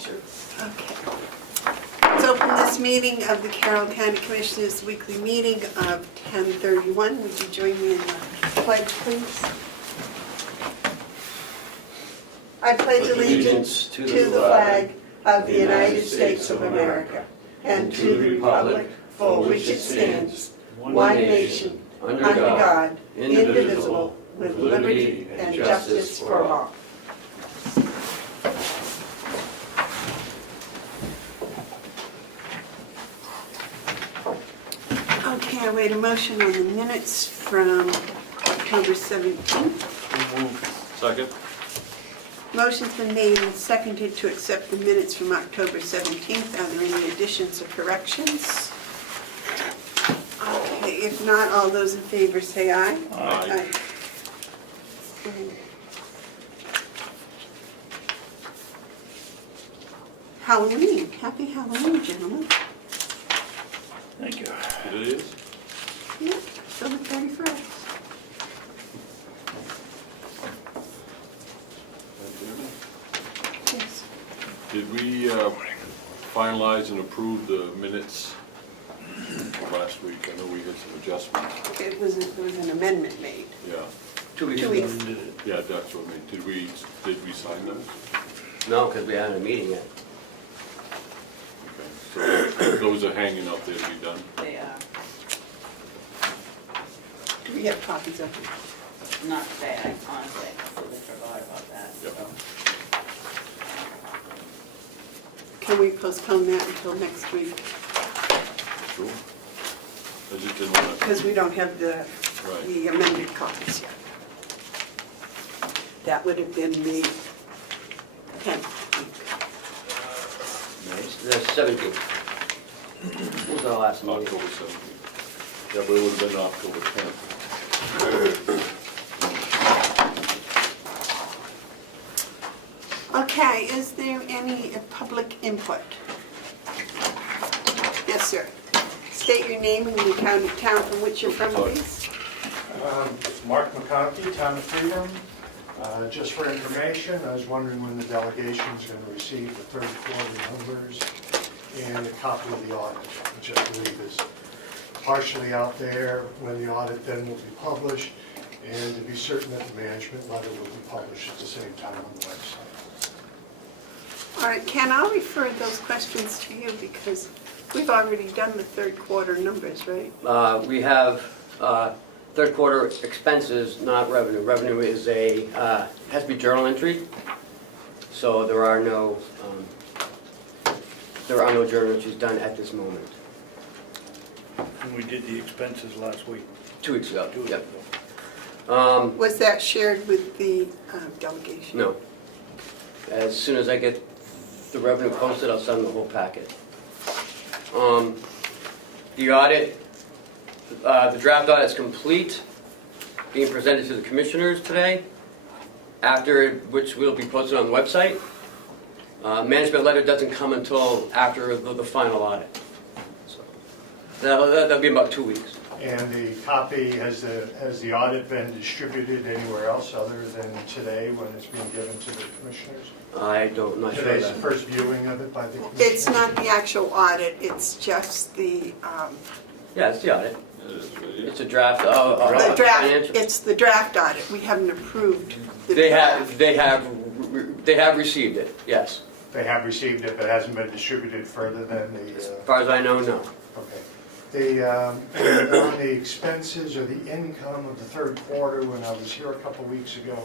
Sure. Okay. Let's open this meeting of the Carroll County Commissioners' weekly meeting of 10:31. Would you join me in the pledge, please? I pledge allegiance to the flag of the United States of America and to the republic for which it stands, one nation, under God, indivisible, with liberty and justice for all. Okay, I wait a motion on the minutes from October 17th. Second. Motion's been made and seconded to accept the minutes from October 17th. Are there any additions or corrections? Okay, if not, all those in favor say aye. Aye. Halloween. Happy Halloween, gentlemen. Thank you. It is? Yeah, till the 31st. Yes. Did we finalize and approve the minutes from last week? I know we had some adjustments. There was an amendment made. Yeah, 2 weeks 2 ago. weeks. yeah, that's what I mean. Did we sign those? No, because we hadn't a meeting yet. Okay, so those are hanging out there to be done? They are, Do we have copies of them? not today, I honestly completely forgot about that, Yep. so. Can we postpone that until next week? Sure. I just didn't want to, Because we don't have the right. amended copies yet. That would have been the 10th. The 17th. What was our last meeting? October 17th. Yeah, but it would have been October 10th. Okay, is there any public input? Yes, sir. State your name and the town from which you're from, please. Mark McConkey, Town of Freedom. Just for information, I was wondering when the delegation is going to receive the third quarter numbers and a copy of the audit, which I believe is partially out there, when the audit then will be published, and to be certain that the management letter will be published at the same time on the website. All right, Ken, I'll refer those questions to you because we've already done the third quarter numbers, right? We have third quarter expenses, not revenue. Revenue is has to be journal entry, so there are no journal entries done at this moment. And we did the expenses last week. 2 weeks ago. 2 weeks Yep. ago. Was that shared with the delegation? No. As soon as I get the revenue posted, I'll send the whole packet. The audit, the draft audit is complete, being presented to the commissioners today, after which will be posted on the website. Management letter doesn't come until after the final audit. So that'll be about 2 weeks. And the copy, has the audit been distributed anywhere else other than today when it's being given to the commissioners? I'm not sure of Today's the that. first viewing of it by the commissioners? It's not the actual audit, it's just the Yeah, it's the audit. It is, but yeah. It's a draft. draft, Financial. it's the draft audit. We haven't approved the They draft. have received it. Yes. They have received it, but it hasn't been distributed further than the... As far as I know, no. Okay. On the expenses or the income of the third quarter, when I was here a couple weeks ago,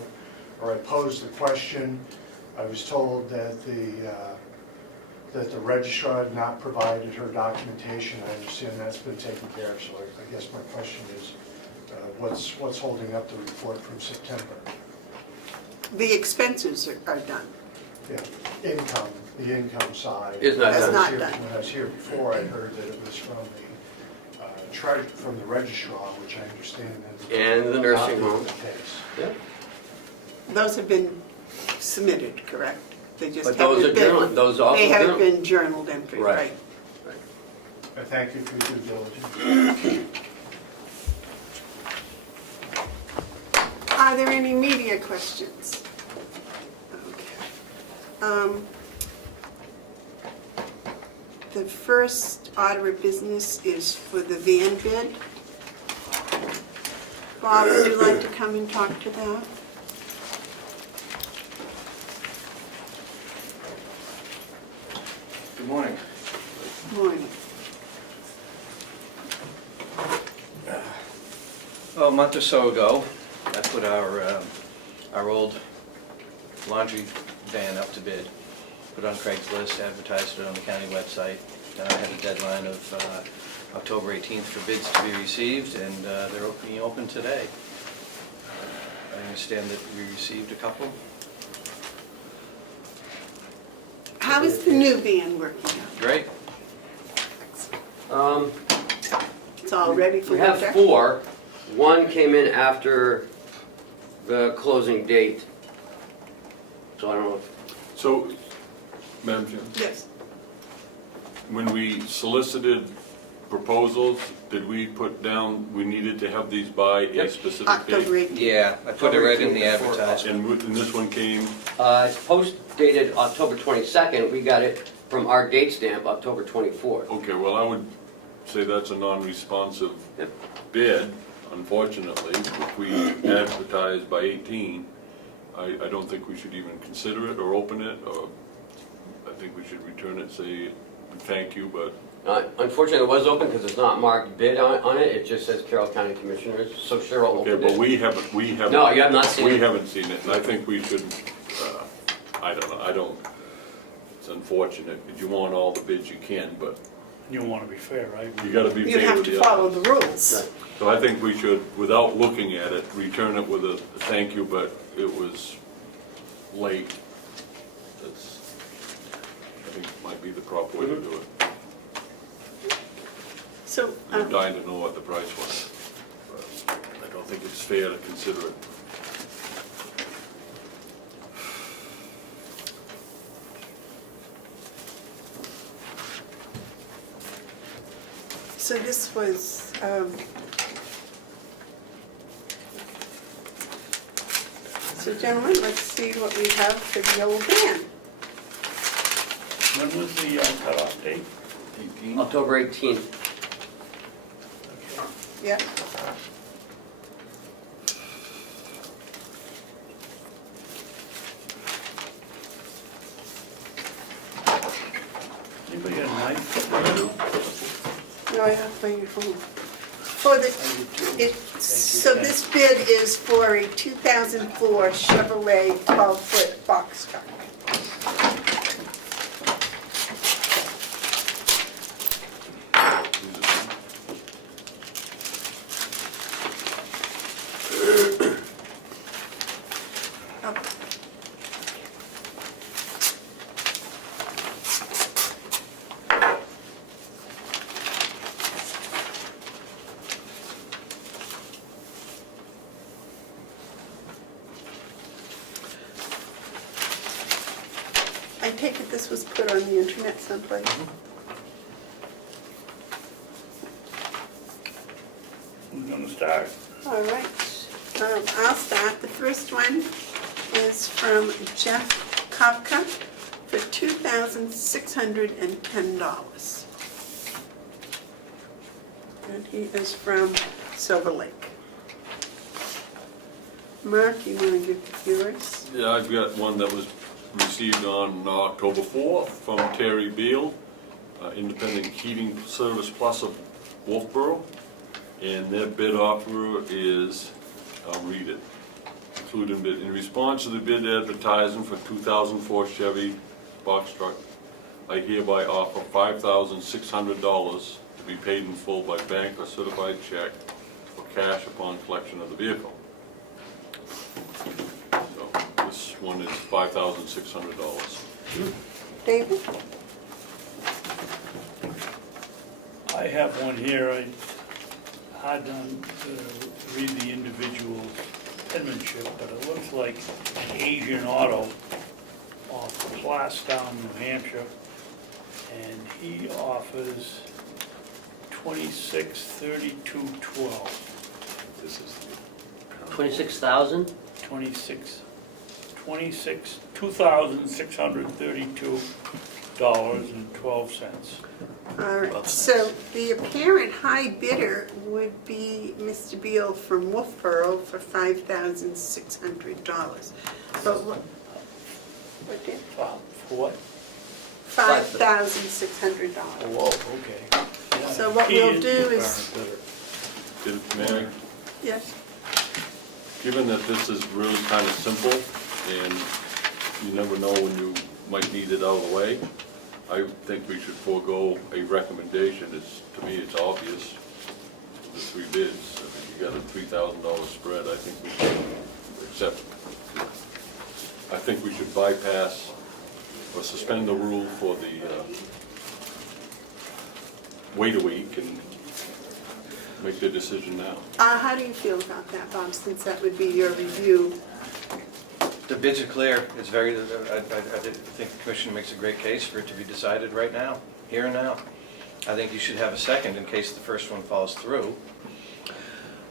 or I posed the question, I was told that the registrar had not provided her documentation. I understand that's been taken care of, so I guess my question is, what's holding up the report from September? The expenses are done. Yeah, the income side. Is not It's done. not done. When I was here before, I heard that it was from from the registrar, which I understand is And the nursing not home. the case. Yeah. Those have been submitted, correct? They just But those haven't are been. journal. Those also They haven't journal. been journaled entry, Right. right? I thank you for your due diligence. Are there any media questions? Okay. The first order of business is for the van bid. Bob, would you like to come and talk to that? Good morning. Morning. Well, a month or so ago, I put our old laundry van up to bid, put it on Craigslist, advertised it on the county website. I had a deadline of October 18th for bids to be received, and they're being opened today. I understand that we received a couple. How is the new van working out? Great. It's all ready for We have winter? 4. One came in after the closing date. So I don't know if So, Madam Chair, Yes. when we solicited proposals, did we put down, we needed to have these by a Yep. specific October date? 18th. Yeah, I put it right in the advertisement. And this one came, It's post dated October 22nd. We got it from our date stamp, October 24th. okay, well, I would say that's a non-responsive Yep. bid, unfortunately. If we advertise by 18, I don't think we should even consider it or open it, or I think we should return it, say, thank you, but Unfortunately, it was open because it's not marked bid on it. It just says Carroll County Commissioners. So Cheryl okay, opened but it. we haven't. No, you have not seen We it. haven't seen it, and I think we should, I don't, it's unfortunate, you want all the bids you can, but You want to be fair, right? you gotta be You fair have to to the follow others. the rules. Right. So I think we should, without looking at it, return it with a thank you, but it was late. That's, I think might be the proper way to do it. So, I'm dying to know what the price was, but I don't think it's fair to consider it. so this was, so gentlemen, let's see what we have for the old van. When was the cutoff date? 18? October 18th. Yeah. Anybody got a knife? No, I have my phone. For the, so this bid is for a 2004 Chevrolet 12-foot box truck. I take it this was put on the internet someplace? Who's gonna start? All right, I'll start. The first one is from Jeff Kopka for $2,610. And he is from Silver Lake. Mark, you want to give yours? Yeah, I've got one that was received on October 4th from Terry Beal, Independent Heating Service Plus of Wolfboro. And their bid offer is, I'll read it, including bid, in response to the bid advertising for 2004 Chevy box truck, I hereby offer $5,600 to be paid in full by bank or certified check or cash upon collection of the vehicle. So this one is $5,600. David? I have one here. I done read the individual penmanship, but it looks like Asian Auto off Plastown, New Hampshire, and he offers $26,3212. This is 26,000? 2,632 $5,006.12. All right, so the apparent high bidder would be Mr. Beal from Wolfboro for $5,600. But what did? For what? $5,600. Whoa, okay. Yeah, So what we'll he do the is- apparent bidder. Mary, Yes, given that this is really kind of simple and you never know when you might need it out of the way, I think we should forego a recommendation. To me, it's obvious, the three bids. I mean, you got a $3,000 spread, I think we should accept. I think we should bypass or suspend the rule for the wait a week and make the decision now. how do you feel about that, Bob, since that would be your review? The bids are clear. It's very, I think the commission makes a great case for it to be decided right now, here and now. I think you should have a second in case the first one falls through.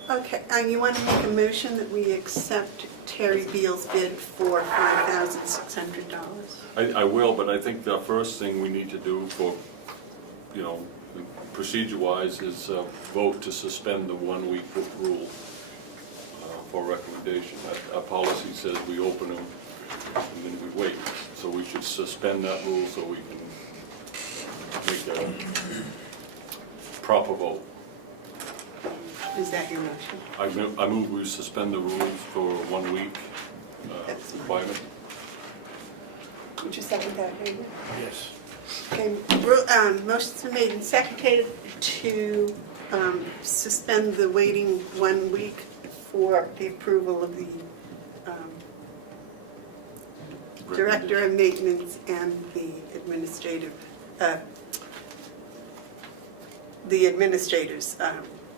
Okay, you want to make a motion that we accept Terry Beal's bid for $5,600? I will, but I think the first thing we need to do for, procedure-wise is vote to suspend the 1 week rule for recommendation. Our policy says we open them and then we wait. So we should suspend that rule so we can make a proper vote. Is that your motion? I move we suspend the rules for 1 week That's fine. requirement. Would you second that, David? Yes. Okay, motion's been made and seconded to suspend the waiting 1 week for the approval of the Director of Maintenance and the administrator's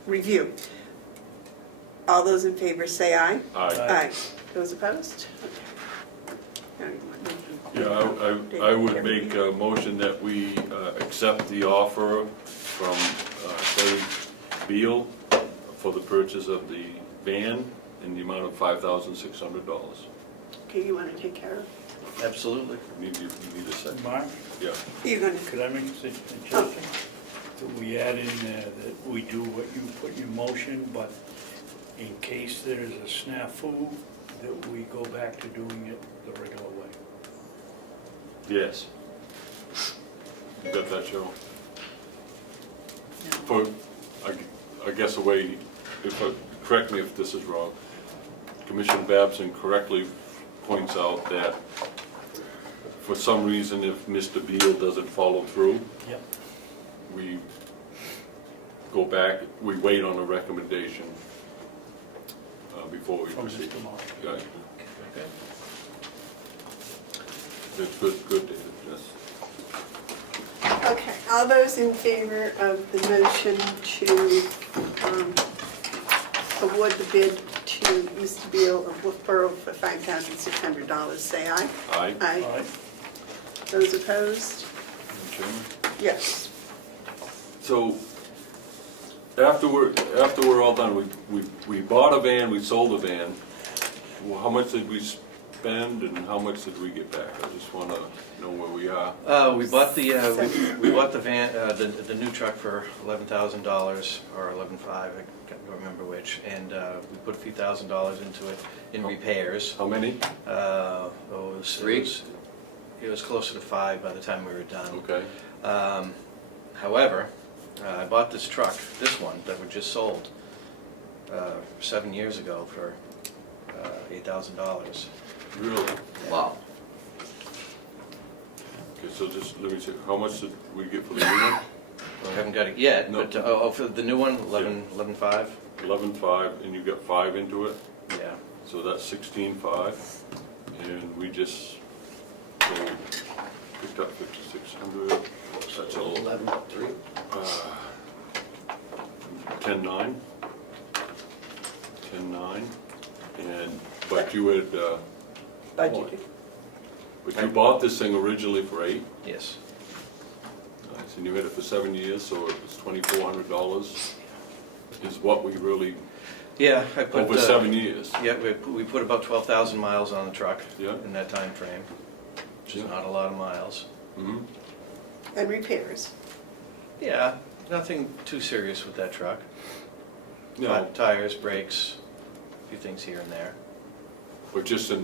review. All those in favor say aye. Aye. Those opposed? Okay. Yeah, I would make a motion that we accept the offer from Terry Beal for the purchase of the van in the amount of $5,600. Okay, you want to take care of it? Absolutely. You need a second. Mark, Yeah. You're going to, could I make a suggestion? That we add in there that we do what you put in your motion, but in case there's a snafu, that we go back to doing it the regular way. Yes. You got that, Cheryl? For, I guess the way, correct me if this is wrong, Commissioner Babson correctly points out that for some reason, if Mr. Beal doesn't follow through, Yep. we go back, we wait on a recommendation before we From proceed. Mr. Mark. Yeah, Okay. it's good, David, yes. okay, all those in favor of the motion to award the bid to Mr. Beal of Wolfboro for $5,600, say aye. Aye. Aye. All right. Those opposed? Madam Chairman? Yes. So, after we're all done, we bought a van, we sold a van. Well, how much did we spend and how much did we get back? I just want to know where we are. We bought the van, the new truck for $11,000 or $11,500, I can't remember which, and we put a few $1,000s into it in repairs. How many? It was closer to 5 by the time we were done. Okay. However, I bought this truck, this one that we just sold 7 years ago for $8,000. Really? Wow. Okay, so just let me see, how much did we get for the new one? I haven't got it yet, No. but for the new one, 11,500. 11,500, and you got 5 into it, Yeah. so that's 16,500, and we just picked up 5,600. That's a little 11.3. 10,900. 10,900, but you had Budgeted. but you bought this thing originally for 8. Yes. Nice, and you had it for 7 years, so it was $2,400 is what we really, Yeah, I put. over 7 years. Yeah, we put about 12,000 miles on the truck Yeah. in that time frame, which is Yeah. not a lot of miles. Mhm. And repairs. Yeah, nothing too serious with that truck. No, Tires, brakes, a few things here and there. but just in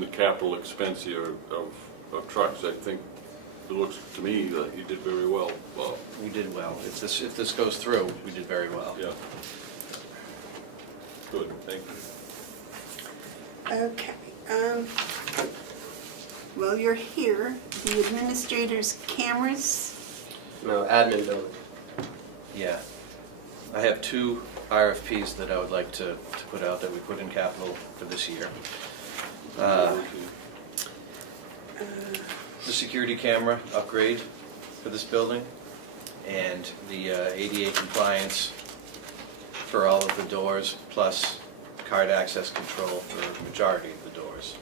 the capital expense here of trucks, I think it looks to me that you did very well. Well, We did well. If this goes through, we did very well. yeah. Good, thank you. Okay. Well, you're here. The administrator's cameras. No, admin building. Yeah. I have 2 RFPs that I would like to put out that we put in capital for this year. The security camera upgrade for this building and the ADA compliance for all of the doors, plus card access control for the majority of the doors.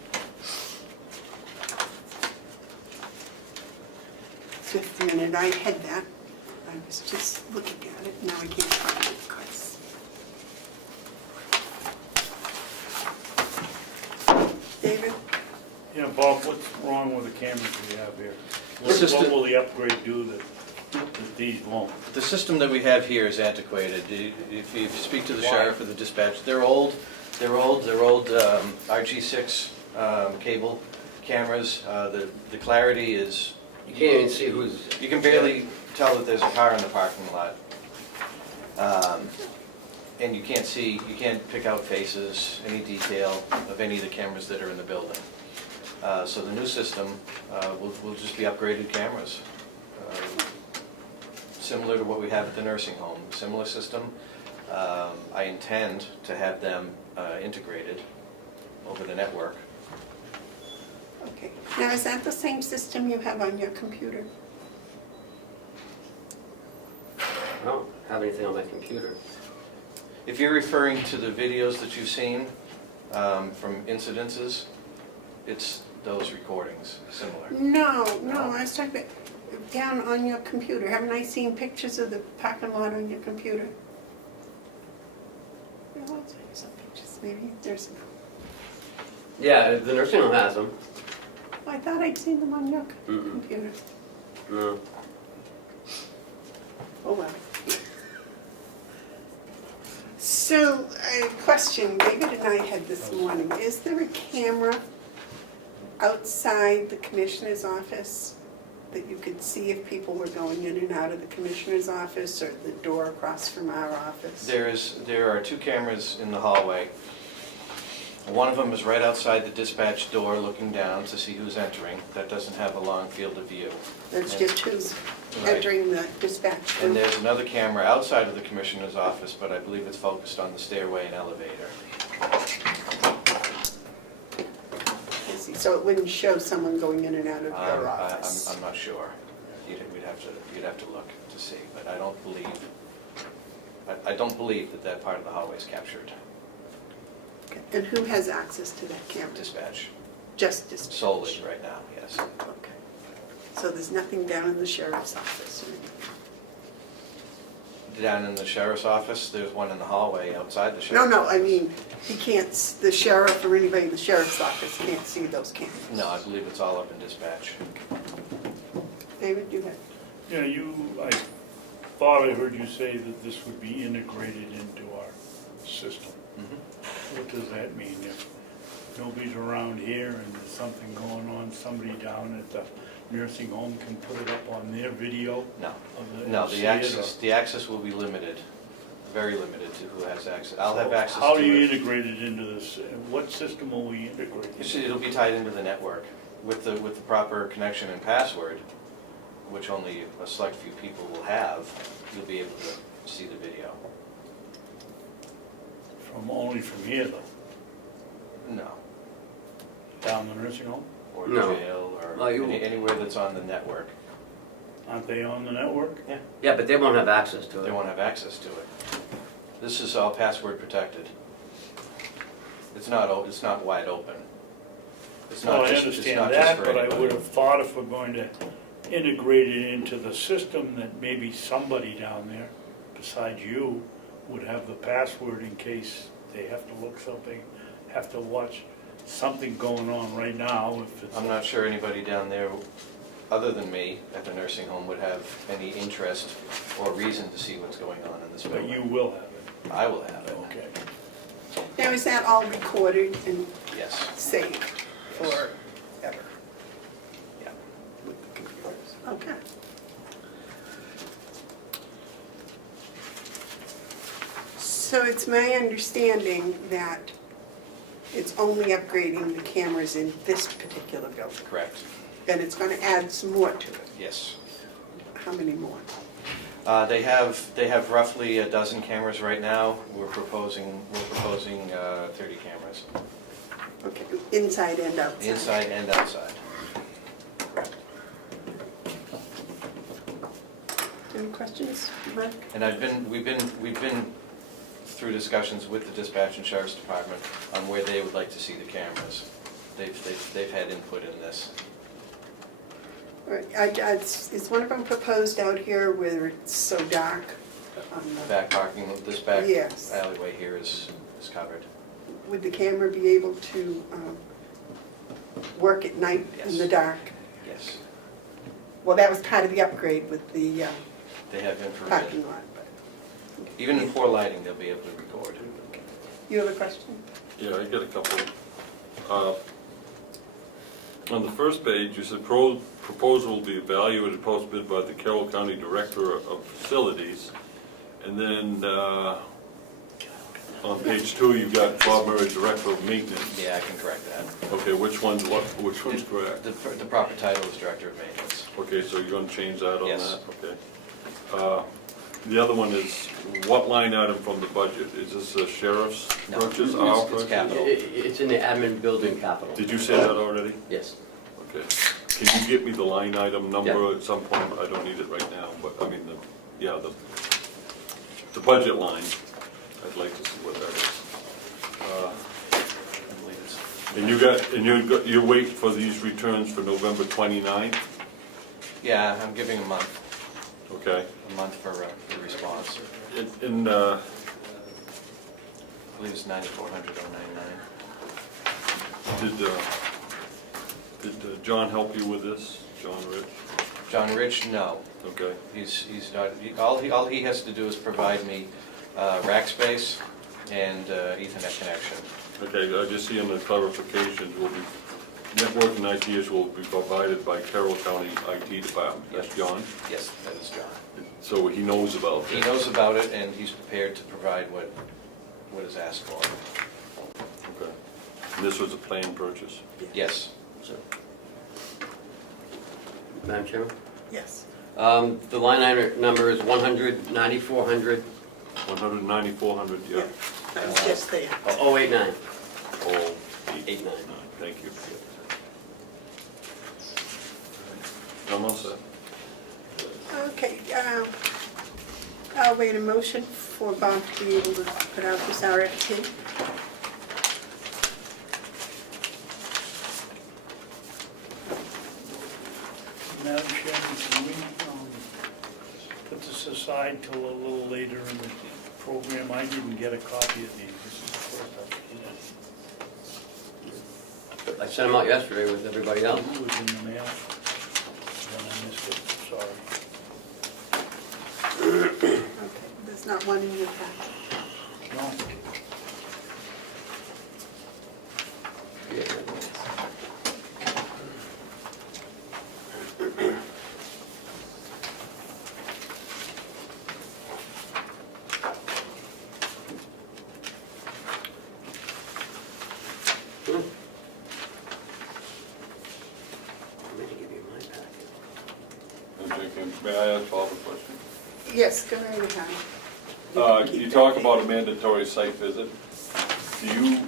Just a minute, I had that. I was just looking at it. Now I can't find it, of course. David? Yeah, Bob, what's wrong with the cameras we have here? What will the upgrade do that these won't? The system that we have here is antiquated. If you speak to the sheriff or the dispatch, they're old RG6 cable cameras. The clarity is, You can't even see who's. you can barely tell that there's a car in the parking lot. And you can't pick out faces, any detail of any of the cameras that are in the building. So the new system will just be upgraded cameras. Similar to what we have at the nursing home, similar system. I intend to have them integrated over the network. Okay. Now, is that the same system you have on your computer? I don't have anything on my computer. If you're referring to the videos that you've seen from incidences, it's those recordings, similar. No, I was talking about down on your computer. Haven't I seen pictures of the parking lot on your computer? Well, I'll tell you some pictures. Maybe there's. Yeah, the nursing home has them. I thought I'd seen them on your Mm-mm. computer. No. Oh well. So, a question David and I had this morning. Is there a camera outside the commissioner's office that you could see if people were going in and out of the commissioner's office or the door across from our office? There are 2 cameras in the hallway. One of them is right outside the dispatch door looking down to see who's entering. That doesn't have a long field of view. That's And- just who's Right. entering the dispatch And room. there's another camera outside of the commissioner's office, but I believe it's focused on the stairway and elevator. I see. So it wouldn't show someone going in and out of your office? I'm not sure. You'd have to look to see, but I don't believe that part of the hallway is captured. Okay. And who has access to that camera? Dispatch, Just dispatch? solely right now, yes. Okay. So there's nothing down in the sheriff's office? Down in the sheriff's office, there's one in the hallway outside the No, sheriff's no, I office. mean, he can't, the sheriff or anybody in the sheriff's office can't see those cameras? No, I believe it's all up in dispatch. David, you have? Yeah, I thought I heard you say that this would be integrated into our system. Mhm. What does that mean? If nobody's around here and there's something going on, somebody down at the nursing home can put it up on their video? No, of no, see the it, or- the access will be limited, very limited to who has access. I'll have access to it. How do you integrate it into this? What system will we integrate? You see, it'll be tied into the network with the proper connection and password, which only a select few people will have. You'll be able to see the video. Only from here though, No, down the nursing home? or No. jail, or Well, you- anywhere that's on the network. Aren't they on the network? Yeah, but they won't have access to They it. won't have access to it. This is all password protected. It's not wide open. It's Well, not I just, it's understand not just that, for but I anybody. would have thought if we're going to integrate it into the system, that maybe somebody down there, besides you, would have the password in case they have to look something, have to watch something going on right now. If it's I'm not sure anybody down there other than me at the nursing home would have any interest or reason to see what's going on in this But building. you will have it, I will have it, okay. Now, is that all recorded and yes. saved forever? Yeah. With the computers? Okay. So it's my understanding that it's only upgrading the cameras in this particular building, Correct, and it's gonna add some more to it. yes. How many more? They have roughly a dozen cameras right now. We're proposing 30 cameras, Okay, inside and outside? inside and outside. Any questions, Mark? And we've been through discussions with the dispatch and sheriff's department on where they would like to see the cameras. They've had input in this. All right, is one of them proposed out here where it's so dark? on the- Back parking, this back Yes. alleyway here is covered. Would the camera be able to work at night in the Yes. dark? Yes, Well, that was part of the upgrade with the they have infrared. parking lot. But Even in poor lighting, they'll be able to record. you have a question? Yeah, I got a couple. On the first page, you said proposal will be evaluated post-bid by the Carroll County Director of Facilities. And then on page 2, you've got Bob Murray, Director of Maintenance. Yeah, I can correct that. Okay, which one's correct? The proper title is Director of Maintenance. Okay, so you're gonna change that on that? Yes. Okay. The other one is, what line item from the budget? Is this a sheriff's No, purchase, it's our purchase? capital. It's in the admin building capital. Did you say that already? Yes. Okay. Can you get me the line item number Yeah. at some point? I don't need it right now, but I mean, the budget line. I'd like to see what that is. I believe it's- You're waiting for these returns for November 29th? Yeah, I'm giving a month Okay. for response. And, I believe it's 9,400.99. did John help you with this? John Rich? John Rich, no. Okay. He's not, all he has to do is provide me rack space and Ethernet connection. Okay, I just see in the clarifications, network and ideas will be provided by Carroll County IT Department. That's John? Yes, that is John. So he knows about He this? knows about it and he's prepared to provide what is asked for. Okay. And this was a planned purchase? Yes. So, Madam Chairman? Yes. The line item number is 100-9400. 190,400, yeah. That was just there. 089. Oh, 89. thank you. I'm all set. Okay, I'll wait a motion for Bob to be able to put out this RFP. Madam Chairman, can we put this aside till a little later in the program? I didn't get a copy of these. This is the first I've seen it. I sent them out yesterday with everybody else. It was in the mail. Then I missed it, sorry. Okay, there's not one in your packet. No. May I ask Bob a question? Yes, go right ahead. You talk about a mandatory site visit. Do you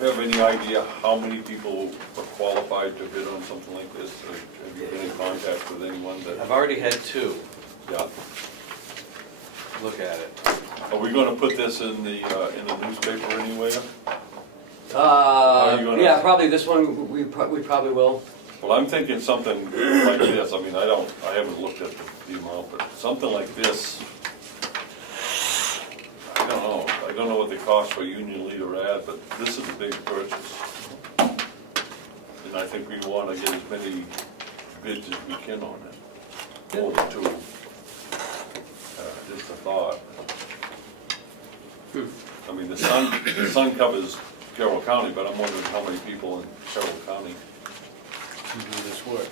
have any idea how many people are qualified to bid on something like this? Or have you been in contact with anyone that, I've already had 2 yeah? look at it. Are we gonna put this in the newspaper anywhere? are you gonna- Yeah, probably this one, we probably will. Well, I'm thinking something like this. I mean, I haven't looked at the amount, but something like this. I don't know what the cost for union leader ad, but this is a big purchase. And I think we wanna get as many bids as we can on it. More than two. Just a thought. I mean, the sun covers Carroll County, but I'm wondering how many people in Carroll County. To do this work.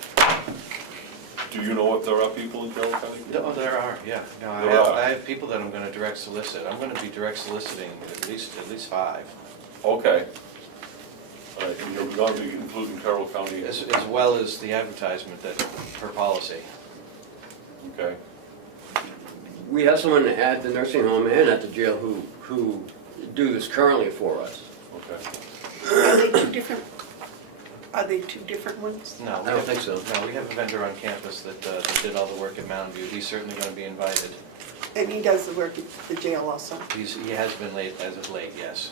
Do you know if there are people in Carroll County? Oh, there are, yeah. No, There are. I have people that I'm gonna direct solicit. I'm gonna be direct soliciting at least 5, Okay. All right, and you're going to be including Carroll County? as well as the advertisement that, per policy. Okay. We have someone at the nursing home and at the jail who do this currently for us. Okay. Are they two different ones? No, I don't think so. No, we have a vendor on campus that did all the work at Mountain View. He's certainly gonna be invited. And he does the work at the jail also? He has been late, as of late, yes,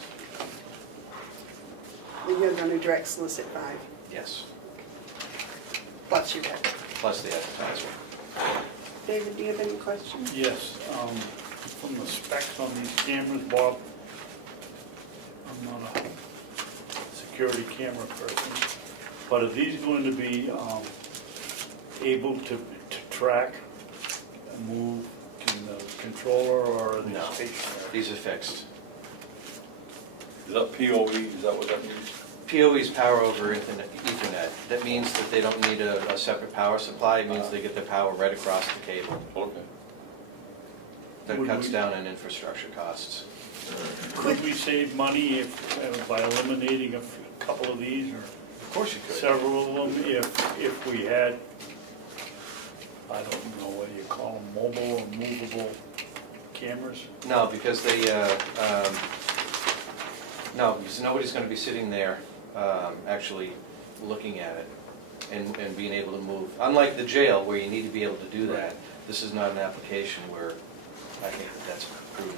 And you're gonna direct solicit 5, yes, plus your vendor. plus the advertisement. David, do you have any questions? Yes, from the specs on these cameras, Bob, I'm not a security camera person, but are these going to be able to track and move in the controller, or are they No. stationary? These are fixed. Is that POE, is that what that means? PoE's power over Ethernet. That means that they don't need a separate power supply. It means they get the power right across the cable. Okay. That Would cuts we- down on infrastructure costs. Could we save money if, by eliminating a couple of these, or Of course you could. several of them, if we had, I don't know, what do you call them, mobile or movable cameras? No, because because nobody's gonna be sitting there, actually looking at it and being able to move. Unlike the jail, where you need to be able to do that, this is not an application where I think that's prudent.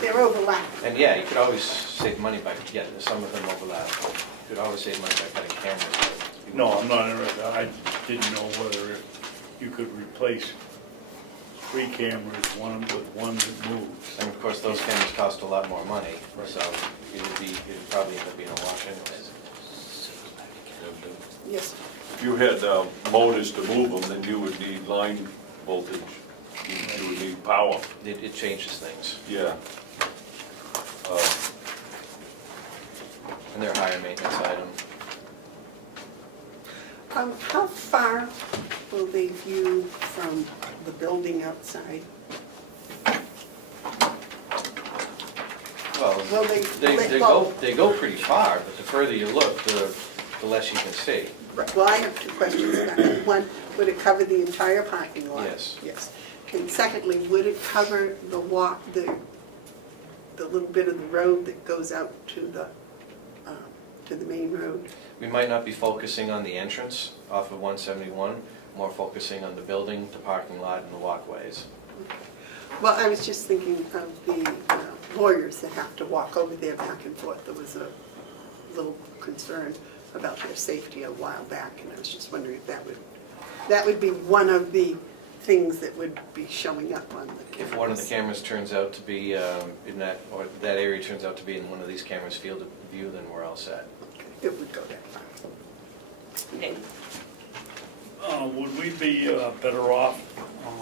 They're overlapping. And yeah, you could always save money by, yeah, some of them overlap. You could always save money by cutting cameras. No, I'm not interested, I didn't know whether you could replace 3 cameras, one with one that moves. And of course, those cameras cost a lot more money, so it'd probably end up being a wash anyways. Yes. If you had motors to move them, then you would need line voltage. You would need power. It changes things, Yeah. and they're higher maintenance item. How far will they view from the building outside? Well, Will they? they go pretty far, but the further you look, the less you can see. Right. Well, I have 2 questions about that. One, would it cover the entire parking lot? Yes. Yes. And secondly, would it cover the little bit of the road that goes out to the main road? We might not be focusing on the entrance off of 171, more focusing on the building, the parking lot, and the walkways. Well, I was just thinking of the lawyers that have to walk over there back and forth. There was a little concern about their safety a while back, and I was just wondering if that would be one of the things that would be showing up on the cameras. If one of the cameras turns out to be in that, or that area turns out to be in one of these cameras' field of view, then we're all set. It would go that far. Okay. Would we be better off on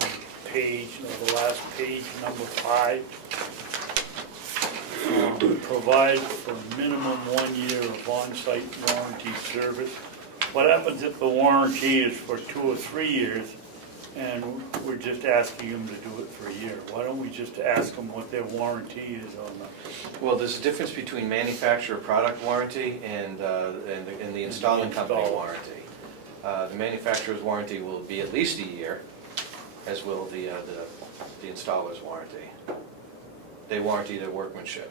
the last page, number 5? Provide for minimum 1 year of on-site warranty service. What happens if the warranty is for 2 or 3 years and we're just asking them to do it for a year? Why don't we just ask them what their warranty is on the... Well, there's a difference between manufacturer product warranty and the installing company Installer. warranty. The manufacturer's warranty will be at least a year, as will the installer's warranty. They warranty their workmanship.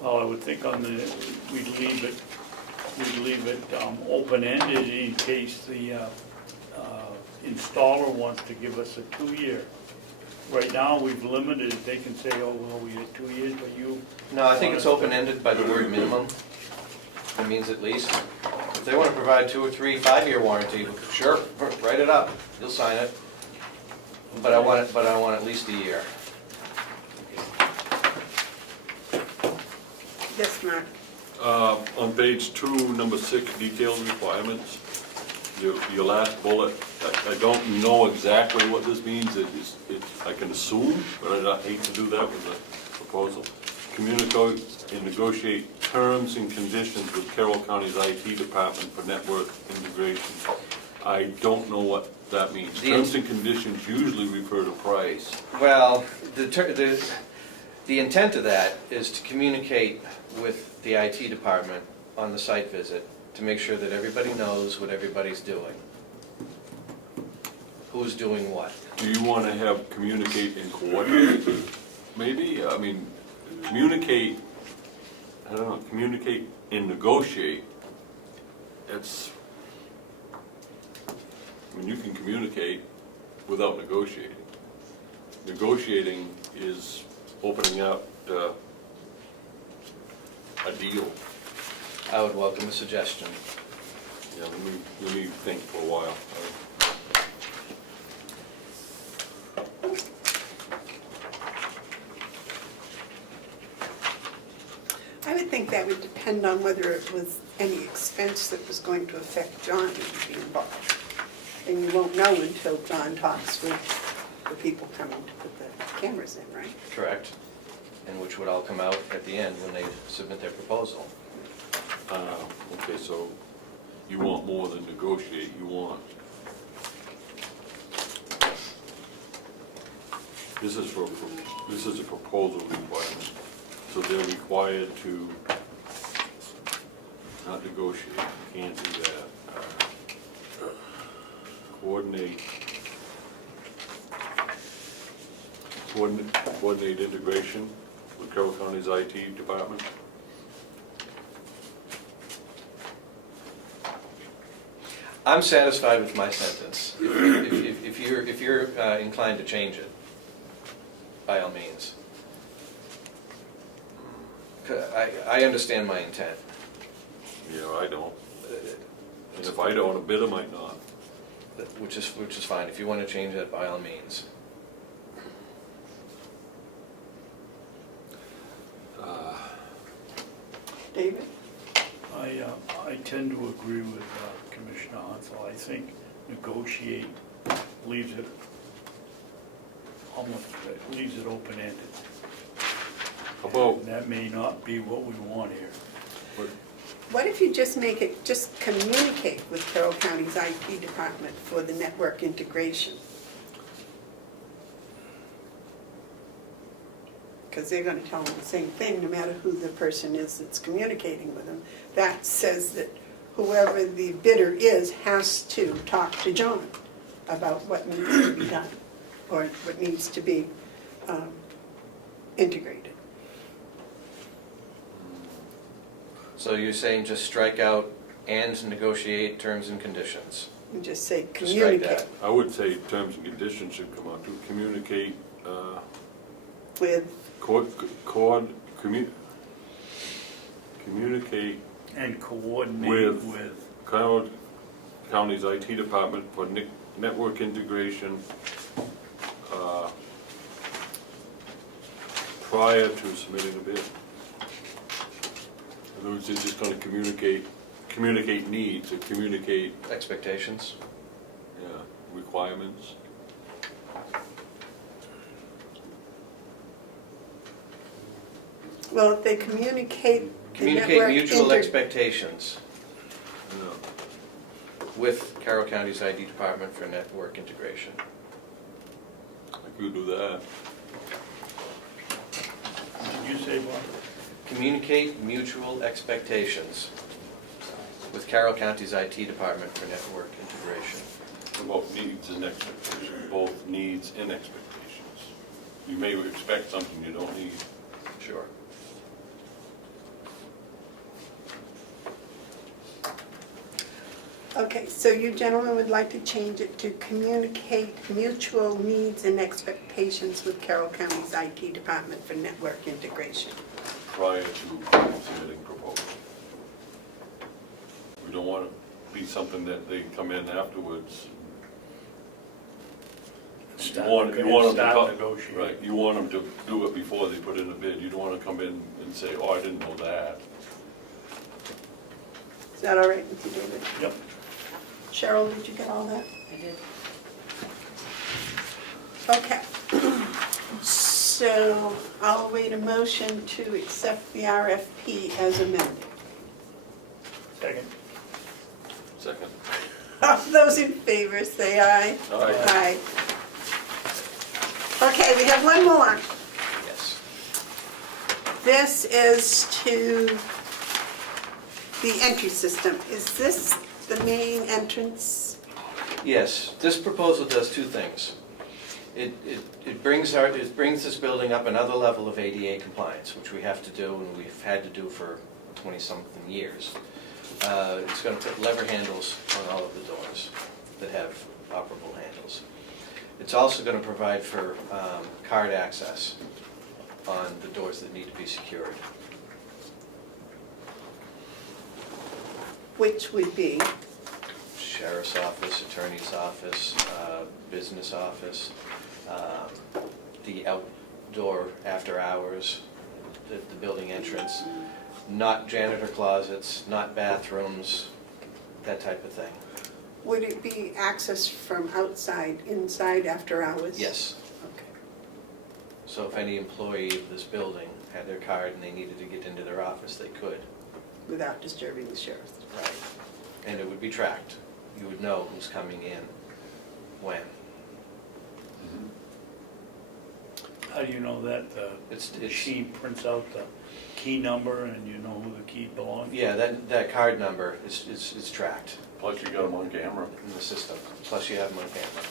Well, I would think we'd leave it open-ended in case the installer wants to give us a 2-year. Right now, we've limited it. They can say, oh, well, we had 2 years, but you... No, I think it's open-ended by the word minimum. It means at least. If they want to provide 2 or 3 5-year warranty, sure, write it up, you'll sign it. But I want at least a year. Yes, Mark. On page 2, number 6, detailed requirements, your last bullet, I don't know exactly what this means, I can assume, but I hate to do that with a proposal. Communicate and negotiate terms and conditions with Carroll County's IT department for network integration. I don't know what that means. Terms and conditions usually refer to price. Well, the intent of that is to communicate with the IT department on the site visit to make sure that everybody knows what everybody's doing. Who's doing what. Do you want to have communicate and coordinate, maybe? I mean, communicate, I don't know, communicate and negotiate. It's, I mean, you can communicate without negotiating. Negotiating is opening up a deal. I would welcome a suggestion. Yeah, let me think for a while. I would think that would depend on whether it was any expense that was going to affect John being involved. And you won't know until John talks with the people coming to put the cameras in, right? Correct. And which would all come out at the end when they submit their proposal. Okay, so you want more than negotiate, you want. This is a proposal requirement, so they're required to not negotiate, you can't do that. Coordinate integration with Carroll County's IT department. I'm satisfied with my sentence. If you're inclined to change it, by all means. I understand my intent. Yeah, I don't. And if I don't, a bidder might not. Which is fine. If you want to change that, by all means. David? I tend to agree with Commissioner Hounsell. I think negotiate leaves it open-ended. How about, And that may not be what we want here. What if you just make it, just communicate with Carroll County's IT department for the network integration? Because they're gonna tell them the same thing, no matter who the person is that's communicating with them. That says that whoever the bidder is has to talk to John about what needs to be done, or what needs to be integrated. So you're saying just strike out and negotiate terms and conditions? And just say Just strike communicate that. I would say terms and conditions should come out to communicate, with, communicate And coordinate With- with, Carroll County's IT department for network integration prior to submitting a bid. In other words, they're just gonna communicate needs, or communicate, Expectations? yeah, requirements. well, if they communicate the Communicate network mutual expectations Yeah. with Carroll County's ID department for network integration. I could do that. did you say what? Communicate mutual expectations with Carroll County's IT department for network integration. About needs and expectations, both needs and expectations. You may expect something you don't need. Sure. Okay, so you gentlemen would like to change it to communicate mutual needs and expectations with Carroll County's IT department for network integration. Prior to submitting proposal. We don't want it to be something that they come in afterwards. You want them to Start negotiating. right, you want them to do it before they put in a bid. You don't want to come in and say, oh, I didn't know that. Is that all right with you, David? Yep. Cheryl, did you get all that? I did. Okay. So I'll await a motion to accept the RFP as amended. Second. Second. All those in favor, say aye. Aye. Aye. Okay, we have one more. Yes. This is to the entry system. Is this the main entrance? Yes, this proposal does two things. It brings this building up another level of ADA compliance, which we have to do and we've had to do for 20-something years. It's going to put lever handles on all of the doors that have operable handles. It's also going to provide for card access on the doors that need to be secured. Which would be, Sheriff's office, attorney's office, business office, the outdoor after hours, the building entrance, not janitor closets, not bathrooms, that type of thing. would it be access from outside, inside after hours? Yes. Okay. So if any employee of this building had their card and they needed to get into their office, they could. Without disturbing the sheriff. Right. And it would be tracked. You would know who's coming in, when. How do you know that? The It's- machine prints out the key number and you know who the key belongs to? Yeah, that card number is tracked Plus you got them on camera. in the system. Plus you have them on camera.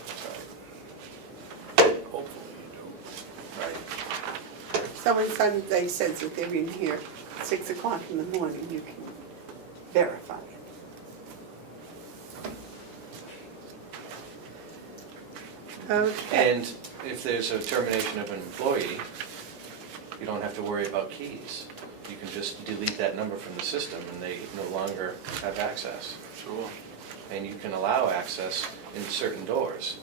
That's Hopefully you right. Right. So when Sunday says that they're in here at 6 o'clock in the morning, you can verify it. Okay. And if there's a termination of an employee, you don't have to worry about keys. You can just delete that number from the system and they no longer have access. Sure. And you can allow access in certain doors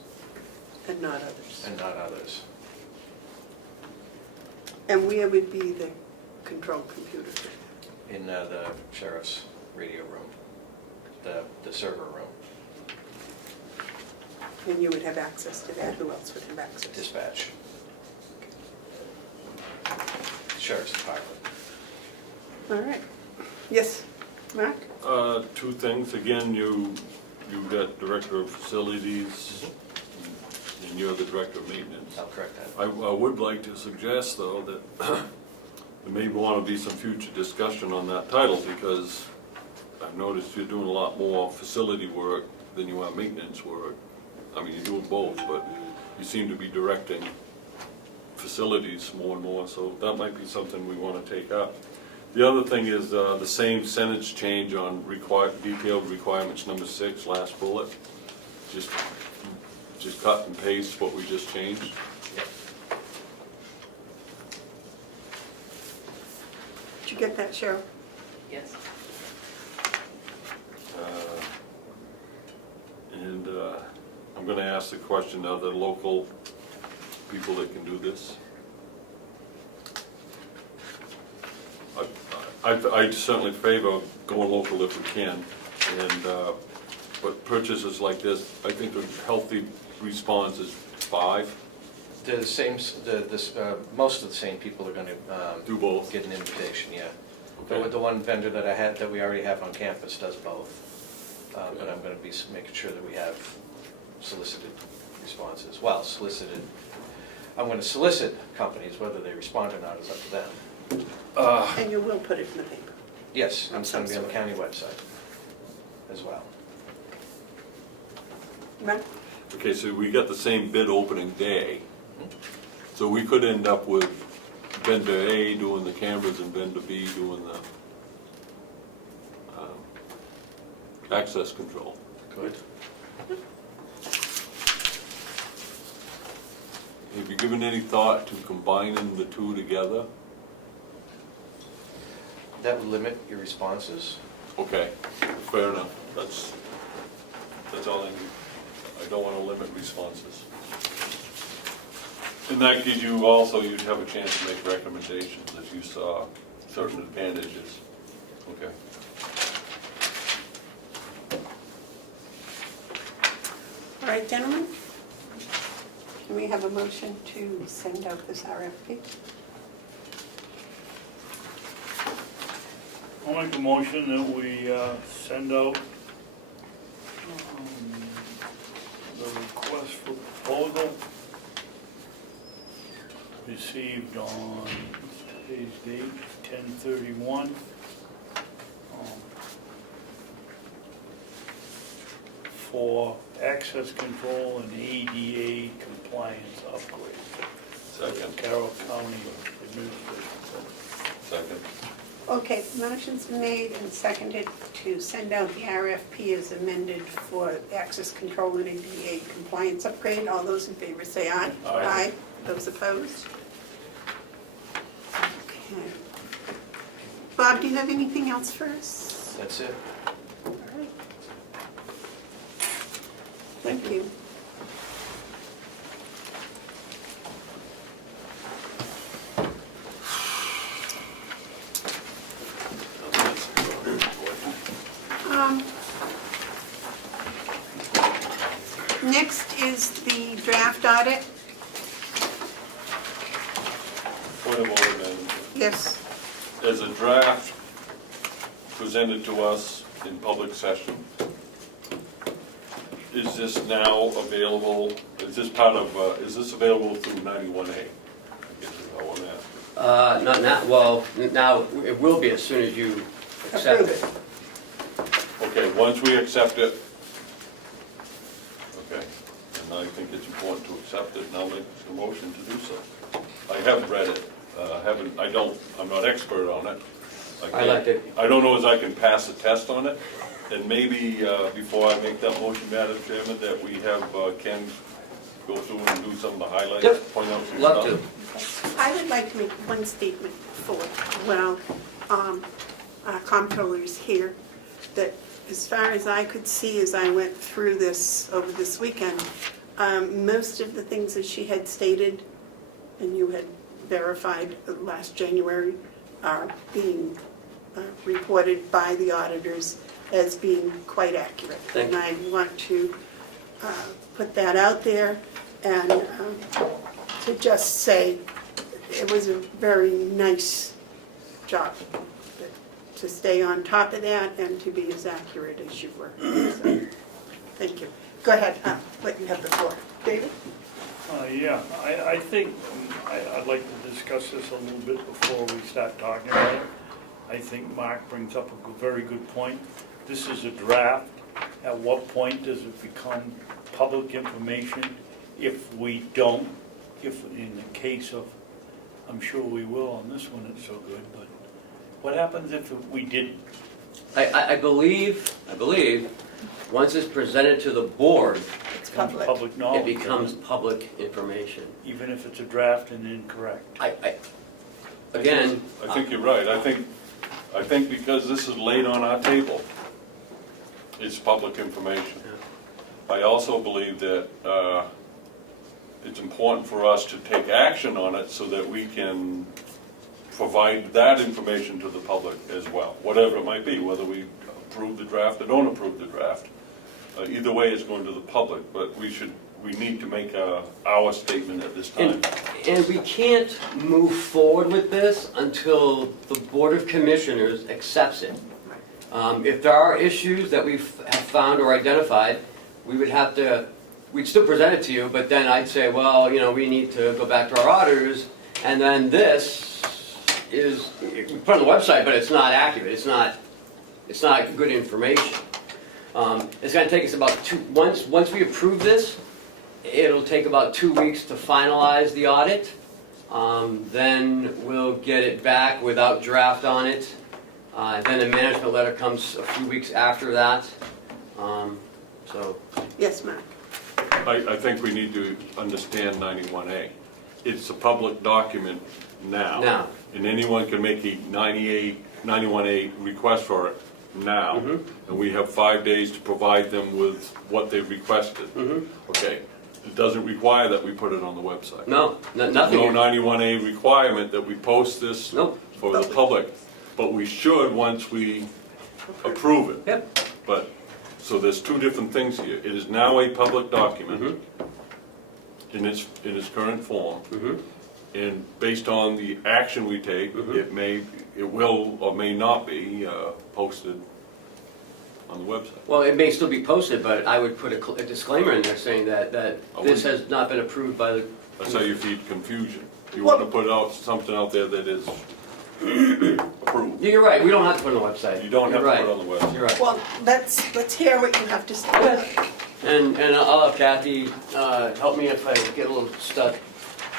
And not others. and not others. And where would be the control computer? In the sheriff's radio room, the server room, And you would have access to that. Who else would have access? dispatch. Sheriff's department. All right. Yes, Mark? Two things, again, you got director of facilities, and you're the director of maintenance. I'll correct that. I would like to suggest, though, that there may want to be some future discussion on that title, because I've noticed you're doing a lot more facility work than you are maintenance work. I mean, you're doing both, but you seem to be directing facilities more and more, so that might be something we want to take up. The other thing is the same sentence change on detailed requirements number 6, last bullet. Just cut and paste what we just changed. Yep. Did you get that, Cheryl? Yes. And I'm going to ask the question, are there local people that can do this? I certainly favor going local if we can, and but purchases like this, I think a healthy response is 5. The same, most of the same people are going to Do both. get an invitation, yeah. Okay. The one vendor that I had, that we already have on campus does both. But I'm going to be making sure that we have solicited responses. Well, solicited, I'm going to solicit companies, whether they respond or not is up to them. And you will put it in the paper. Yes, Of it's going to be on the some county website as well. Mark? Okay, so we got the same bid opening day, so we could end up with vendor A doing the cameras and vendor B doing the access control. Good. Have you given any thought to combining the two together? That would limit your responses. Okay, fair enough. That's all I need. I don't want to limit responses. In that case, you'd have a chance to make recommendations if you saw certain advantages. Okay. right, gentlemen? Can we have a motion to send out this RFP? I'll make a motion that we send out the request for proposal received on today's date, 10/31. For access control and ADA compliance upgrades. Second. Carroll County Administration. Second. Okay, motion's made and seconded to send out the RFP as amended for access control and ADA compliance upgrade. All those in favor say aye. Aye. Those opposed? Okay. Bob, do you have anything else for us? That's it. All right. Thank you. Next is the draft audit. Point of order, Madam Chair. Yes. As a draft presented to us in public session, is this now available, is this part of, is this available through 91A? I guess is how I want to ask. Not now, well, now it will be as soon as you accept Approve it. it. Okay, once we accept it, okay, and I think it's important to accept it, and I'll make a motion to do so. I have read it, I'm not expert on it. I liked it. I don't know as I can pass a test on it, and maybe before I make that motion, Madam Chairman, that we have Ken go through and do some of the highlights, Yep. point out some Love stuff. to. I would like to make one statement before, well, our comptroller's here, that as far as I could see as I went through this over this weekend, most of the things that she had stated and you had verified last January are being reported by the auditors as being quite accurate. Thank you. And I want to put that out there and to just say it was a very nice job to stay on top of that and to be as accurate as you were. So, thank you. Go ahead, let you have the floor. David? Yeah, I think I'd like to discuss this a little bit before we start talking about it. I think Mark brings up a very good point. This is a draft. At what point does it become public information? If we don't, if in the case of, I'm sure we will on this one, it's so good, but what happens if we didn't? I believe, once it's presented to the board, It's public. Public it knowledge. becomes public information. Even if it's a draft and incorrect. Again, I think you're right. I think because this is laid on our table, it's public information. I also believe that it's important for us to take action on it so that we can provide that information to the public as well, whatever it might be, whether we approve the draft or don't approve the draft. Either way, it's going to the public, but we need to make our statement at this time. and we can't move forward with this until the Board of Commissioners accepts it. If there are issues that we have found or identified, we'd still present it to you, but then I'd say, well, we need to go back to our auditors, and then this is, we put it on the website, but it's not accurate, it's not good information. It's gonna take us about once we approve this, it'll take about 2 weeks to finalize the audit. Then we'll get it back without draft on it. Then the management letter comes a few weeks after that. So, Yes, Mark? I think we need to understand 91A. It's a public document now. And anyone can make a 91A request for it now. And we have 5 days to provide them with what they've requested. Okay, it doesn't require that we put it on the website. no, nothing. No 91A requirement that we post this Nope. for the public, but we should once we approve it. Yep. But So there's two different things here. It is now a public document Mm-hmm. in its current form. Mm-hmm. And based on the action we take, it will or may not be posted on the website. Well, it may still be posted, but I would put a disclaimer in there saying that this has not been approved by the. That's how you feed confusion. You Well- want to put out something out there that is approved. Yeah, you're right, we don't have to put it on the website. You don't have You're to right. put it on the website. You're right. Well, let's hear what you have to say. And I'll have Kathy help me if I get a little stuck.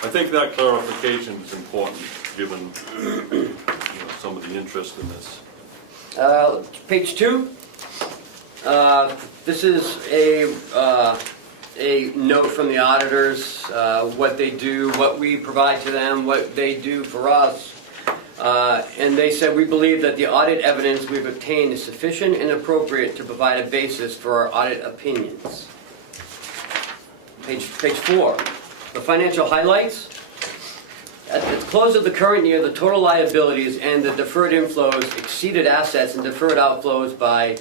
I think that clarification is important, given some of the interest in this. Page 2. This is a note from the auditors, what they do, what we provide to them, what they do for us. And they said, we believe that the audit evidence we've obtained is sufficient and appropriate to provide a basis for our audit opinions. Page 4, the financial highlights. At the close of the current year, the total liabilities and the deferred inflows exceeded assets and deferred outflows by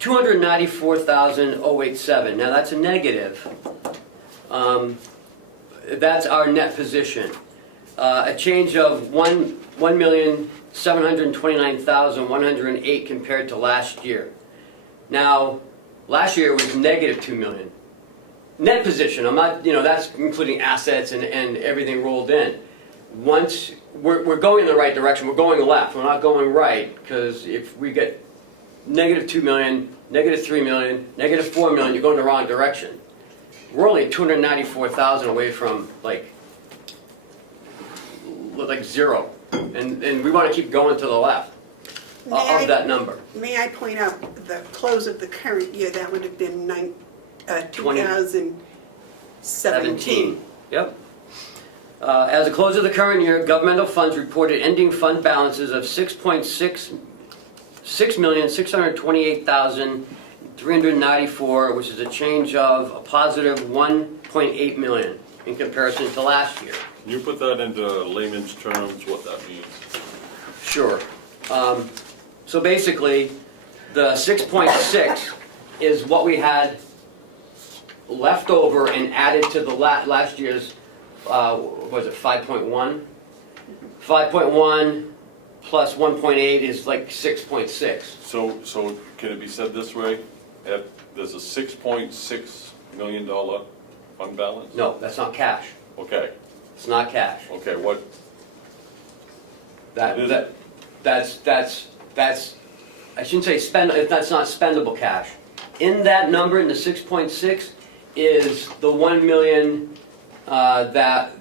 $294,087. Now that's a negative. That's our net position. A change of $1,729,108 compared to last year. Now, last year was negative $2 million. Net position, I'm not, that's including assets and everything rolled in. Once, we're going in the right direction, we're going left, we're not going right, because if we get negative $2 million, negative $3 million, negative $4 million, you're going the wrong direction. We're only 294,000 away from like zero, and we want to keep going to the left of that number. May I point out, the close of the current year, that would have been 2017. Yep. As of close of the current year, governmental funds reported ending fund balances of $6,628,394, which is a change of a positive $1.8 million in comparison to last year. Can you put that into layman's terms, what that means? Sure. So basically, the 6.6 is what we had left over and added to the last year's, was it 5.1? 5.1 plus 1.8 is like 6.6. So can it be said this way? There's a $6.6 million fund balance? No, that's not cash. Okay, It's not cash. okay, what, That, What is that's, I shouldn't say that's not spendable cash. In that number, in the 6.6, is the 1 million that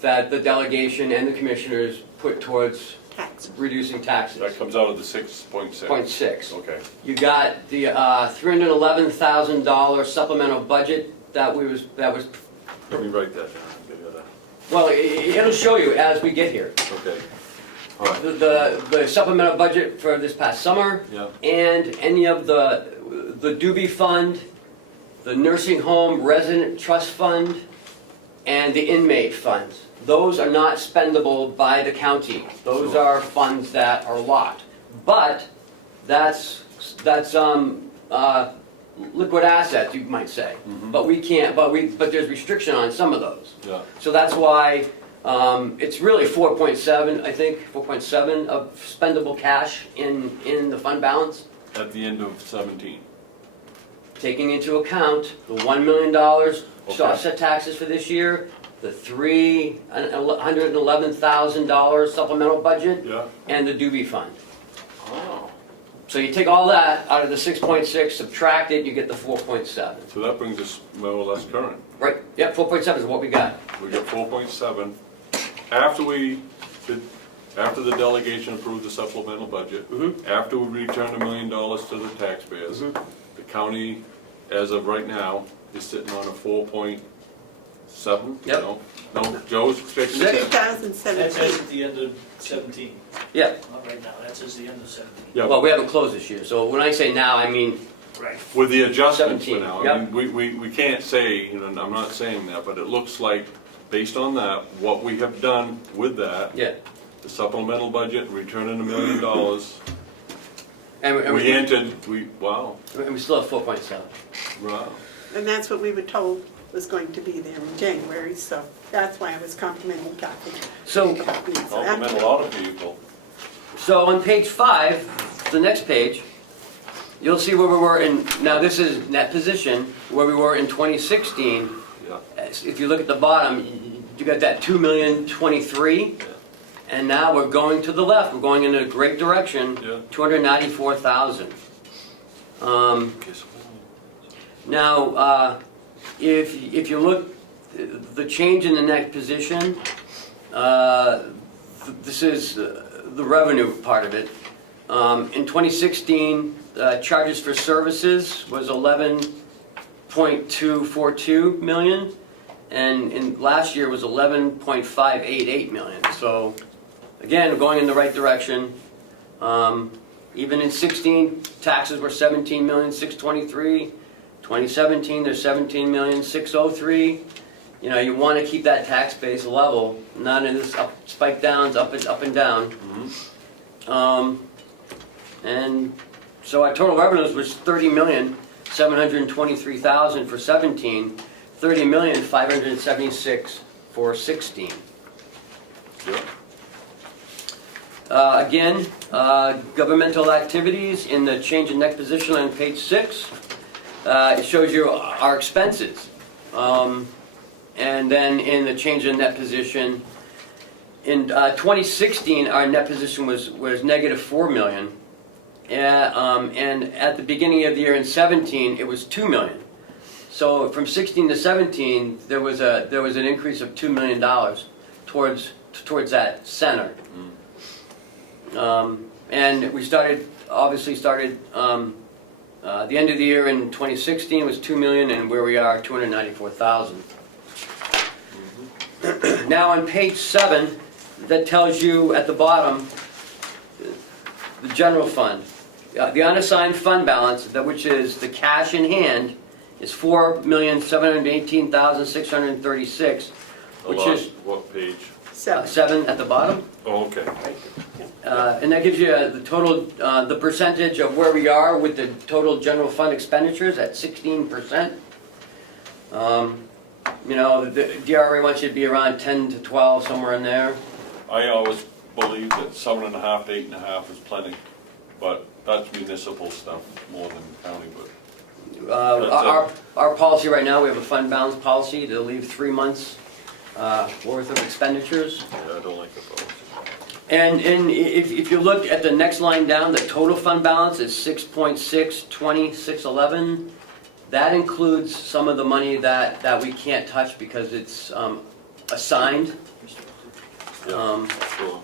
the delegation and the commissioners put towards Tax. reducing taxes. that comes out of the 6.6? 0.6. Okay, You got the $311,000 supplemental budget that was. let me write that down. Well, it'll show you as we get here. Okay, all right, The supplemental budget for this past summer, yeah, and any of the Doobie Fund, the Nursing Home Resident Trust Fund, and the Inmate Funds. Those are not spendable by the county. Those are funds that are locked. But that's liquid assets, you might say. But we can't, but there's restriction on some of those. yeah, So that's why it's really 4.7, I think, 4.7 of spendable cash in the fund balance, at the end of 17. taking into account the $1 million to Okay. offset taxes for this year, the $311,000 supplemental budget, Yeah? and the Doobie Fund. Oh, So you take all that out of the 6.6, subtract it, you get the 4.7. so that brings us more or less current. Right, yep, 4.7 is what we got. We got 4.7. After the delegation approved the supplemental budget, after we returned $1 million to the taxpayers, the county, as of right now, is sitting on a 4.7? Yep. No, Joe's shaking his head. That says 2017. at the end of 17, Yeah, not right now, that says the end of 17. Yeah, well, we haven't closed this year, so when I say now, I mean, Right. with the adjustments for 17, now, yep. I mean, we can't say, I'm not saying that, but it looks like, based on that, what we have done with that, yeah. the supplemental budget, returning $1 million, And We entered, wow, we still have 4.7. wow. And that's what we were told was going to be there in January, so that's why I was complimenting Kathy. So, Compliment a lot of people. so on page 5, the next page, you'll see where we were in, now this is net position, where we were in 2016. Yeah. If you look at the bottom, you got that 2,023,000, and now we're going to the left, we're going in a great direction, Yeah. 294,000. Guess Now, if you look, the change in the net position, this is the revenue part of it. In 2016, charges for services was 11.242 million, and in last year was 11.588 million. So, again, we're going in the right direction. Even in 16, taxes were 17,623,000. 2017, there's 17,603,000. You know, you want to keep that tax base level, not in this spike downs, up and down. And so our total revenues was 30,723,000 for 17, 30,576,000 for 16. Yeah. Again, governmental activities in the change in net position on page 6. It shows you our expenses. And then in the change in net position, in 2016, our net position was negative 4 million. And at the beginning of the year in 17, it was 2 million. So from 16 to 17, there was an increase of $2 million towards that center. And we obviously started, the end of the year in 2016 was 2 million, and where we are, 294,000. Now on page 7, that tells you at the bottom, the general fund. The unassigned fund balance, which is the cash in hand, is 4,718,636, which is What page? 7 at the bottom. Oh, okay. And that gives you the total, the percentage of where we are with the total general fund expenditures at 16%. You know, the DRA wants you to be around 10 to 12, somewhere in there. I always believe that 7.5 to 8.5 is plenty, but that's municipal stuff more than county, but. Our policy right now, we have a fund balance policy to leave 3 months worth of expenditures. Yeah, I don't like the policy. And if you look at the next line down, the total fund balance is 6.620,611. That includes some of the money that we can't touch because it's assigned. Yeah, sure.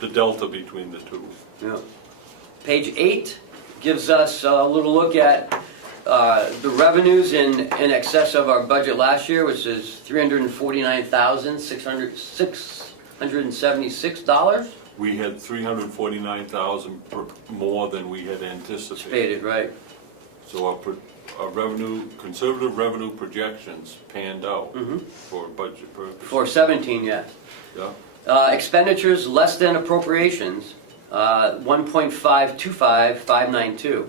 The delta between the two. Yeah. Page 8 gives us a little look at the revenues in excess of our budget last year, which is $349,676. We had 349,000 more than we had anticipated. Stated, right. So our revenue, conservative revenue projections panned out for budget purposes. For 17, yes. Yeah, Expenditures less than appropriations, 1.525592.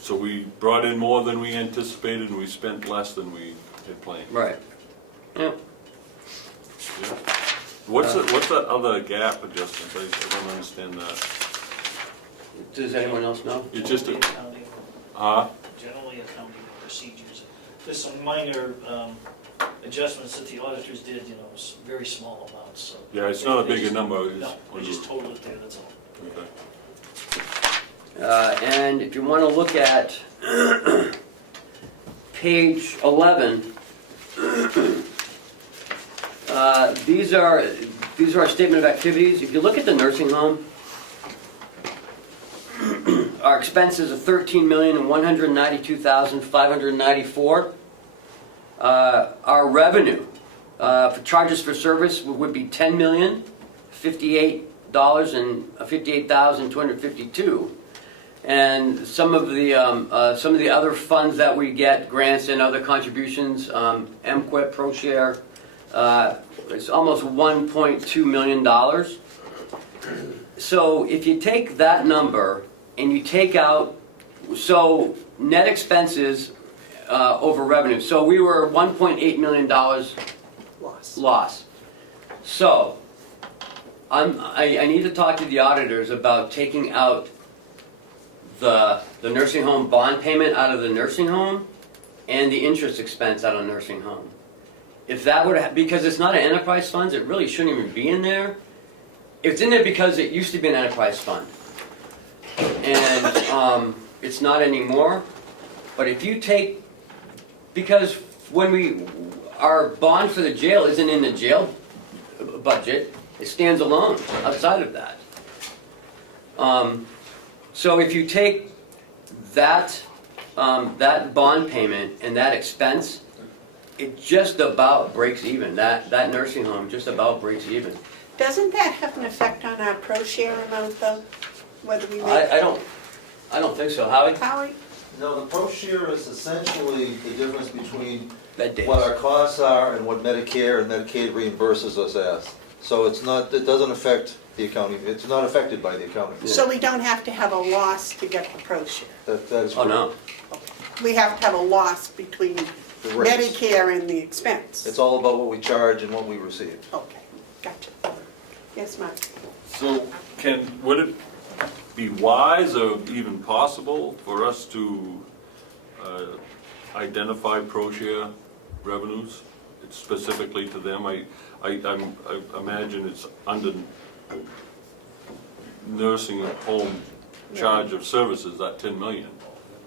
so we brought in more than we anticipated and we spent less than we had planned. Right. Yeah. Yeah. What's that other gap adjustment? I don't understand that. Does anyone else know? It's just Generally a, Generally accounting procedures. There's some minor adjustments that the auditors did, you know, very small amounts, so. yeah, it's not a bigger number. It's No, they just total it there, that's all. Okay. And if you want to look at page 11, these are our statement of activities. If you look at the nursing home, our expenses are $13,192,594. Our revenue for charges for service would be $10,058,252. And some of the other funds that we get, grants and other contributions, MQuip, ProShare, it's almost $1.2 million. so if you take that number and you take out, so net expenses over revenue, so we were $1.8 million Loss. loss. So, I need to talk to the auditors about taking out the nursing home bond payment out of the nursing home and the interest expense out of nursing home. If that were to, because it's not an enterprise fund, it really shouldn't even be in there. It's in there because it used to be an enterprise fund. And it's not anymore. But if you take, because when our bond for the jail isn't in the jail budget, it stands alone outside of that. So if you take that, that bond payment and that expense, it just about breaks even. That nursing home just about breaks even. Doesn't that have an effect on our pro share amount though? Whether we make, I don't think so. Howie? Howie? No, the pro share is essentially the difference between That day. what our costs are and what Medicare and Medicaid reimburses us as. So it's not, it doesn't affect the accounting, it's not affected by the accounting. So we don't have to have a loss to get the pro share. That is Oh, correct. no. We have to have a loss between The rates. Medicare and the expense. It's all about what we charge and what we receive. Okay, gotcha. Yes, Mark? So would it be wise or even possible for us to identify pro-share revenues specifically to them? I imagine it's under nursing home charge of services, that 10 million.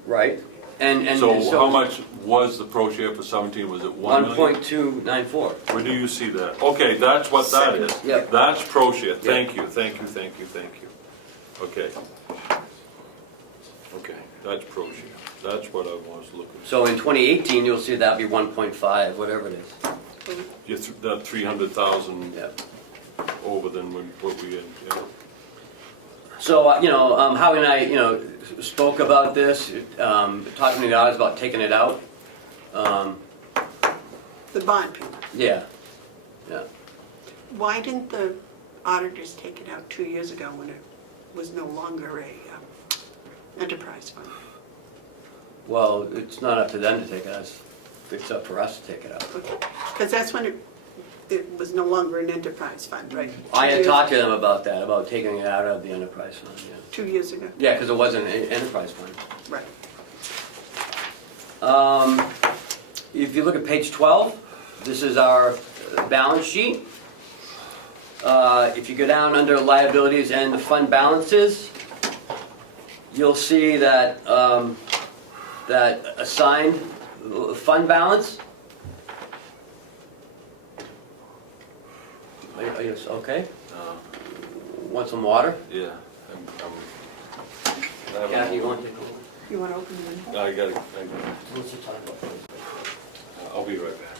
Right. And So how much was the pro-share for 17? Was it 1 million? 1.294. Where do you see that? Okay, that's what that is. Yep. That's pro-share. Thank you, thank you, thank you, thank you. Okay. Okay, that's pro-share. That's what I was looking for. So in 2018, you'll see that'll be 1.5, whatever it is. That 300,000 Yep. over than what we had, yeah. So, Howie and I, spoke about this, talking to the auditors about taking it out. The bond payment. Yeah, yeah. Why didn't the auditors take it out 2 years ago when it was no longer a enterprise fund? Well, it's not up to them to take it out, it's up for us to take it out. Because that's when it was no longer an enterprise fund, right? I had talked to them about that, about taking it out of the enterprise fund, yeah. 2 years ago, Yeah, because it wasn't an enterprise fund. right. If you look at page 12, this is our balance sheet. If you go down under liabilities and the fund balances, you'll see that that assigned fund balance. Are you okay? Want some water? Yeah. Kathy, you want to take over? You want to open the window? I gotta, What's the time? I'll be right back.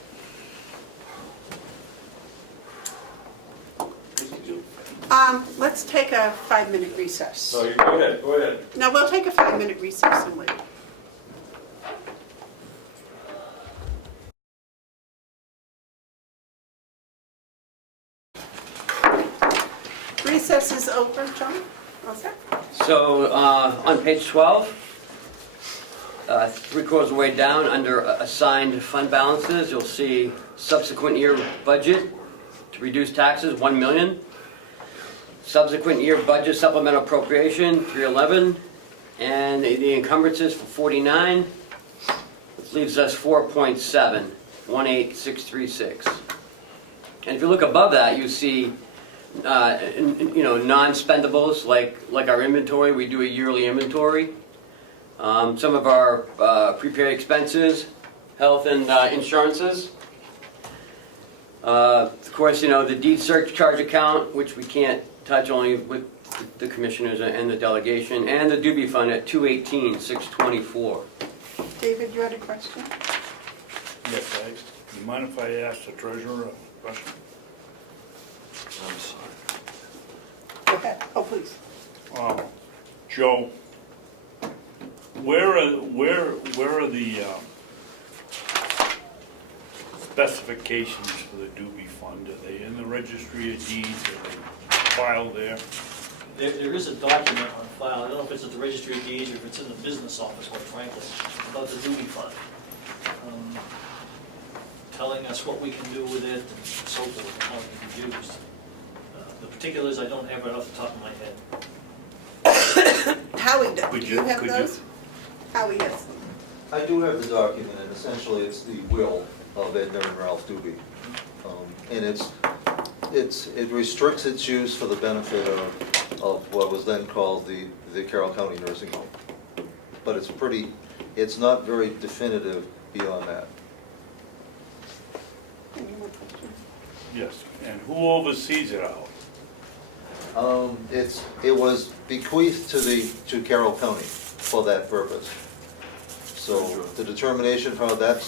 Let's take a 5-minute recess. No, you go ahead, go ahead. No, we'll take a 5-minute recess and wait. Recess is over, John? All set? So, on page 12, 3/4 of the way down, under assigned fund balances, you'll see subsequent year budget to reduce taxes, 1 million. Subsequent year budget supplemental appropriation, 311. And the encumbrances for 49, which leaves us 4.7, 18636. And if you look above that, you see non-spendables, like our inventory. We do a yearly inventory. Some of our prepaid expenses, health and insurances. Of course, the deed search charge account, which we can't touch, only with the commissioners and the delegation, and the doobie fund at 218,624. David, you had a question? Yes, you mind if I ask the treasurer a question? I'm sorry. Go ahead. Oh, please. Joe, where are the specifications for the doobie fund? Are they in the registry of deeds? Are they filed there? there is a document on file, I don't know if it's at the Registry of Deeds or if it's in the business office, quite frankly, about the Doobie Fund. Telling us what we can do with it and so forth, and how it can be used. The particulars I don't have right off the top of my head. Howie, do Could you you- have could you- those? Howie has them. I do have the document, and essentially it's the will of Edna and Ralph Doobie. And it restricts its use for the benefit of what was then called the Carroll County Nursing Home. But it's not very definitive beyond that. Any more questions? Yes, and who oversees it all? It was bequeathed to Carroll County for that purpose. So the determination how that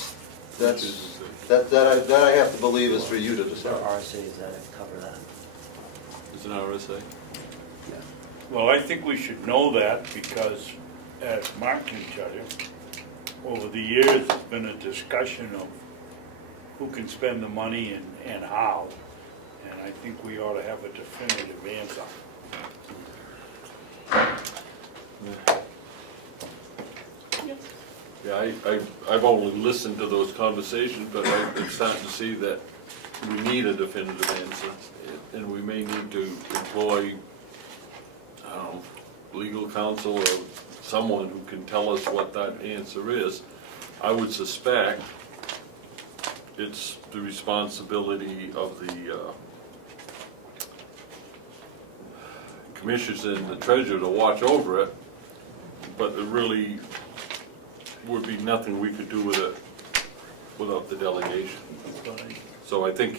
I have to believe is for you to There decide. are RSAs that cover that. Is an RSA? Well, I think we should know that because, as Mark can tell you, over the years, there's been a discussion of who can spend the money and how. And I think we ought to have a definitive answer. Yeah, I've only listened to those conversations, but I'm starting to see that we need a definitive answer. And we may need to employ, legal counsel or someone who can tell us what that answer is. I would suspect it's the responsibility of the commissioners and the treasurer to watch over it, but there really would be nothing we could do with it without the delegation. So I think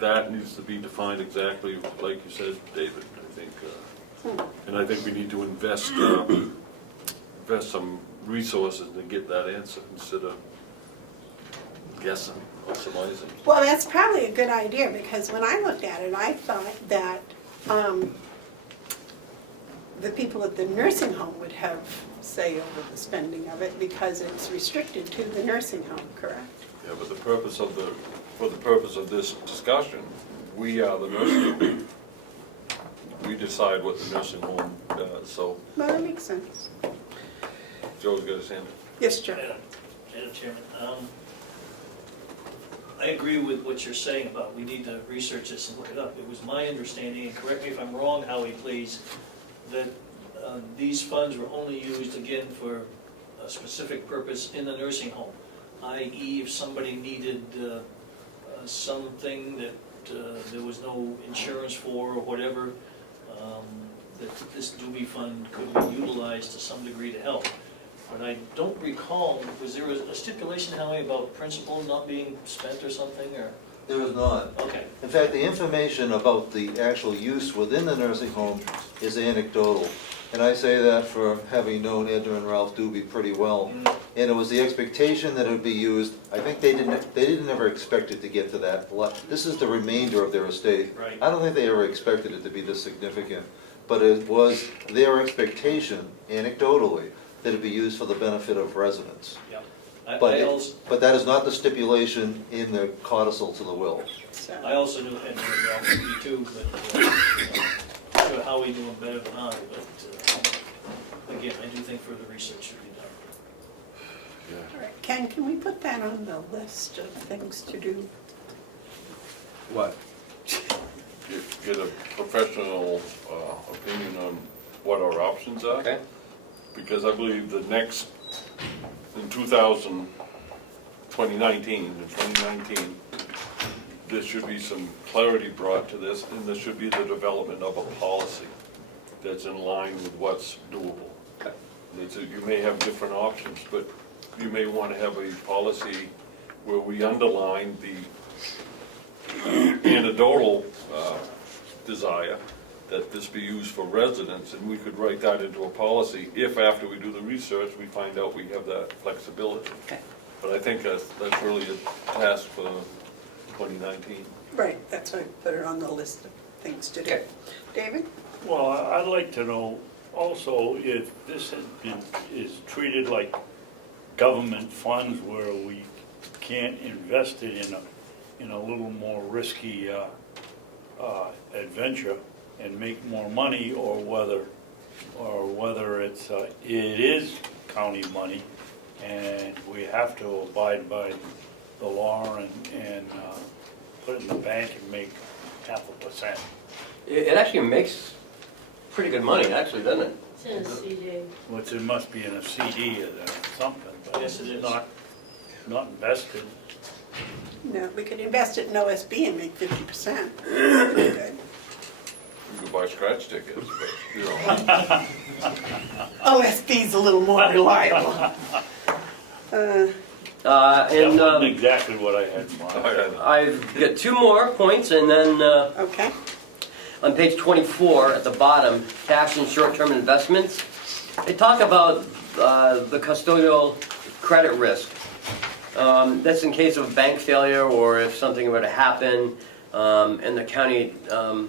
that needs to be defined exactly like you said, David. And I think we need to invest some resources to get that answer instead of guessing or surmising. Well, that's probably a good idea, because when I looked at it, I thought that the people at the nursing home would have say over the spending of it, because it's restricted to the nursing home, correct? Yeah, but for the purpose of this discussion, we are the nursing home. We decide what the nursing home does, so Well, that makes sense. Joe's got his hand up. Yes, Joe. Madam Chairman, I agree with what you're saying about we need to research this and look it up. It was my understanding, and correct me if I'm wrong, Howie, please, that these funds were only used, again, for a specific purpose in the nursing home, i.e. if somebody needed something that there was no insurance for or whatever, that this Doobie Fund could be utilized to some degree to help. But I don't recall, was there a stipulation, Howie, about principal not being spent or something, or? There is not. Okay. In fact, the information about the actual use within the nursing home is anecdotal. And I say that for having known Edna and Ralph Doobie pretty well. And it was the expectation that it would be used. I think they didn't ever expect it to get to that. This is the remainder of their estate. Right. I don't think they ever expected it to be this significant. But it was their expectation, anecdotally, that it be used for the benefit of residents. Yeah. But that is not the stipulation in the codicil to the will. So, I also knew Edward Ralph too, but I'm sure Howie knew him better than I, but again, I do think further research should be done. all right. Ken, can we put that on the list of things to do? What? Get a professional opinion on what our options are. Okay. Because I believe the next, in 2019, there should be some clarity brought to this, and there should be the development of a policy that's in line with what's doable. You may have different options, but you may want to have a policy where we underline the anecdotal desire that this be used for residents, and we could write that into a policy if after we do the research, we find out we have that flexibility. Okay. But I think that's really a task for 2019. Right, that's why I put it on the list of things to do. Okay. David? Well, I'd like to know also if this is treated like government funds where we can't invest it in a little more risky adventure, and make more money, or whether it is county money, and we have to abide by the law and put it in the bank and make 0.5%. It actually makes pretty good money, actually, doesn't it? It's in a CD. Which it must be in a CD or something, but Yes, it is. not invested. No, we could invest it in OSB and make 50%. Good. You could buy scratch tickets, but, you know. OSB's a little more reliable. That And wasn't exactly what I had in mind. I've got two more points, and then Okay. on page 24 at the bottom, cash and short-term investments, they talk about the custodial credit risk. That's in case of bank failure or if something were to happen and the county, and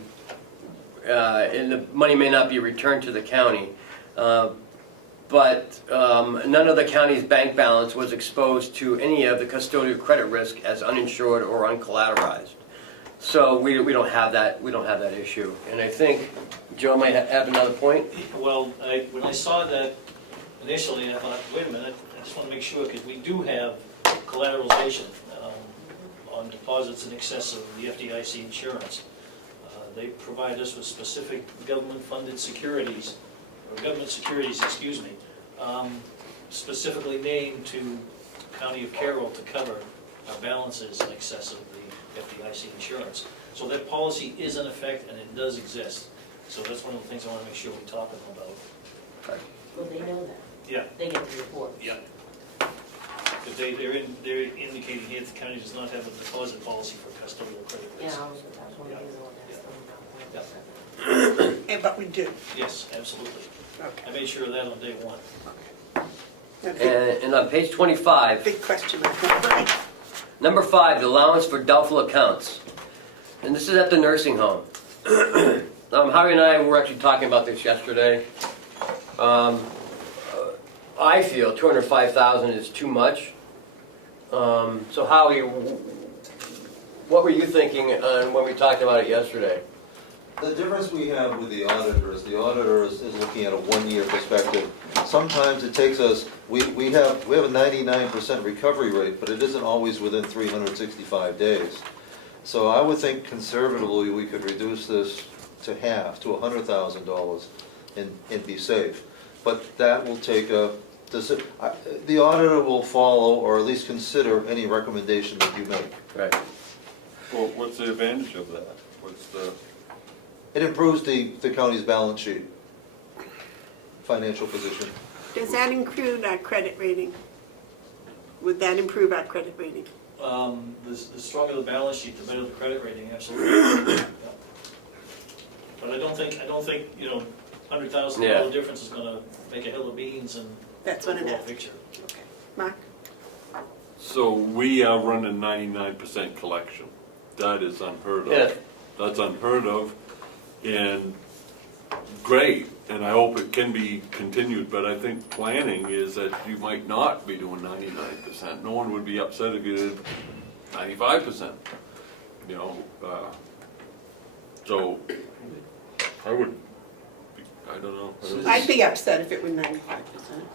the money may not be returned to the county. But none of the county's bank balance was exposed to any of the custodial credit risk as uninsured or uncollateralized. So we don't have that issue. And I think Joe might have another point. Well, when I saw that initially, I thought, wait a minute, I just want to make sure, because we do have collateralization on deposits in excess of the FDIC insurance. They provide us with specific government-funded securities, or government securities, excuse me, specifically named to County of Carroll to cover our balances in excess of the FDIC insurance. So that policy is in effect and it does exist. So that's one of the things I want to make sure we talk to them about. Well, they know that. Yeah. They get the report. Yeah. But they're indicating here that the county does not have a deposit policy for custodial credit Yeah, risk. that's one of the things I want to ask them about. Yeah. But we do. Yes, absolutely. Okay. I made sure of that on day one. And on page 25, Big question mark. number 5, the allowance for doubtful accounts. And this is at the nursing home. Howie and I were actually talking about this yesterday. I feel $205,000 is too much. So Howie, what were you thinking when we talked about it yesterday? The difference we have with the auditor is looking at a one-year perspective. Sometimes it takes us, we have a 99% recovery rate, but it isn't always within 365 days. So I would think conservatively, we could reduce this to half, to $100,000 and be safe. But that will take the auditor will follow, or at least consider, any recommendation that you make. Right. Well, what's the advantage of that? It improves the county's balance sheet, financial position. Does that include our credit rating? Would that improve our credit rating? The stronger the balance sheet, the better the credit rating, absolutely. Yeah. But I don't think, $100,000 difference is gonna make a hill of beans and That's what I'm overall asking. picture. Okay. Mark? So we are running 99% collection. That is unheard of. Yeah. That's unheard of, and great, and I hope it can be continued, but I think planning is that you might not be doing 99%. No one would be upset if you did 95%, so I would, I don't know. I'd be upset if it were 95%.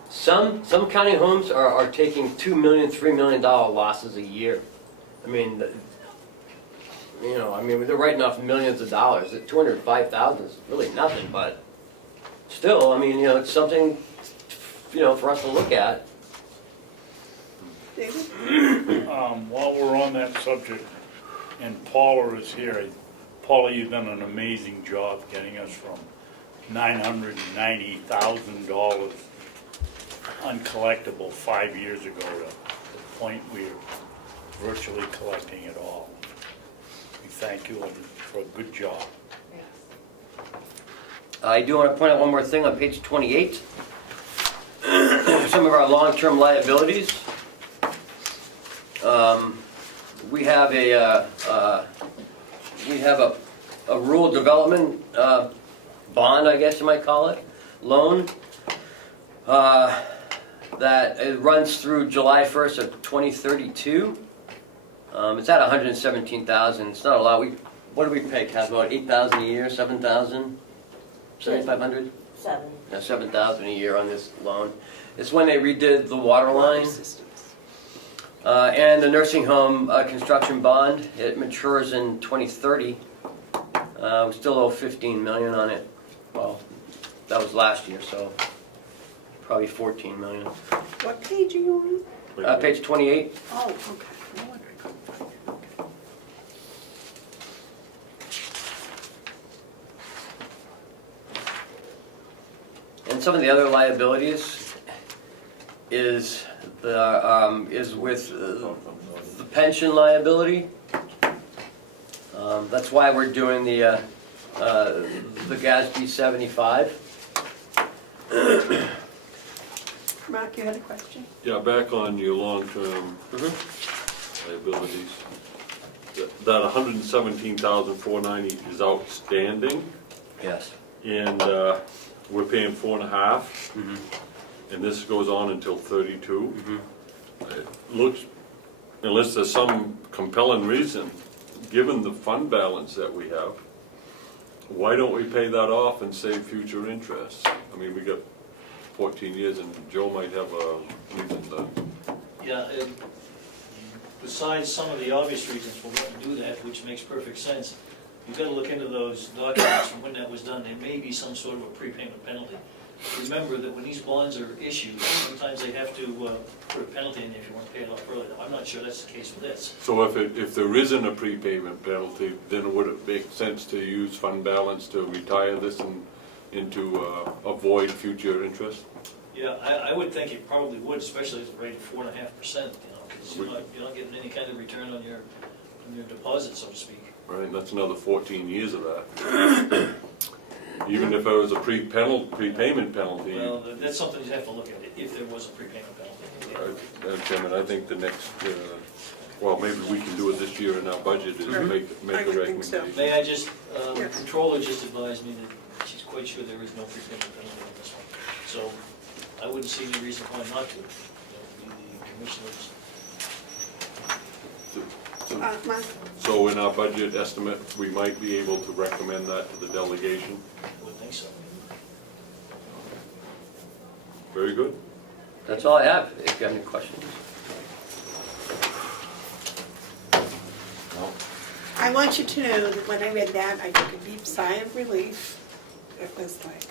Some county homes are taking $2 million, $3 million losses a year. I mean, they're writing off millions of dollars. $205,000 is really nothing, but still, it's something, for us to look at. David? While we're on that subject, and Paula is here, Paula, you've done an amazing job getting us from $990,000 uncollectible 5 years ago to the point we're virtually collecting it all. We thank you for a good job. I do want to point out one more thing on page 28. Some of our long-term liabilities. We have a rural development bond, I guess you might call it, loan, that it runs through July 1st of 2032. It's at $117,000. It's not a lot. What do we pay, Kath, about 8,000 a year, 7,000? 7,500? 7. Yeah, 7,000 a year on this loan. It's when they redid the water line. And the nursing home construction bond, it matures in 2030. We still owe 15 million on it. Well, that was last year, so probably 14 million. What page are you on? Page 28. Oh, okay. No wonder I couldn't find it. Okay. And some of the other liabilities is with the pension liability. That's why we're doing the GASB 75. Mark, you had a question? Yeah, back on your long-term liabilities. That 117,490 is outstanding, Yes. and we're paying 4.5, and this goes on until 32. It looks, unless there's some compelling reason, given the fund balance that we have, why don't we pay that off and save future interest? I mean, we got 14 years, and Joe might have a reason to. Yeah, and besides some of the obvious reasons for wanting to do that, which makes perfect sense, you've got to look into those documents from when that was done. There may be some sort of a prepayment penalty. Remember that when these bonds are issued, sometimes they have to put a penalty in if you want to pay it off early. Now, I'm not sure that's the case with this. So if there isn't a prepayment penalty, then would it make sense to use fund balance to retire this and to avoid future interest? Yeah, I would think it probably would, especially at the rate of 4.5%, because you're not getting any kind of return on your deposit, so to speak. Right, that's another 14 years of that. Even if there was a prepayment penalty. Well, that's something you have to look at, if there was a prepayment penalty. Chairman, I think the next, well, maybe we can do it this year in our budget, is make I a would think so. recommendation. May I just, the Yes. controller just advised me that she's quite sure there is no prepayment penalty on this one. So I wouldn't see any reason why not to. The commissioners, Mark? So in our budget estimate, we might be able to recommend that to the delegation. would think so. Very good. That's all I have. If you have any questions. I want you to know that when I read that, I took a deep sigh of relief. It was like,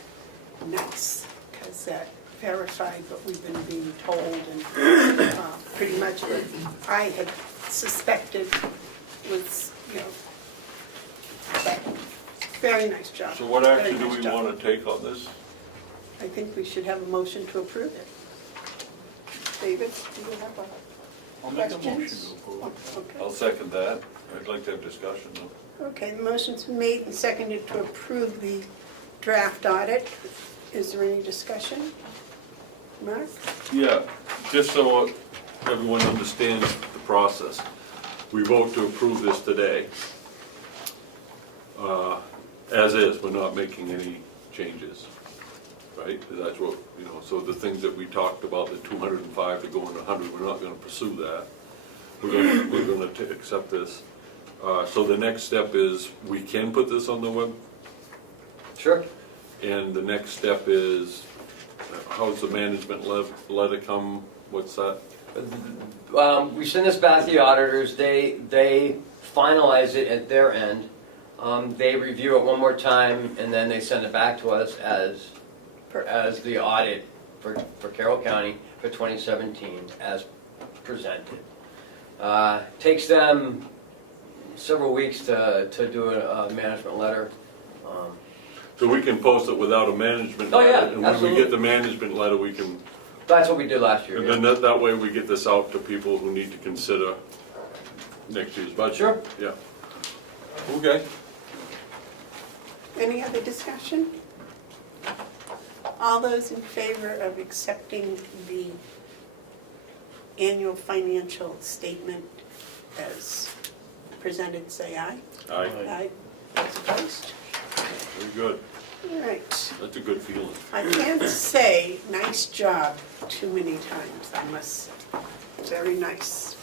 nice, because that verified what we've been being told and pretty much what I had suspected was, but very nice job. So what action do Very nice we job. want to take on this? I think we should have a motion to approve it. David, do you have a? I'll make a motion Questions? to approve. Okay. I'll second that. I'd like to have discussion though. Okay, the motion's been made and seconded to approve the draft audit. Is there any discussion? Mark? Yeah, just so everyone understands the process. We vote to approve this today. As is, we're not making any changes, right? That's what, so the things that we talked about, the 205 to go into 100, we're not gonna pursue that. We're gonna accept this. So the next step is, we can put this on the web, Sure. and the next step is, how's the management letter come, what's that? We send this back to the auditors. They finalize it at their end. They review it one more time, and then they send it back to us as the audit for Carroll County for 2017 as presented. Takes them several weeks to do a management letter. So we can post it without a management Oh, letter? yeah, And when we absolutely. get the management letter, we can, That's what we did last year. and Yeah. then that way we get this out to people who need to consider next year's budget. Sure. Yeah. Okay. Any other discussion? All those in favor of accepting the annual financial statement as presented, say aye. Aye. Aye. Those opposed? Very good. All right. That's a good feeling. I can't say nice job too many times, I must say. Very nice.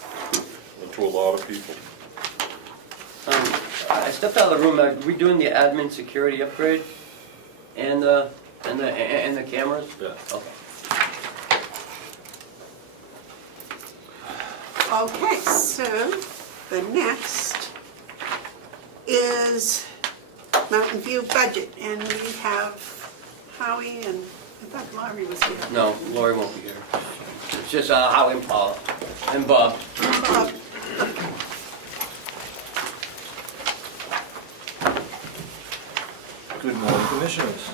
To a lot of people. I stepped out of the room, are we doing the admin security upgrade? And the cameras? Yeah. Okay. Okay, so the next is Mountain View budget, and we have Howie and, I thought Laurie was here. No, Lori won't be here. It's just Howie and Paula and Bob. Bob, Good morning, Commissioners.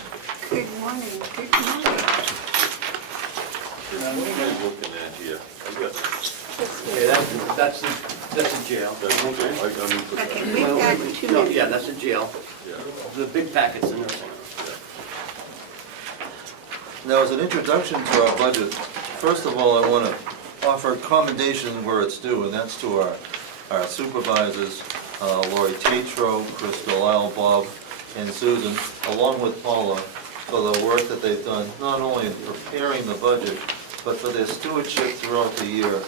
good morning, good morning. What are you guys looking at here? I got, Okay, that's the jail. that's okay, I mean, put that. Okay, we've got two No, minutes. yeah, that's the jail. Yeah. The big packets in there. Now, as an introduction to our budget, first of all, I want to offer commendation where it's due, and that's to our supervisors, Lori Tatro, Crystal Isle, Bob, and Susan, along with Paula, for the work that they've done, not only in preparing the budget, but for their stewardship throughout the year.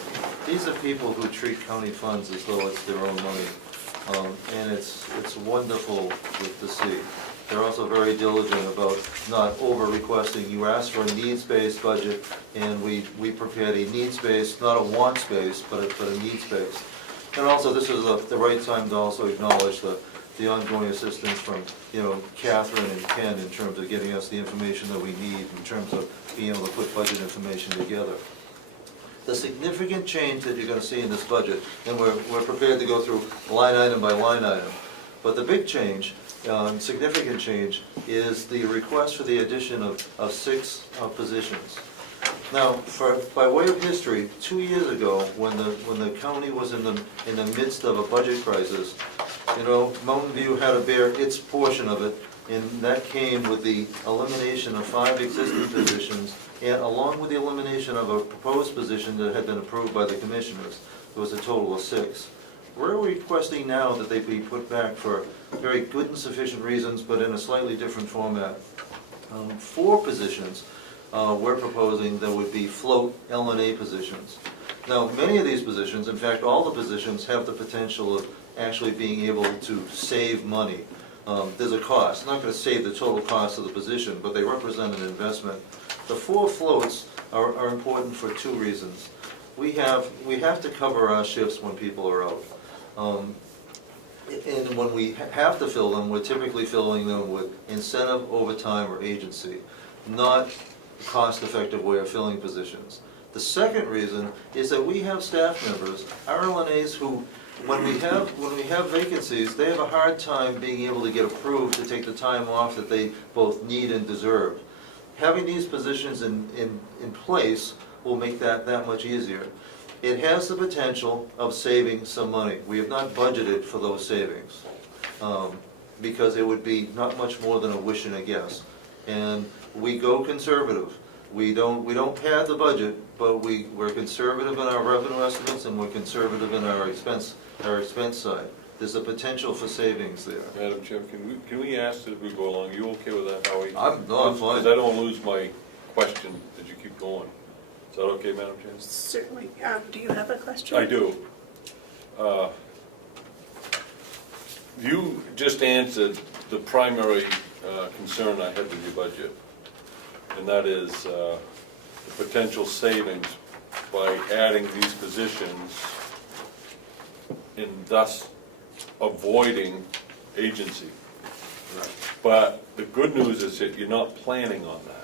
These are people who treat county funds as though it's their own money, and it's wonderful to see. They're also very diligent about not over-requesting. You asked for a needs-based budget, and we prepared a needs-based, not a wants-based, but a needs-based. And also, this is the right time to also acknowledge the ongoing assistance from, Catherine and Ken in terms of getting us the information that we need in terms of being able to put budget information together. The significant change that you're going to see in this budget, and we're prepared to go through line item by line item, but the big change, significant change, is the request for the addition of 6 positions. Now, by way of history, 2 years ago, when the county was in the midst of a budget crisis, Mountain View had to bear its portion of it, and that came with the elimination of 5 existing positions, and along with the elimination of a proposed position that had been approved by the commissioners. There was a total of 6. We're requesting now that they be put back for very good and sufficient reasons, but in a slightly different format. 4 positions we're proposing that would be float L&A positions. Now, many of these positions, in fact, all the positions have the potential of actually being able to save money. There's a cost. Not going to save the total cost of the position, but they represent an investment. The 4 floats are important for 2 reasons. We have to cover our shifts when people are out. And when we have to fill them, we're typically filling them with incentive, overtime, or agency, not a cost-effective way of filling positions. The second reason is that we have staff members, our LNAs, who, when we have vacancies, they have a hard time being able to get approved to take the time off that they both need and deserve. Having these positions in place will make that much easier. It has the potential of saving some money. We have not budgeted for those savings, because it would be not much more than a wish and a guess. And we go conservative. We don't pad the budget, but we're conservative in our revenue estimates, and we're conservative in our expense side. There's a potential for savings there. Madam Chair, can we ask as we go along, you okay with that, Howie? I'm Because fine. I don't lose my question as you keep going. Is that okay, Madam Chair? Certainly. Do you have a question? I do. You just answered the primary concern I had with your budget, and that is the potential savings by adding these positions and thus avoiding agency. But the good news is that you're not planning on that.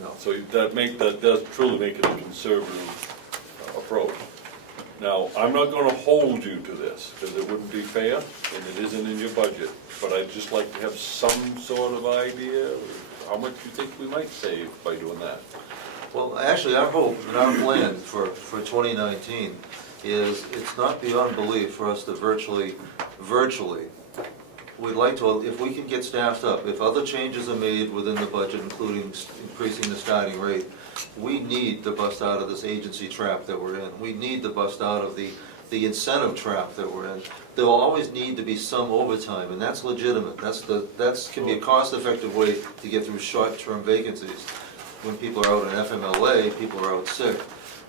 No. So that does truly make it a conservative approach. Now, I'm not gonna hold you to this, because it wouldn't be fair, and it isn't in your budget, but I'd just like to have some sort of idea of how much you think we might save by doing that. Well, actually, our hope and our plan for 2019 is, it's not beyond belief for us to virtually, we'd like to, if we can get staffed up, if other changes are made within the budget, including increasing the starting rate, we need to bust out of this agency trap that we're in. We need to bust out of the incentive trap that we're in. There will always need to be some overtime, and that's legitimate. That can be a cost-effective way to get through short-term vacancies. When people are out in FMLA, people are out sick,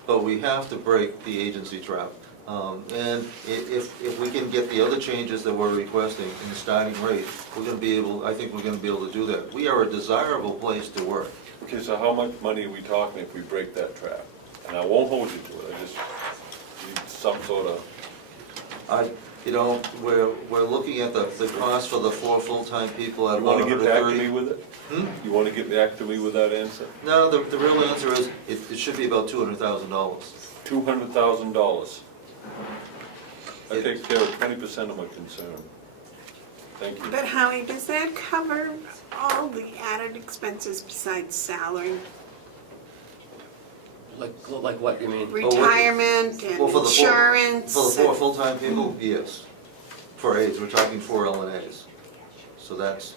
but we have to break the agency trap. And if we can get the other changes that we're requesting in the starting rate, we're gonna be able, I think we're gonna be able to do that. We are a desirable place to work. Okay, so how much money are we talking if we break that trap? And I won't hold you to it, I just need some sort of, We're looking at the cost for the 4 full-time people at you wanna get back to 130. me with it? Hmm? You wanna get back to me with that answer? No, the real answer is, it should be about $200,000. $200,000. I take care of 20% of my concern. Thank you. But Howie, does that cover all the added expenses besides salary? Like what, you mean? Retirement and Well, for the four- insurance? For the 4 full-time people, yes. For aides, we're talking 4 LNAs. So that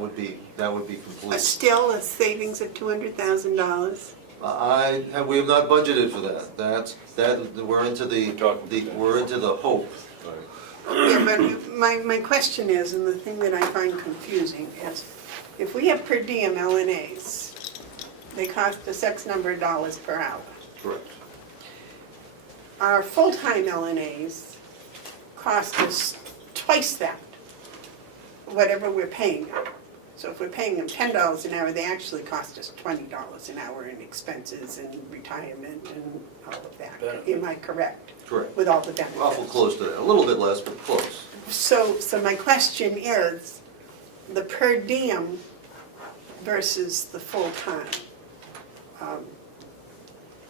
would be complete. Still a savings of $200,000? We have not budgeted for that. We're into the hope. Right. Yeah, but my question is, and the thing that I find confusing is, if we have per diem LNAs, they cost us X number of dollars per hour. Correct. Our full-time LNAs cost us twice that, whatever we're paying them. So if we're paying them $10 an hour, they actually cost us $20 an hour in expenses and retirement and all of that. Benefit. Am I correct? Correct. With all the benefits? Awful close to that. A little bit less, but close. So my question is, the per diem versus the full-time.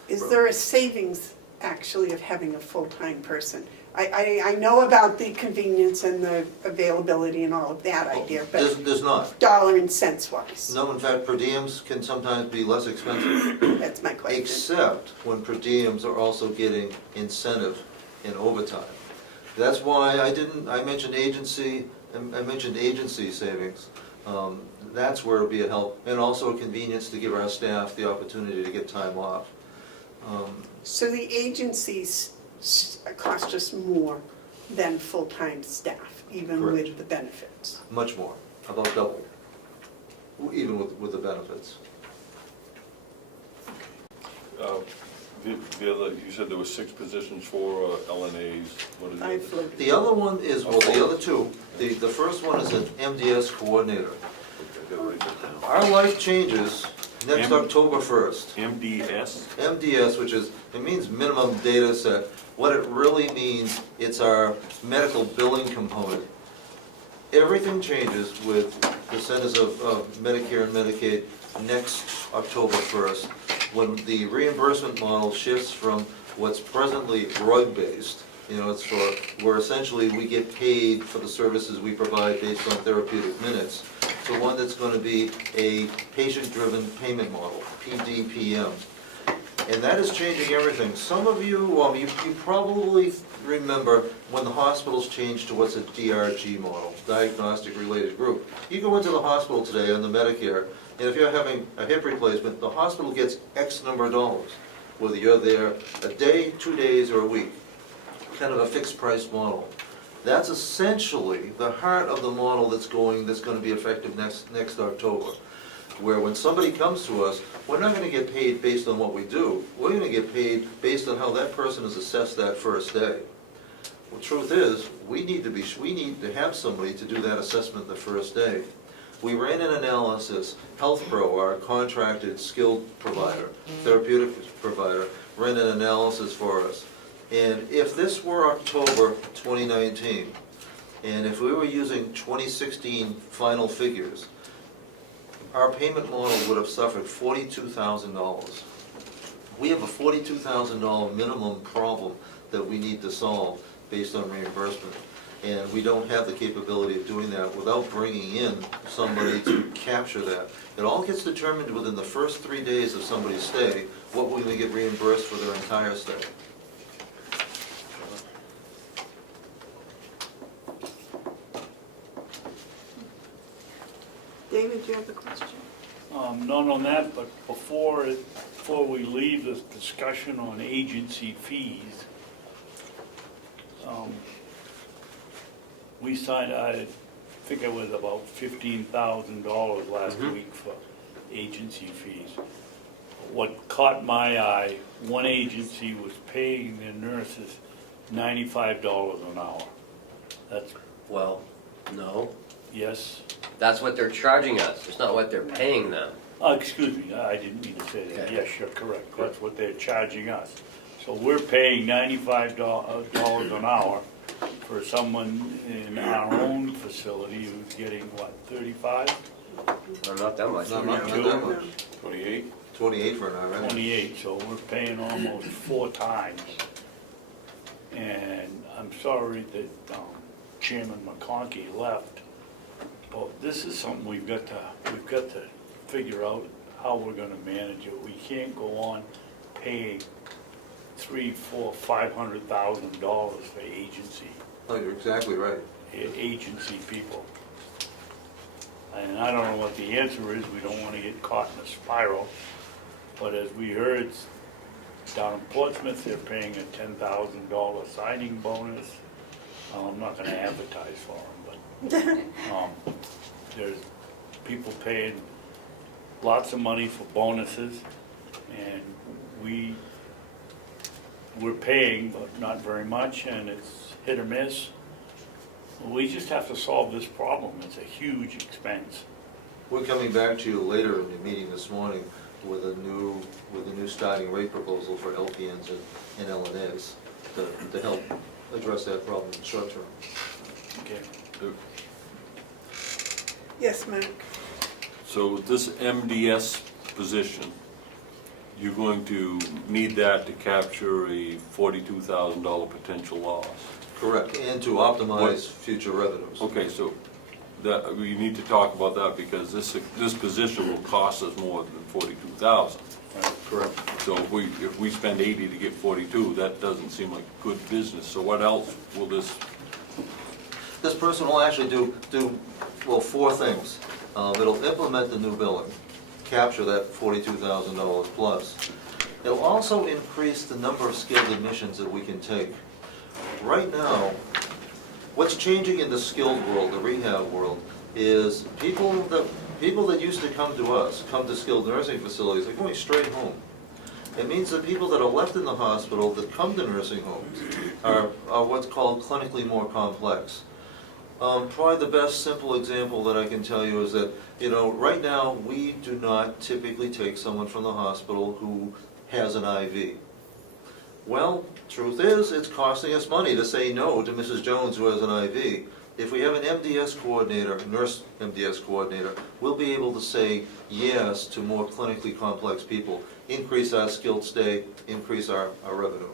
Is there a savings actually of having a full-time person? I know about the convenience and the availability and all of that idea, but There's not. dollar and cents wise, No, in fact, per diems can sometimes be less expensive, that's my question. except when per diems are also getting incentive in overtime. That's why I mentioned agency savings. That's where it'll be a help, and also a convenience to give our staff the opportunity to get time off. So the agencies cost us more than full-time staff, even Correct. with the benefits? Much more, about double, even with the benefits. The other, you said there were 6 positions for LNAs, what is I it? flew. The other one is, well, the other 2, the first one is an MDS coordinator. Okay, I gotta write that down. Our life changes next October 1st. MDS? MDS, which means minimum data set. What it really means, it's our medical billing component. Everything changes with the Centers of Medicare and Medicaid next October 1st, when the reimbursement model shifts from what's presently drug-based, it's where essentially we get paid for the services we provide based on therapeutic minutes, to one that's going to be a patient-driven payment model, PDPM. And that is changing everything. Some of you, you probably remember when the hospitals changed to what's a DRG model, diagnostic related group. You go into the hospital today on the Medicare, and if you're having a hip replacement, the hospital gets X number of dollars, whether you're there a day, 2 days, or a week. Kind of a fixed price model. That's essentially the heart of the model that's going to be effective next October. Where when somebody comes to us, we're not going to get paid based on what we do. We're going to get paid based on how that person is assessed that first day. Well, the truth is, we need to have somebody to do that assessment the first day. We ran an analysis. HealthPro, our contracted skilled provider, therapeutic provider, ran an analysis for us. And if this were October 2019, and if we were using 2016 final figures, our payment model would have suffered $42,000. We have a $42,000 minimum problem that we need to solve based on reimbursement. And we don't have the capability of doing that without bringing in somebody to capture that. It all gets determined within the first 3 days of somebody's stay, what we're going to get reimbursed for their entire stay. David, do you have a question? Not on that, but before we leave this discussion on agency fees, we signed, I think it was about $15,000 last week for agency fees. What caught my eye, one agency was paying their nurses $95 an hour. That's, Well, no, yes, that's what they're charging us, it's not what they're paying them. excuse me, I didn't mean to say that. Okay. Yes, you're correct, that's what they're charging us. So we're paying $95 an hour for someone in our own facility who's getting, what, 35? No, not that much. Not that much. 28? 28 for an hour, right? 28, so we're paying almost 4 times. And I'm sorry that Chairman McConkey left, but this is something we've got to figure out how we're gonna manage it. We can't go on paying $300,000, $400,000, $500,000 for agency Oh, you're exactly right. agency people. And I don't know what the answer is, we don't wanna get caught in a spiral, but as we heard, down in Portsmouth, they're paying a $10,000 signing bonus. I'm not gonna advertise for them, but, there's people paying lots of money for bonuses, and we're paying, but not very much, and it's hit or miss. We just have to solve this problem, it's a huge expense. We're coming back to you later in the meeting this morning with a new starting rate proposal for LPNs and LNAs to help address that problem in the short term. Okay. Yes, Mark? So this MDS position, you're going to need that to capture a $42,000 potential loss. Correct, and to optimize future revenues. Okay, so that, we need to talk about that because this position will cost us more than 42,000. Correct. So if we spend 80 to get 42, that doesn't seem like good business. So what else will this, This person will actually do well, 4 things. It'll implement the new billing, capture that $42,000 plus. It'll also increase the number of skilled admissions that we can take. Right now, what's changing in the skilled world, the rehab world, is people that used to come to us, come to skilled nursing facilities, they're going straight home. It means that people that are left in the hospital that come to nursing homes are what's called clinically more complex. Probably the best simple example that I can tell you is that, right now, we do not typically take someone from the hospital who has an IV. Well, truth is, it's costing us money to say no to Mrs. Jones who has an IV. If we have an MDS coordinator, nurse MDS coordinator, we'll be able to say yes to more clinically complex people, increase our skilled stay, increase our revenue.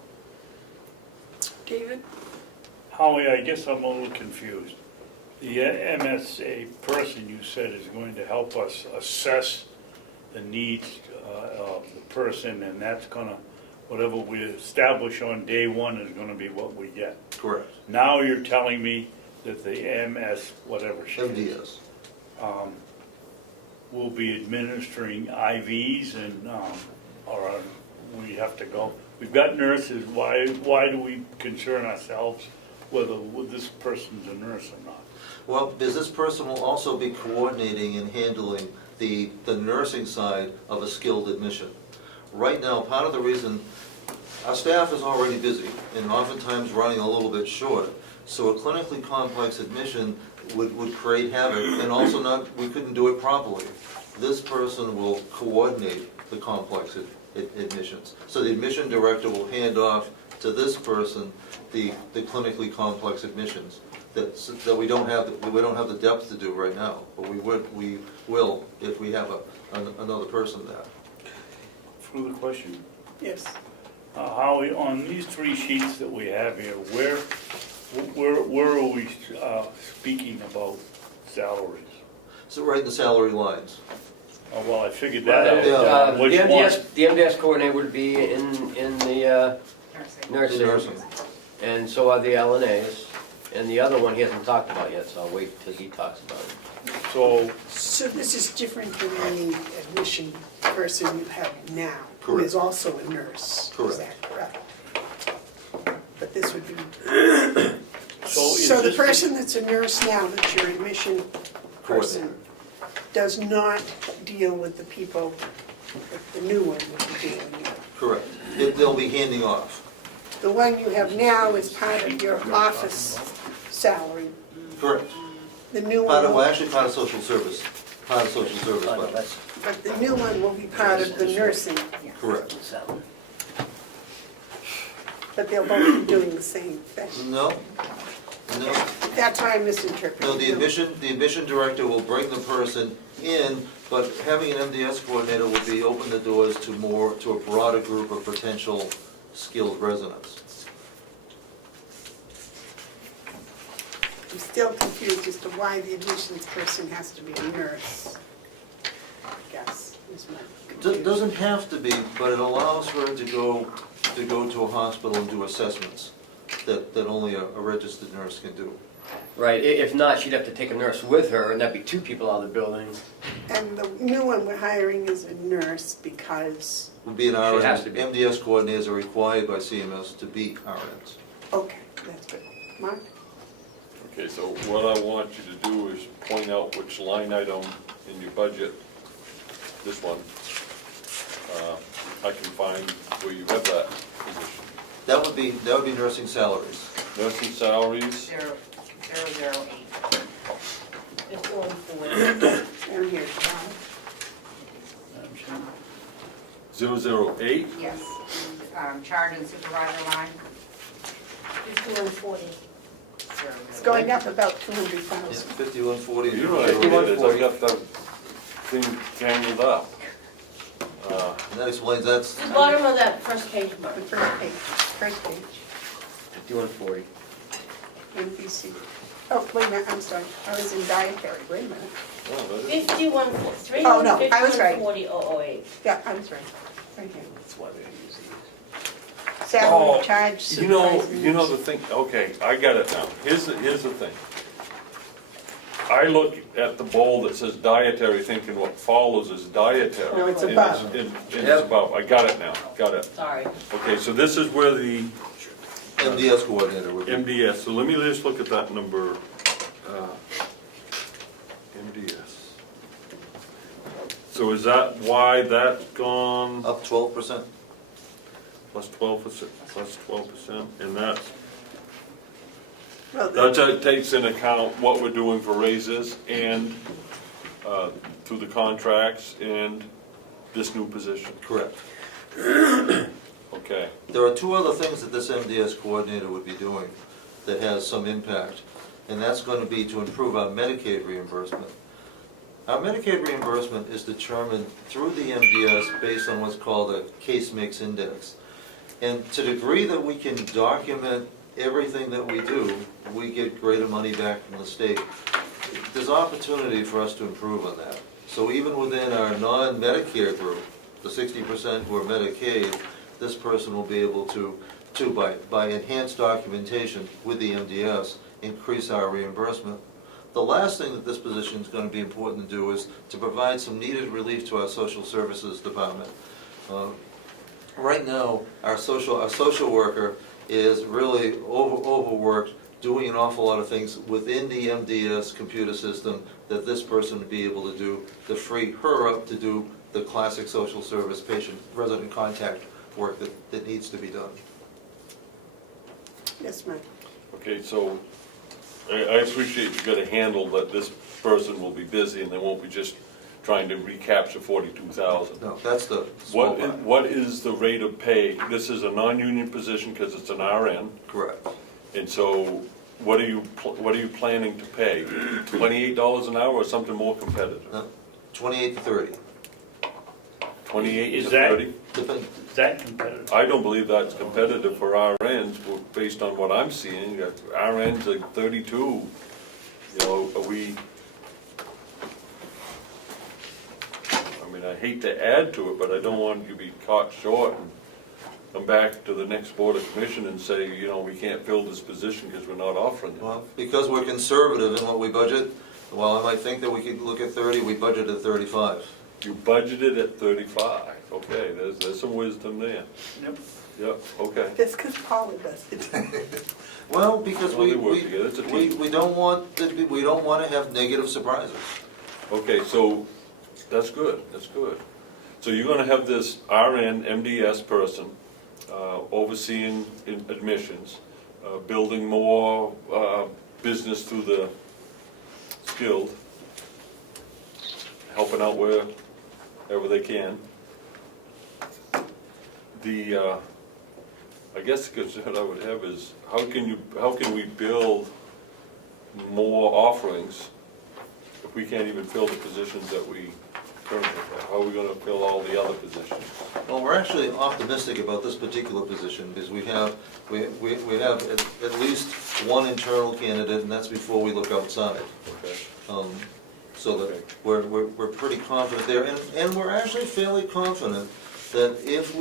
David? Howie, I guess I'm a little confused. The MSA person you said is going to help us assess the needs of the person, and that's gonna, whatever we establish on day one is gonna be what we get. Correct. Now you're telling me that the MS, whatever she is, MDS. will be administering IVs and, or we have to go. We've got nurses, why do we concern ourselves whether this person's a nurse or not? Well, because this person will also be coordinating and handling the nursing side of a skilled admission. Right now, part of the reason, our staff is already busy and oftentimes running a little bit short. So a clinically complex admission would create havoc, and also we couldn't do it properly. This person will coordinate the complex admissions. So the admission director will hand off to this person the clinically complex admissions that we don't have the depth to do right now, but we will if we have another person there. Further question? Yes. Howie, on these 3 sheets that we have here, where are we speaking about salaries? So right in the salary lines. Oh, well, I figured that out. Yeah. The Which one? MDS coordinator would be in the Nursing. The nursing, and so are the LNAs, and the other one he hasn't talked about yet, so I'll wait till he talks about it. So this is different than the admission person you have now, who is Correct. also a nurse. Correct. Is that correct? But this would be, is so the this person that's a nurse now, that's your admission person, does not deal with the people that the new one would be dealing with. Correct. They'll be handing off. The one you have now is part of your office salary. Correct. The new Part of, well, one, actually part of social service, but, but the new one will be part of the nursing. correct. But they'll both be doing the same thing. No, no. That's why I misinterpreted. No, the admission director will bring the person in, but having an MDS coordinator will be open the doors to a broader group of potential skilled residents. I'm still confused as to why the admissions person has to be a nurse. I guess, is my confusion. Doesn't have to be, but it allows her to go to a hospital and do assessments that only a registered nurse can do. Right, if not, she'd have to take a nurse with her, and that'd be 2 people out of the building. And the new one we're hiring is a nurse because, Would be an She RN. has to be. MDS coordinators are required by CMS to be RNs. okay, that's good. Mark? Okay, so what I want you to do is point out which line item in your budget, this one, I can find where you have that position. That would be nursing salaries. Nursing salaries, 008. It's going for Down here. Madam Chairman? 008, Yes, charge and supervisor line, 5140. It's going up about Yeah, 200,000. 5140. you know what it is, I got the thing tangled up. And that explains, that's, The bottom of that first page, Mark. The first page, 5140. NBC. Oh, wait a minute, I'm sorry, I was in dietary, wait a minute. Oh, that is- 5140. Oh, no, I was right. 35140,008. Yeah, I was right, right here. That's why they're using it. Salary, Oh, charge, You know supervisor. the thing, okay, I got it now. Here's the thing. I look at the bowl that says dietary thinking what follows is dietary. No, it's And above. It's Yep. above, I got it now, got it. Sorry. Okay, so this is where the MDS coordinator would be. MDS, so let me just look at that number, MDS. So is that why that's gone Up 12%. plus 12%, plus 12%, and that's, Well, the- that takes into account what we're doing for raises and through the contracts and this new position, Correct. okay? There are 2 other things that this MDS coordinator would be doing that has some impact, and that's going to be to improve our Medicaid reimbursement. Our Medicaid reimbursement is determined through the MDS based on what's called a case mix index. And to the degree that we can document everything that we do, we get greater money back from the state. There's opportunity for us to improve on that. So even within our non-Medicare group, the 60% who are Medicaid, this person will be able to by enhanced documentation with the MDS, increase our reimbursement. The last thing that this position is going to be important to do is to provide some needed relief to our social services department. Right now, our social worker is really overworked, doing an awful lot of things within the MDS computer system that this person would be able to do to free her up to do the classic social service patient resident contact work that needs to be done. Yes, Mike. Okay, so I appreciate you got a handle that this person will be busy and they won't be just trying to recapture 42,000. No, that's the small part. What is the rate of pay? This is a non-union position because it's an RN, Correct. and so what are you planning to pay? $28 an hour or something more competitive? No, 28 to 30. 28 Is to that- 30? Depend- Is that competitive? I don't believe that's competitive for RNs, based on what I'm seeing. You got RNs like 32. You know, are we? I mean, I hate to add to it, but I don't want you to be caught short and come back to the next Board of Commission and say, you know, we can't fill this position because we're not offering it. Well, because we're conservative in what we budget, while I might think that we could look at 30, we budgeted 35. You budgeted at 35. Okay, there's some wisdom there. Yep. Yep, okay. Just because Paula does it. Well, because Well, they work together. It's a team. we don't want to have negative surprises. Okay, so that's good, that's good. So you're gonna have this RN, MDS person overseeing admissions, building more business through the skilled, helping out wherever they can. I guess the concern I would have is, how can we build more offerings if we can't even fill the positions that we currently have? How are we gonna fill all the other positions? Well, we're actually optimistic about this particular position, because we have at least one internal candidate, and that's before we look outside. Okay. So that we're pretty confident there, and we're actually fairly confident that if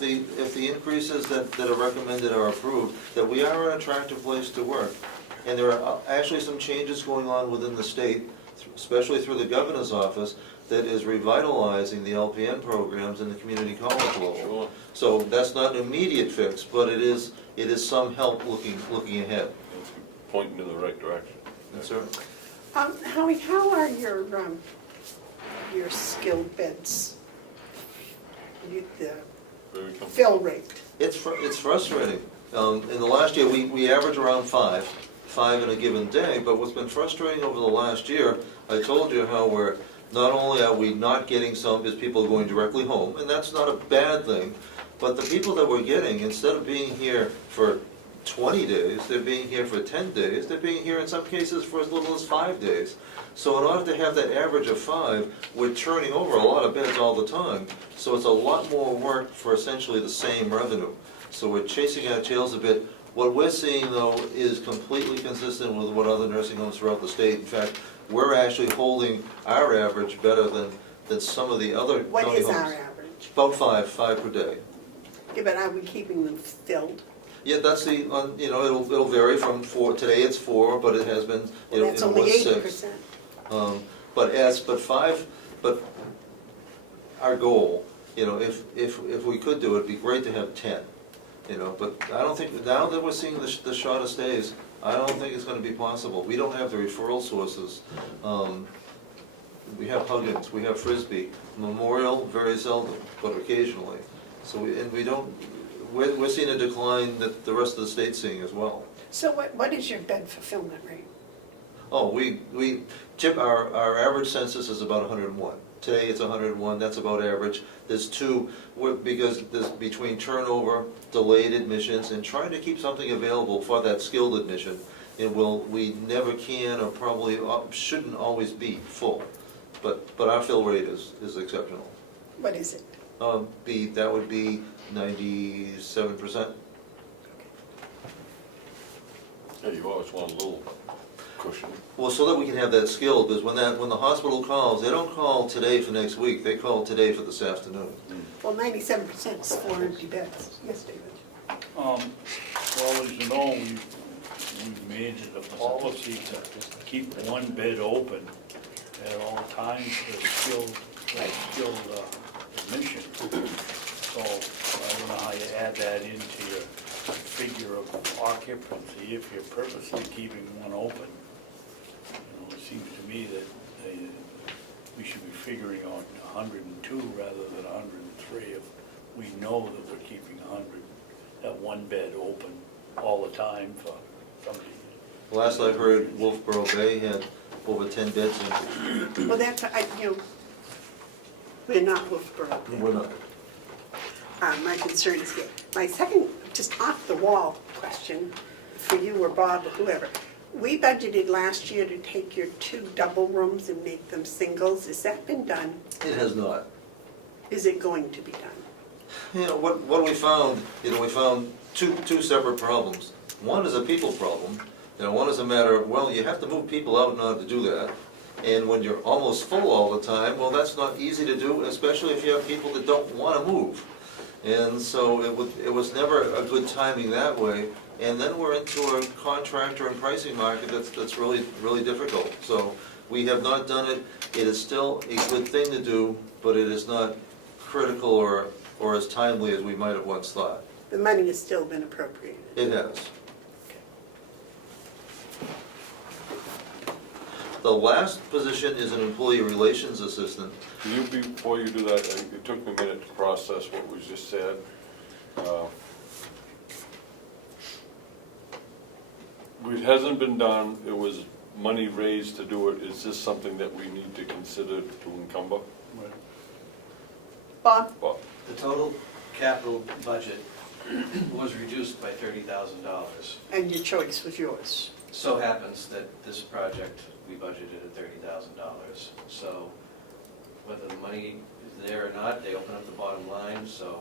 the increases that are recommended are approved, that we are an attractive place to work. And there are actually some changes going on within the state, especially through the governor's office, that is revitalizing the LPN programs in the community college level. Sure. So that's not an immediate fix, but it is some help looking ahead. It's pointing in the right direction. That's right. Howie, how are your skilled beds? The Very comfortable. fill rate? It's frustrating. In the last year, we average around five in a given day, but what's been frustrating over the last year, I told you how not only are we not getting some, is people going directly home, and that's not a bad thing, but the people that we're getting, instead of being here for 20 days, they're being here for 10 days, they're being here in some cases for as little as 5 days. So in order to have that average of 5, we're turning over a lot of beds all the time, so it's a lot more work for essentially the same revenue. So we're chasing our tails a bit. What we're seeing, though, is completely consistent with what other nursing homes throughout the state. In fact, we're actually holding our average better than some of the other county homes. What is our average? About five per day. Yeah, but are we keeping them filled? Yeah, that's it'll vary from 4, today it's 4, but it has been, Well, that's only was 80%. 6. But our goal, if we could do it, it'd be great to have 10. But I don't think, now that we're seeing the shorter stays, I don't think it's gonna be possible. We don't have the referral sources. We have Huggins, we have Frisbee, Memorial, very seldom, but occasionally. So we're seeing a decline that the rest of the state's seeing as well. So what is your bed fulfillment rate? Oh, our average census is about 101. Today it's 101, that's about average. There's 2, because there's between turnover, delayed admissions, and trying to keep something available for that skilled admission. We never can, or probably shouldn't always be full. But our fill rate is exceptional. What is it? That would be 97%. Yeah, you always want a little cushion. Well, so that we can have that skill, because when the hospital calls, they don't call today for next week, they call today for this afternoon. Well, 97% is 4 empty beds. Yes, David? Well, as you know, we've made it a policy to keep one bed open at all times for skilled admission. So I don't know how you add that into your figure of occupancy if you're purposely keeping one open. It seems to me that we should be figuring on 102 rather than 103 if we know that we're keeping 100, that one bed open all the time for somebody. Last I heard, Wolfboro Bay had over 10 beds in. Well, that's, we're not Wolfboro. We're not. My concern is here. My second, just off the wall question for you or Bob or whoever. We budgeted last year to take your 2 double rooms and make them singles. Has that been done? It has not. Is it going to be done? What we found, we found two separate problems. One is a people problem. One is a matter of, well, you have to move people out in order to do that. And when you're almost full all the time, well, that's not easy to do, especially if you have people that don't want to move. And so it was never a good timing that way. And then we're into a contractor and pricing market that's really, really difficult. So we have not done it. It is still a good thing to do, but it is not critical or as timely as we might have once thought. The money has still been appropriated. It has. The last position is an employee relations assistant. Before you do that, it took me a minute to process what was just said. It hasn't been done, it was money raised to do it, is this something that we need to consider to encumber? Bob? Well, The total capital budget was reduced by $30,000. And your choice was yours. So happens that this project, we budgeted at $30,000. So whether the money is there or not, they open up the bottom line, so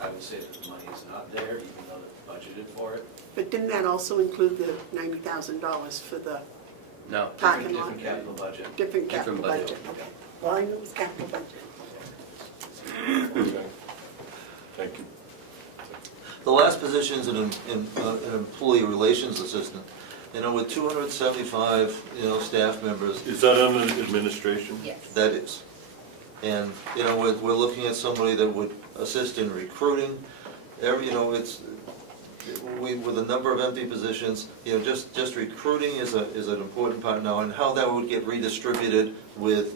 I would say that the money is not there, even though they budgeted for it. But didn't that also include the $90,000 for the No. parking lot? Different capital budget. Different capital Different budget, budget. okay. Well, I knew it was capital budget. okay. Thank you. The last position is an employee relations assistant. You know, with 275, staff members, Is that under administration? Yes. that is. And, we're looking at somebody that would assist in recruiting. With a number of empty positions, just recruiting is an important part now, and how that would get redistributed with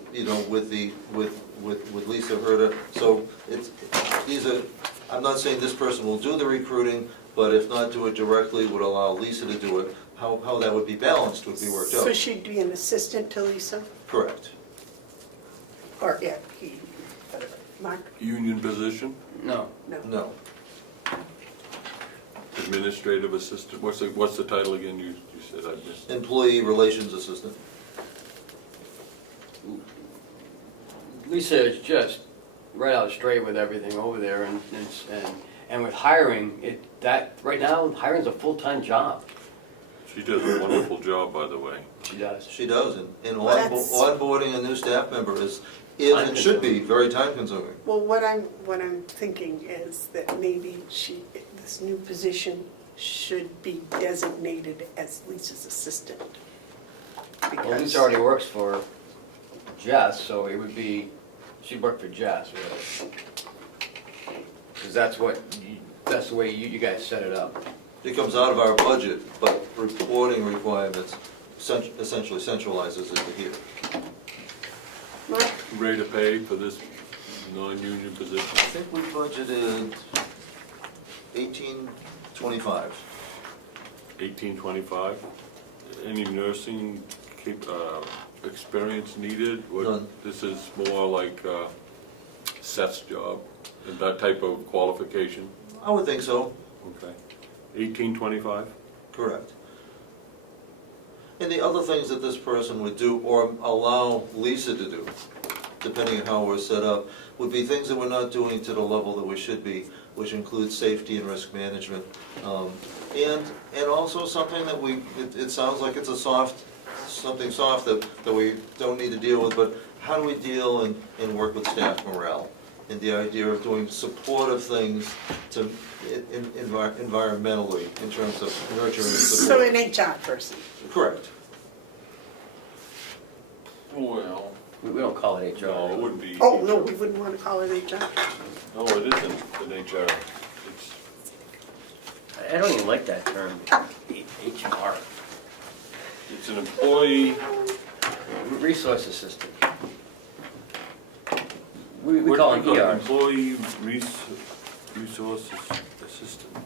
Lisa Herder. So I'm not saying this person will do the recruiting, but if not do it directly, would allow Lisa to do it. How that would be balanced would be worked out. So she'd be an assistant to Lisa? Correct. Or, yeah, whatever. Mark? Union position, No. No. No. administrative assistant, what's the title again, you said I missed? Employee relations assistant. Lisa is just right out straight with everything over there, and with hiring, right now, hiring's a full-time job. She does a wonderful job, by the way. She does. She does, and Well, that's- onboarding a new staff member is and should be very time consuming. Well, what I'm thinking is that maybe this new position should be designated as Lisa's assistant. Well, Because- Lisa already works for Jess, so it would be, she'd work for Jess, really. Because that's the way you guys set it up. It comes out of our budget, but reporting requirements essentially centralizes it to here. Mark? Rate of pay for this non-union position? I think we budgeted 1825. 1825. Any nursing experience needed? None. This is more like Seth's job, and that type of qualification? I would think so. Okay. 1825? Correct. And the other things that this person would do, or allow Lisa to do, depending on how we're set up, would be things that we're not doing to the level that we should be, which includes safety and risk management. And also something that it sounds like it's something soft that we don't need to deal with, but how do we deal and work with staff morale? And the idea of doing supportive things environmentally in terms of nurturing and So support. an HR person. Correct. Well, We don't call it HR. no, it wouldn't be. Oh, no, we wouldn't want to call it HR. No, it isn't an HR. It's, I don't even like that term, HR. it's an employee. Resource assistant. We what call do it we ER. Employee resources assistant.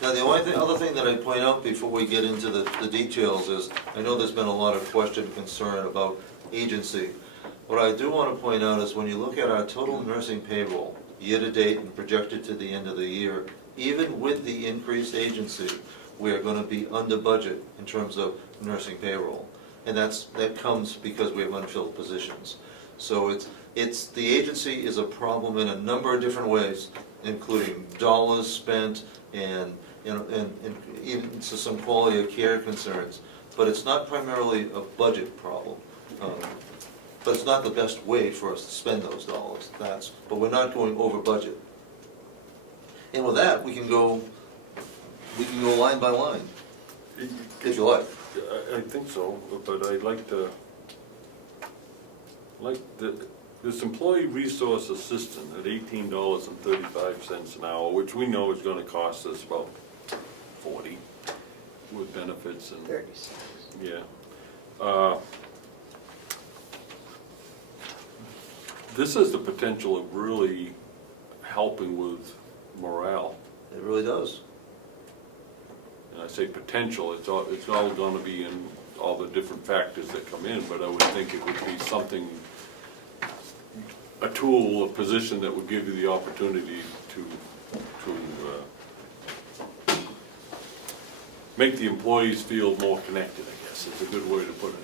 Now, the only other thing that I'd point out before we get into the details is, I know there's been a lot of question and concern about agency. What I do want to point out is when you look at our total nursing payroll, year-to-date and projected to the end of the year, even with the increased agency, we are going to be under budget in terms of nursing payroll. And that comes because we have unfilled positions. So the agency is a problem in a number of different ways, including dollars spent and even to some quality of care concerns. But it's not primarily a budget problem. But it's not the best way for us to spend those dollars. But we're not going over budget. And with that, we can go line by line, if you like. I think so, but I'd like this employee resource assistant at $18.35 an hour, which we know is gonna cost us about 40 with benefits and, 36. yeah. This has the potential of really helping with morale. It really does. And I say potential, it's all gonna be in all the different factors that come in, but I would think it would be something, a tool, a position that would give you the opportunity to make the employees feel more connected, I guess, is a good way to put it.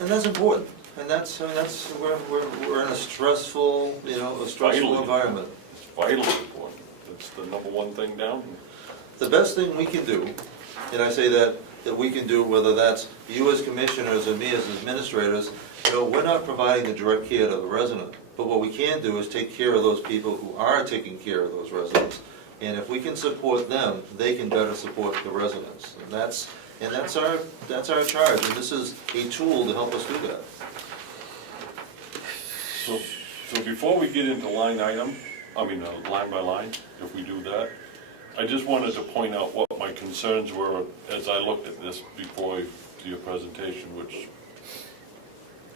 And that's important, and that's, we're in a stressful, a stressful Vitally. environment. It's vitally important. It's the number one thing down here. The best thing we can do, and I say that we can do, whether that's you as commissioners or me as administrators, we're not providing the direct care to the resident, but what we can do is take care of those people who are taking care of those residents. And if we can support them, they can better support the residents. And that's our charge, and this is a tool to help us do that. So before we get into line by line, if we do that, I just wanted to point out what my concerns were as I looked at this before your presentation, which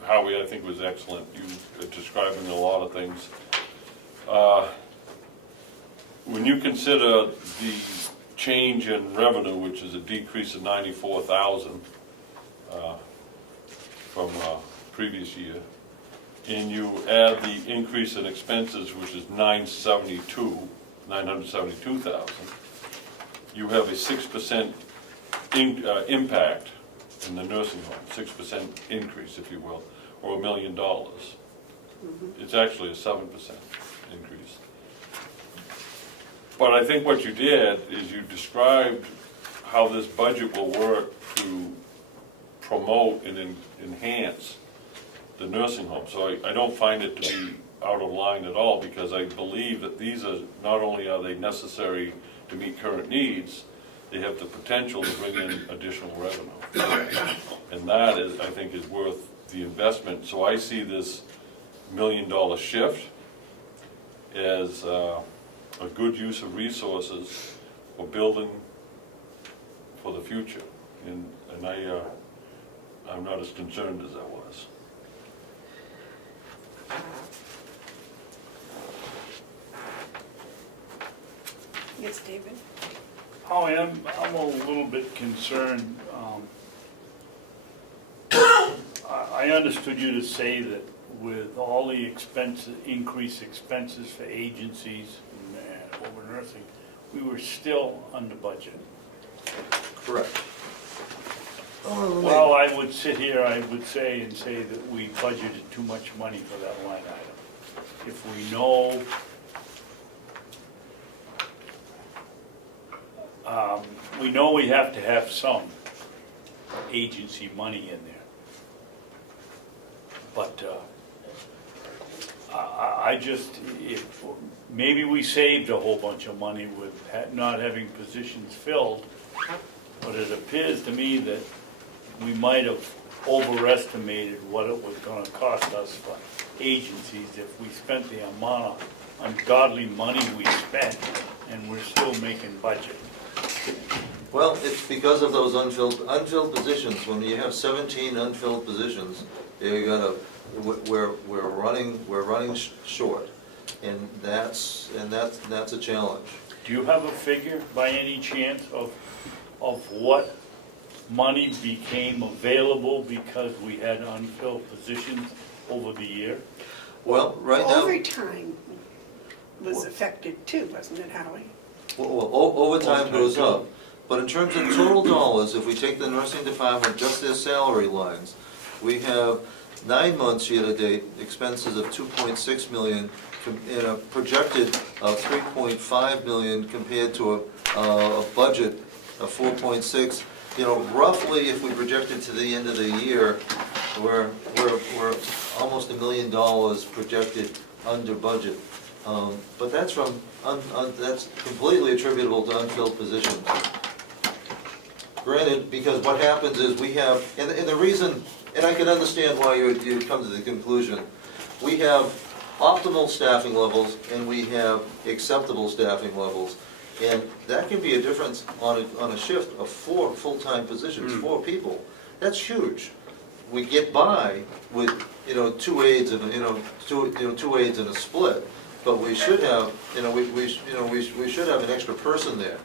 Howie, I think, was excellent. You were describing a lot of things. When you consider the change in revenue, which is a decrease of 94,000 from previous year, and you add the increase in expenses, which is 972,000, you have a 6% impact in the nursing home, 6% increase, if you will, or $1 million. It's actually a 7% increase. But I think what you did is you described how this budget will work to promote and enhance the nursing home. So I don't find it to be out of line at all, because I believe that these are, not only are they necessary to meet current needs, they have the potential to bring in additional revenue. And that is, I think, is worth the investment. So I see this $1 million shift as a good use of resources for building for the future. And I'm not as concerned as I was. Yes, David? Howie, I'm a little bit concerned. I understood you to say that with all the increased expenses for agencies and over nursing, we were still under budget. Correct. Well, I would sit here, I would say that we budgeted too much money for that line item. If we know, we have to have some agency money in there. But maybe we saved a whole bunch of money with not having positions filled, but it appears to me that we might have overestimated what it was going to cost us for agencies if we spent the amount of ungodly money we spent, and we're still making budget. Well, it's because of those unfilled positions. When you have 17 unfilled positions, we're running short, and that's a challenge. Do you have a figure by any chance of what money became available because we had unfilled positions over the year? Well, right now, Overtime was affected too, wasn't it, Howie? overtime goes up. But in terms of total dollars, if we take the nursing department, just their salary lines, we have 9 months year-to-date expenses of $2.6 million and a projected of $3.5 million compared to a budget of $4.6. Roughly, if we project it to the end of the year, we're almost $1 million projected under budget. But that's that's completely attributable to unfilled positions. Granted, because what happens is we have, and the reason, and I can understand why you come to the conclusion, we have optimal staffing levels and we have acceptable staffing levels. And that can be a difference on a shift of 4 full-time positions, 4 people. That's huge. We get by with 2 aides and 2 aides and a split. But we should have, we should have an extra person there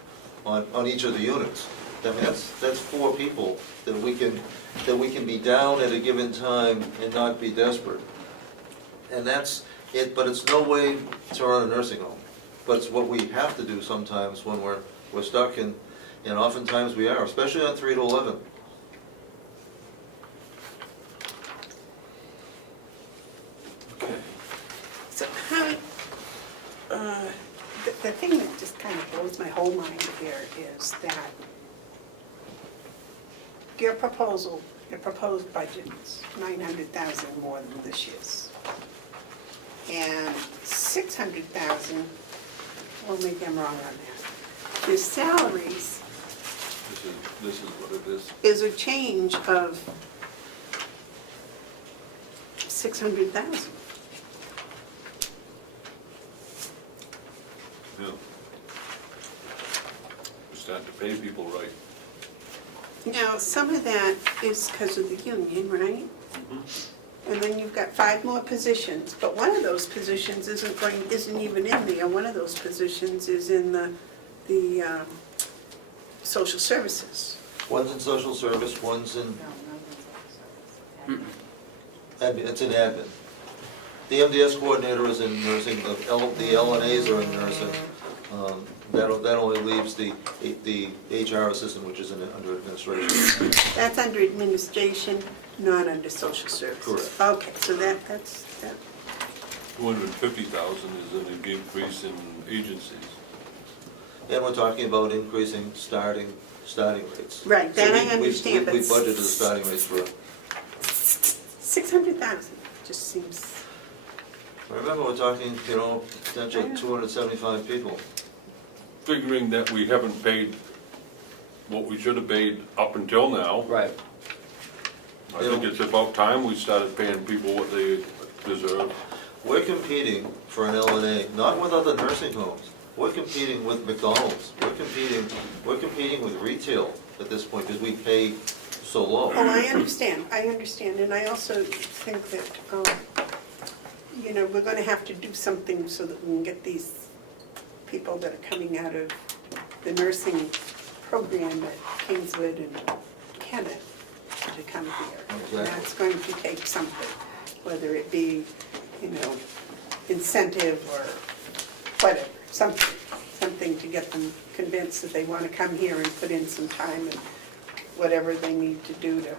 on each of the units. I mean, that's 4 people that we can be down at a given time and not be desperate. And that's it, but it's no way to run a nursing home. But it's what we have to do sometimes when we're stuck, and oftentimes we are, especially on 3 to 11. So how, the thing that just kind of blows my whole mind here is that your proposed budget is 900,000 more than this year's. And 600,000, well, maybe I'm wrong on that. Your salaries This is what it is. is a change of 600,000. Yeah. We start to pay people right. Now, some of that is because of the union, right? And then you've got 5 more positions, but one of those positions isn't even in there. One of those positions is in the social services. One's in social service, one's in, No, it's in admin. The MDS coordinator is in nursing, the LNAs are in nursing. That only leaves the HR assistant, which is under administration. That's under administration, not under social services. Correct. Okay, so that's that. 250,000 is an increase in agencies. And we're talking about increasing starting rates. Right, that I We understand, but budgeted the starting rates for, 600,000 just seems, remember, we're talking, potential 275 people. Figuring that we haven't paid what we should have paid up until now, Right. I think it's about time we started paying people what they deserve. We're competing for an LNA, not with other nursing homes. We're competing with McDonald's. We're competing with retail at this point because we pay so low. oh, I understand, and I also think that, we're gonna have to do something so that we can get these people that are coming out of the nursing program at Kingswood and Kennett to come here. Exactly. And that's going to take something, whether it be, incentive or whatever, something to get them convinced that they want to come here and put in some time and whatever they need to do to.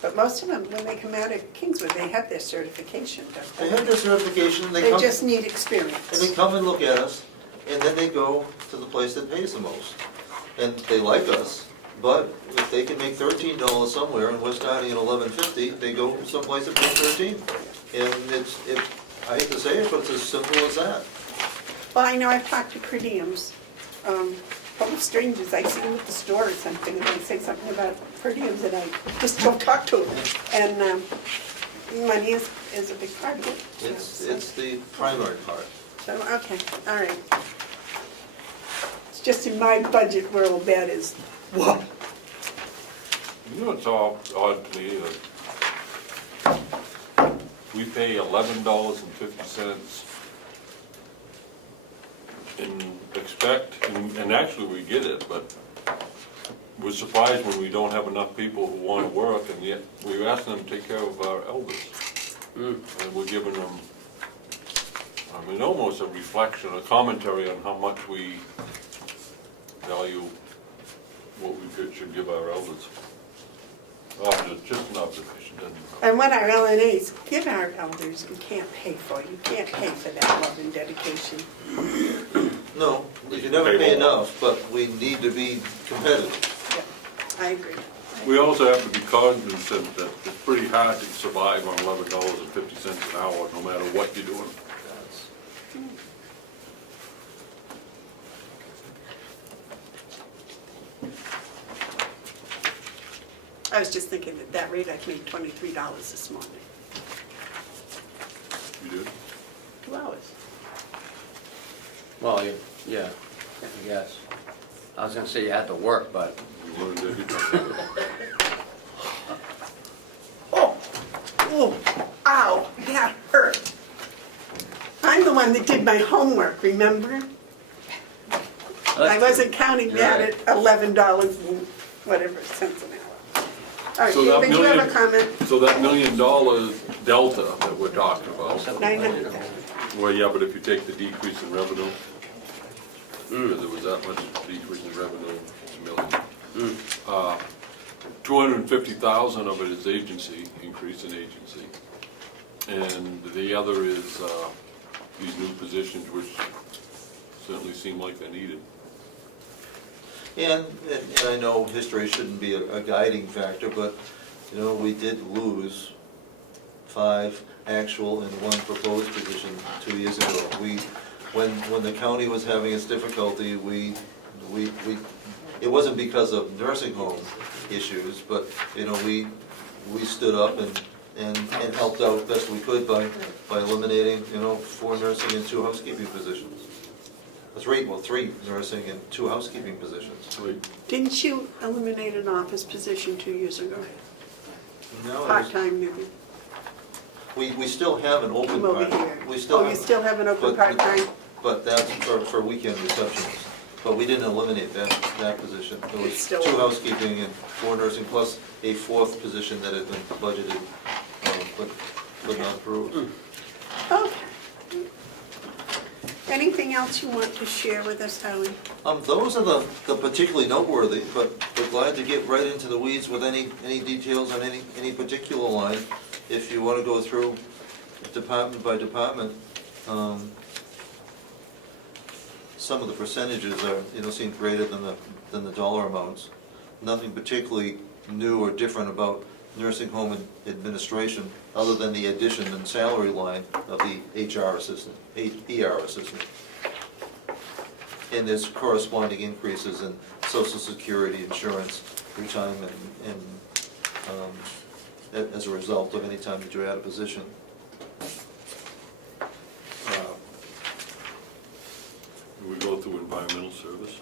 But most of them, when they come out of Kingswood, they have their certification, don't They they? have their certification, They come, just need and experience. they come and look at us, and then they go to the place that pays the most. And they like us, but if they can make $13 somewhere and we're starting at $11.50, they go someplace that pays 13. And I hate to say it, but it's as simple as that. Well, I know I've talked to per diems, total strangers, I see them at the store or something, and they say something about per diems, and I just don't talk to them. And money is a big part of it. It's the primary part. So, okay, all right. It's just in my budget world, that is, whoa. It's all odd to me that we pay $11.50 and expect, and actually we get it, but we're surprised when we don't have enough people who want to work, and yet we're asking them to take care of our elders. And we're giving them, almost a reflection, a commentary on how much we value what we should give our elders. Just an observation. And what our LNAs give our elders, you can't pay for. You can't pay for that love and dedication. No, you can never pay enough, but we need to be competitive. Yeah, I agree. We also have to be cognizant that it's pretty hard to survive on $11.50 an hour, no matter what you're doing. I was just thinking at that rate, I made $23 this morning. You did? 2 hours. Well, yeah, I guess. I was gonna say you had to work, but You learned everything. Oh, ow, that hurt. I'm the one one that did my homework, remember? I wasn't counting You're that right. at $11 and whatever cents an hour. All right, So that David, you have a million- comment? So that $1 million delta that we're talking about, 900. well, yeah, but if you take the decrease in revenue, because there was that much decrease in revenue, it's $1 million. 250,000 of it is agency, increase in agency. And the other is these new positions, which certainly seem like they're needed. And I know history shouldn't be a guiding factor, but, you know, we did lose 5 actual and 1 proposed position 2 years ago. When the county was having its difficulty, it wasn't because of nursing home issues, but, you know, we stood up and helped out best we could by eliminating, you know, 4 nursing and 2 housekeeping positions. 3 nursing and 2 housekeeping positions. Didn't you eliminate an office position 2 years ago? No, it was- Part-time maybe? we still have an open Come over part. here. We still Oh, you have, still have an open but- part-time? but that's for weekend receptionists. But we didn't eliminate that position. There was It's still 2 on. housekeeping and 4 nursing, plus a 4th position that had been budgeted, but not approved. Okay. Anything else you want to share with us, Howie? Those are the particularly noteworthy, but we're glad to get right into the weeds with any details on any particular line. If you want to go through department by department, some of the percentages are, you know, seem greater than the dollar amounts. Nothing particularly new or different about nursing home administration, other than the addition and salary line of the HR assistant, ER assistant. And there's corresponding increases in social security, insurance, retirement, and as a result of any time that you add a position. We go through environmental services.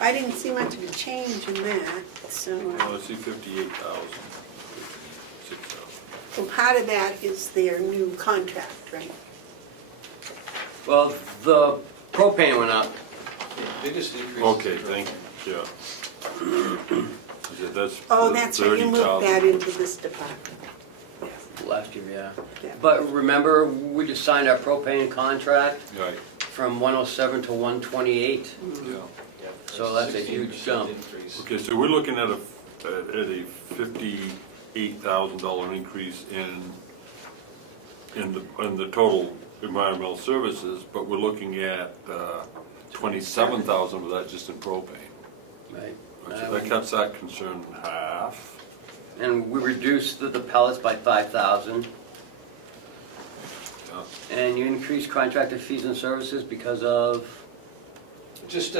I didn't see much of a change in that, so, Well, I see 58,000, 6,000. well, part of that is their new contract, right? Well, the propane went up. Biggest increase. Okay, thank you, yeah. Yeah, that's Oh, that's right, you moved 30,000. that into this department. Last year, yeah. Yeah. But remember, we just signed our propane contract Right, from 107 to 128. yeah. So that's a huge jump. Increase. Okay, so we're looking at a $58,000 increase in the total environmental services, but we're looking at 27,000 of that just in propane. Right. So that cuts that concern in half. And we reduced the pellets by 5,000. Yeah. And you increased contracted fees and services because of, Just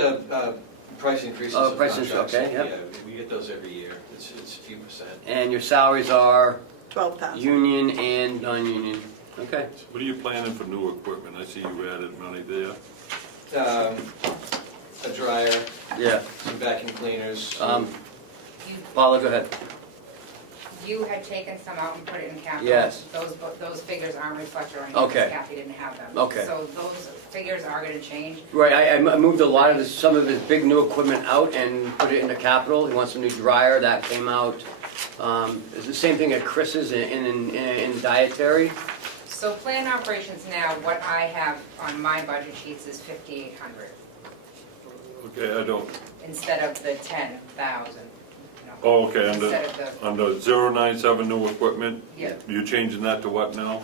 price increases. Oh, of price increase, contracts. okay, yep. Yeah, we get those every year. It's a few percent. and your salaries are 12,000. union and non-union. Okay. What are you planning for new equipment? I see you added money there. A dryer, Yeah. some vacuum cleaners. Paula, go ahead. You had taken some out and put it in capital. Yes. Those figures aren't reflected on here, Okay. because Kathy didn't have them. Okay. So those figures are gonna change. Right, I moved a lot of this, some of his big new equipment out and put it into capital. He wants a new dryer, that came out. It's the same thing at Chris's in dietary. So plan operations now, what I have on my budget sheets is 5,800 Okay, I don't, instead of the 10,000. oh, okay, Instead of the, under 097 new equipment, yeah, you changing that to what now?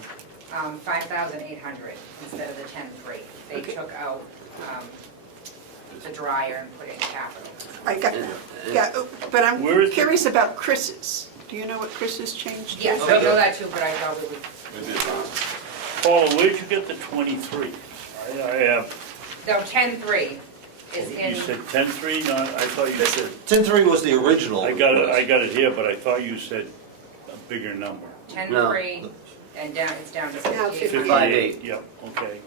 5,800 instead of the 10,300. They Okay. took out the dryer and put it in capital. I got, And- yeah, but I'm Where is the- curious about Chris's. Do you know what Chris's changed? Yes, I know that too, but I thought we would. Paula, where'd you get the 23? I have, No, 10,300 is you in, said 10.3, no, I thought you said, 10.3 was the original. I got it here, but I thought you said a bigger number. 10,300 and down, it's down to Now 58. 58. Yep, okay.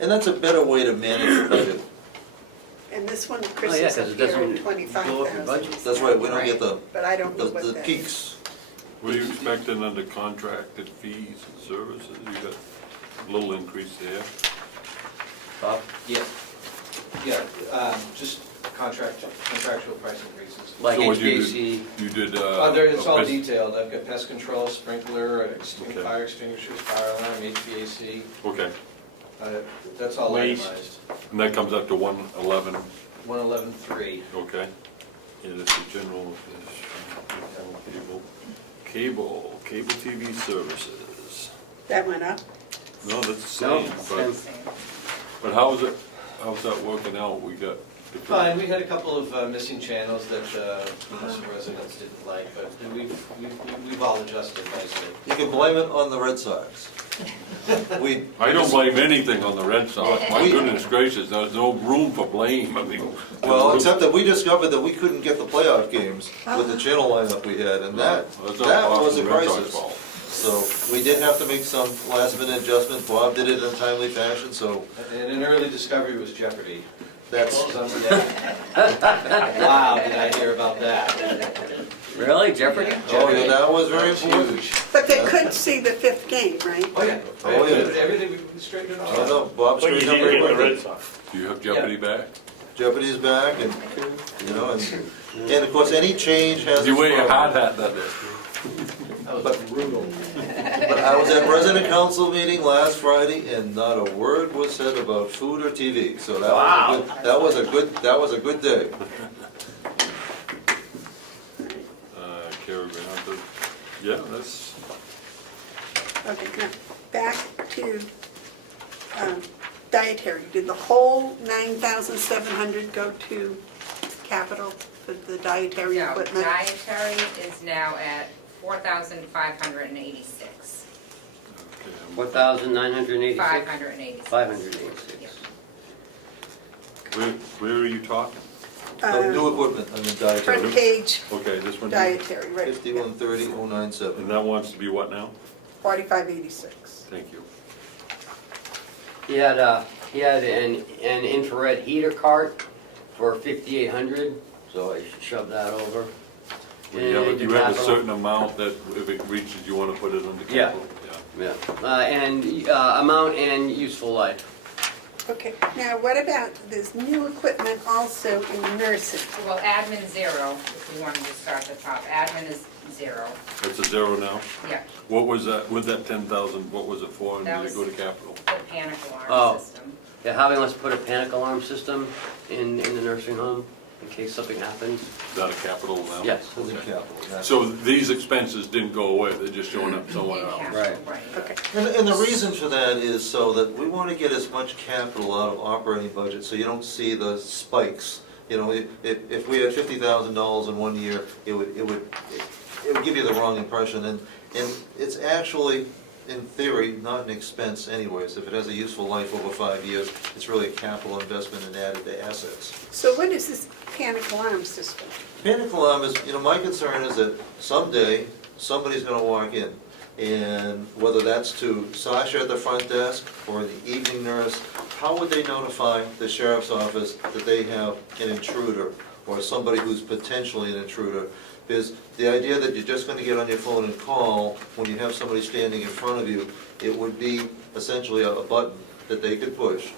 And that's a better way to manage the budget. And this one, Oh, yeah, Chris's 'cause up it here doesn't at blow up your budget. 25,000. That's right, we don't get But I don't know what the that is. peaks. What are you expecting under contracted fees and services? You got a little increase there. Bob? Yeah, just contractual price increases. Like So what you did- HVAC? You did, It's all a- detailed, I've got pest control, sprinkler, Okay. fire extinguishers, fire alarm, HVAC, Okay, that's all Waste. itemized. and that comes up to 111, 111.3. okay? Yeah, that's the general, cable TV services. That went up. No, that's the No, same, same. but how's that working out? We got. Fine, we had a couple of missing channels that some residents didn't like, but we've all adjusted nicely. You can blame it on the Red Sox. I don't blame anything on the Red Sox, my We- goodness gracious, there's no room for blame, I mean. Well, except that we discovered that we couldn't get the playoff games with the channel lineup we had, and that That's not was a Boston Red Sox crisis. fault. So we did have to make some last minute adjustments. Bob did it in a timely fashion, so And an early discovery was Jeopardy. that's, Wow, did I hear about that? Really? Jeopardy? oh yeah, that was very That was important. huge. But they could see the fifth game, right? Oh, yeah. Oh, yeah. Everything we straightened I out. know, Bob But you straightened up didn't very get the Red quickly. Sox. Do you have Jeopardy back? Jeopardy's back, and, you know, and of course, any change has its You wear your hard problems. hat that day. That was brutal. But I was at resident council meeting last Friday, and not a word was said about food or TV, so that was a good day. Carrie Brown, yeah, that's, Okay, now, back to dietary. Did the whole 9,700 go to capital for the dietary No, equipment? dietary is now at 4,586. okay. 4,986? 586. 586. Where are you talking? New equipment, I mean Front dietary, page Okay, this one? dietary, right? 5130-097. And that wants to be what now? 4586. Thank you. He had an infrared heater cart for 5,800, so I shove that over. You have into a capital. certain amount that if it reaches, you want to put it under Yeah. capital? Yeah, and amount and useful life. Okay, now what about this new equipment also in nursing? Well, admin zero, if we wanted to start at the top, admin is zero, That's a zero now? yeah, What was that, with that 10,000, what was it for, and That did it go to capital? the panic Oh. alarm system. Yeah, having us put a panic alarm system in the nursing home in case something happens. Is that a capital now? Yes. Was in capital, yeah. So these expenses didn't go away, they're just showing up somewhere In else? capital, Right. Okay, And the reason for that is so that we want to get as much capital out of operating budget, so you don't see the spikes. You know, if we had $50,000 in 1 year, it would give you the wrong impression, and it's actually, in theory, not an expense anyways. If it has a useful life over 5 years, it's really a capital investment and added to assets. so what is this panic alarm system? Panic alarm is, you know, my concern is that someday, somebody's gonna walk in, and whether that's to Sasha at the front desk or the evening nurse, how would they notify the sheriff's office that they have an intruder, or somebody who's potentially an intruder? Because the idea that you're just gonna get on your phone and call when you have somebody standing in front of you, it would be essentially a button that they could push.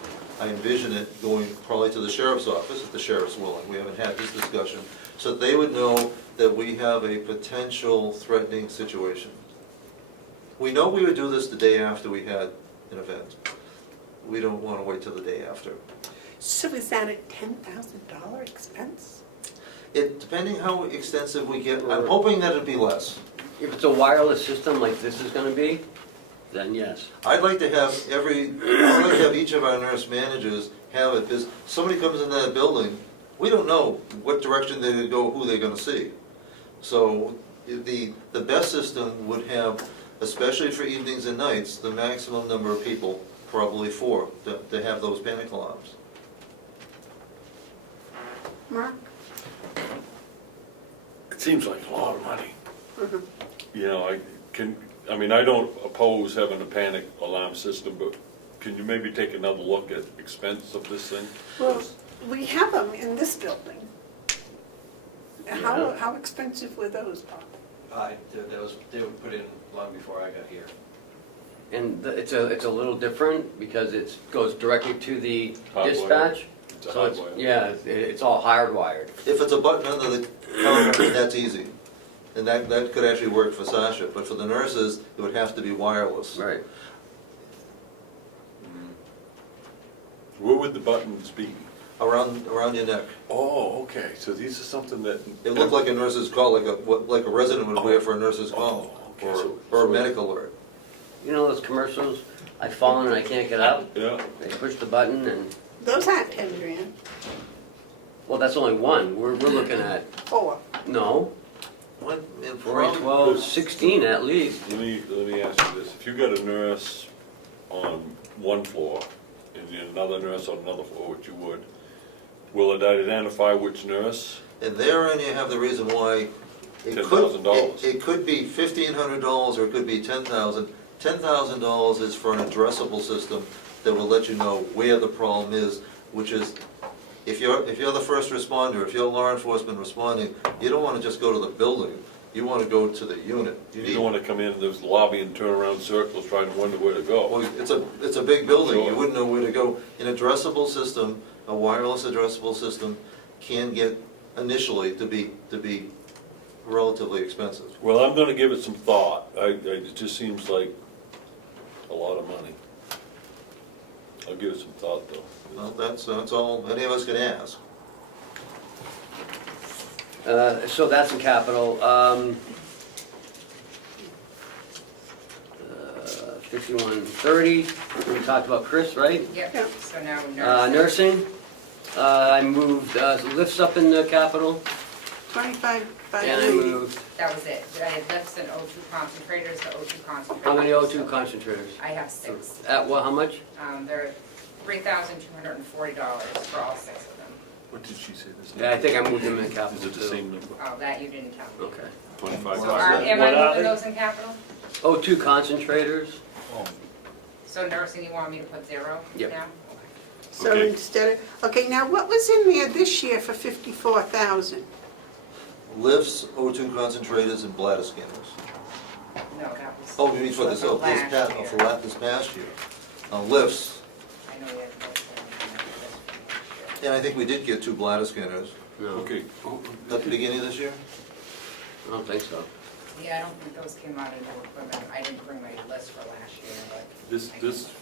I envision it going probably to the sheriff's office, if the sheriff's willing, we haven't had this discussion, so they would know that we have a potential threatening situation. We know we would do this the day after we had an event. We don't wanna wait till the day after. So is that a $10,000 expense? It, depending how extensive we get, I'm hoping that it'd be less. If it's a wireless system like this is gonna be, then yes. I'd like to have each of our nurse managers have it, because somebody comes into that building, we don't know what direction they're gonna go, who they're gonna see. So the best system would have, especially for evenings and nights, the maximum number of people, probably 4, to have those panic alarms. Mark? It seems like a lot of money. Mhm. You know, I mean, I don't oppose having a panic alarm system, but can you maybe take another look at expense of this thing? Well, we have them in this building. Yeah. How expensive were those, Bob? They were put in long before I got here. And it's a little different because it goes directly to the Hardwired. dispatch. It's a So it's, hardwire. yeah, it's all hardwired. If it's a button under the counter, that's easy. And that could actually work for Sasha, but for the nurses, it would have to be wireless. Right. Where would the buttons be? Around your neck. Oh, okay, so these are something that. It looked like a nurse's call, like a resident would wear for a nurse's call, Oh, okay, or a so- medical alert. You know those commercials, I've fallen and I can't get up? Yeah, They push the button and, Those aren't 10 grand. well, that's only one. We're looking at, 4. no, What, in 4, 12, 16 at least. let me ask you this, if you got a nurse on one floor and then another nurse on another floor, which you would, will it identify which nurse? And therein you have the reason why it could, $10,000. it could be $1,500 or it could be $10,000. $10,000 is for an addressable system that will let you know where the problem is, which is, if you're the first responder, if you're law enforcement responding, you don't wanna just go to the building, you wanna go to the unit. You don't wanna come in this lobby and turn around circles trying to wonder where to go. Well, it's a big building, you Sure. wouldn't know where to go. An addressable system, a wireless addressable system, can get initially to be relatively expensive. Well, I'm gonna give it some thought, it just seems like a lot of money. I'll give it some thought though. Well, that's all any of us can ask. So that's in capital. 5130, we talked about Chris, right? Yep, Yep. so now Nursing, I moved lifts up in the capital, 25, and I 580. moved, that was it. I had lifts and O2 concentrators, the O2 concentrators. how many O2 concentrators? I have 6. At what, how much? They're $3,240 for all 6 of them. What did she say this? Yeah, I think I moved them in capital Is it the too. same number? Oh, that you didn't count. Okay. 25 So dollars? am What I are moving they? those in capital? O2 concentrators, So nursing, you want me to put 0 Yep. now? So Okay. instead of, okay, now what was in there this year for 54,000? Lifts, O2 concentrators, and bladder scanners. No, that was. Oh, you mean for this, last year. this past year. Lifts, I know we had both of them. and I think we did get 2 bladder scanners no, Okay. at the beginning of this year. I don't think so. Yeah, I don't think those came out of new equipment. I didn't bring my list for last year, but. This, I can this, see.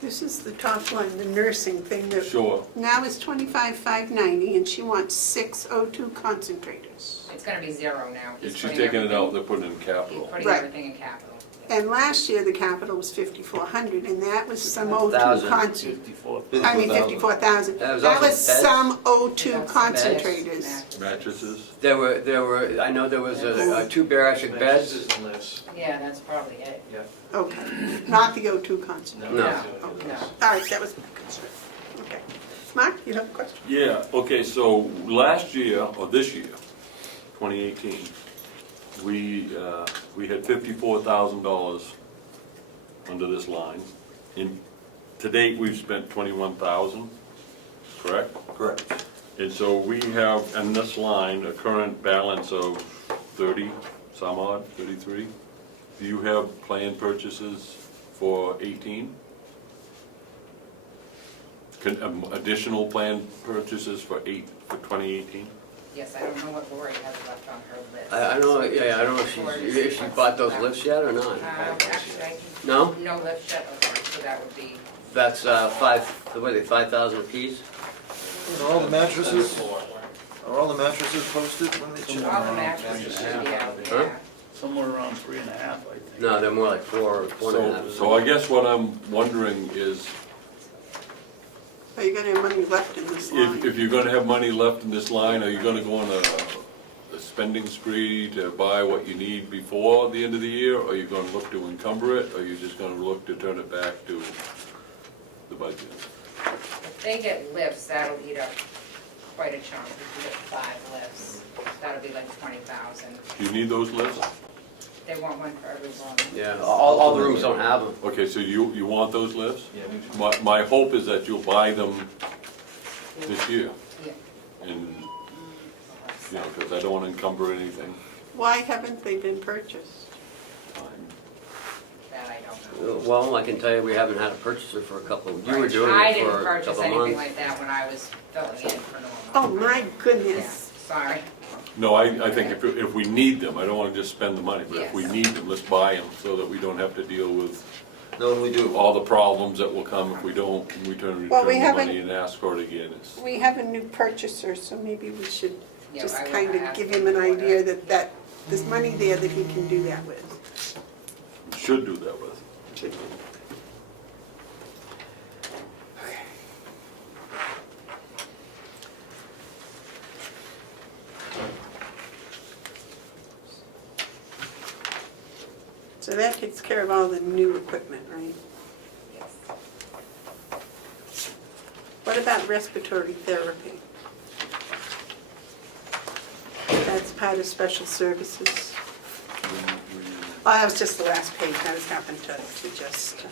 This is the top line, the nursing thing that sure, now is 25,590, and she wants 6 O2 concentrators. It's gonna be 0 now. He's she's putting taking it everything- out, they're putting it in He's capital. putting Right. everything in capital. And last year, the capital was 5,400, and that was some O2 1,000. concentrators. 54. I mean, 54,000. 54,000. That was That also was beds? some O2 That's concentrators. beds, Mattresses? There were, I know there was 2 bariatric beds. Yeah, that's probably it. Okay, not the O2 concentrators. No. Okay. No. All right, that was my concern. Okay. Mark, you have a question? Yeah, okay, so last year, or this year, 2018, we had $54,000 under this line. To date, we've spent 21,000, correct? Correct. And so we have, in this line, a current balance of 30, some odd, 33. Do you have planned purchases for 18? Additional planned purchases for 2018? Yes, I don't know what Lori has left on her list. I don't know, yeah, I don't know if she bought those lifts yet or not. Actually, I can. No? No lift shut, okay, so that would be. That's 5,000 apiece? Are all the mattresses posted? Let me check. All the mattresses should be out, Huh? yeah. Somewhere around 3.5, I think. No, they're more like 4 or 4.5. So I guess what I'm wondering is, Are you gonna have money left in this line? if you're gonna have money left in this line, are you gonna go on a spending spree to buy what you need before the end of the year? Or are you gonna look to encumber it, or are you just gonna look to turn it back to the budget? If they get lifts, that'll eat up quite a chunk. If you get 5 lifts, that'll be like 20,000. Do you need those lists? They want one for every room. Yeah, all the rooms don't have them. Okay, so you want those lists? My hope is that you'll buy them this year, Yeah. and, you know, because I don't want to encumber anything. Why haven't they been purchased? That I don't know. Well, I can tell you, we haven't had a purchaser for a couple, you were Right. doing I it didn't for a purchase couple anything months. like that when I was filling in for Norma. Oh, my Yeah, goodness. sorry. No, I think if we need them, I don't wanna just spend the money, but if we Yes. need them, let's buy them so that we don't have to deal with No, we do. all the problems that will come if we don't, and we return Well, the we haven't- money and ask for it again. It's- We have a new purchaser, so maybe we should Yeah, just I would kind of ask give him him an for it. idea that there's money there that he can do that with. we Should do that with. So that takes care of all the new equipment, right? Yes. What about respiratory therapy? That's part of special services. Oh, that was just the last page, I just happened to just.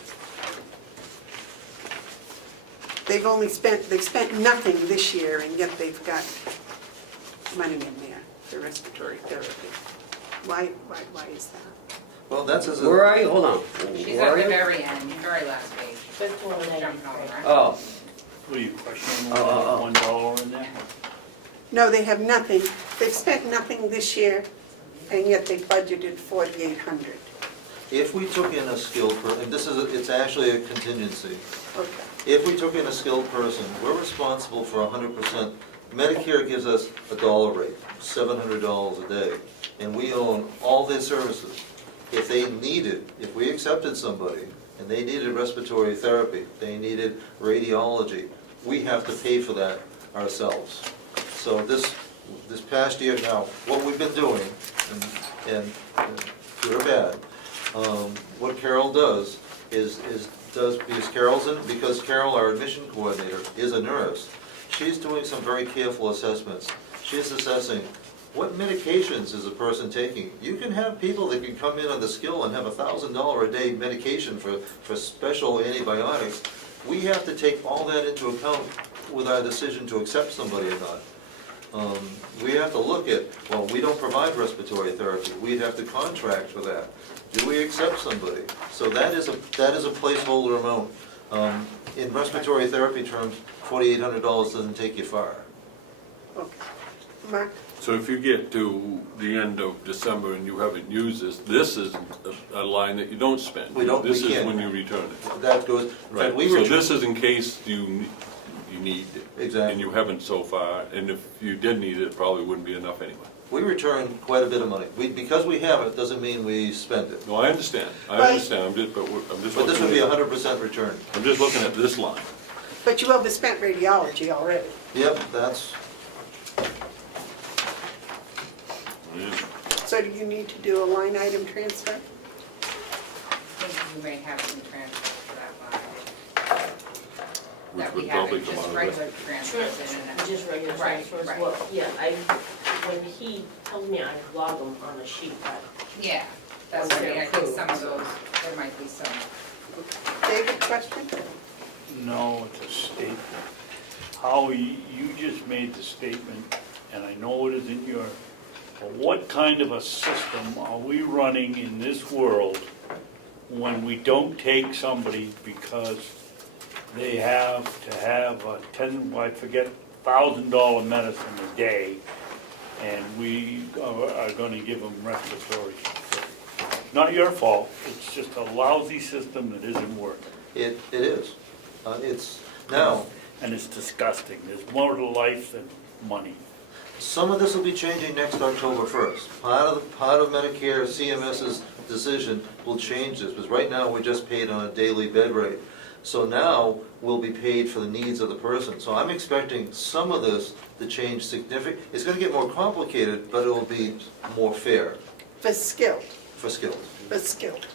They've spent nothing this year, and yet they've got money in there for respiratory therapy. Why is that? Well, that's as Where a, are you? Hold on. She's Where at are the you? very end, very last page. Jumping Jumping over. Oh, Were you questioning Oh. $1 in there? No, they have nothing. They've spent nothing this year, and yet they budgeted 4,800. if we took in a skilled person, and it's actually a contingency. Okay. If we took in a skilled person, we're responsible for 100%. Medicare gives us a dollar rate, $700 a day, and we own all their services. If they needed, if we accepted somebody, and they needed respiratory therapy, they needed radiology, we have to pay for that ourselves. So this past year now, what we've been doing, and good or bad, what Carol does is because Carol, our admission coordinator, is a nurse, she's doing some very careful assessments. She's assessing what medications is a person taking. You can have people that can come in on the skill and have $1,000 a day medication for special antibiotics. We have to take all that into account with our decision to accept somebody or not. We have to look at, well, we don't provide respiratory therapy, we'd have to contract for that. Do we accept somebody? So that is a placeholder amount. In respiratory therapy terms, $4,800 doesn't take you far. Okay. Mark? So if you get to the end of December and you haven't used this is a line that you don't spend. We This is can't. when you return it. That goes, Right, we so return- this is in case you need it. Exactly. And you haven't so far, and if you did need it, it probably wouldn't be enough anyway. We return quite a bit of money. Because we have it, doesn't mean we spend it. No, I understand, Right. I'm just But this would be looking at, 100% return. I'm just looking at this line. But you overspent radiology already. Yep, that's, So do you need to do a line item transfer? I think you may have some transfers for that line. Which That we would probably haven't, come just out of regular transfers in and out. Just regular Right, transfers, right. well, yeah, when he tells me I log them on a sheet, but Yeah, that's what I mean, I think some of those, there might be some. David, question? No, it's a statement. How you just made the statement, and I know it is in your, but what kind of a system are we running in this world when we don't take somebody because they have to have a $1,000 medicine a day, and we are gonna give them respiratory? Not your fault, it's just a lousy system that isn't working. it is. It's, now, And it's disgusting. There's more to life than money. some of this will be changing next October 1st. Part of Medicare, CMS's decision will change this, because right now we're just paid on a daily bed rate. So now we'll be paid for the needs of the person. So I'm expecting some of this to change significantly. It's gonna get more complicated, but it will be more fair For skilled, for skilled. for skilled.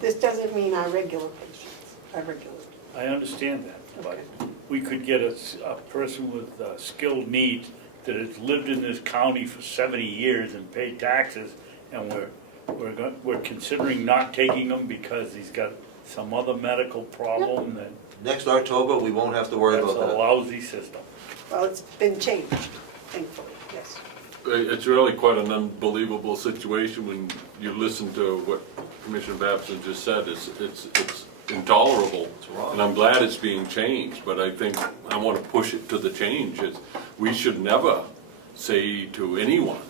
This doesn't mean our regular patients, our regular. I understand that, but we could get a person with skilled needs that has lived in this county for 70 years and paid taxes, and we're considering not taking him because he's got some other medical problem that, Next October, we won't have to worry that's about a that. lousy system. Well, it's been changed, thankfully, yes. It's really quite an unbelievable situation when you listen to what Commissioner Babson just said. It's intolerable. It's wrong. And I'm glad it's being changed, but I think I want to push it to the change. We should never say to anyone,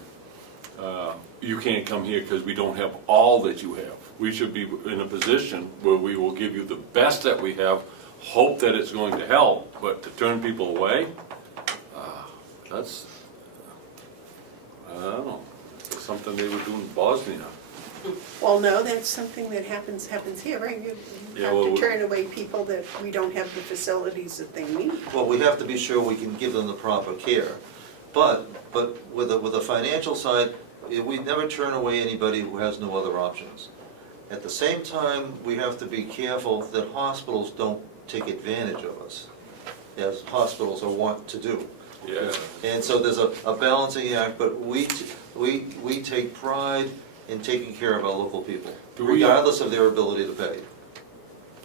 you can't come here because we don't have all that you have. We should be in a position where we will give you the best that we have, hope that it's going to help, but to turn people away, that's, I don't know, something they would do in Bosnia. Well, no, that's something that happens here, right? You Yeah, have well, to turn away people that we don't have the facilities that they need. Well, we have to be sure we can give them the proper care. But with the financial side, we never turn away anybody who has no other options. At the same time, we have to be careful that hospitals don't take advantage of us, as hospitals are wont to do. Yeah. And so there's a balancing act, but we take pride in taking care of our local people, regardless of their ability to pay.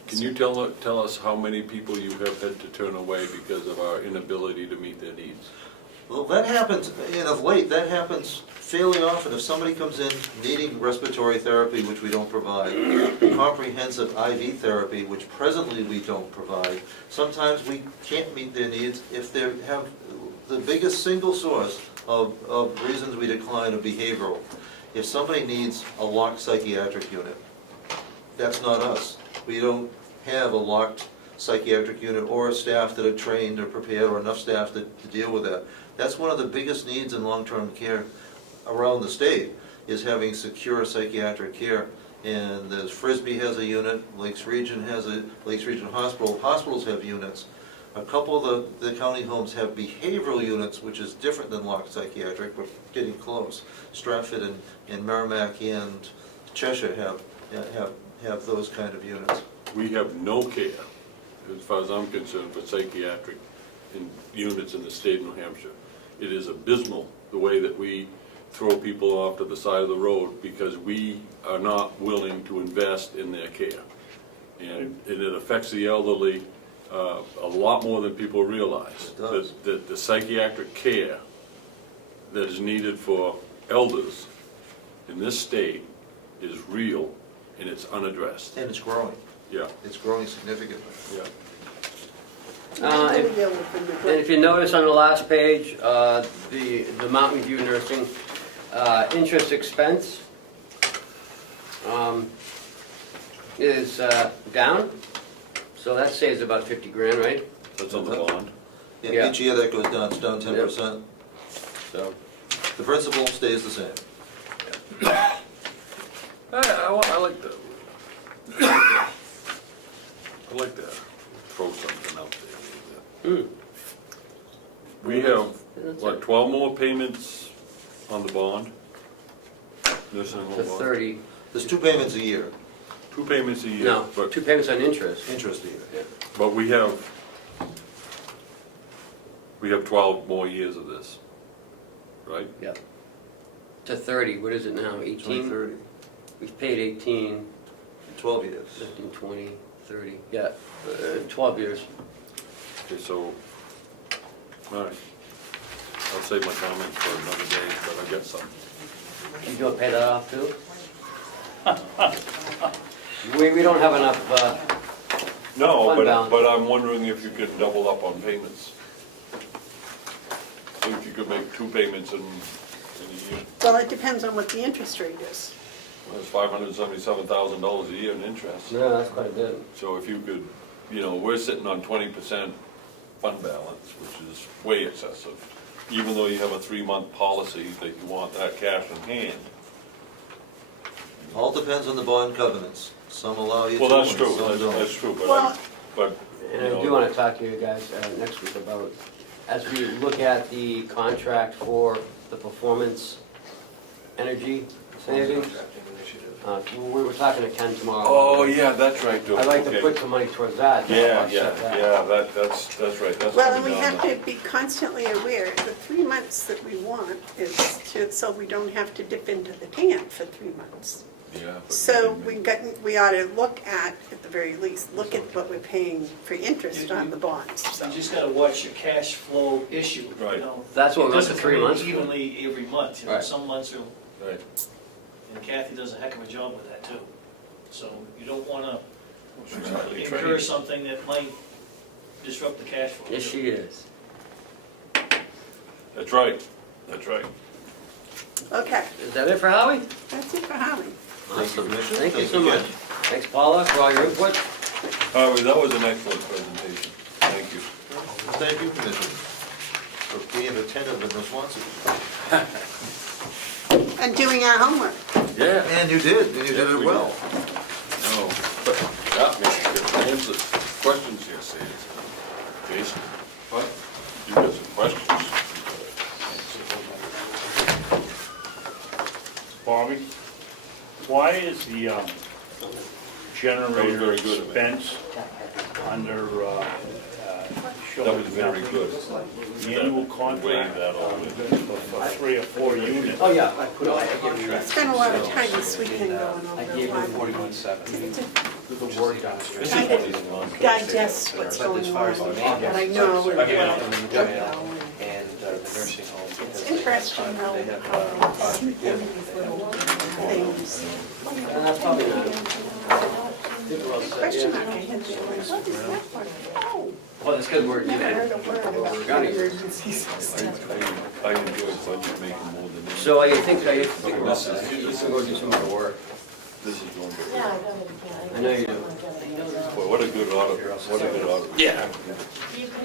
Can you tell us how many people you have had to turn away because of our inability to meet their needs? Well, that happens, and of late, that happens fairly often. If somebody comes in needing respiratory therapy, which we don't provide, comprehensive IV therapy, which presently we don't provide, sometimes we can't meet their needs if they have the biggest single source of reasons we decline are behavioral. If somebody needs a locked psychiatric unit, that's not us. We don't have a locked psychiatric unit or a staff that are trained or prepared or enough staff to deal with that. That's one of the biggest needs in long-term care around the state, is having secure psychiatric care. And as Frisbee has a unit, Lakes Region has a, Lakes Region Hospital, hospitals have units. A couple of the county homes have behavioral units, which is different than locked psychiatric, but getting close. Stratford and Merrimack and Cheshire have those kind of units. We have no care, as far as I'm concerned, for psychiatric units in the state of New Hampshire. It is abysmal the way that we throw people off to the side of the road because we are not willing to invest in their care. And it affects the elderly a lot more than people realize. It does. That the psychiatric care that is needed for elders in this state is real and it's unaddressed. And it's growing. Yeah, It's growing significantly. yeah. And And if you notice on the last page, the Mountain View Nursing interest expense is down, so that saves about 50 grand, right? That's on the bond. Yeah, Yeah. each year that goes down, it's down 10%. So, The principal stays the same. I like that. I like that. Throw something out there. We have, what, 12 more payments on the bond? Nursing home to bond? 30, There's 2 payments a year, 2 payments a year. no, But 2 payments on interest. interest a year. But we have 12 more years of this, right? Yep. To 30, what is it now, 18? 2030, We've paid 18, 12 years. 15, 20, 30, yeah, 12 years. Okay, so, all right. I'll save my comments for another day, but I got some. You gonna pay that off too? We don't have enough, No, Fund balance. but I'm wondering if you could double up on payments. Think you could make 2 payments in a year. Well, it depends on what the interest rate is. Well, it's $577,000 a year in interest. no, that's quite a bit. So if you could, we're sitting on 20% fund balance, which is way excessive. Even though you have a 3-month policy that you want that cash in hand. All depends on the bond covenants. Some allow you to. Well, that's and true, some don't. that's true, Well- but, And I do want to talk to you guys next week about, as we look at the contract for the performance energy savings, we were talking to Ken tomorrow. Oh, yeah, that's right, too. I'd like to Okay. put some money towards that. to Yeah, offset that. that's right. That's Well, what and we done have now. to be constantly aware, the 3 months that we want is so we don't have to dip into the tan for 3 months. Yeah. but So maybe- we ought to look at the very least, look at what we're paying for interest on the bonds, so. You just gotta watch your cash flow issue, you Right. know. That's what It we went to doesn't 3 come in months for. evenly every month, you know, Right. some months are, Right. and Kathy does a heck of a job with that too. So you don't wanna She's highly incur trained. something that might disrupt the cash flow. Yes, she is. That's right, that's right. Okay, Is that it for Howie? that's it for Howie. Awesome. Commissioner. Thank you Thank so you much. again. Thanks, Paula, for all your input. Harvey, that was an excellent presentation. Thank you. Thank you, Commissioner, for being attentive and responsive. And doing our homework. Yeah. And you did it well. No, but that makes good answers. Questions here, say it. Jason, what? You got some questions? Bobby, why is the generator very good of it. expense under, That was very good. the annual contract Waive that all. for 3 or 4 units? Oh, yeah, I put all, I gave you track. Spent a lot of time this weekend going I over gave you why. 41.7. The Word document. This is Trying what to these long- digest what's But as going far on, as the but maintenance, I know I we're gave it going. from the jail and the nursing home. It's interesting how, They have, how these little things. That's probably not. I think we're all set, Question yeah. mark, I had to, what is that for? Oh, Well, it's good we're, never heard yeah. a word about Got it. emergencies and stuff. I enjoy budget making more than this. So I think we're all set. Let's go do some more work. This is one. Yeah, I know it. I know you do. Boy, what a good audit, what a good audit. Yeah.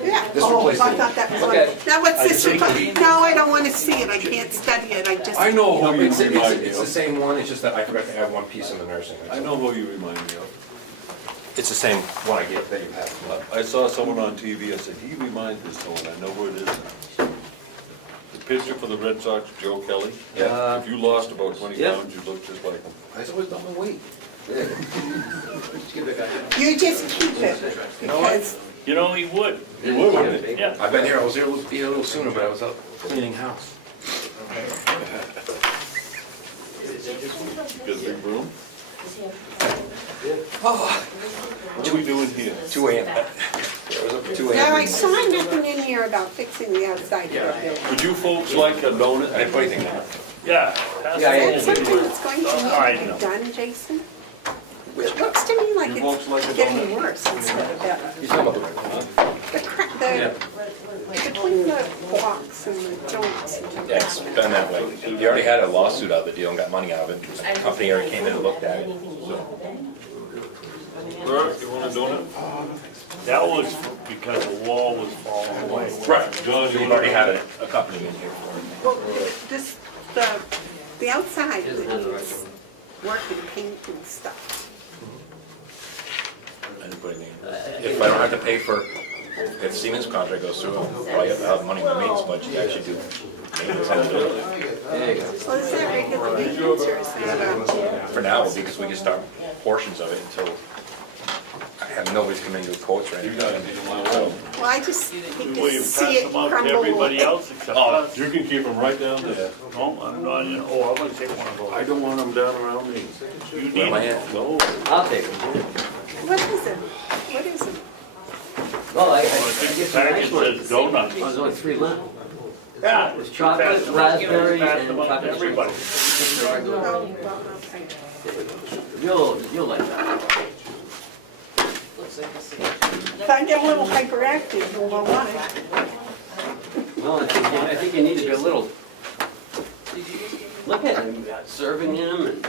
Yeah, This oh, I replaced thought that was Okay. one. Now what's this about? No, I don't want to see it, I can't study it, I just. I know who you It's remind me it's the of. same one, it's just that I forgot to add one piece in the nursing. I know who you remind me of. It's the same one I get that you have. I saw someone on TV, I said, he reminds me of someone, I know who it is now. The pitcher for the Red Sox, Joe Kelly. Yeah. If you lost about 20 Yeah. pounds, you look just like him. I always done my weight. Just give that guy. You just keep it, because You know, he would. You would, wouldn't you? Yeah. I've been here, I was here be a little sooner, but I was out cleaning house. Got a big room? What are we doing here? 2 a.m. It was up at 2 now I a.m. saw nothing in here about fixing the outside of the building. Would you folks like a donut? I didn't put anything in it. Yeah. Yeah, Is yeah, that something that's going to I need to know. be done, Jason? It looks to me like You folks like a it's getting donut? worse instead of better. You talking about The between the blocks and the joints. Yeah, it's been that way. He already had a lawsuit out of the deal and got money out of it. The company already came in and looked at it. Bert, you want a donut? That was because the wall was falling away. Right. John, you He want already had a a company in here for it. Well, this, the outside He doesn't have the needs work and paint and stuff. I didn't put anything in. If I don't have to pay for, if Siemens contract goes through, I'll probably have to have money in the maintenance budget to actually do maintenance on the building. There you go. Well, is that regular maintenance or is that, For now, because we can start portions of it until I have nobody's come in to do quotes or anything. So, well, I just hate Will to you see pass it them out to crumble everybody away. else except Oh. us? You can keep them right down there. No, I'm not, oh, I'm gonna take one of I those. don't want them down around me. You where need am I it. at? No. I'll take it. What is it? What is it? Well, I I get think the some package nice ones. says donuts. Oh, there's only 3 left. Yeah. There's chocolate, Pass them out. raspberry, Pass and them out to chocolate everybody. Oh, well, okay. You'll like that. If I get a little hyperactive, you won't want it. Well, I think you need to be a little, look at him, serving him and.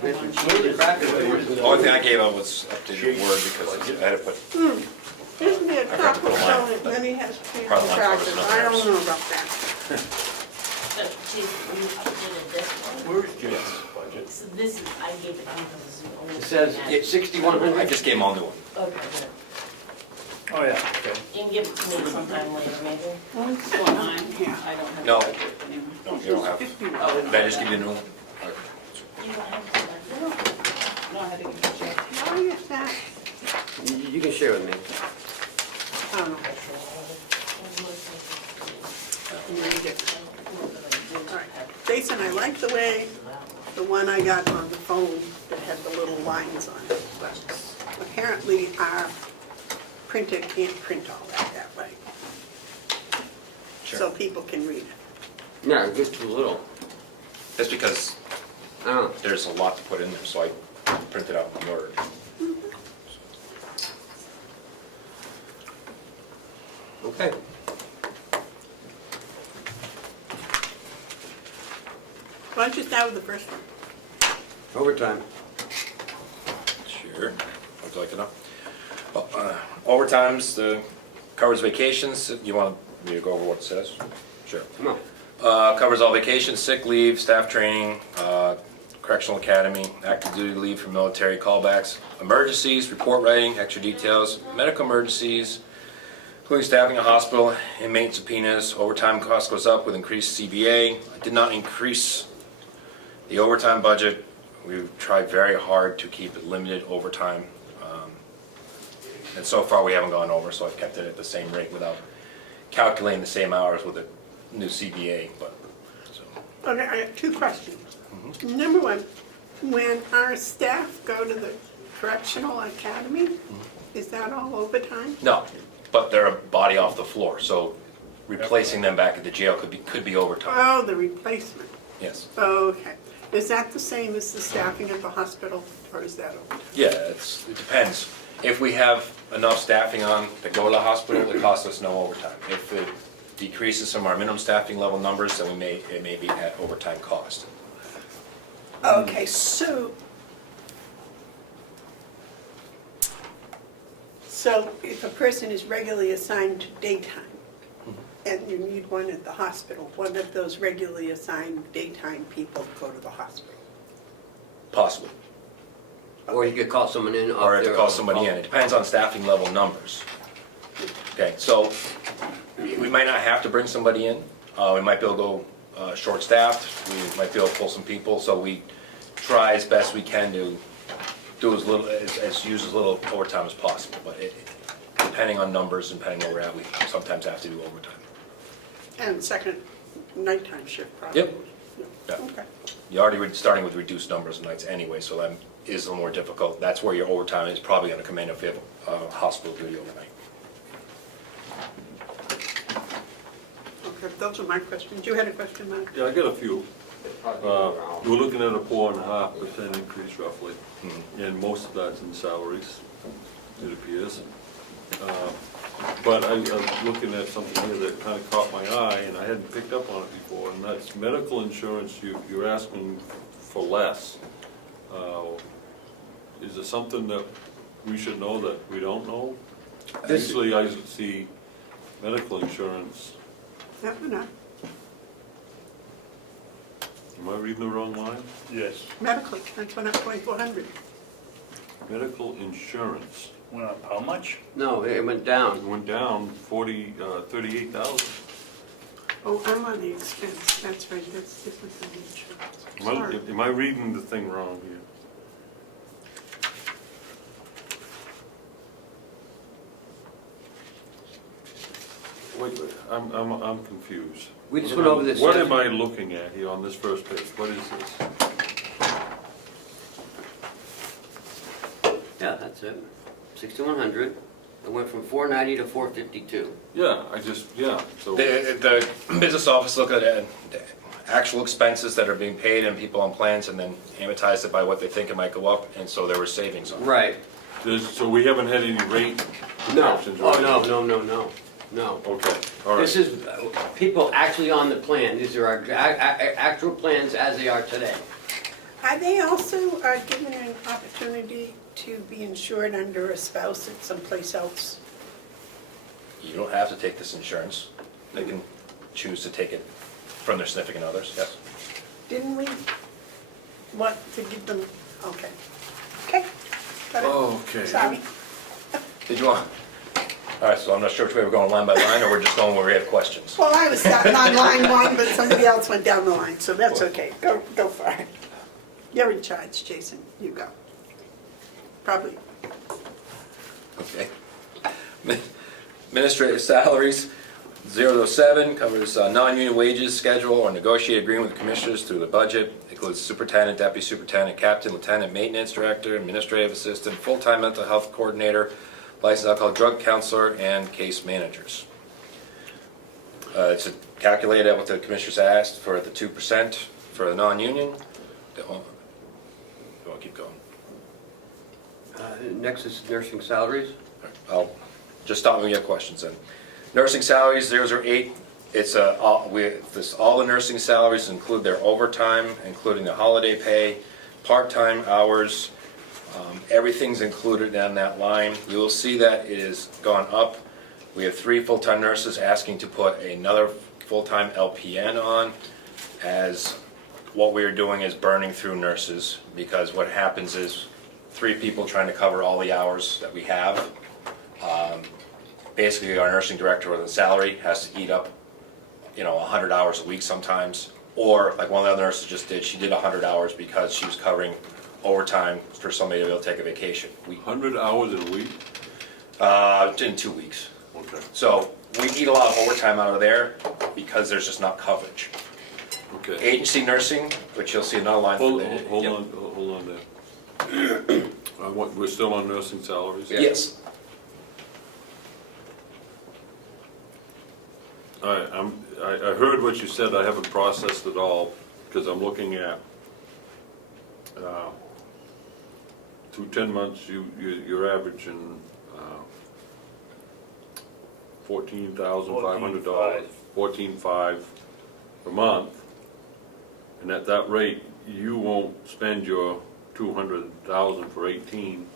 Cheese and crackers. The only thing I gave out was updated Word because I had to put, There's me a chocolate donut, and then he has peanut Probably crackers. not I don't know about that. So, Chief, you updated this one? Where's Jason's budget? So this is, I gave it to you because this is the only. It says thing it's 6,100. I just gave them all new one. Okay, good. Oh, yeah, okay. You can give it to me sometime later, maybe. I don't have No. a budget anymore. You don't have, did I just give you a new one? You don't have to, No, I had to give you a check. Oh, yes, that, You can share with me. I don't know. Read it. All right. Jason, I like the way the one I got on the phone that had the little lines on it, but apparently our printer can't print all that way. So people can read it. Yeah, it's just too little. That's because I don't know. there's a lot to put in there, so I printed out in Word. Okay. Why don't you start with the first one? Overtime. Sure. Would you like to know? Overtimes covers vacations. You want me to go over what it says? Sure. Come on. Covers all vacations, sick leave, staff training, correctional academy, active duty leave for military callbacks, emergencies, report writing, extra details, medical emergencies, including staffing a hospital, inmate subpoenas. Overtime cost goes up with increased CBA. I did not increase the overtime budget. We've tried very hard to keep it limited overtime. And so far we haven't gone over, so I've kept it at the same rate without calculating the same hours with a new CBA. But so. Okay, I have two questions. Number one, when our staff go to the correctional academy, is that all overtime? No, but they're a body off the floor, so replacing them back at the jail could be overtime. Oh, the replacement. Yes. Okay. Is that the same as the staffing at the hospital, or is that overtime? Yeah, it depends. If we have enough staffing on to go to the hospital, it costs us no overtime. If it decreases from our minimum staffing level numbers, then it may be at overtime cost. Okay, so if a person is regularly assigned to daytime, and you need one at the hospital, one of those regularly assigned daytime people go to the hospital? Possibly. Or you could call someone in. Or to call somebody in. It depends on staffing level numbers. Okay, so we might not have to bring somebody in. We might be able to go short-staffed. We might be able to pull some people. So we try as best we can to do use as little overtime as possible. But depending on numbers and depending where we're at, we sometimes have to do overtime. And second, nighttime shift probably? Yep. Yeah. Okay. You're already starting with reduced numbers of nights anyway, so that is a little more difficult. That's where your overtime is probably going to come in if you have hospital duty overnight. Okay, those are my questions. You had a question, Mark? Yeah, I got a few. We're looking at a 4.5% increase roughly, and most of that's in salaries, it appears. But I was looking at something here that kind of caught my eye, and I hadn't picked up on it before, and that's medical insurance. You're asking for less. Is there something that we should know that we don't know? Usually I see medical insurance. That one up. Am I reading the wrong line? Yes, Medical expense went up 2,400. Medical insurance. went up how much? No, it went down. It went down 38,000. Oh, I'm on the expense. That's right, that's different than the insurance. Sorry. Am I reading the thing wrong here? Wait, I'm confused. We just went over this. What am I looking at here on this first page? What is this? Yeah, that's it. 6,100. It went from 490 to 452. Yeah, so. The business office look at the actual expenses that are being paid and people on plans and then amortize it by what they think it might go up, and so there were savings on it. Right. So we haven't had any rate No. reductions? Oh, right? no. Okay, all right. This is people actually on the plan. These are our actual plans as they are today. Are they also given an opportunity to be insured under a spouse at someplace else? You don't have to take this insurance. They can choose to take it from their significant others, yes. Didn't we want to give them, okay. Okay. Got it. Okay. Sorry. Did you want? All right, so I'm not sure if we were going line by line or we're just going where we have questions. Well, I was starting on line one, but somebody else went down the line, so that's okay. Go for it. You're in charge, Jason. You go. Probably. Okay. Administrative salaries, 007 covers non-union wages, schedule, or negotiate agreement with the commissioners through the budget. Includes superintendent, deputy superintendent, captain, lieutenant, maintenance director, administrative assistant, full-time mental health coordinator, licensed alcohol drug counselor, and case managers. It's calculated at what the commissioners asked for the 2% for the non-union. You want to keep going? Next is nursing salaries. I'll just stop when you have questions then. Nursing salaries, 008, it's all the nursing salaries include their overtime, including the holiday pay, part-time hours, everything's included on that line. You will see that it has gone up. We have 3 full-time nurses asking to put another full-time LPN on, as what we're doing is burning through nurses, because what happens is 3 people trying to cover all the hours that we have. Basically, our nursing director with a salary has to eat up, 100 hours a week sometimes. Or like one of the other nurses just did, she did 100 hours because she was covering overtime for somebody to be able to take a vacation. 100 hours in a week? In 2 weeks. Okay. So we eat a lot of overtime out of there because there's just not coverage. Okay. Agency nursing, which you'll see another line. Hold Yep. on there. We're still on nursing salaries? Yes. All right, I heard what you said, I haven't processed it all, because I'm looking at, through 10 months, you're averaging $14,500, $14,500 per month, and at that rate, you won't spend your $200,000 for 18,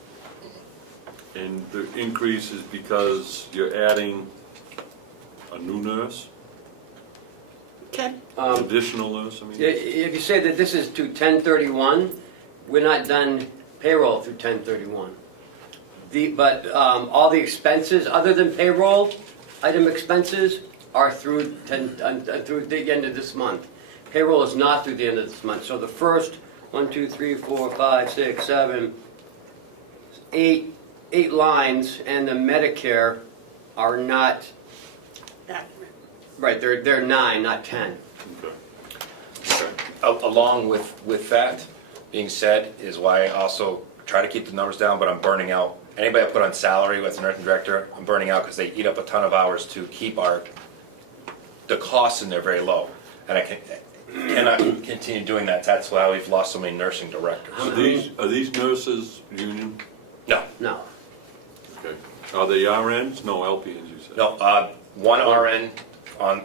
and the increase is because you're adding a new nurse? Ken? Additional nurse, I mean? If you say that this is to 10/31, we're not done payroll through 10/31. But all the expenses, other than payroll item expenses, are through through the end of this month. Payroll is not through the end of this month. So the first 1, 2, 3, 4, 5, 6, 7, 8 lines, and the Medicare are not. Right, they're 9, not 10. Okay. Along with that being said, is why I also try to keep the numbers down, but I'm burning out. Anybody I put on salary with the nursing director, I'm burning out because they eat up a ton of hours to keep the costs in there very low. And I cannot continue doing that. That's why we've lost so many nursing directors. Are these nurses union? No. No. Okay. Are they RNs? No, LPNs you said? No, one RN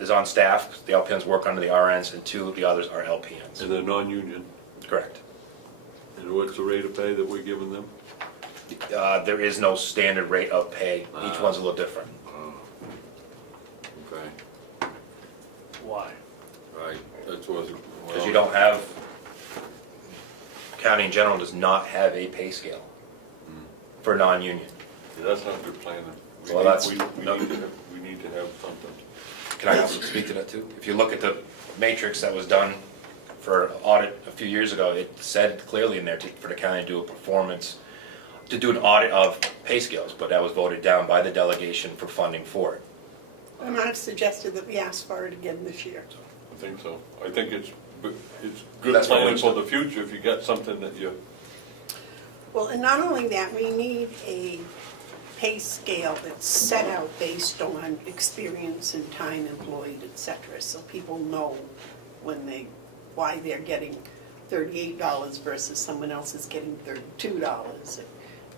is on staff. The LPNs work under the RNs, and 2 of the others are LPNs. And they're non-union? Correct. And what's the rate of pay that we're giving them? There is no standard rate of pay. Each one's a little different. Okay, Why? right, that's what. Because you don't have, county in general does not have a pay scale for non-union. Yeah, that's not good planning. Well, that's- We need to have something. Can I also speak to that too? If you look at the matrix that was done for audit a few years ago, it said clearly in there for the county to do an audit of pay scales, but that was voted down by the delegation for funding for it. And I've suggested that we ask for it again this year. I think so. I think it's good That's what planning we- for the future if you got something that you, Well, and not only that, we need a pay scale that's set out based on experience and time employed, et cetera, so people know why they're getting $38 versus someone else is getting $32.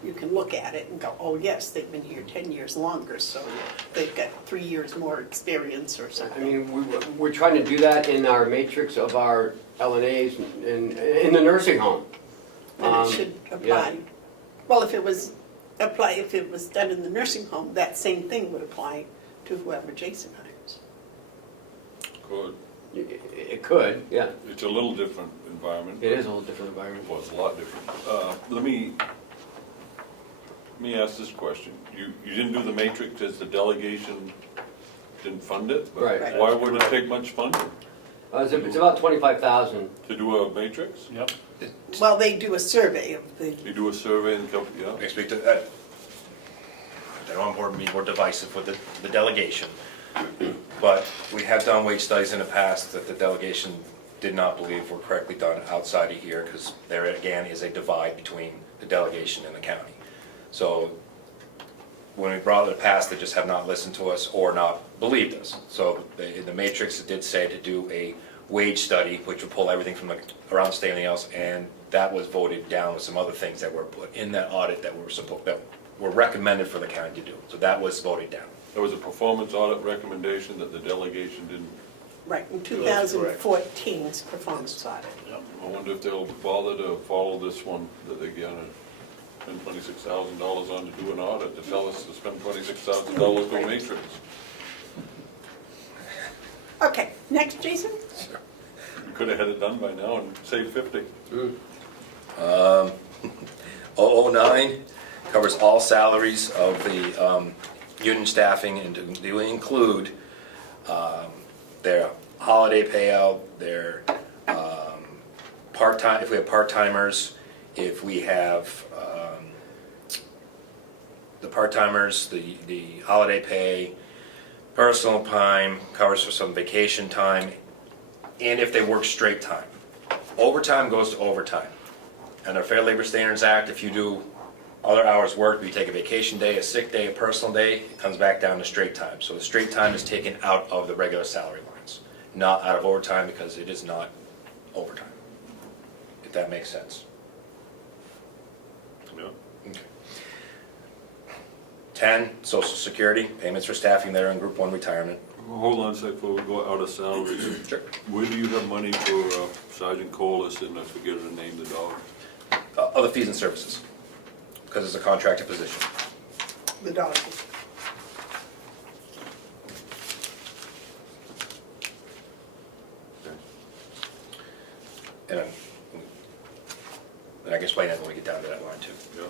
You can look at it and go, oh yes, they've been here 10 years longer, so they've got 3 years more experience or I something. mean, we're trying to do that in our matrix of our LNAs in the nursing home. And it should apply. yeah. Well, if it was done in the nursing home, that same thing would apply to whoever Jason hires. could. It could, yeah. It's a little different environment. It is a little different environment. Well, it's a lot different. Let me ask this question. You didn't do the matrix because the delegation didn't fund it? But Right. why would it take much funding It's about 25,000. to do a matrix? Yep. Well, they do a survey of the, You do a survey and come, yeah? I speak to that. I don't want to be more divisive with the delegation. But we have done wage studies in the past that the delegation did not believe were correctly done outside of here, because there again is a divide between the delegation and the county. So when we brought it in the past, they just have not listened to us or not believed us. So in the matrix, it did say to do a wage study, which would pull everything from around the state and anything else, and that was voted down with some other things that were put in that audit that were recommended for the county to do. So that was voted down. There was a performance audit recommendation that the delegation didn't. Right, in 2014's performance audit. Yep. I wonder if they'll bother to follow this one, that they're gonna spend $26,000 on to do an audit, to tell us to spend $26,000 to a matrix. Okay, next, Jason? You could have had it done by now and saved 50. 009 covers all salaries of the union staffing, and do include their holiday payout, their part-time, if we have part-timers, if we have the part-timers, the holiday pay, personal time, covers for some vacation time, and if they work straight time. Overtime goes to overtime. Under Fair Labor Standards Act, if you do other hours worked, you take a vacation day, a sick day, a personal day, it comes back down to straight time. So the straight time is taken out of the regular salary lines, not out of overtime, because it is not overtime, if that makes sense. Yeah. Okay. 10, Social Security, payments for staffing there in Group 1 retirement. Hold on a sec before we go out of salaries. Sure. Where do you have money for Sergeant Corliss, and I forget her name, the dog? Other fees and services, because it's a contracted position. The dog. And I can explain that when we get down to that line too. Yeah.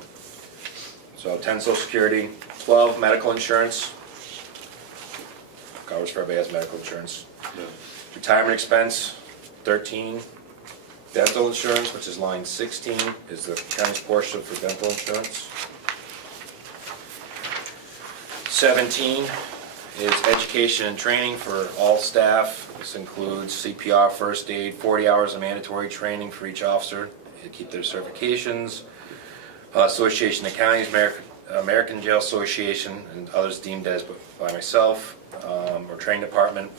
So 10, Social Security, 12, medical insurance. Covers for everybody has medical insurance. Yeah. Retirement expense, 13. Dental insurance, which is line 16, is the county's portion for dental insurance. 17 is education and training for all staff. This includes CPR, first aid, 40 hours of mandatory training for each officer to keep their certifications. Association of Counties, American Jail Association, and others deemed as by myself, or training department.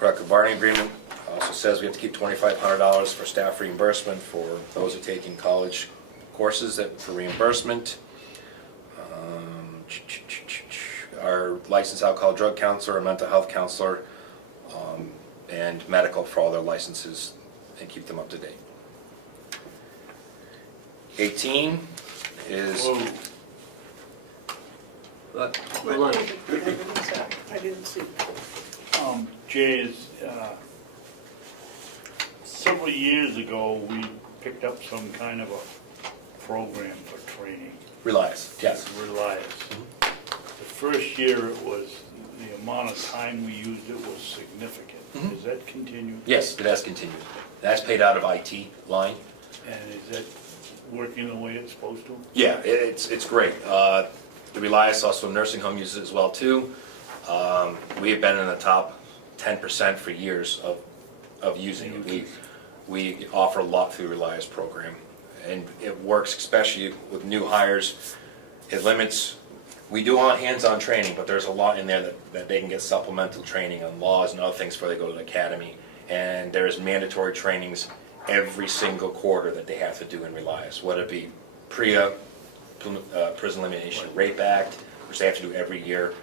Collective bargaining agreement also says we have to keep $2,500 for staff reimbursement for those who are taking college courses for reimbursement. Our licensed alcohol drug counselor, a mental health counselor, and medical for all their licenses, and keep them up to date. 18 is... Whoa. Hold on. I didn't see. Jay, several years ago, we picked up some kind of a program for training. Reliance, yes. Reliance. The first year it was, the amount of time we used it was significant. Has that continued? Yes, it has continued. That's paid out of IT line. And is that working the way it's supposed to? Yeah, it's great. The Reliance, also nursing home uses it as well too. We have been in the top 10% for years of using it. We offer a lot through the Reliance program, and it works especially with new hires. It limits, we do on hands-on training, but there's a lot in there that they can get supplemental training on laws and other things before they go to the academy. And there's mandatory trainings every single quarter that they have to do in Reliance, whether it be PREA, Prison Elimination Rape Act, which they have to do every year.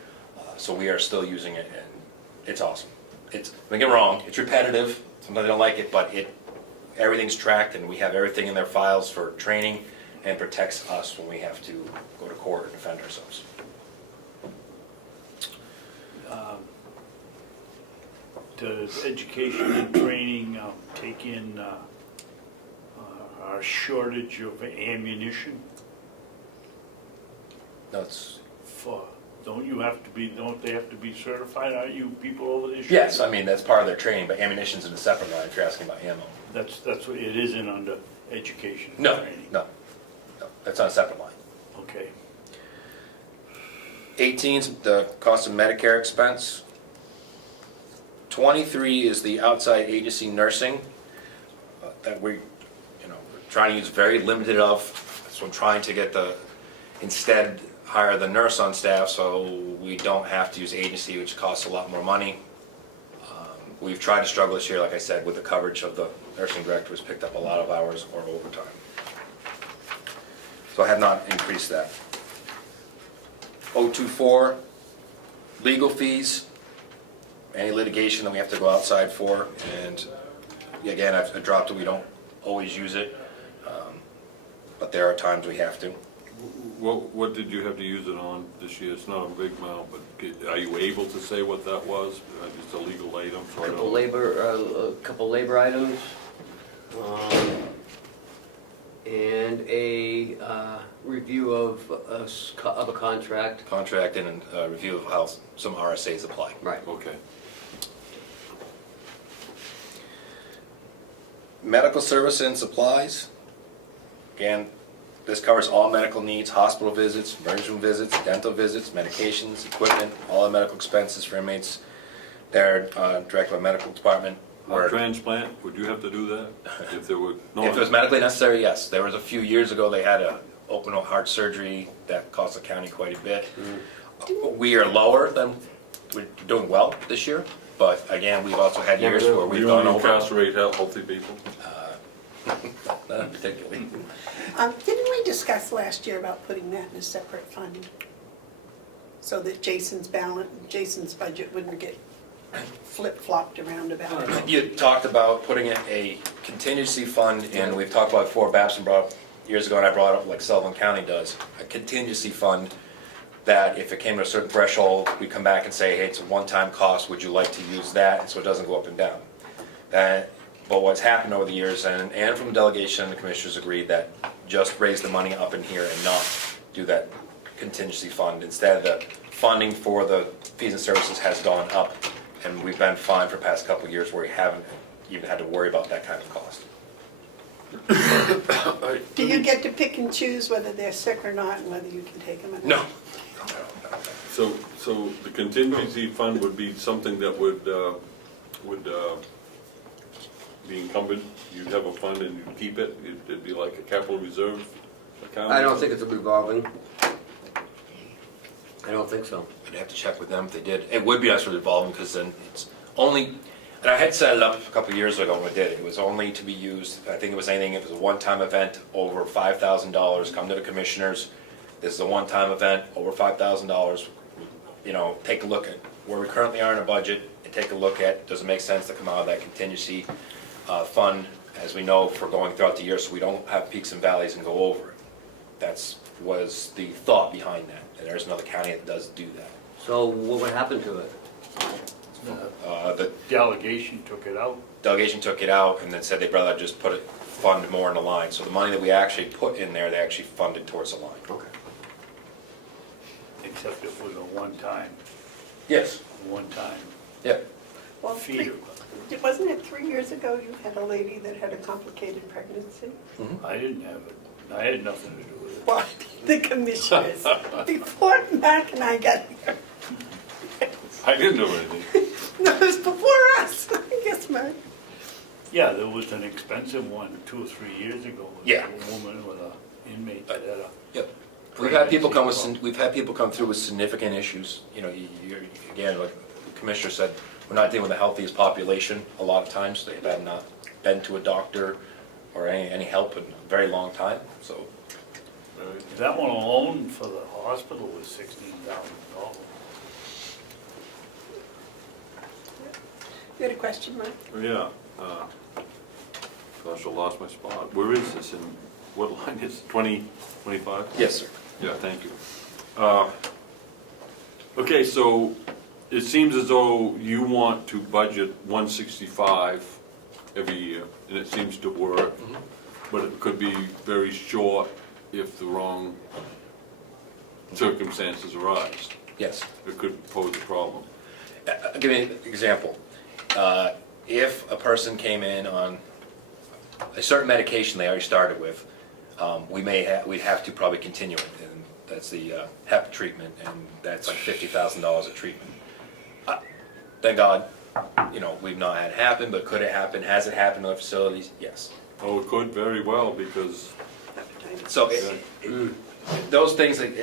So we are still using it, and it's awesome. Don't get me wrong, it's repetitive, sometimes I don't like it, but everything's tracked, and we have everything in their files for training, and protects us when we have to go to court and defend ourselves. Does education and training take in our shortage of ammunition? That's Don't they have to be certified? Aren't you people over there? yes, I mean, that's part of their training, but ammunition's in a separate line if you're asking about ammo. That's what, it isn't under education and No, training? no, that's on a separate line. Okay. 18's the cost of Medicare expense. 23 is the outside agency nursing that we're trying to use very limited of. So I'm trying to get instead hire the nurse on staff so we don't have to use agency, which costs a lot more money. We've tried to struggle this year, like I said, with the coverage of the nursing director, who's picked up a lot of hours or overtime. So I have not increased that. 024, legal fees, any litigation that we have to go outside for, and again, I've dropped it, we don't always use it, but there are times we have to. What did you have to use it on this year? It's not a big amount, but are you able to say what that was? Just a legal item? A couple labor items, and a review of a contract. Contract and a review of how some RSAs apply. Right. Okay. Medical service and supplies. Again, this covers all medical needs, hospital visits, emergency room visits, dental visits, medications, equipment, all the medical expenses for inmates. They're directed by medical department. A transplant, would you have to do that? If there were, no. If it was medically necessary, yes. There was a few years ago, they had a open heart surgery that cost the county quite a bit. We are lower than, we're doing well this year, but again, we've also had years where we've You gone only over. incarcerate healthy people? Not particularly. Didn't we discuss last year about putting that in a separate fund? So that Jason's budget wouldn't get flip-flopped around about it? You talked about putting in a contingency fund, and we've talked about it before, Babson brought up years ago, and I brought it up like Sullivan County does, a contingency fund that if it came to a certain threshold, we come back and say, hey, it's a one-time cost, would you like to use that, so it doesn't go up and down. But what's happened over the years, and from the delegation and the commissioners agreed that just raise the money up in here and not do that contingency fund. Instead, the funding for the fees and services has gone up, and we've been fine for the past couple of years where we haven't even had to worry about that kind of cost. Do you get to pick and choose whether they're sick or not and whether you can take them or not? No. So the contingency fund would be something that would be encumbered? You'd have a fund and you'd keep it? It'd be like a capital reserve account? I don't think it's a revolving. I don't think so. I'd have to check with them if they did. It would be us revolving, because then it's only, and I had set it up a couple of years ago when we did it. It was only to be used, I think it was anything, if it was a one-time event over $5,000, come to the commissioners. This is a one-time event over $5,000. Take a look at where we currently are in a budget and take a look at, does it make sense to come out of that contingency fund, as we know, for going throughout the year, so we don't have peaks and valleys and go over it. That was the thought behind that, and there's another county that does do that. So what would happen to it? The Delegation took it out. delegation took it out and then said they'd rather just fund more in the line. So the money that we actually put in there, they actually funded towards the line. Okay. Except it was a one-time, Yes. Yep. Well, wasn't it 3 years ago you had a lady that had a complicated pregnancy? I didn't have it, I had nothing to do with it. Well, the commissioners, before Mark and I got here. I didn't know anything. No, it was before us, I guess, Mark. Yeah, there was an expensive one 2 or 3 years ago. With Yeah. A woman with an inmate that had a. Yep. We've had people come through with significant issues. Again, like the commissioner said, we're not dealing with the healthiest population a lot of times. They've not been to a doctor or any help in a very long time, so. That one alone for the hospital was $16,000. You had a question, Mark? Yeah. Gosh, I lost my spot. Where is this, and what line is it? 2025? Yes, sir. Yeah, thank you. Okay, so it seems as though you want to budget 165 every year, and it seems to work, but it could be very short if the wrong circumstances arise. Yes. It could pose a problem. I'll give you an example. If a person came in on a certain medication they already started with, we'd have to probably continue it, and that's the HEP treatment, and that's like $50,000 a treatment. Thank God, we've not had happen, but could it happen? Has it happened in other facilities? Yes. Oh, it could very well, because, So those things that,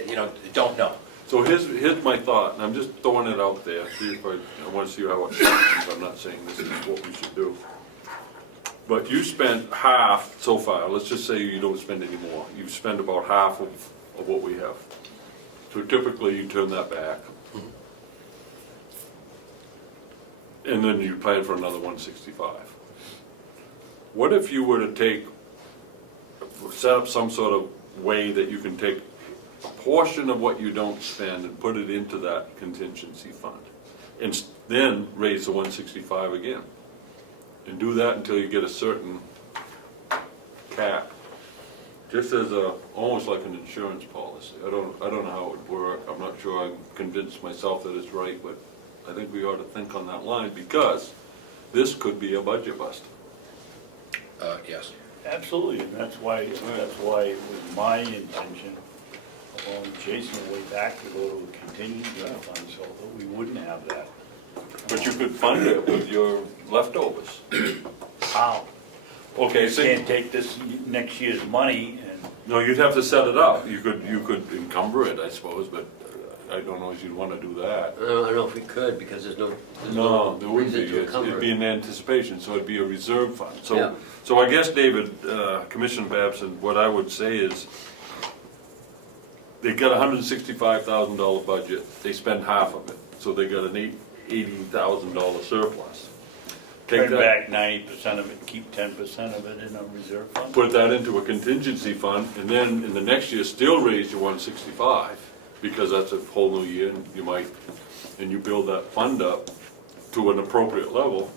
don't know. so here's my thought, and I'm just throwing it out there, see if I want to see how it happens. I'm not saying this is what we should do. But you spent half so far, let's just say you don't spend any more, you've spent about half of what we have. So typically you turn that back. And then you plan for another 165. What if you were to set up some sort of way that you can take a portion of what you don't spend and put it into that contingency fund, and then raise the 165 again? And do that until you get a certain cap, just as almost like an insurance policy. I don't know how it would work. I'm not sure I'm convinced myself that it's right, but I think we ought to think on that line, because this could be a budget bust. Yes. Absolutely, and that's why it was my intention, along Jason way back, to go to a contingency fund so that we wouldn't have that. But you could fund it with your leftovers. How? Okay, You so, can't take this next year's money and, no, you'd have to set it up. You could encumber it, I suppose, but I don't know if you'd want to do that. I don't know if we could, because there's no No, there wouldn't reason be. to encumber It'd be it. in anticipation, so it'd be a reserve fund. Yeah. So I guess, David, Commissioner Babson, what I would say is, they got a $165,000 budget, they spend half of it, so they got an $80,000 surplus. Take turn that, back 90% of it, keep 10% of it in a reserve fund. put that into a contingency fund, and then in the next year, still raise your 165, because that's a whole new year, and you build that fund up to an appropriate level,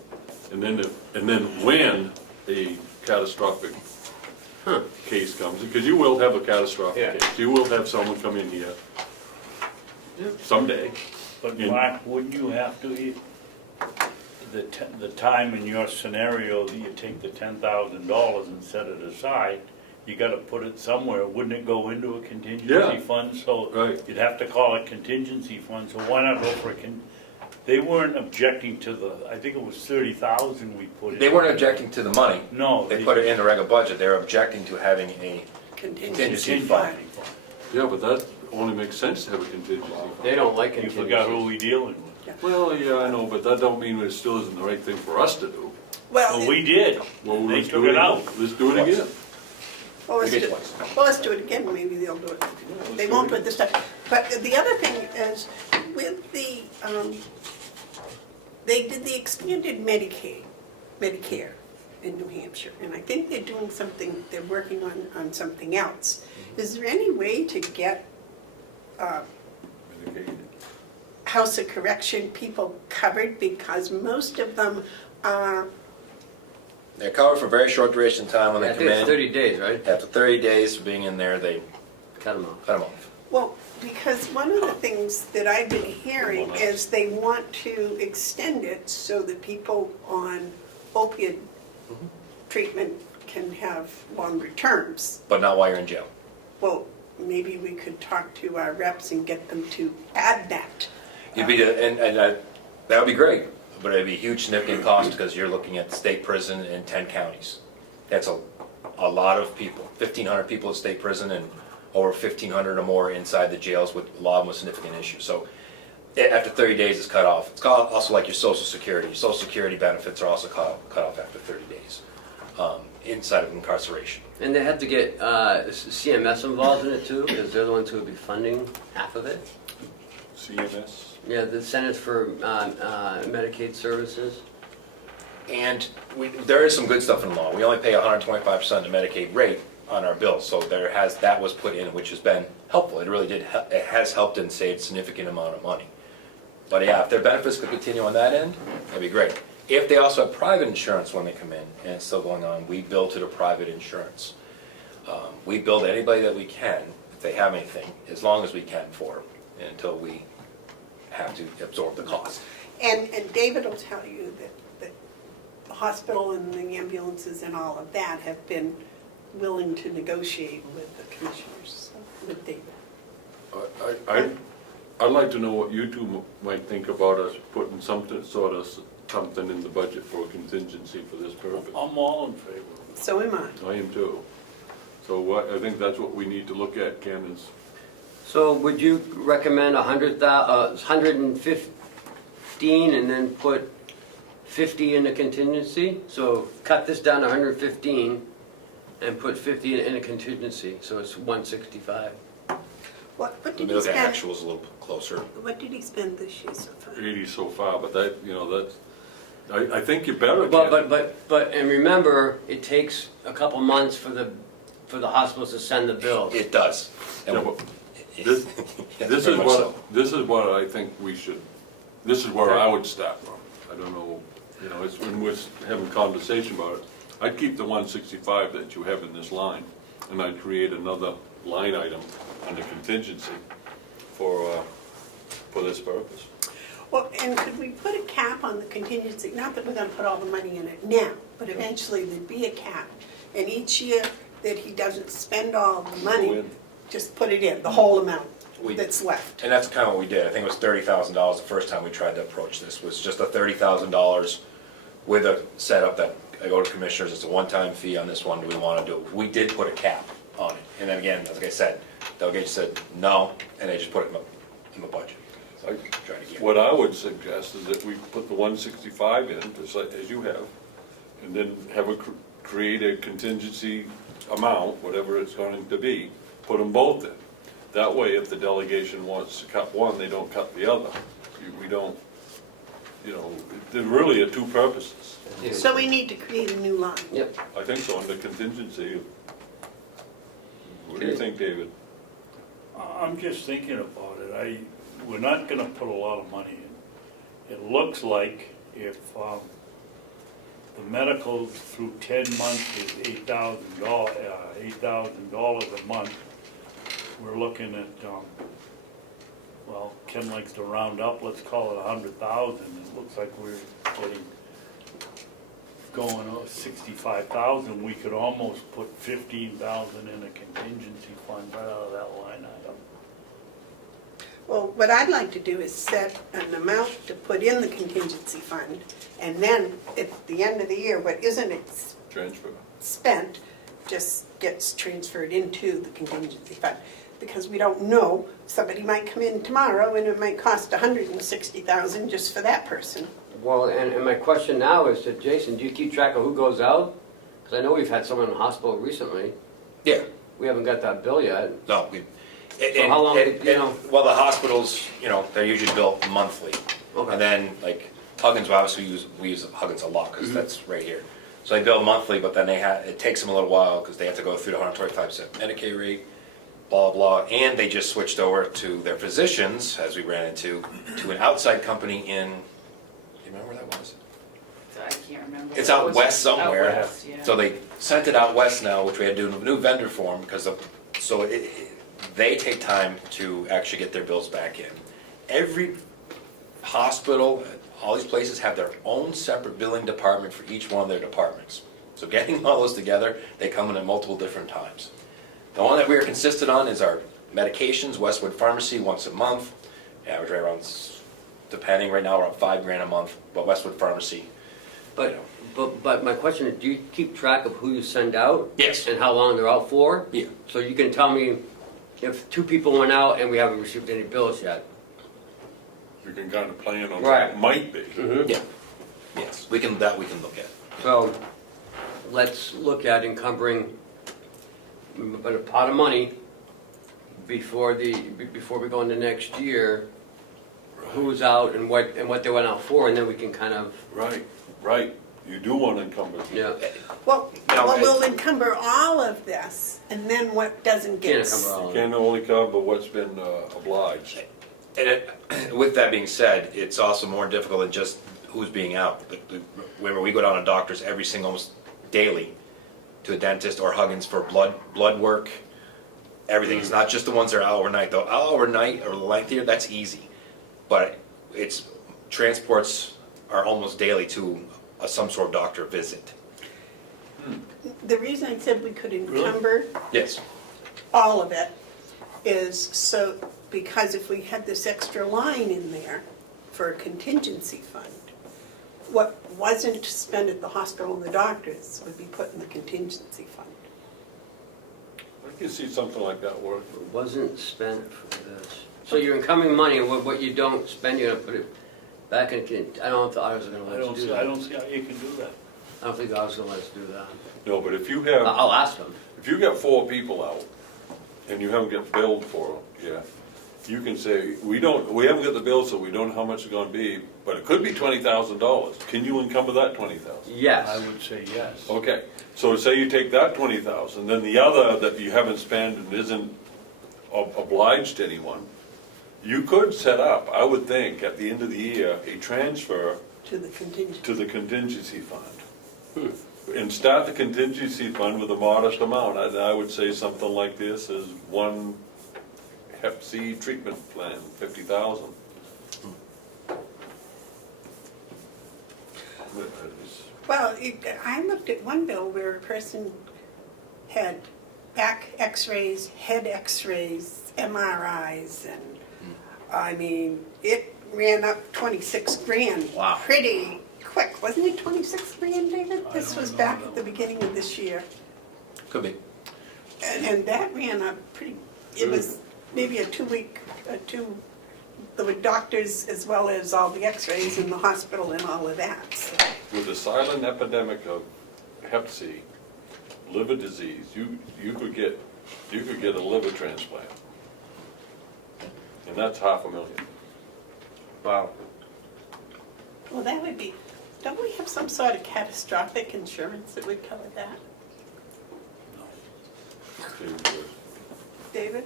and then when a catastrophic case comes, because you will have a catastrophic case, you will have someone come in here someday. But Yeah. Mark, wouldn't you have to, the time in your scenario that you take the $10,000 and set it aside, you gotta put it somewhere, wouldn't it go into a contingency Yeah. fund? So Right. you'd have to call it contingency fund, so why not go for they weren't objecting to I think it was 30,000 we put in. They weren't objecting to the money. No. They put it in the regular budget. They're objecting to having a Contingency fund. Yeah, but that only makes sense to have a contingency fund. They don't like You contingencies. forgot who we dealing with. Well, yeah, I know, but that don't mean it still isn't the right thing for us to do. Well, we did. Well, They let's took do it out. Let's do it again. Well, let's We do did it. twice. Well, let's do it again, maybe they'll do it. They won't do it this time. But the other thing is, with the, they did the expanded Medicare in New Hampshire, and I think they're doing something, they're working on something else. Is there any way to get House of Correction people covered? Because most of them are, They're covered for a very short duration of time when I they come think it's in. 30 days, right? After 30 days of being in there, they Cut them off. cut them off. well, because one of the things that I've been hearing is they want to extend it so that people on opiate treatment can have longer terms. But not while you're in jail. Well, maybe we could talk to our reps and get them to add that. That would be great, but it'd be a huge significant cost because you're looking at state prison in 10 counties. That's a lot of people, 1,500 people in state prison and over 1,500 or more inside the jails with a lot of them with significant issues. So after 30 days it's cut off. It's also like your Social Security. Your Social Security benefits are also cut off after 30 days inside of incarceration. And they have to get CMS involved in it too, because they're the ones who would be funding half of it. CMS? Yeah, the Centers for Medicaid Services. And there is some good stuff in the law. We only pay 125% of the Medicaid rate on our bills, so that was put in, which has been helpful. It really did. It has helped and saved a significant amount of money. But yeah, if their benefits could continue on that end, that'd be great. If they also have private insurance when they come in and it's still going on, we bill to the private insurance. We bill to anybody that we can if they have anything, as long as we can for them, until we have to absorb the cost. And David will tell you that the hospital and the ambulances and all of that have been willing to negotiate with the commissioners, with David. I'd like to know what you two might think about us putting something in the budget for a contingency for this purpose. I'm all in favor. So am I. I am too. So I think that's what we need to look at, Ken, is So would you recommend 115 and then put 50 in the contingency? So cut this down to 115 and put 50 in a contingency, so it's 165. What Let did me he look at spend? actuals a little closer. What did he spend this year so far? 80 so far, but that, you know, that's, I think you're better, But, Ken. but, and remember, it takes a couple months for the hospitals to send the bills. It does. And Yeah, but This, Yes, this very is much what, so. this is what I think we should, this is where I would start from. I don't know, you know, it's when we're having conversation about it. I'd keep the 165 that you have in this line, and I'd create another line item under contingency for this purpose. Well, and could we put a cap on the contingency? Not that we're gonna put all the money in it now, but eventually there'd be a cap. And each year that he doesn't spend all the Go money, in. just put it in, the whole amount We- that's left. And that's kind of what we did. I think it was $30,000 the first time we tried to approach this, was just a $30,000 with a setup that I go to commissioners, it's a one-time fee on this one, do we want to do it? We did put a cap on it. And then again, like I said, delegation said no, and they just put it in the budget. So I tried to get it. What I would suggest is that we put the 165 in, just like, as you have, and then have create a contingency amount, whatever it's going to be, put them both in. That way, if the delegation wants to cut one, they don't cut the other. We don't, you know, there really are two purposes. So we need to create a new line. Yep. I think so, under contingency. What do you think, David? I'm just thinking about it. We're not gonna put a lot of money in. It looks like if, the medical through 10 months is $8,000 a month, we're looking at, well, Ken likes to round up, let's call it 100,000. It looks like we're going 65,000. We could almost put 15,000 in a contingency fund right out of that line item. Well, what I'd like to do is set an amount to put in the contingency fund, and then at the end of the year, what isn't Transfer. spent just gets transferred into the contingency fund. Because we don't know, somebody might come in tomorrow and it might cost 160,000 just for that person. Well, and my question now is to Jason, do you keep track of who goes out? Because I know we've had someone in the hospital recently. Yeah, We haven't got that bill yet. no, So how long, you know? Well, the hospitals, you know, they're usually built monthly. Okay. And then, like, Huggins, well, obviously, we use Huggins a lot, because that's right here. So they bill monthly, but then it takes them a little while, because they have to go through the 125% Medicaid rate, blah, blah, and they just switched over to their physicians, as we ran into, to an outside company in, do you remember where that was? I can't remember. It's out west somewhere. Out west, yeah. So they sent it out west now, which we had to do a new vendor form, because they take time to actually get their bills back in. Every hospital, all these places have their own separate billing department for each one of their departments. So getting all those together, they come in at multiple different times. The one that we are consistent on is our medications, Westwood Pharmacy, once a month. Average right around, depending, right now we're on $5,000 a month, but Westwood Pharmacy. But my question is, do you keep track of who you send out? Yes. And how long they're out for? Yeah. So you can tell me if 2 people went out and we haven't received any bills yet? You can kind of plan on what Right. it might be. Yeah. Yes, we can look at. So let's look at encumbering a pot of money before we go into next year, who's out and what they went out for, and then we can kind of, Right. You do want to encumber. yeah. Well, No, we'll encumber all of this, and then what doesn't get... Can't encumber all You of it. can only cover what's been obliged. And with that being said, it's also more difficult than just who's being out. Remember, we go down to doctors every single, almost daily, to a dentist or Huggins for blood work, everything. It's not just the ones that are out overnight, though. Out overnight or lengthier, that's easy. But transports are almost daily to some sort of doctor visit. The reason I said we could encumber Yes. all of it is so because if we had this extra line in there for a contingency fund, what wasn't spent at the hospital and the doctors would be put in the contingency fund. I can see something like that work. It wasn't spent for this. So your incoming money, and what you don't spend, you're gonna put it back in, I don't know if the auditors are gonna let us do that. I don't see how you can do that. I don't think the auditors are gonna let us do that. No, but if you have, I'll ask them. if you got 4 people out and you haven't got billed for them, yeah, you can say, we haven't got the bill, so we don't know how much it's gonna be, but it could be $20,000. Can you encumber that 20,000? Yes. I would say yes. Okay, so say you take that 20,000, then the other that you haven't spent and isn't obliged to anyone, you could set up, I would think, at the end of the year, a transfer To the contingency. to the contingency fund. And start the contingency fund with a modest amount. I would say something like this is one Hep C treatment plan, 50,000. Well, I looked at one bill where a person had back x-rays, head x-rays, MRIs, and, I mean, it ran up 26 grand. Wow. Pretty quick, wasn't it 26 grand, David? This don't was know back that at the beginning of this year. Could be. And that ran up pretty, it was maybe a 2-week, there were doctors as well as all the x-rays in the hospital and all of that, so. With the silent epidemic of Hep C, liver disease, you could get a liver transplant. And that's $500,000. Wow. Well, that would be, don't we have some sort of catastrophic insurance that would cover that? David?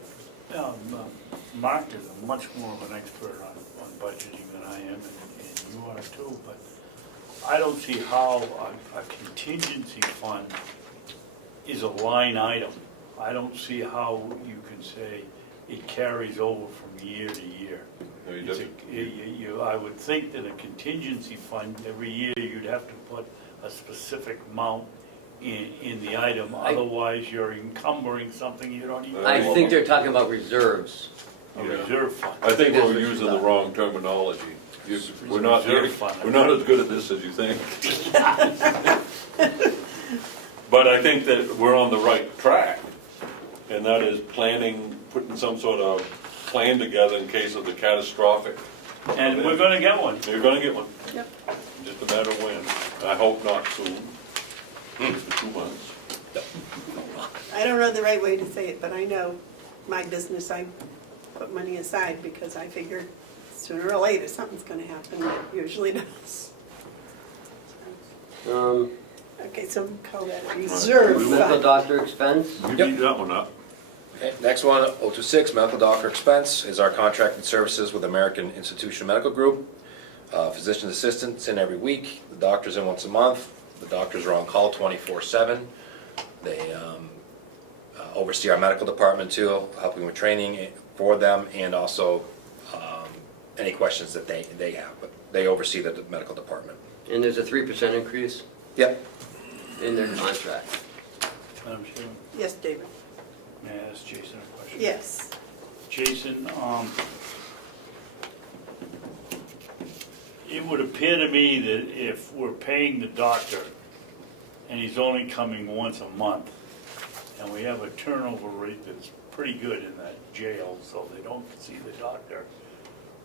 Mark is much more of an expert on budgeting than I am, and you are too, but I don't see how a contingency fund is a line item. I don't see how you can say it carries over from year to year. No, you It's don't. I would think that a contingency fund, every year you'd have to put a specific amount in the item, otherwise you're encumbering something you don't even. I think they're talking about reserves. A reserve fund. I think That's we're what using you the thought. wrong terminology. We're not Reserve fund. as good at this as you think. But I think that we're on the right track, and that is planning, putting some sort of plan together in case of the catastrophic. And we're gonna get one. You're gonna get one. Yep. Just a matter of when. I hope not soon. For 2 months. I don't know the right way to say it, but I know my business, I put money aside because I figure sooner or later something's gonna happen, it usually does. Okay, so we call that a reserve Medical fund. doctor expense. You Yep. beat that one up. Okay, next one, 026, medical doctor expense, is our contracted services with American Institution Medical Group. Physician assistants in every week, the doctor's in once a month, the doctors are on call 24/7. They oversee our medical department too, helping with training for them, and also any questions that they have, but they oversee the medical department. And there's a 3% increase Yep. in their contract. Madam Chairman, Yes, David? may I ask Jason a question? Yes. Jason, it would appear to me that if we're paying the doctor and he's only coming once a month, and we have a turnover rate that's pretty good in that jail, so they don't see the doctor,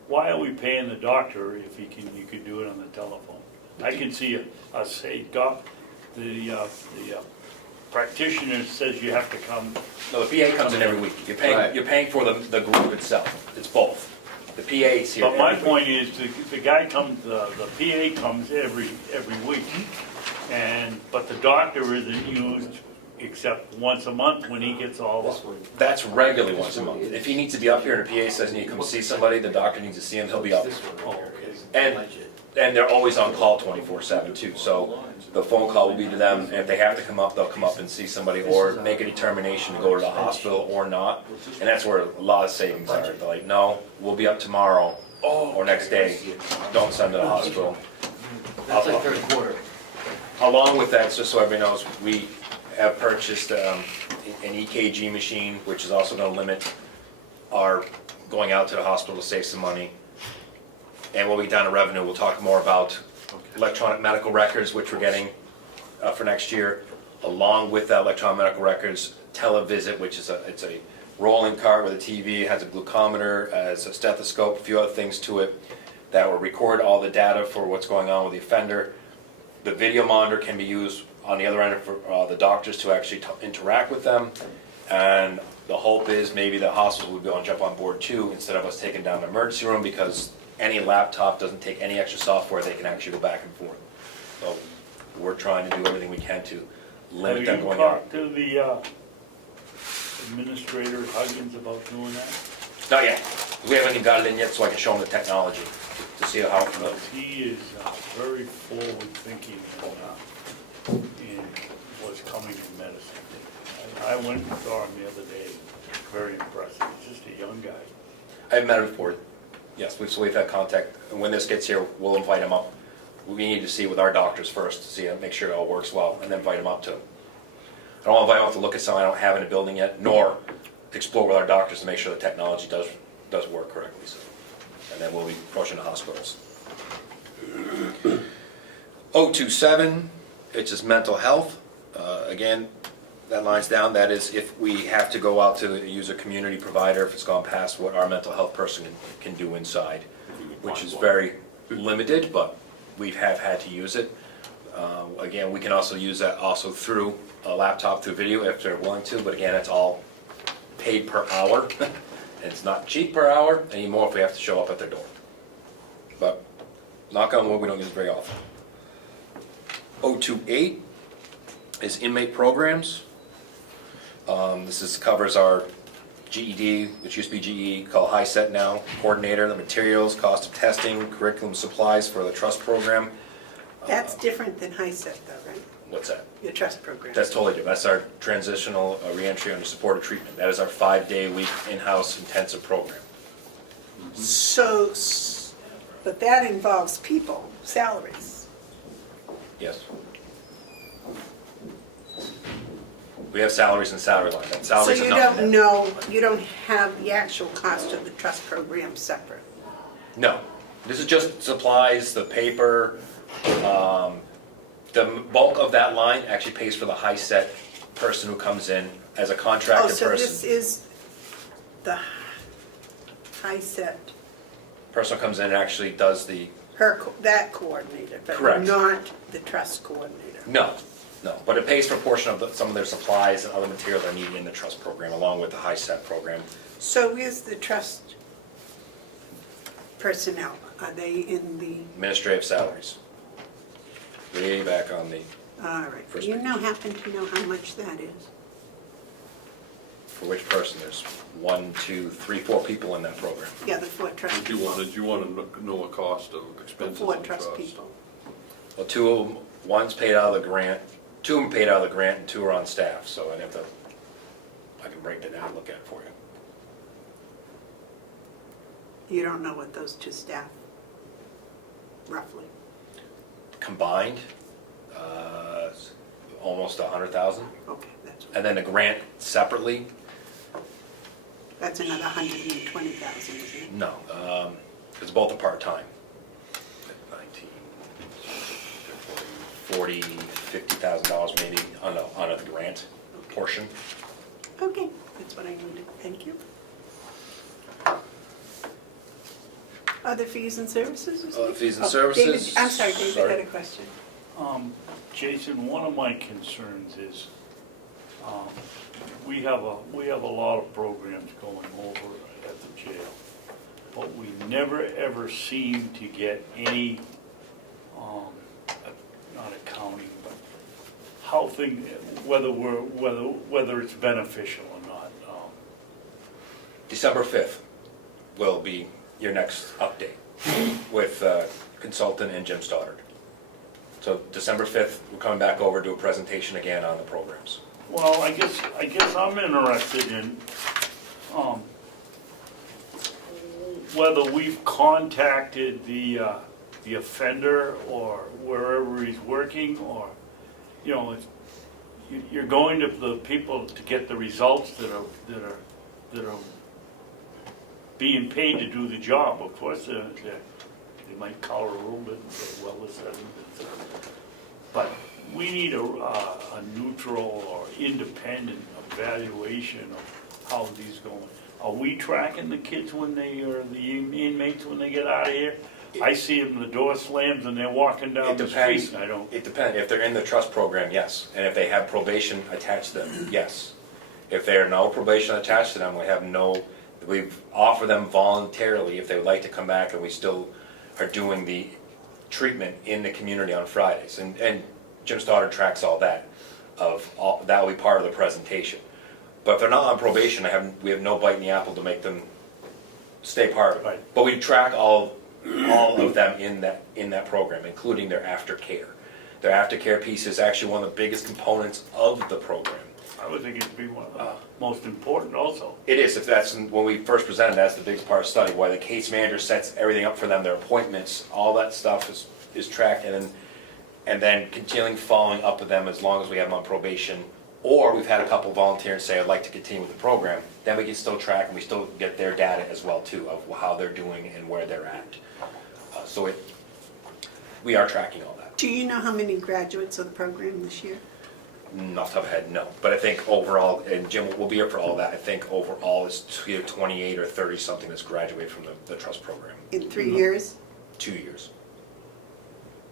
why are we paying the doctor if you could do it on the telephone? I can see us say, doc, the practitioner says you have to come. No, the PA comes in every week. Right. You're paying for the group itself. It's both. The PA is here But my every week. point is, the guy comes, the PA comes every week, but the doctor isn't used except once a month when he gets all the. That's regularly once a month. If he needs to be up here and the PA says you need to come see somebody, the doctor needs to see him, he'll be up. Oh, okay. And they're always on call 24/7 too, so the phone call will be to them, and if they have to come up, they'll come up and see somebody, or make a determination to go to the hospital or not. And that's where a lot of savings are. They're like, no, we'll be up tomorrow, or next day, don't send to the hospital. That's like third quarter. Along with that, just so everybody knows, we have purchased an EKG machine, which is also gonna limit our going out to the hospital to save some money. And when we get down to revenue, we'll talk more about electronic medical records, which we're getting for next year, along with that electronic medical records, televisit, which is it's a rolling cart with a TV, it has a glucometer, has a stethoscope, a few other things to it that will record all the data for what's going on with the offender. The video monitor can be used on the other end for the doctors to actually interact with them. And the hope is maybe the hospital would go and jump on board too, instead of us taking down the emergency room, because any laptop doesn't take any extra software, they can actually go back and forth. So we're trying to do everything we can to limit them going out. Have you talked to the administrator Huggins about doing that? Not yet. We haven't even got it in yet, so I can show them the technology to see how it goes. He is very forward-thinking in what's coming in medicine. I went and saw him the other day, very impressive, he's just a young guy. I've met him before, yes, we've had contact, and when this gets here, we'll invite him up. We need to see with our doctors first, to see, make sure it all works well, and then invite him up to. I don't want to invite him up to look at something I don't have in the building yet, nor explore with our doctors to make sure the technology does work correctly, so. And then we'll be approaching the hospitals. 027, it's just mental health. Again, that line's down. That is if we have to go out to use a community provider, if it's gone past what our mental health person can do inside, which is very limited, but we have had to use it. Again, we can also use that also through a laptop, through video if they're willing to, but again, it's all paid per hour. And it's not cheap per hour anymore if we have to show up at their door. But knock on wood, we don't use it very often. 028 is inmate programs. This covers our GED, which used to be GE, called HiSET now, coordinator, the materials, cost of testing, curriculum supplies for the trust program. That's different than HiSET though, right? What's that? Your trust program. That's totally different. That's our transitional reentry under supported treatment. That is our 5-day-a-week in-house intensive program. So, but that involves people, salaries. Yes. We have salaries and salary line. That So salaries you are not. don't know, you don't have the actual cost of the trust program separate? No. This is just supplies, the paper. The bulk of that line actually pays for the HiSET person who comes in as a contracted person. Oh, so this is the HiSET, Person who comes in and actually does the, that coordinator, but Correct. not the trust coordinator. no, but it pays for a portion of some of their supplies and other materials that are needed in the trust program, along with the HiSET program. So is the trust personnel, are they in the, Administrative salaries. Way back on the, all right, First do you page. happen to know how much that is? for which person, there's 1, 2, 3, 4 people in that program. Yeah, the four trust Did people. you want to know a cost of The expenses four on trust trust? people. Well, 2 of them, one's paid out of the grant, 2 of them paid out of the grant, and 2 are on staff, so I'd have to, I can break that down and look at it for you. You don't know what those two staff, roughly? Combined, almost 100,000. Okay, that's, And then the grant separately, that's another 120,000, isn't it? no, it's both a part-time. 19, 40, $50,000 maybe on a grant portion. Okay, that's what I needed, thank you. Other fees and services? is Other it? fees and Oh, services? David, I'm sorry, David Sorry. had a question. Jason, one of my concerns is, we have a lot of programs going over at the jail, but we never ever seem to get any, not accounting, but how whether it's beneficial or not. December 5th will be your next update with consultant and Jim Stoddard. So December 5th, we're coming back over to do a presentation again on the programs. Well, I guess I'm interested in, whether we've contacted the offender or wherever he's working, or, you know, you're going to the people to get the results that are being paid to do the job. Of course, they might color a little bit and say, well, this doesn't. But we need a neutral or independent evaluation of how these going. Are we tracking the kids when they, or the inmates when they get out of here? I see them, the door slams and they're walking down the street. I don't. It depends. If they're in the trust program, yes. And if they have probation attached to them, yes. If there are no probation attached to them, we offer them voluntarily if they would like to come back, and we still are doing the treatment in the community on Fridays. And Jim Stoddard tracks all that. That will be part of the presentation. But if they're not on probation, we have no bite in the apple to make them stay part of it. Right. But we track all of them in that program, including their aftercare. Their aftercare piece is actually one of the biggest components of the program. I would think it'd be one of the most important also. It is, if that's, when we first presented, that's the biggest part of the study, why the case manager sets everything up for them, their appointments, all that stuff is tracked, and then continuing following up with them as long as we have them on probation. Or we've had a couple volunteers say, I'd like to continue with the program, then we can still track and we still get their data as well too, of how they're doing and where they're at. We are tracking all that. Do you know how many graduates of the program this year? Off the top of my head, no. But I think overall, and Jim will be here for all of that, I think overall it's 28 or 30 something that's graduated from the trust program. In 3 years? 2 years.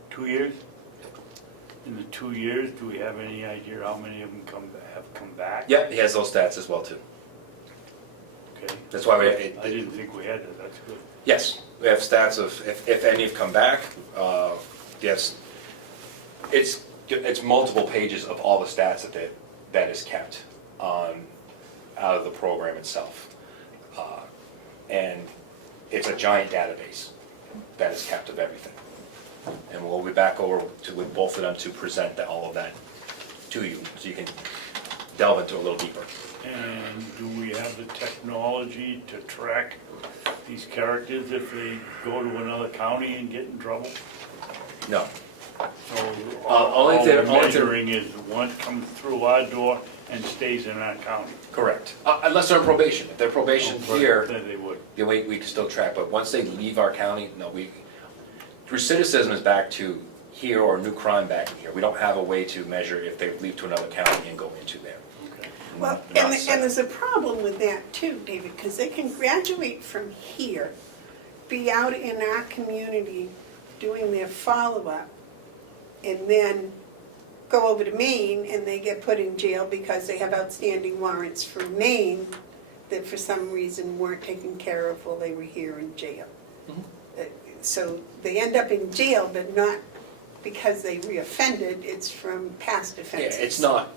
2 years? In the 2 years, do we have any idea how many of them have come back? Yep, he has those stats as well too. Okay. That's why I didn't think we had that, that's good. Yes, we have stats of if any have come back. Yes, it's multiple pages of all the stats that is kept out of the program itself, and it's a giant database that is kept of everything. And we'll be back over with both of them to present all of that to you, so you can delve into it a little deeper. And do we have the technology to track these characters if they go to another county and get in trouble? No. So Only all if they're- we're measuring is one comes through our door and stays in our county. Correct. Unless they're on probation. If they're probation here, Then they would. yeah, we can still track. But once they leave our county, no, recidivism is back to here or new crime back in here. We don't have a way to measure if they leave to another county and go into there. Okay. Well, Not and set. there's a problem with that too, David, because they can graduate from here, be out in our community doing their follow-up, and then go over to Maine and they get put in jail because they have outstanding warrants from Maine that for some reason weren't taken care of while they were here in jail. So they end up in jail, but not because they reoffended, it's from past Yeah, offenses. it's not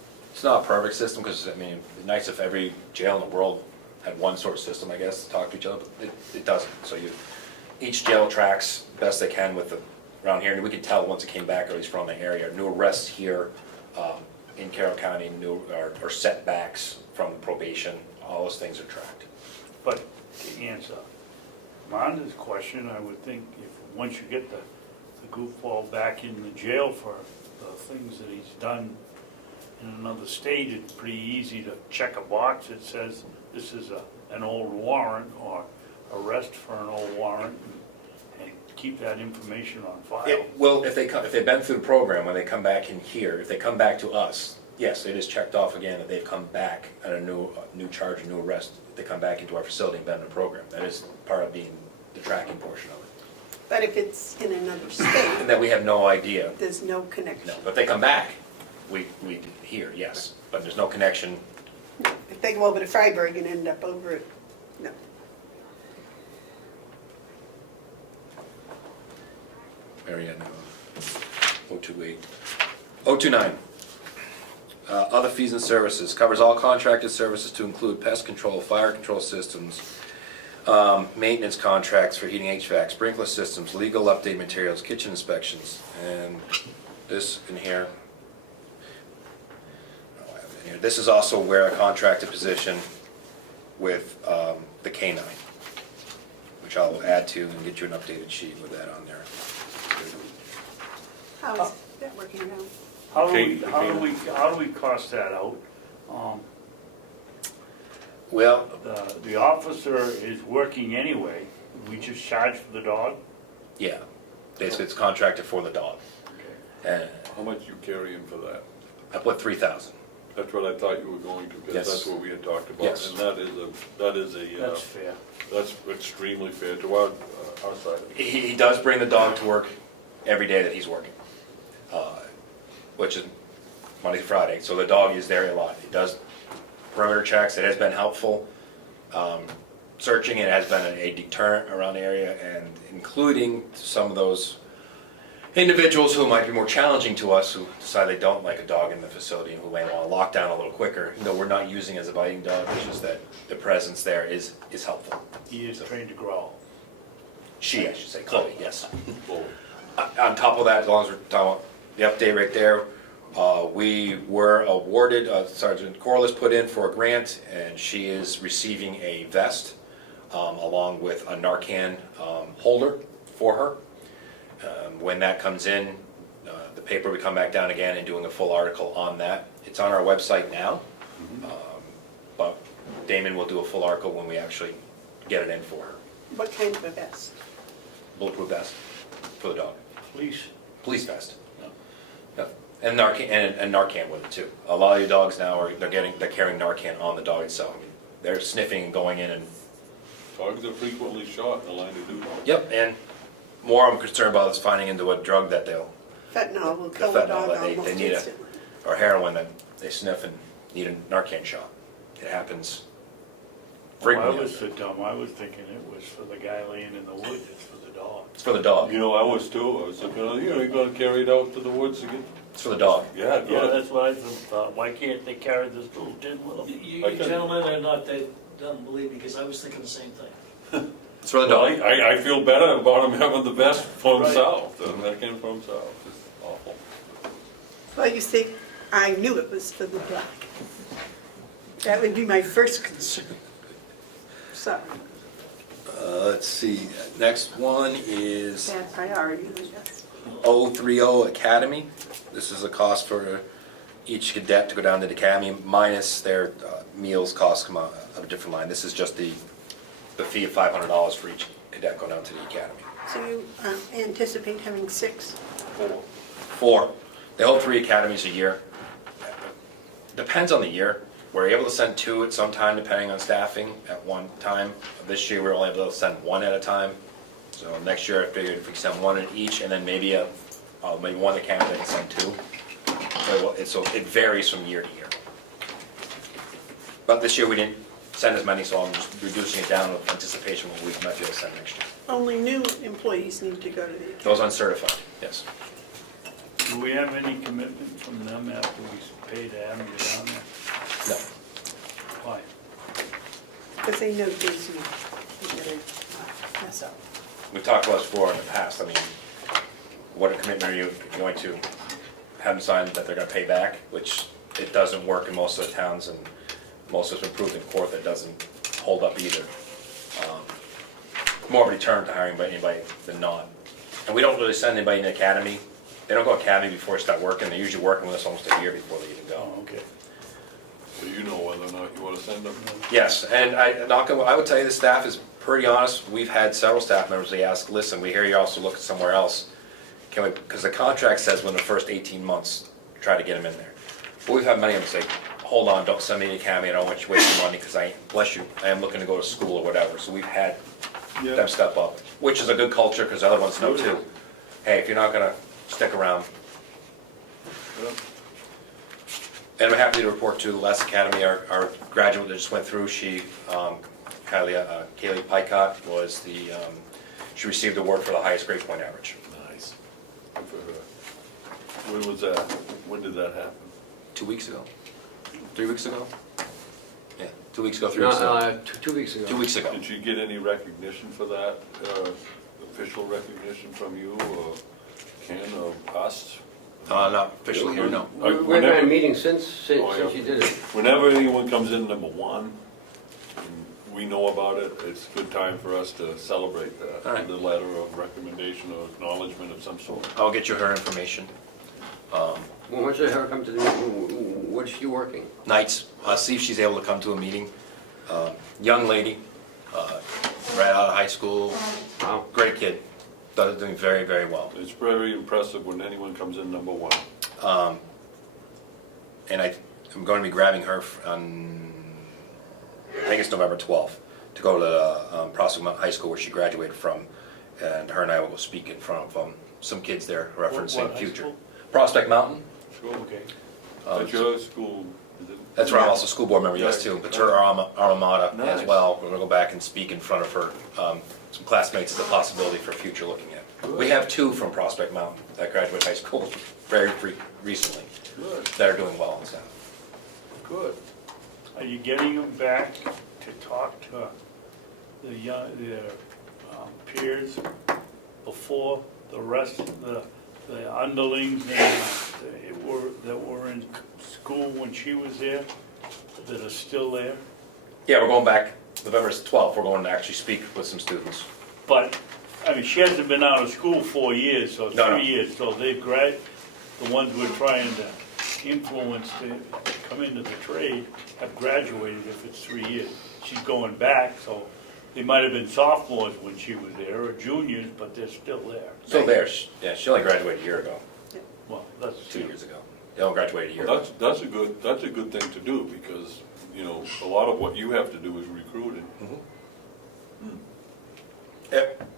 a perfect system, because, I mean, it'd be nice if every jail in the world had one sort of system, I guess, to talk to each other, but it doesn't. So each jail tracks best they can around here, and we can tell once it came back, or at least from the area. New arrests here in Carroll County, or setbacks from probation, all those things are tracked. But to answer Amanda's question, I would think if, once you get the goofball back in the jail for the things that he's done in another state, it's pretty easy to check a box that says this is an old warrant, or arrest for an old warrant, and keep that information on file. Yeah, well, if they've been through the program, when they come back in here, if they come back to us, yes, it is checked off again that they've come back on a new charge, a new arrest. They come back into our facility and been in the program. That is part of being the tracking portion of it. But if it's in another And state, that we have no idea. there's no connection. No, but if they come back, we hear, yes, but there's no connection. If they go over to Freiburg and end up over it, no. Mary Ann, 028. 029. Other fees and services, covers all contracted services to include pest control, fire control systems, maintenance contracts for heating, HVAC, sprinkler systems, legal update materials, kitchen inspections, and this in here. This is also where a contracted position with the K9, which I will add to and get you an updated sheet with that on there. How is that working out? How do we cost that out? Well, The officer is working anyway, we just charge for the dog? yeah, basically it's contracted for the dog. And How much you carrying for that? I put 3,000. That's what I thought you were going to, because Yes. that's what we had talked about. Yes. And that is a, That's fair. that's extremely fair to our side. He does bring the dog to work every day that he's working, which is Monday to Friday, so the dog is there a lot. He does perimeter checks, it has been helpful. Searching, it has been a deterrent around the area, and including some of those individuals who might be more challenging to us, who decide they don't like a dog in the facility and who may want to lock down a little quicker. You know, we're not using as a biting dog, it's just that the presence there is helpful. He is trained to growl. She, I should say, Chloe, yes. Well, On top of that, as long as we're talking about the update right there, we were awarded, Sergeant Corliss put in for a grant, and she is receiving a vest along with a Narcan holder for her. When that comes in, the paper will come back down again and doing a full article on that. It's on our website now, but Damon will do a full article when we actually get it in for her. What kind of a vest? Bulletproof vest for the dog. Police vest. Yeah. And Narcan with it too. A lot of your dogs now they're carrying Narcan on the dog itself. I mean, they're sniffing and going in and. dogs are frequently shot in the line of duty. Yep, and more I'm concerned about is finding into a drug that Fentanyl will the kill a fentanyl dog that they almost need instantly. or heroin that they sniff and need a Narcan shot. It happens I frequently. was so dumb, I was thinking it was for the guy laying in the woods, it's for the dog. It's for the dog. You know, I was too. I was looking, you're gonna carry it out to the woods again? It's for the dog. Yeah, Yeah, good. that's what I thought, why can't they carry this little tin with them? I can- Gentlemen are not that dumb, believe me, because I was thinking the same thing. It's for the Well, dog. I feel better about him having the vest from Right. south, than that came from south. It's awful. Well, you see, I knew it was for the black. That would be my first concern. Sorry, Let's see. Next one is bad priority, I guess. 030 Academy. This is a cost for each cadet to go down to the academy, minus their meals costs come out of a different line. This is just the fee of $500 for each cadet going down to the academy. So you anticipate having 6? 4. They hold 3 academies a year. Depends on the year. We're able to send 2 at some time, depending on staffing at one time. This year, we're only able to send 1 at a time. So next year, I figured if we send 1 at each, and then maybe one academy can send 2. So it varies from year to year. But this year, we didn't send as many, so I'm just reducing it down with anticipation of what we might be able to send next year. Only new employees need to go to the academy. Those uncertified, yes. Do we have any commitment from them after we pay to have them go down there? No. Why? Because they know Jason, they're gonna mess up. We've talked about this before in the past. I mean, what a commitment are you going to have them sign that they're going to pay back, which it doesn't work in most of the towns, and most of it's been proved in court that doesn't hold up either. More of a deterrent to hiring anybody than not. And we don't really send anybody in the academy. They don't go academy before they start working. They're usually working with us almost a year before they even go. Oh, okay. So you know whether or not you wanna send them? Yes, and I would tell you the staff is pretty honest. We've had several staff members, they ask, listen, we hear you're also looking somewhere else. Can we, because the contract says within the first 18 months, try to get them in there. But we've had many of them say, hold on, don't send me to the academy, I don't want you wasting money, because bless you, I am looking to go to school or whatever. So we've had them step up, which is a good culture, because the other ones know too. Hey, if you're not gonna stick around. Yeah. And I'm happy to report to the last academy, our graduate that just went through, she, Kaylee Picott, she received the award for the highest grade point average. Nice. Good for her. When was that? When did that happen? 2 weeks ago? 3 weeks ago? Yeah, 2 weeks ago, 3 weeks ago. No, 2 weeks ago. 2 weeks ago. Did you get any recognition for that, official recognition from you, or Ken, or us? Not officially here, no. We've had a meeting since you did it. Whenever anyone comes in number 1, and we know about it, it's a good time for us to celebrate that. All right. The letter of recommendation or acknowledgement of some sort. I'll get you her information. When should her come to the meeting? What's she working? Nights, see if she's able to come to a meeting. Young lady, right out of high school, Wow. great kid, doing very, very well. It's very impressive when anyone comes in number one. And I'm going to be grabbing her on, I think it's November 12th, to go to Prospect Mountain High School where she graduated from. And her and I will go speak in front of some kids there referencing What high future. school? Prospect Mountain. Okay. At your school, is it? That's where I'm also a school board member, yes, too. But her alma mater as Nice. well. We're gonna go back and speak in front of her, some classmates, is a possibility for future looking at. We have 2 from Prospect Mountain that graduate high school very recently, Good, that are doing well and stuff. good. Are you getting them back to talk to the young, their peers before the rest of the underlings that were in school when she was there, that are still there? Yeah, we're going back November 12th. We're going to actually speak with some students. But, I mean, she hasn't been out of school 4 years, so No, no. 3 years, so the ones we're trying to influence to come into the trade have graduated if it's 3 years. She's going back, so they might have been sophomores when she was there, or juniors, but they're still there. Still there. Yeah, she only graduated a year ago, Well, that's 2 years ago. They only graduated a year Well, ago. that's a good thing to do, because, you know, a lot of what you have to do is recruiting. Yep.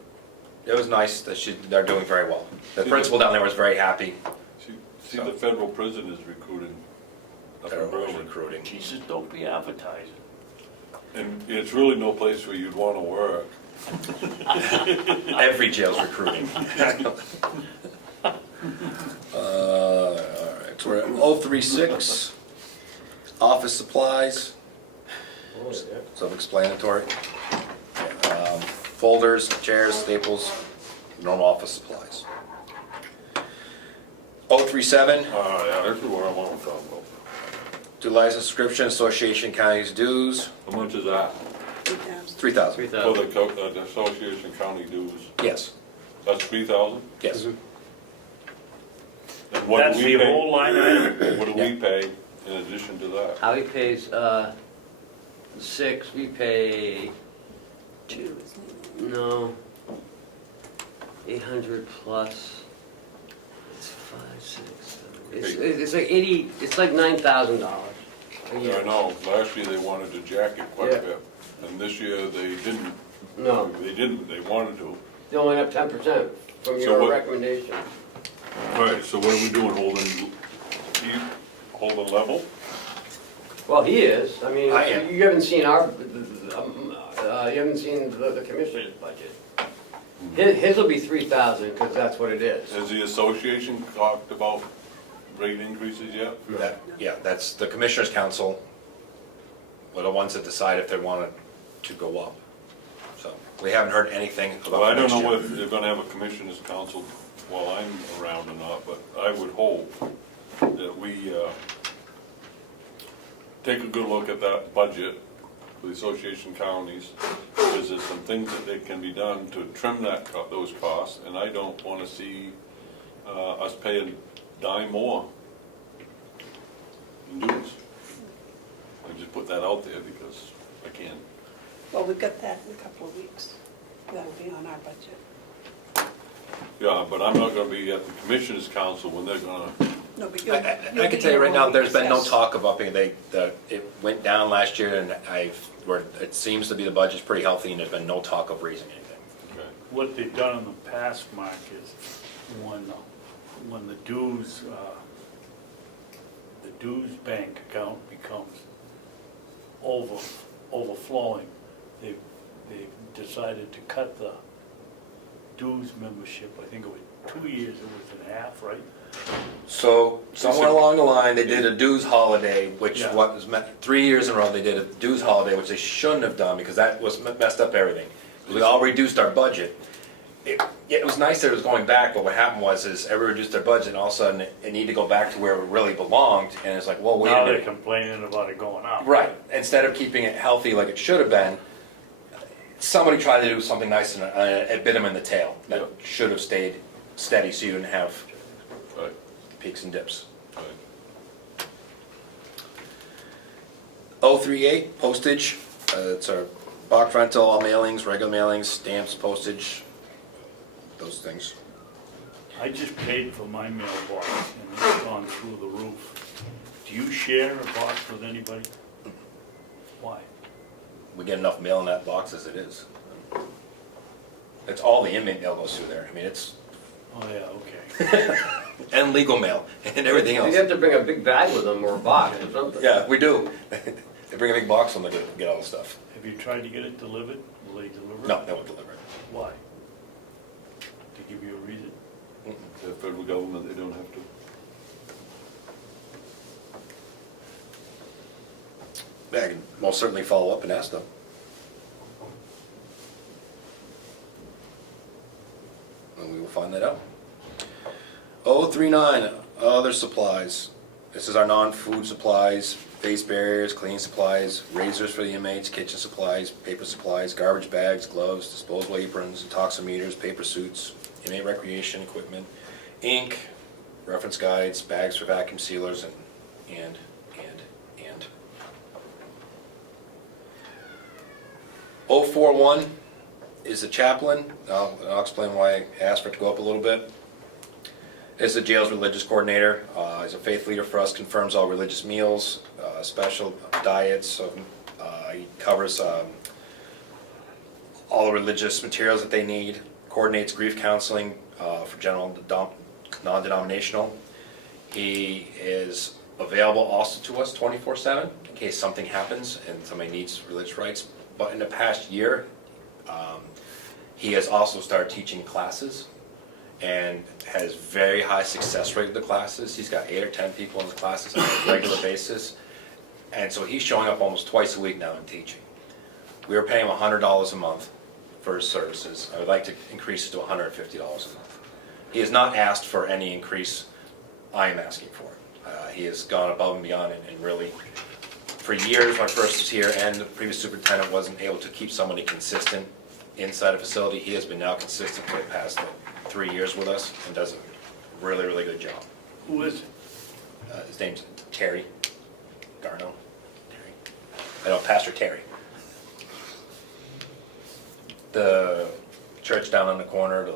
It was nice that they're doing very well. The principal down there was very happy. See, the federal prison is recruiting up They're in always Berlin. recruiting. Jesus, don't be advertising. And it's really no place where you'd wanna work. Every jail's recruiting. All right, so we're at 036, office supplies, self-explanatory. Folders, chairs, staples, normal office supplies. 037, Yeah, that's what I wanna talk about. do license subscription, association counties dues, How much is that? 3,000. 3,000. For the association county dues, Yes, that's 3,000? yes. And what That's do we the whole pay, line item? what do we pay in addition to that? Howie pays 6, we pay, 2. no, 800 plus, it's 5, 6, 7, it's like 80, it's like $9,000 a year. I know, last year they wanted to jack it quite Yeah. a bit, and this year they didn't. No, They wanted to. they only went up 10% from So your what- recommendation. All right, so what are we doing, holding level? Well, he is, I mean, I am. you haven't seen you haven't seen the commissioner's budget. His will be 3,000, because that's what it is. Has the association talked about rate increases yet? Yeah, that's the commissioners' council, were the ones that decide if they wanted to go up. So, we haven't heard anything about Well, I don't next know year. if they're gonna have a commissioners' council while I'm around or not, but I would hope that we take a good look at that budget for the association counties, because there's some things that they can be done to trim those costs, and I don't wanna see us pay a dime more in dues. I just put that out there because I can. Well, we got that in a couple of weeks. That'll be on our budget. Yeah, but I'm not gonna be at the commissioners' council when they're gonna, No, but I can tell you right now, there's been no talk of upping, it went down last year, and it seems to be the budget's pretty healthy, and there's been no talk of raising anything. okay. What they've done in the past, Mark, is when the dues bank account becomes overflowing, they've decided to cut the dues membership. I think it was 2 years, it was in half, right? So, somewhere along the line, they did a dues holiday, which Yeah. what was 3 years in a row, they did a dues holiday, which they shouldn't have done, because that was messed up everything. We all reduced our budget. It was nice that it was going back, but what happened was, everyone reduced their budget, and all of a sudden, it needed to go back to where it really belonged, and it's like, well, wait a Now they're minute. complaining about it going up. Right, instead of keeping it healthy like it should have been, somebody tried to do something nice, and it bit them in the tail. That Yeah. should have stayed steady, so you didn't have Right, peaks and dips. right. 038, postage, It's our box rental, all mailings, regular mailings, stamps, postage, those things. I just paid for my mailbox and it's gone through the roof. Do you share a box with anybody? Why? We get enough mail in that box as it is. It's all the inmate mail goes through there. I mean, it's, Oh, yeah, okay. and legal mail and everything else. You have to bring a big bag with them or a box or something. Yeah, we do. They bring a big box when they get all the stuff. Have you tried to get it delivered? Will they deliver it? No, they won't deliver it. Why? To give you a reason? The federal government, they don't have to. Yeah, I can most certainly follow up and ask them. And we will find that out. 039, other supplies. This is our non-food supplies, face barriers, cleaning supplies, razors for the inmates, kitchen supplies, paper supplies, garbage bags, gloves, disposable aprons, intoximeters, paper suits, inmate recreation equipment, ink, reference guides, bags for vacuum sealers, and. 041 is the chaplain. I'll explain why I asked for it to go up a little bit. Is the jail's religious coordinator. He's a faith leader for us, confirms all religious meals, special diets. He covers all the religious materials that they need, coordinates grief counseling for general non-denominational. He is available also to us 24/7 in case something happens and somebody needs religious rights. But in the past year, he has also started teaching classes and has very high success rate with the classes. He's got 8 or 10 people in the classes on a regular basis. And so he's showing up almost twice a week now and teaching. We were paying him $100 a month for his services. I would like to increase it to $150 a month. He has not asked for any increase. I am asking for it. He has gone above and beyond and really, for years when I first was here and the previous superintendent wasn't able to keep somebody consistent inside a facility, he has been now consistent for the past 3 years with us and does a really, really good job. Who is it? His name's Terry Garno. Terry. I know, Pastor Terry. The church down on the corner,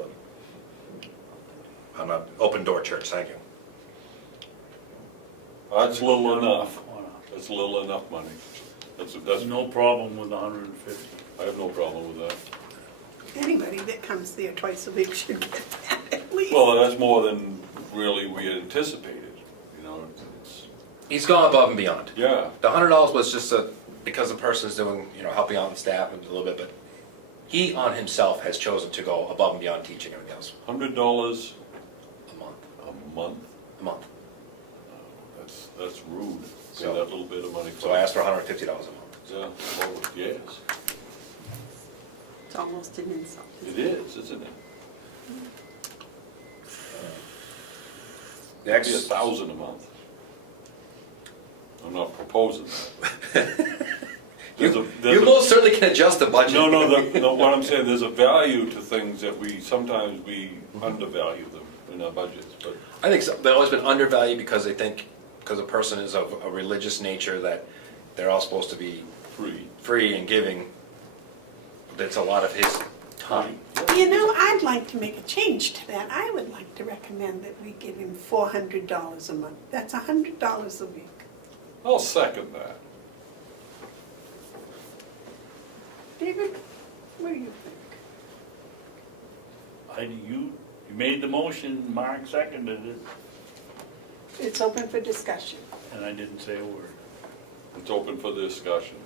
on an open door church, thank you. That's little enough. That's little enough money. There's no problem with 150. I have no problem with that. Anybody that comes there twice a week should get that at least. Well, that's more than really we had anticipated, you know, it's, He's gone above and beyond. yeah. The $100 was just because the person's doing, helping out the staff a little bit, but he on himself has chosen to go above and beyond teaching everything else. $100 A month. a month, A month. that's rude. Pay So- that little bit of money. So I asked for $150 a month. Yeah, well, yes, It's almost an insult. it is, isn't it? It'd be Next. $1,000 a month. I'm not proposing that. You most certainly can adjust the budget. No, what I'm saying, there's a value to things that sometimes we undervalue them in our budgets, but I think so. They've always been undervalued because they think, because a person is of a religious nature, that they're all supposed to be free and giving. That's a lot of his time. You know, I'd like to make a change to that. I would like to recommend that we give him $400 a month. That's $100 a week. I'll second that. David, what do you think? You made the motion, Mark seconded it, It's open for discussion. and I didn't say a word. It's open for discussion.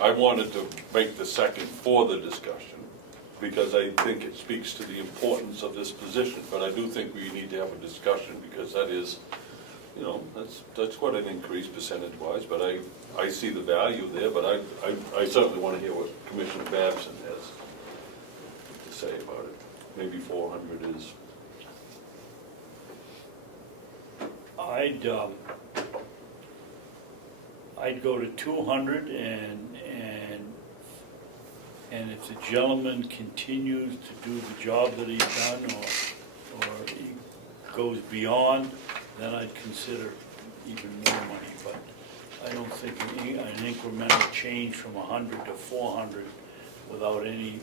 I wanted to make the second for the discussion because I think it speaks to the importance of this position, but I do think we need to have a discussion because that is, that's quite an increase percentage-wise, but I see the value there, but I certainly want to hear what Commissioner Babson has to say about it. Maybe 400 is. I'd go to 200 and if the gentleman continues to do the job that he's done or he goes beyond, then I'd consider even more money, but I don't think an incremental change from 100 to 400 without any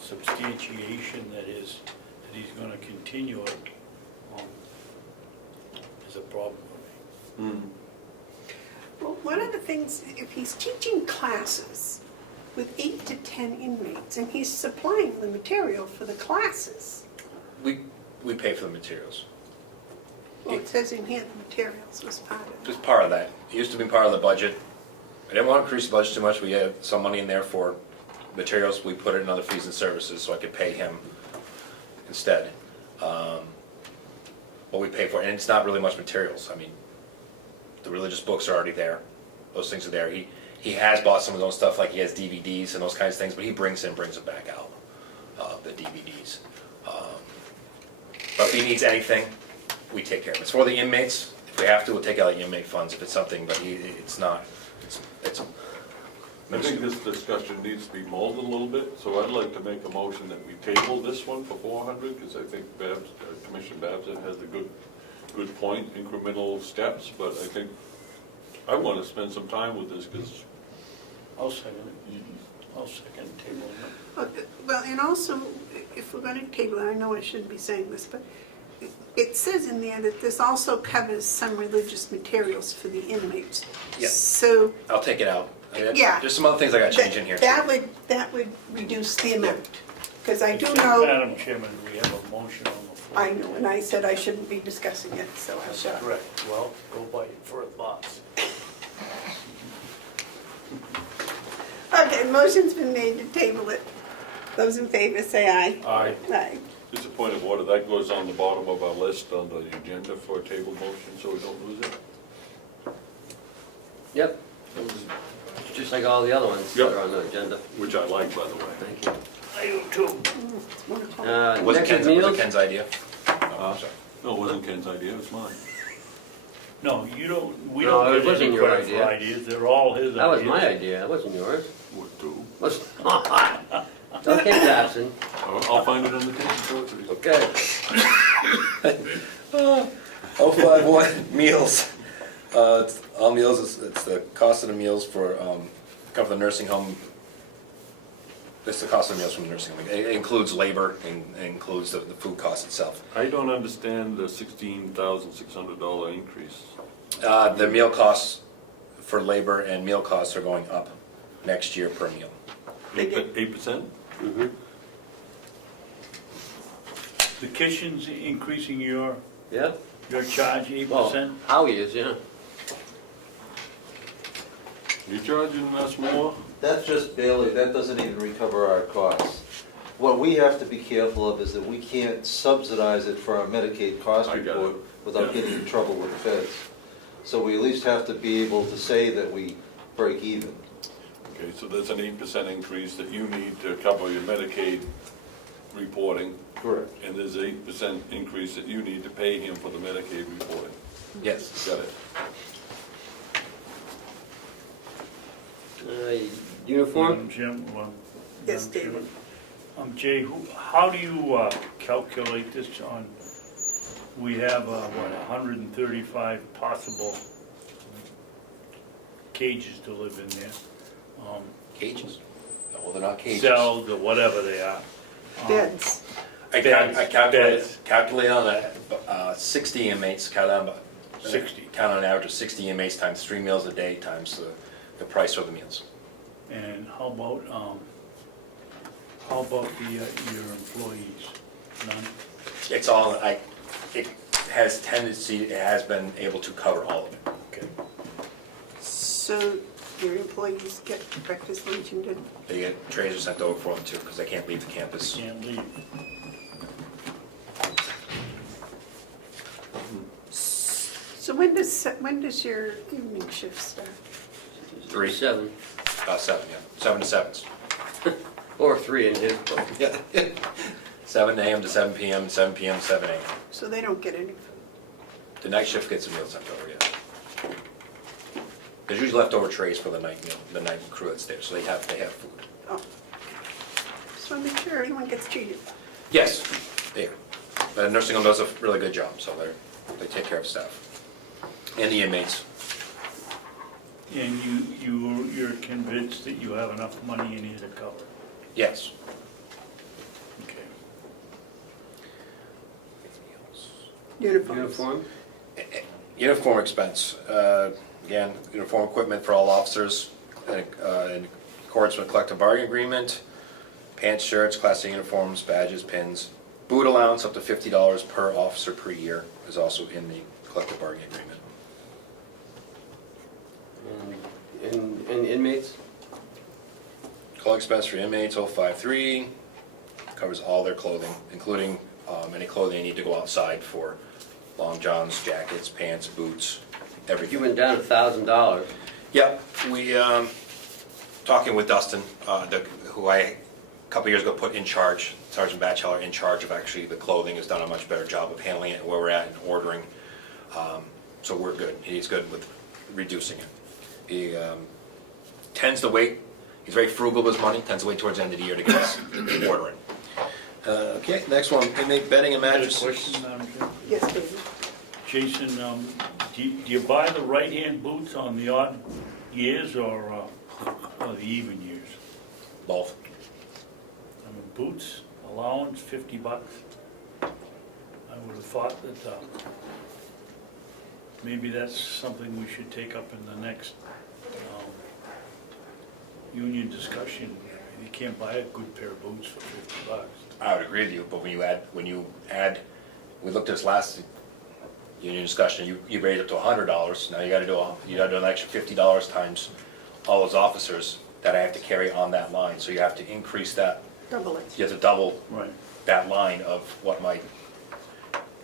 substantiation that he's gonna continue it, is a problem for me. Well, one of the things, if he's teaching classes with 8 to 10 inmates, and he's supplying the material for the classes, We pay for the materials. well, it says in here the materials was part of it. Just part of that. It used to be part of the budget. I didn't want to increase the budget too much. We had some money in there for materials. We put it in other fees and services so I could pay him instead. What we pay for, and it's not really much materials. I mean, the religious books are already there. Those things are there. He has bought some of those stuff, like he has DVDs and those kinds of things, but he brings them back out, the DVDs. But if he needs anything, we take care of it. It's for the inmates. If we have to, we'll take out the inmate funds if it's something, but it's not, it's I think this discussion needs to be molded a little bit, so I'd like to make a motion that we table this one for 400, because I think Commissioner Babson has a good point, incremental steps, but I think I want to spend some time with this, because I'll second it. I'll second table. Well, and also, if we're gonna table it, I know I shouldn't be saying this, but it says in there that this also covers some religious materials for the inmates. Yeah. So, I'll take it out. Yeah. There's some other things I got to change in here. that would reduce the amount, because I do know, Madam Chairman, we have a motion on the floor. I know, and I said I shouldn't be discussing it, so I That's shall. correct. Well, go by your first thoughts. Okay, motion's been made to table it. Those in favor say aye. Aye. Aye. just a point of order, that goes on the bottom of our list on the agenda for a table motion, so we don't lose it. Yep, just like all the other ones that Yep. are on the agenda. Which I like, by the way. Thank you. I do too. It's 1 o'clock. Was it Next is Ken's, meals. idea? Oh, sorry. No, it wasn't Ken's idea, it was mine. No, you don't, we No, don't it get wasn't any your credit for idea. ideas, they're all his ideas. That was my idea, that wasn't yours. What, two? Was not. Okay, Babson. I'll find it on the tape and show it to you. Okay. 051 meals. It's all meals, it's the cost of the meals for, cover the nursing home. It's the cost of the meals from the nursing home. It includes labor and includes the food cost itself. I don't understand the $16,600 increase. The meal costs for labor and meal costs are going up next year per meal. 8%? Mhm. The kitchen's increasing your Yeah, charge well, 8%? Howie is, yeah. You charging us more? That's just barely, that doesn't even recover our costs. What we have to be careful of is that we can't subsidize it for our Medicaid cost I got it. report without Yeah. getting in trouble with the feds. So we at least have to be able to say that we break even. Okay, so there's an 8% increase that you need to cover your Medicaid reporting, Correct. and there's 8% increase that you need to pay him for the Medicaid reporting. Yes. Got it. Uniform? Madam Jim, well, Yes, Madam David. Chairman. Jay, how do you calculate this on, we have, 135 possible cages to live in there? Cages? Well, they're not cages. Cells or whatever they are. Beds. I Beds. calculate on that, 60 inmates, count on 60. Count on an average of 60 inmates times 3 meals a day times the price of the meals. And how about your employees? None? It's all, it has tendency, it has been able to cover all of it. Okay. So your employees get breakfast, lunch, and dinner? They get trays are sent over for them too, because they can't leave the campus. Can't leave. So when does your evening shift start? 3, 7. 7, yeah, 7 to 7s. Or 3 in his book. Yeah. 7 a.m. to 7 p.m., 7 p.m. to 7 a.m. So they don't get any food? The night shift gets a meal sent over, yeah. There's usually leftover trays for the night meal, the night crew that's there, so they have food. Oh. Just want to make sure everyone gets treated. Yes, they are. The nursing home does a really good job, so they take care of staff. And the inmates. And you're convinced that you have enough money in here to cover it? Yes. Okay. Uniforms. Uniform? Uniform expense, again, uniform equipment for all officers in accordance with collective bargaining agreement, pants, shirts, Class A uniforms, badges, pins. Boot allowance up to $50 per officer per year is also in the collective bargaining agreement. And inmates? Clothing expense for inmates, 053, covers all their clothing, including any clothing they need to go outside for, long johns, jackets, pants, boots, You everything. went down $1,000. Yep, we, talking with Dustin, who I, a couple years ago, put in charge, Sergeant Batchelor in charge of actually the clothing, has done a much better job of handling it, where we're at and ordering. So we're good, he's good with reducing it. He tends to wait, he's very frugal with his money, tends to wait towards the end of the year to get us ordering. Okay, next one, inmate bedding and I got a mattresses. question, Madam Chair. Yes, David. Jason, do you buy the right-hand boots on the odd years or the even years? Both. I mean, boots, allowance, $50. I would have thought that maybe that's something we should take up in the next union discussion. You can't buy a good pair of boots for $50. I would agree with you, but when you add, we looked at this last union discussion, you raised it to $100, now you gotta do an extra $50 times all those officers that I have to carry on that line, so you have to increase that, Double it. you have to double Right. that line of what my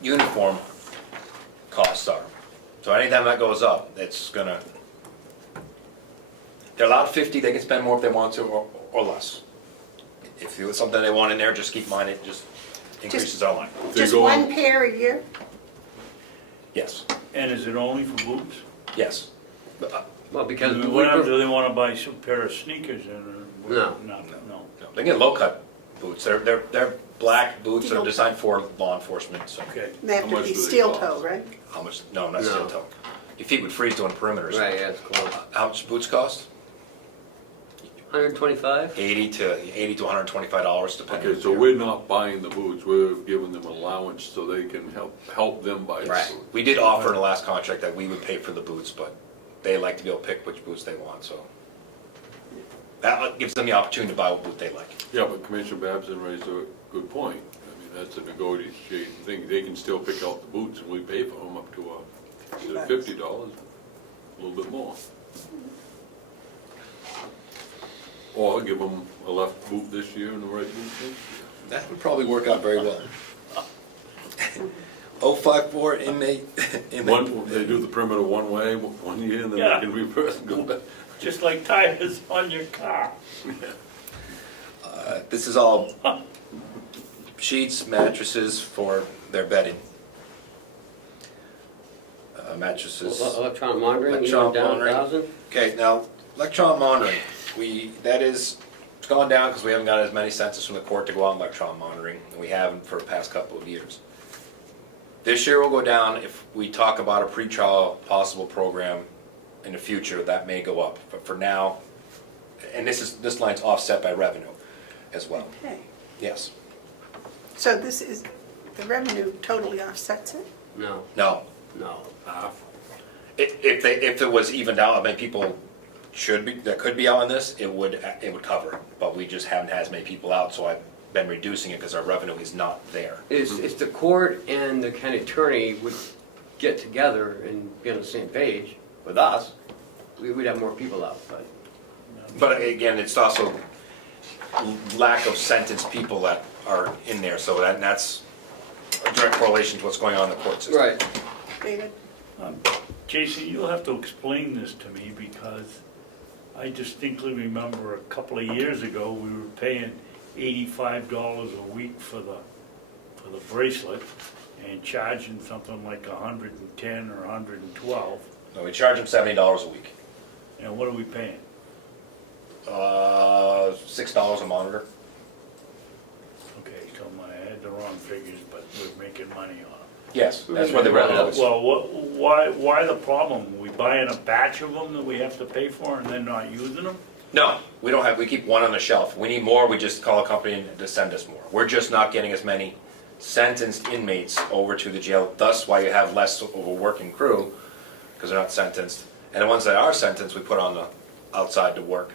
uniform costs are. So anytime that goes up, it's gonna, they're allowed 50, they can spend more if they want to, or less. If it's something they want in there, just keep in mind, it just increases our line. They Just go one on- pair a year? Yes, And is it only for boots? yes. Well, because we What happens if they want to buy some pair of sneakers and? No. No. No, they get low-cut boots, they're black boots that are designed for law enforcement, so Okay. And they have How to much be do they steel cost? toe, right? how much, no, not No. steel toe. Your feet would freeze doing perimeters. Right, yeah, it's close. How much boots cost? 125? $80 to $125 depending. Okay, so we're not buying the boots, we're giving them allowance so they can help them buy the Right. boots. We did offer in the last contract that we would pay for the boots, but they like to be able to pick which boots they want, so. That gives them the opportunity to buy what boot they like. Yeah, but Commissioner Babson raised a good point. I mean, that's a negotiating thing. They can still pick out the boots and we pay for them up to instead of $50, a little bit more. Or give them a left boot this year and the right boot next year. That would probably work out very well. 054 inmate. They do the perimeter one way, 1 year, and then Yeah. they can reverse and go back. Just like tires on your car. This is all sheets, mattresses for their bedding. Mattresses. Electronic monitoring, you went Electronic down monitoring. 1,000? Okay, now, electronic monitoring, it's gone down because we haven't got as many census from the court to go out electronic monitoring, and we haven't for the past couple of years. This year will go down if we talk about a pretrial possible program in the future, that may go up, but for now, and this line's offset by revenue as well, Okay. yes. So this is, the revenue totally offsets it? No, No, no. if it was evened out, I mean, people that could be out on this, it would cover it, but we just haven't had as many people out, so I've been reducing it because our revenue is not there. If the court and the county attorney would get together and be on the same page with us, we would have more people out, but. But again, it's also lack of sentenced people that are in there, so that's a direct correlation to what's going on in the court system. Right. David? Jason, you'll have to explain this to me because I distinctly remember a couple of years ago, we were paying $85 a week for the bracelet and charging something like $110 or $112. No, we charge them $70 a week. And what are we paying? $6 a monitor. Okay, so I had the wrong figures, but we're making money on Yes, that's where the revenue is. Well, why the problem? We buying a batch of them that we have to pay for and then not using them? No, we don't have, we keep one on the shelf. We need more, we just call a company to send us more. We're just not getting as many sentenced inmates over to the jail, thus why you have less of a working crew, because they're not sentenced. And the ones that are sentenced, we put on the outside to work.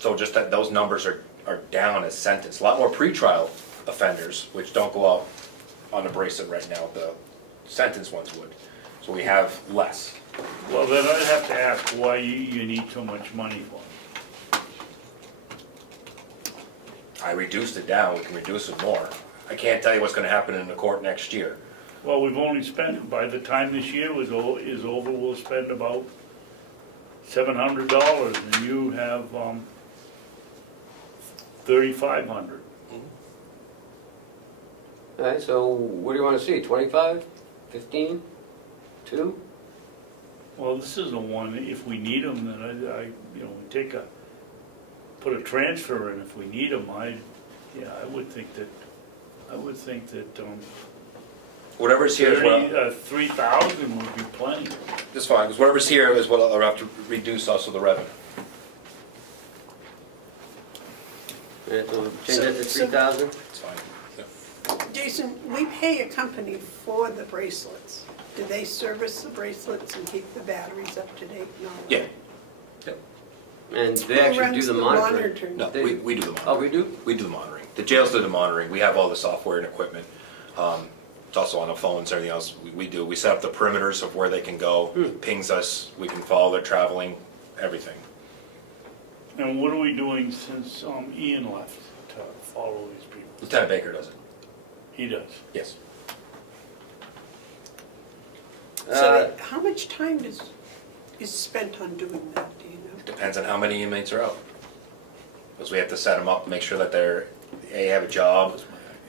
So just that those numbers are down as sentenced. A lot more pretrial offenders, which don't go out on the bracelet right now, the sentenced ones would. So we have less. Well, then I'd have to ask why you need so much money for them. I reduced it down, we can reduce it more. I can't tell you what's gonna happen in the court next year. Well, we've only spent, by the time this year is over, we'll spend about $700, and you have $3,500. All right, so what do you want to see, 25, 15, 2? Well, this is the one, if we need them, then I put a transfer in if we need them, I would think that, Whatever's here is what, 3,000 would be plenty. that's fine, because whatever's here is what I'll have to reduce also the revenue. Yeah, so change that to 3,000? It's fine. Jason, we pay a company for the bracelets. Do they service the bracelets and keep the batteries up to date and all that? Yeah. And they Who actually runs do the the monitoring? monitoring? No, They- we do the monitoring. Oh, we do? We do the monitoring. The jails do the monitoring. We have all the software and equipment. It's also on the phones, everything else we do. We set up the perimeters of where they can go, pings us, we can follow their traveling, everything. And what are we doing since Ian left to follow these people? Lieutenant Baker does it. He does. Yes. So how much time is spent on doing that, do you know? Depends on how many inmates are out. Because we have to set them up, make sure that they have a job,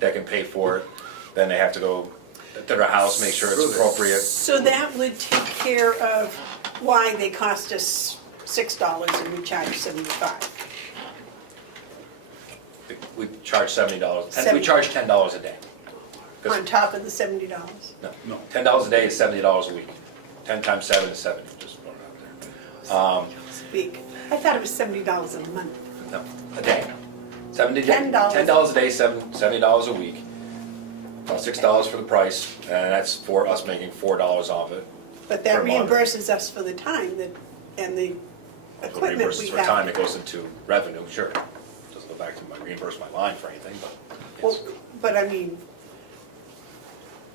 that can pay for it. Then they have to go to their house, make sure it's appropriate. So that would take care of why they cost us $6 and we charge $75. We charge $70. We $70. charge $10 a day. 'Cause- On top of the $70? No, $10 a day is $70 a week. 10 times 7 is 70, just put it out there. Speak. I thought it was $70 a month. No, a day. $10 $10 a day, $70 a week. About $6 for the price, and that's for us making $4 off it. But that Per month. reimburses us for the time and the So it equipment reimburses we for time, have. it goes into revenue, sure. Doesn't go back to reimburse my line for anything, but Well, yes. but I mean,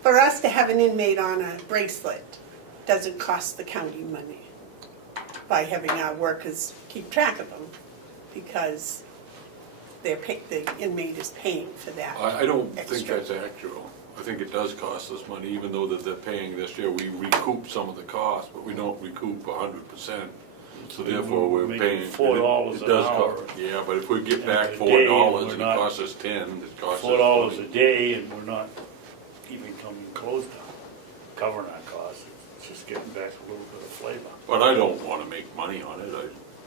for us to have an inmate on a bracelet doesn't cost the county money by having our workers keep track of them, because the inmate is paying for that. I don't think extra. that's accurate. I think it does cost us money, even though that they're paying this year. We recoup some of the cost, but we don't recoup 100%. So therefore, we're Making paying. $4 it an does hour. cost- Yeah, but if we get And back a $4 day, and we're it not- costs us 10, it costs us. $4 a 20. day, and we're not even coming close to covering our costs. It's just getting back a little bit of flavor. But I don't wanna make money on it.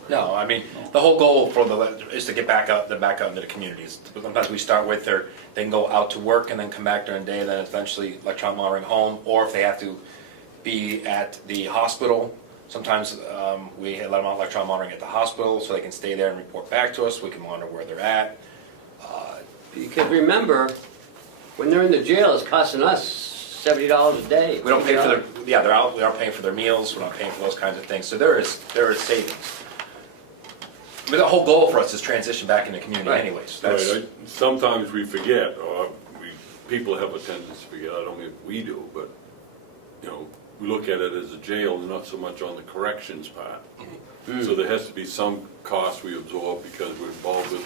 No, I mean, the whole goal for is to get back out into the communities. Sometimes we start with they can go out to work and then come back during the day, and then eventually electronic monitoring home, or if they have to be at the hospital, sometimes we let them on electronic monitoring at the hospital so they can stay there and report back to us, we can monitor where they're at. Because remember, when they're in the jail, it's costing us $70 a day. We don't pay for they're out, we aren't paying for their meals, we're not paying for those kinds of things, so there is savings. But the whole goal for us is transition back into community Right. anyways. That's- Right, sometimes we forget, or people have a tendency to forget, I don't mean we do, but, we look at it as a jail, not so much on the corrections part. So there has to be some cost we absorb because we're involved with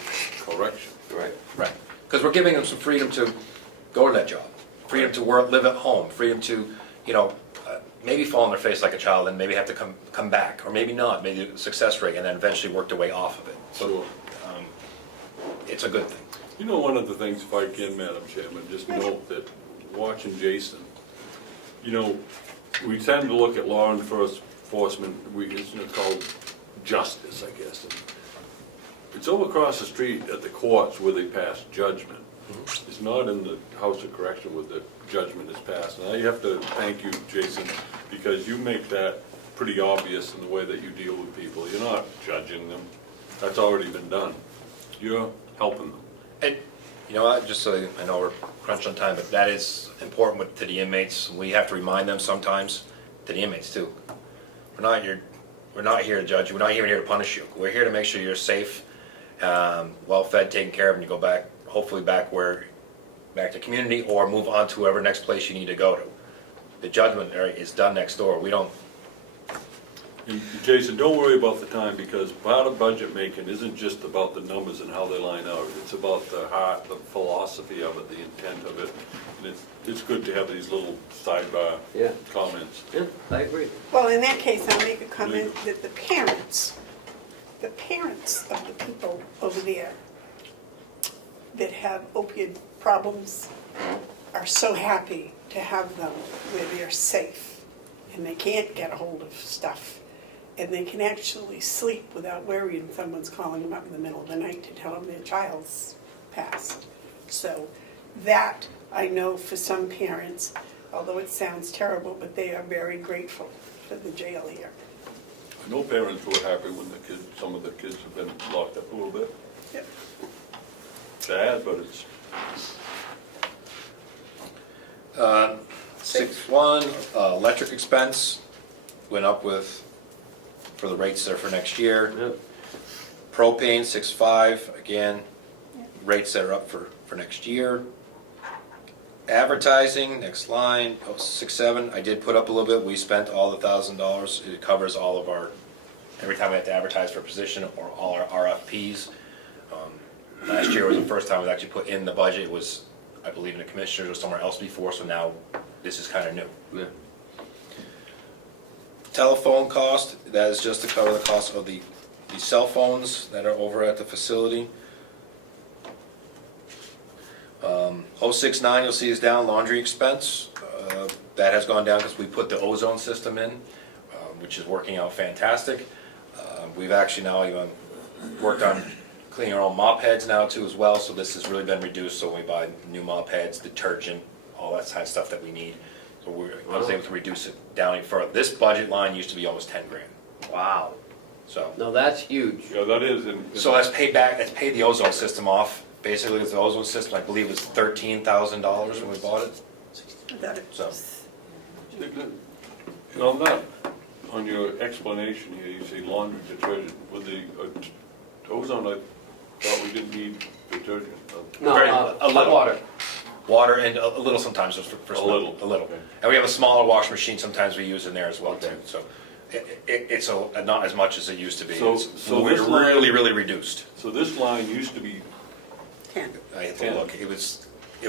correction. Right. Right, because we're giving them some freedom to go to that job, freedom to work, live at home, freedom to, maybe fall on their face like a child and maybe have to come back, or maybe not, maybe a success rate, and then eventually work their way off of it. So, Sure. it's a good thing. One of the things, if I can, Madam Chairman, just note that watching Jason, we tend to look at law enforcement, it's called justice, I guess. It's over across the street at the courts where they pass judgment. is not in the House of Correction where the judgment is passed. And I have to thank you, Jason, because you make that pretty obvious in the way that you deal with people. You're not judging them. That's already been done. You're helping them. And, you know what, just so I know we're crunched on time, but that is important to the inmates. We have to remind them sometimes, to the inmates too. We're not here to judge you, we're not even here to punish you. We're here to make sure you're safe, well-fed, taken care of, and you go back, hopefully back to community, or move on to whoever next place you need to go to. The judgment area is done next door. We don't. And Jason, don't worry about the time, because part of budget making isn't just about the numbers and how they line out. It's about the heart, the philosophy of it, the intent of it. And it's good to have these little sidebar Yeah. comments. Yeah, I agree. Well, in that case, I'll make a comment that the parents of the people over there that have opiate problems are so happy to have them where they're safe and they can't get a hold of stuff. And they can actually sleep without worrying someone's calling them up in the middle of the night to tell them their child's passed. So that, I know for some parents, although it sounds terrible, but they are very grateful for the jail here. I know parents who are happy when some of the kids have been locked up a little bit. Yep. Sad, but it's. 6.1, electric expense went up for the rates there for next year. Yep. Propane, 6.5, again, rates that are up for next year. Advertising, next line, 6.7, I did put up a little bit. We spent all the $1,000. It covers all of our, every time we have to advertise for a position or all our RFPs. Last year was the first time it was actually put in the budget. It was, I believe, in the Commissioners or somewhere else before, so now this is kind of new. Yeah. Telephone cost, that is just to cover the cost of the cell phones that are over at the facility. 069 you'll see is down, laundry expense. That has gone down because we put the ozone system in, which is working out fantastic. We've actually now even worked on cleaning our own mop heads now too as well, so this has really been reduced. So when we buy new mop heads, detergent, all that kind of stuff that we need. So I was able to reduce it down even further. This budget line used to be almost 10 grand. Wow. So. No, that's huge. Yeah, that is. So that's paid back, that's paid the ozone system off. Basically, the ozone system, I believe, was $13,000 when we bought it. So. On that, on your explanation here, you say laundry detergent. With the ozone, I thought we didn't need detergent. No, Very- hot a little. water. Water and a little sometimes just for A smell. little. A little. Okay. And we have a smaller washing machine sometimes we use in there as well too. So it's not as much as it used to be. So We're this line- really reduced. So this line used to be, 10. I had to 10. look. It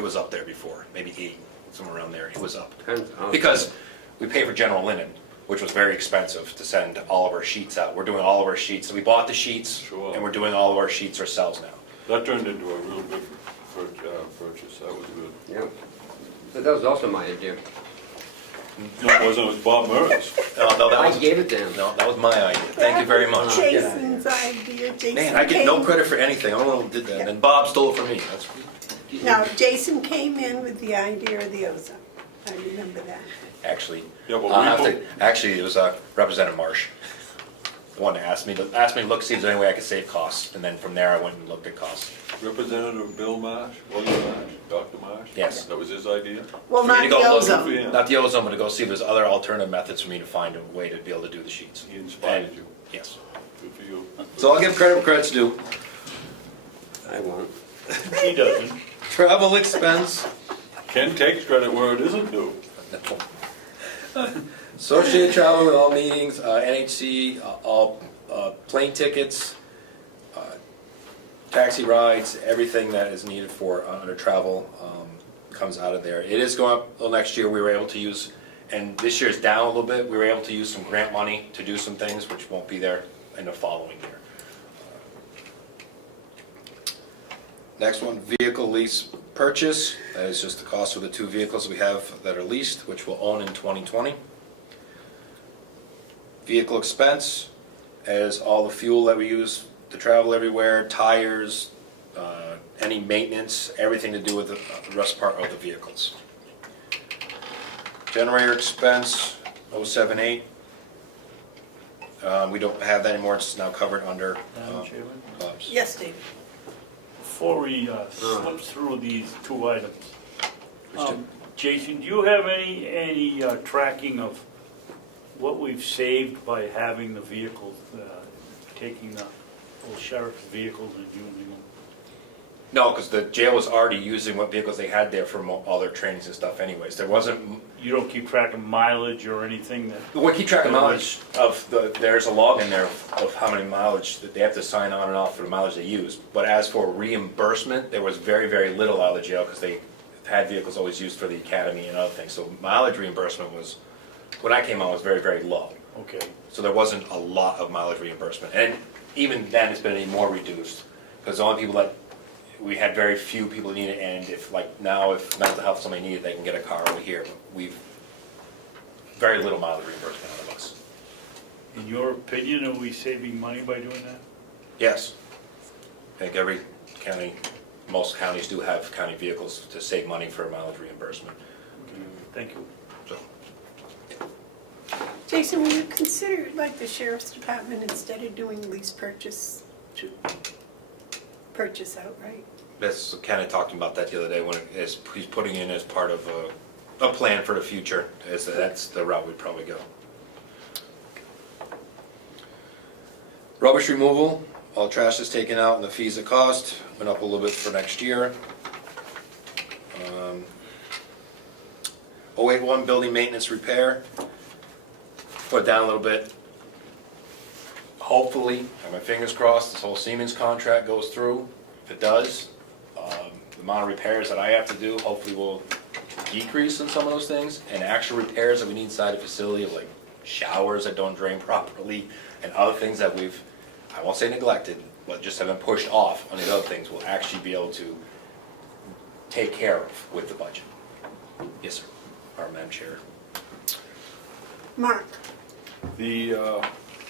was up there before, maybe 8, somewhere around there. It was up. Oh. Because we pay for general linen, which was very expensive to send all of our sheets out. We're doing all of our sheets. So we bought the sheets, Sure. and we're doing all of our sheets ourselves now. that turned into a real big purchase. That was good. Yeah. But that was also my idea. No, it wasn't, it was Bob Murray's. No, that I was, gave it to him. no, that was my idea. Thank you very much. Jason's idea, Jason Man, I get no came- credit for anything. I don't know who did that. And then Bob stole it from me. That's, No, Jason came in with the idea of the ozone. I remember that. actually, Yeah, but I'll we have to, actually, it was Representative Marsh. The one that asked me to look, see if there's any way I could save costs. And then from there, I went and looked at costs. Representative Bill Marsh, William Marsh, Dr. Marsh? Yes. That was his idea? Well, For me not to the go look ozone. for you. Not the ozone, but to go see if there's other alternative methods for me to find a way to be able to do the sheets. He inspired And- you. Yes. Good for you. So I'll give credit where credit's due. I won't. He doesn't. Travel expense. Ken takes credit where it isn't due. Associated travel with all meetings, NHC, all plane tickets, taxi rides, everything that is needed for under travel comes out of there. It is going up well, next year. We were able to use, and this year's down a little bit. We were able to use some grant money to do some things, which won't be there in the following year. Next one, vehicle lease purchase. That is just the cost of the 2 vehicles we have that are leased, which we'll own in 2020. Vehicle expense, as all the fuel that we use to travel everywhere, tires, any maintenance, everything to do with the rest part of the vehicles. Generator expense, 078. We don't have that anymore, it's now covered under Madam Chairman? Bob's. Yes, David? Before we slip through these two items, Which do- Jason, do you have any tracking of what we've saved by having the vehicles, taking the old sheriff's vehicles and using them? No, because the jail was already using what vehicles they had there for all their trainings and stuff anyways. There wasn't, You don't keep track of mileage or anything that? we keep track of mileage of there's a log in there of how many mileage that they have to sign on and off for the mileage they use. But as for reimbursement, there was very, very little out of the jail because they had vehicles always used for the academy and other things. So mileage reimbursement was, when I came on, was very, very low. Okay. So there wasn't a lot of mileage reimbursement. And even then, it's been any more reduced. Because the only people that, we had very few people need it, and if mental health somebody needed, they can get a car over here. We've, very little mileage reimbursement out of us. In your opinion, are we saving money by doing that? Yes. I think every county, most counties do have county vehicles to save money for mileage reimbursement. Thank you. So, Jason, will you consider, like the sheriff's department, instead of doing lease purchase, to purchase outright? that's, Ken talked about that the other day when he's putting in as part of a plan for the future. That's the route we'd probably go. Rubbish removal, all trash is taken out and the fees it cost, went up a little bit for next year. 081 building maintenance repair, put down a little bit. Hopefully, I have my fingers crossed, this whole Siemens contract goes through. If it does, the amount of repairs that I have to do hopefully will decrease in some of those things. And actual repairs that we need inside the facility, like showers that don't drain properly and other things that we've, I won't say neglected, but just have been pushed off on these other things, we'll actually be able to take care of with the budget. Yes, sir. Our Madam Chair. Mark? The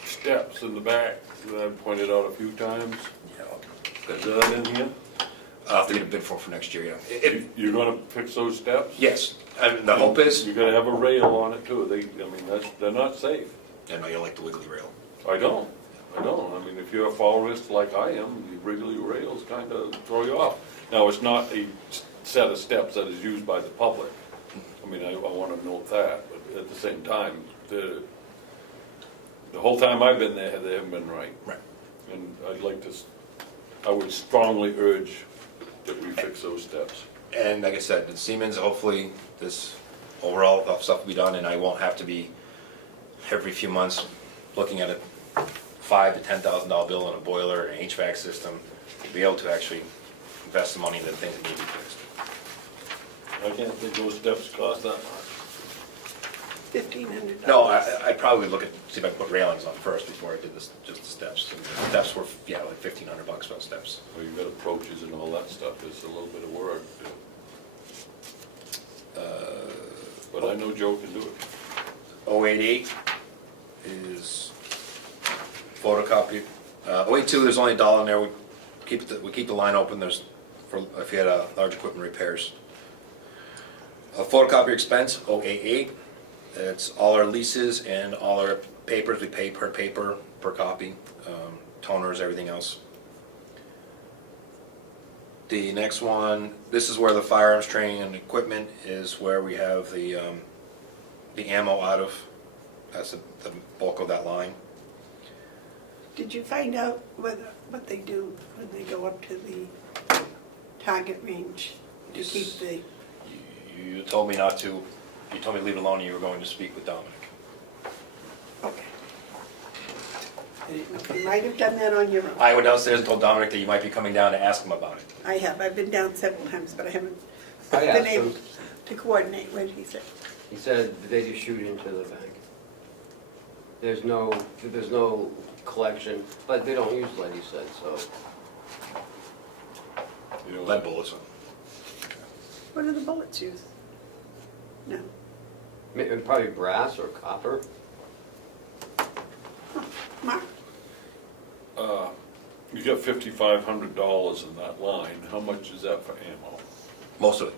steps in the back that I've pointed out a few times, is that in here? I'll have to get a bid for next year, yeah. You're gonna fix those steps? Yes, and the hope is, You're gonna have a rail on it too, they're not safe. I know you like the wiggly rail. I don't. I mean, if you're a fall risk like I am, the wriggly rails kind of throw you off. Now, it's not a set of steps that is used by the public. I mean, I want to note that, but at the same time, the whole time I've been there, they haven't been right. Right. And I would strongly urge that we fix those steps. And like I said, with Siemens, hopefully this overall stuff will be done and I won't have to be every few months looking at a $5,000 to $10,000 bill on a boiler and HVAC system to be able to actually invest the money in the things that need to be fixed. I can't think those steps cost that much. $1,500. No, I'd probably look at, see if I can put railings on first before I did this, just the steps. And the steps were, yeah, like $1,500 for the steps. Well, you've got approaches and all that stuff, it's a little bit of work. But I know Joe can do it. 088 is photocopy. 082, there's only $1 in there. We keep the line open. There's for if you had large equipment repairs. Photocopy expense 088. It's all our leases and all our papers. We pay per paper, per copy, toners, everything else. The next one, this is where the firearms training and equipment is, where we have the ammo out of. That's the bulk of that line. Did you find out what they do when they go up to the target range to Yes. keep the... You told me not to, you told me to leave it alone and you were going to speak with Dominic. Okay. I didn't know if you might have done that on your own. I went downstairs and told Dominic that you might be coming down to ask him about it. I have. I've been down several times, but I haven't I been asked able him. to coordinate what he said. He said they just shoot into the bank. There's no collection, but they don't use lead, he said, so. You know, Lead bullets. What do the bullets use? No. Probably brass or copper. Mark? You got $5,500 in that line, how much is that for ammo? Most of it.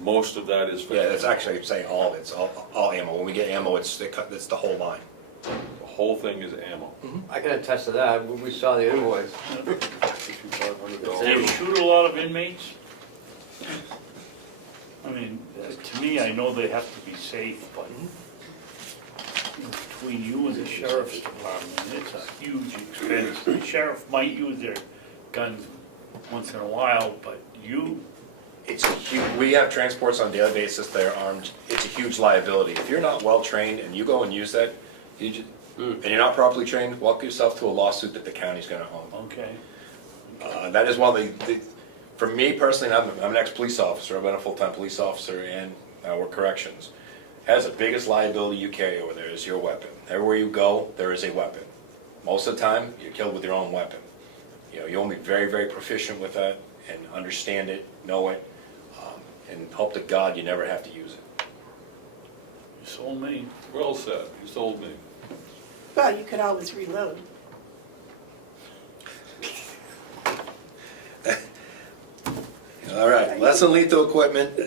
Most of that is for Yeah, ammo? it's actually saying all of it, it's all ammo. When we get ammo, it's the whole line. The whole thing is ammo? I can attest to that, we saw the invoice. Do you $5,500. shoot a lot of inmates? I mean, to me, I know they have to be safe, but between you and the sheriff's department, it's a huge expense. The sheriff might use their guns once in a while, but you, It's huge. We have transports on a daily basis that are armed. It's a huge liability. If you're not well-trained and you go and use that, and you're not properly trained, welcome yourself to a lawsuit that the county's gonna own. okay. That is why for me personally, I'm an ex-police officer, I've been a full-time police officer and I work corrections. Has the biggest liability you carry over there is your weapon. Everywhere you go, there is a weapon. Most of the time, you're killed with your own weapon. You know, you want to be very, very proficient with that and understand it, know it, and hope to God you never have to use it. You sold me. Well said, you sold me. Well, you could always reload. All right, less than lethal equipment,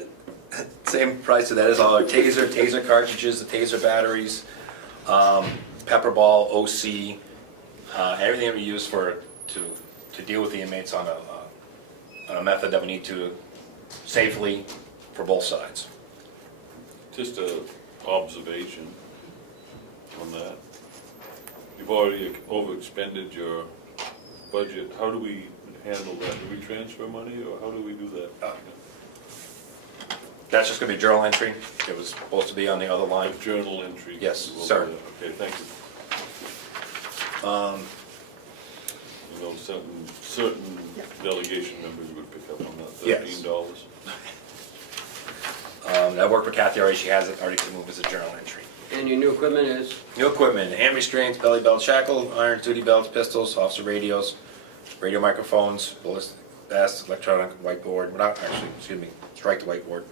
same price of that is all our taser cartridges, the taser batteries, pepper ball, OC, everything that we use to deal with the inmates on a method that we need to safely for both sides. Just a observation on that. You've already overexpended your budget. How do we handle that? Do we transfer money or how do we do that? That's just gonna be journal entry. It was supposed to be on the other line. Journal entry? Yes, We'll sir. do that. Okay, thank you. You know, certain delegation members would pick up on that Yes. $13. I worked with Kathy already. She has it already to move as a journal entry. And your new equipment is? New equipment, hand restraints, belly belt, shackle, iron duty belts, pistols, officer radios, radio microphones, ballistic vests, electronic whiteboard, strike the whiteboard.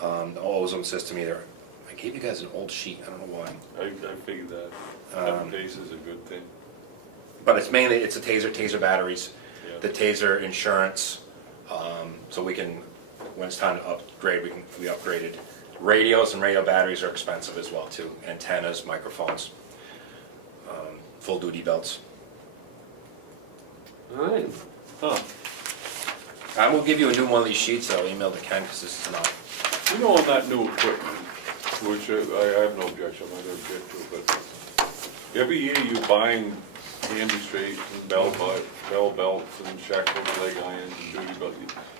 The ozone system either. I gave you guys an old sheet, I don't know why. I figured that. Having pace is a good thing. But it's mainly, it's a taser batteries, Yeah. the taser insurance, so we can, when it's time to upgrade, we can be upgraded. Radios and radio batteries are expensive as well too, antennas, microphones, full duty belts. All right. Huh. I will give you a new one of these sheets, I'll email to Ken, because this is not, You know, on that new equipment, which I have no objection, I'm not gonna object to it, but every year you're buying hand restraints and bell belts and shackles, leg irons and duty belts.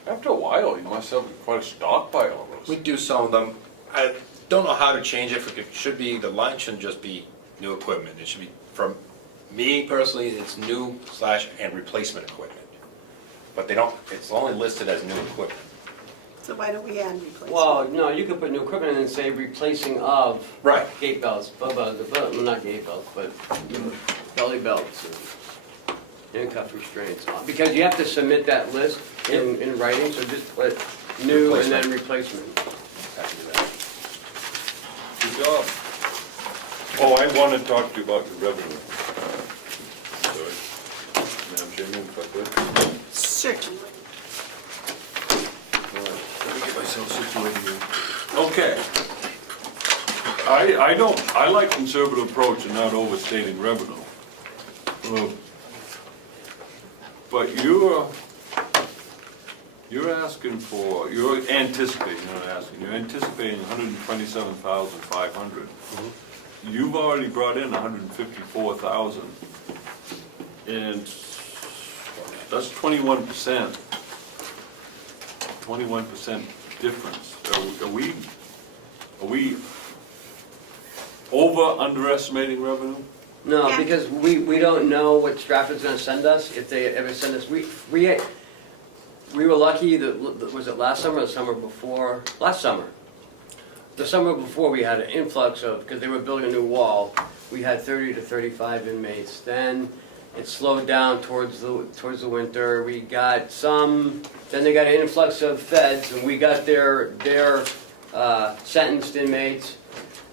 After a while, you must have quite a stockpile of we those. do some of them. I don't know how to change it, it should be, the line shouldn't just be new equipment, it should be, from me personally, it's new / and replacement equipment. But they don't, it's only listed as new equipment. So why don't we add replacement? Well, no, you could put new equipment in and say replacing of Right. gate belts, well, not gate belts, but belly belts and handcuff restraints. Because you have to submit that list in writing, so just put new and then replacement. Have to do that. Good job. Oh, I want to talk to you about your revenue. Sorry. Madam Chairman, if I could. Certainly. Let me get myself situated here. Okay. I like conservative approach and not overstating revenue. But you're anticipating 127,500. You've already brought in 154,000. And that's 21%. 21% difference. Are we underestimating revenue? No, Yeah. because we don't know what Stratford's gonna send us, if they ever send us, we were lucky that, was it last summer or the summer before? Last summer. The summer before, we had an influx of, because they were building a new wall, we had 30 to 35 inmates. Then it slowed down towards the winter, we got some, then they got an influx of feds, and we got their sentenced inmates.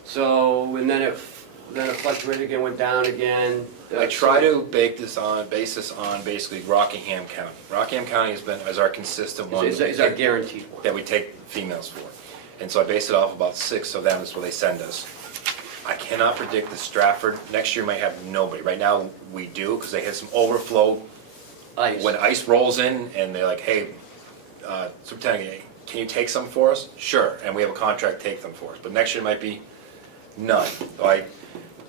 So, and then it then it fluctuated again, went down again. I try to base this on basically Rockingham County. Rockingham County is our consistent one. Is our guaranteed one. That we take females for. And so I base it off about 6 of them is what they send us. I cannot predict the Stratford. Next year might have nobody. Right now, we do, because they had some overflow. Ice. When ice rolls in and they're like, hey, Superintendent, can you take some for us? Sure, and we have a contract to take them for us. But next year might be none. So I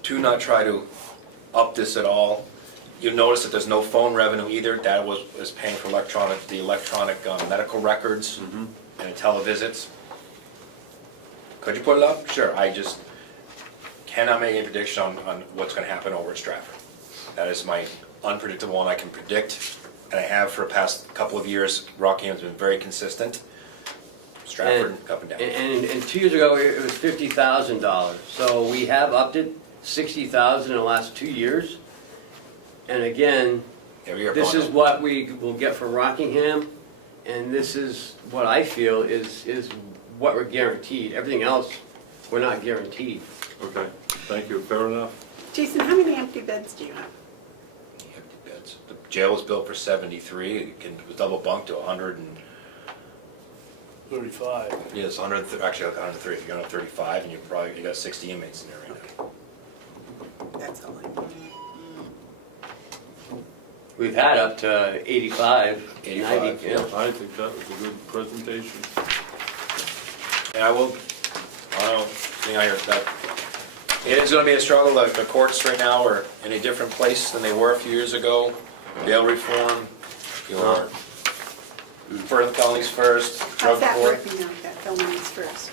do not try to up this at all. You'll notice that there's no phone revenue either. That was paying for the electronic medical records and televisits. Could you put it up? Sure, I just cannot make any prediction on what's gonna happen over at Stratford. That is my unpredictable one I can predict, and I have for the past couple of years. Rockingham's been very consistent. Stratford, up and down. And 2 years ago, it was $50,000. So we have upped it $60,000 in the last 2 years. And again, Every year this going is up. what we will get for Rockingham, and this is what I feel is what we're guaranteed. Everything else, we're not guaranteed. Okay, thank you, fair enough. Jason, how many empty beds do you have? Empty beds. The jail was built for 73. It was double bunked to 100 and 35. yes, 100. Actually, like 103. If you're on 35, and you got 60 inmates in there right now. That's all I know. We've had up to 85, 85, 90. Yeah. I think that was a good presentation. And I don't think I heard that. It is going to be a struggle. The courts right now are in a different place than they were a few years ago. Bail reform, your felonies first, drug How's that court. working out, that felonies first?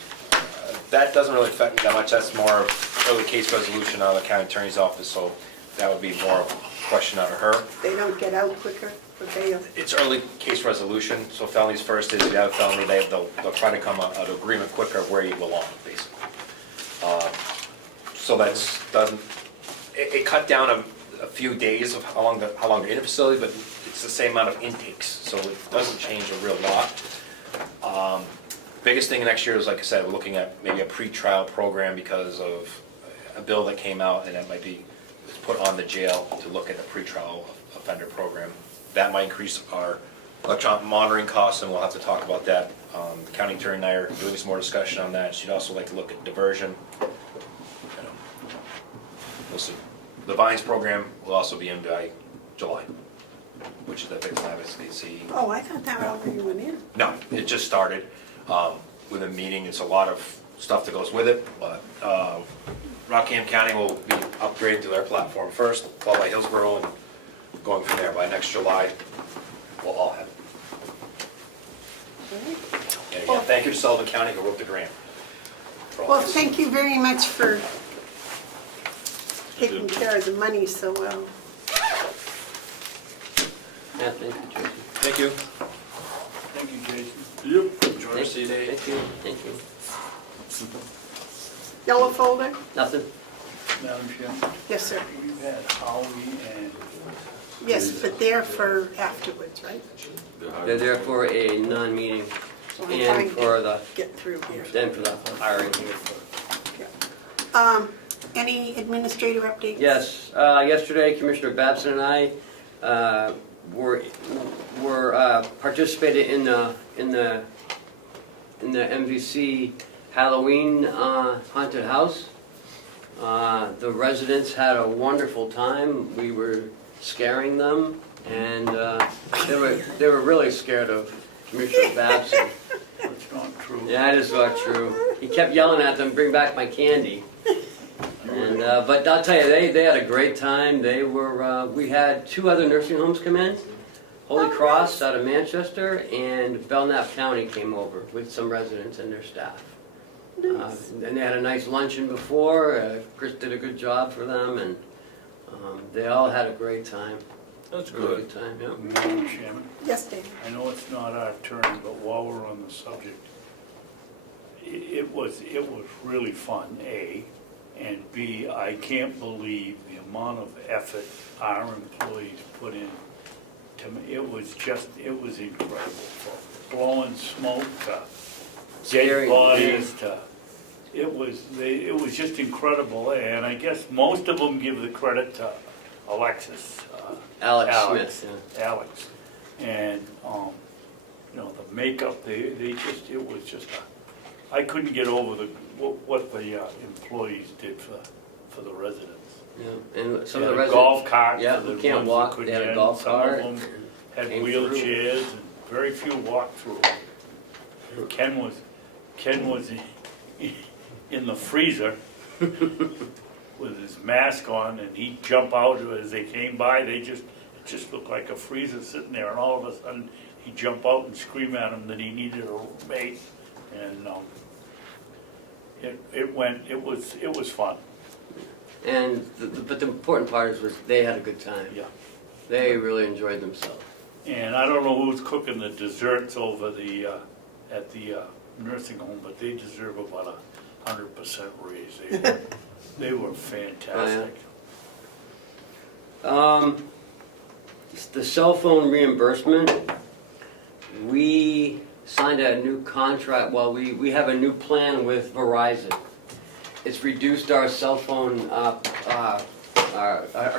That doesn't really affect me that much. That's more early case resolution out of the county attorney's office, so that would be more of a question out of her. They don't get out quicker for bail? It's early case resolution, so felonies first is, if you have a felony, they'll try to come out of agreement quicker where you belong, basically. So it cut down a few days of how long they're in a facility, but it's the same amount of intakes, so it doesn't change a real lot. Biggest thing next year is, like I said, we're looking at maybe a pre-trial program because of a bill that came out, and that might be put on the jail to look at a pre-trial offender program. That might increase our electronic monitoring costs, and we'll have to talk about that. The county attorney and I are doing some more discussion on that. She'd also like to look at diversion. We'll see. The Vines program will also be in by July, which is the fixed advocacy. Oh, I thought that already went in. No, it just started with a meeting. It's a lot of stuff that goes with it, but Rockingham County will be upgraded to their platform first, followed by Hillsborough, and going from there. By next July, we'll all have it. And again, thank you to Sullivan County who wrote the grant. for all Well, this. thank you very much for taking care of the money so well. Yeah, thank you, Tracy. Thank you. Thank you, Jason. Yep. Enjoy the rest of your day. Thank you, thank you. Yellow folder? Nothing? Madam Chairman, Yes, sir. you had Howie and Yes, but they're for afterwards, right? They're there for a non-meeting So I'm and trying for to the, get through here. then for the hiring here. Any administrative updates? Yes, yesterday Commissioner Babson and I were participated in the MVC Halloween haunted house. The residents had a wonderful time. We were scaring them, and they were really scared of Commissioner Babson. it's not true. Yeah, it is not true. He kept yelling at them, "Bring back my candy." And but I'll tell you, they had a great time. They were. We had 2 other nursing homes come in. Holy Cross out of Manchester and Belknap County came over with some residents and their staff. And they had a nice luncheon before. Chris did a good job for them, and they all had a great time. That's Really good. good time, yeah. Madam Chairman, Yes, Dave. I know it's not our turn, but while we're on the subject, it was really fun, A, and B, I can't believe the amount of effort our employees put in. It was incredible, from blowing smoke to Scaring, dead bodies to it was just incredible, and I guess most of them give the credit to Alexis. Alex Alex, Smith, yeah. Alex. And, you know, the makeup, they just, it was just, I couldn't get over what the employees did for the residents. Yeah, and some They of the had a residents. golf cart Yeah, for the who can't ones that walk, couldn't they had a get in. golf cart. Some of them had came through. wheelchairs, and very few walked through. Ken was in the freezer with his mask on, and he'd jump out as they came by. It just looked like a freezer sitting there, and all of a sudden, he'd jump out and scream at him that he needed a roommate, and it was fun. And, but the important part was they had a good time. Yeah. They really enjoyed themselves. And I don't know who's cooking the desserts over at the nursing home, but they deserve about 100% raise. They were fantastic. The cell phone reimbursement, we signed a new contract, well, we have a new plan with Verizon. It's reduced our cell phone, our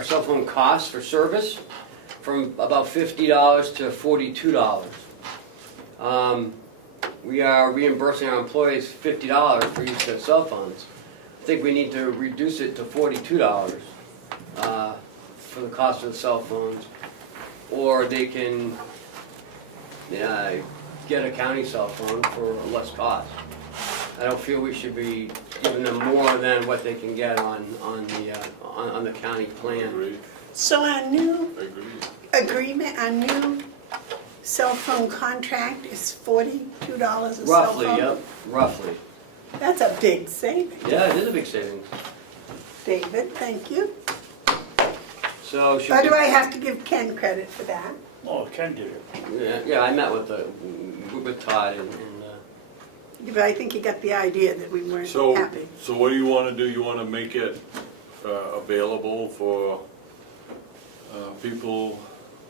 cell phone costs for service from about $50 to $42. We are reimbursing our employees $50 for use of their cell phones. I think we need to reduce it to $42 for the cost of the cell phones, or they can get a county cell phone for less cost. I don't feel we should be giving them more than what they can get on the county plan. Agreed. So our new I agree. agreement, our new cell phone contract is $42 a cell phone? Roughly, yep, roughly. That's a big saving. Yeah, it is a big savings. David, thank you. So should Or we? do I have to give Ken credit for that? Oh, Ken did it. Yeah, I met with Todd and But I think you got the idea that we weren't So, happy. so what do you wanna do? You wanna make it available for people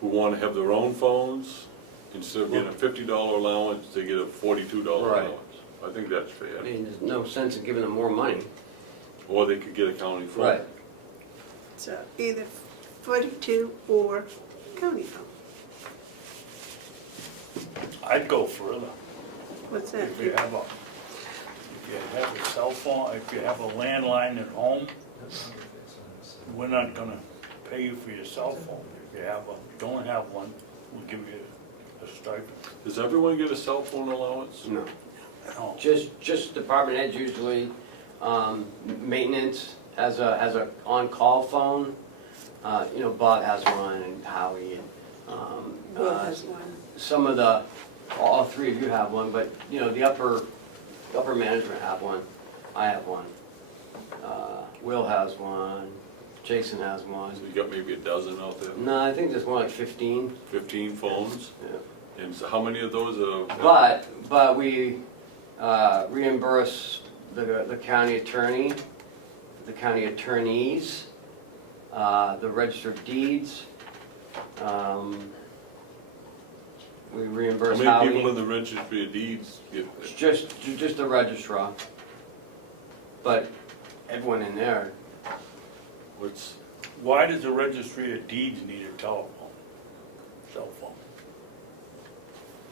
who wanna have their own phones? Instead of getting a $50 allowance, they get a $42 Right. allowance. I think that's I fair. mean, there's no sense in giving them more money. Or they could get a county phone. Right. So either 42 or county phone. I'd go further. What's that? If you have a cell phone, if you have a landline at home, we're not gonna pay you for your cell phone. If you don't have one, we'll give you a stipend. Does everyone get a cell phone allowance? No. No. Just department heads usually. Maintenance has a on-call phone. Bob has one and Howie and Will has one. some of all three of you have one, but the upper management have one. I have one. Will has one. Jason has one. So you got maybe a dozen out there? No, I think there's more like 15. 15 phones? Yeah. And so how many of those are? But we reimburse the county attorney, the county attorneys, the register of deeds. We reimburse How Howie. many people in the registry of deeds get? It's just the registrar. But everyone in there. Why does the registry of deeds need a cell phone?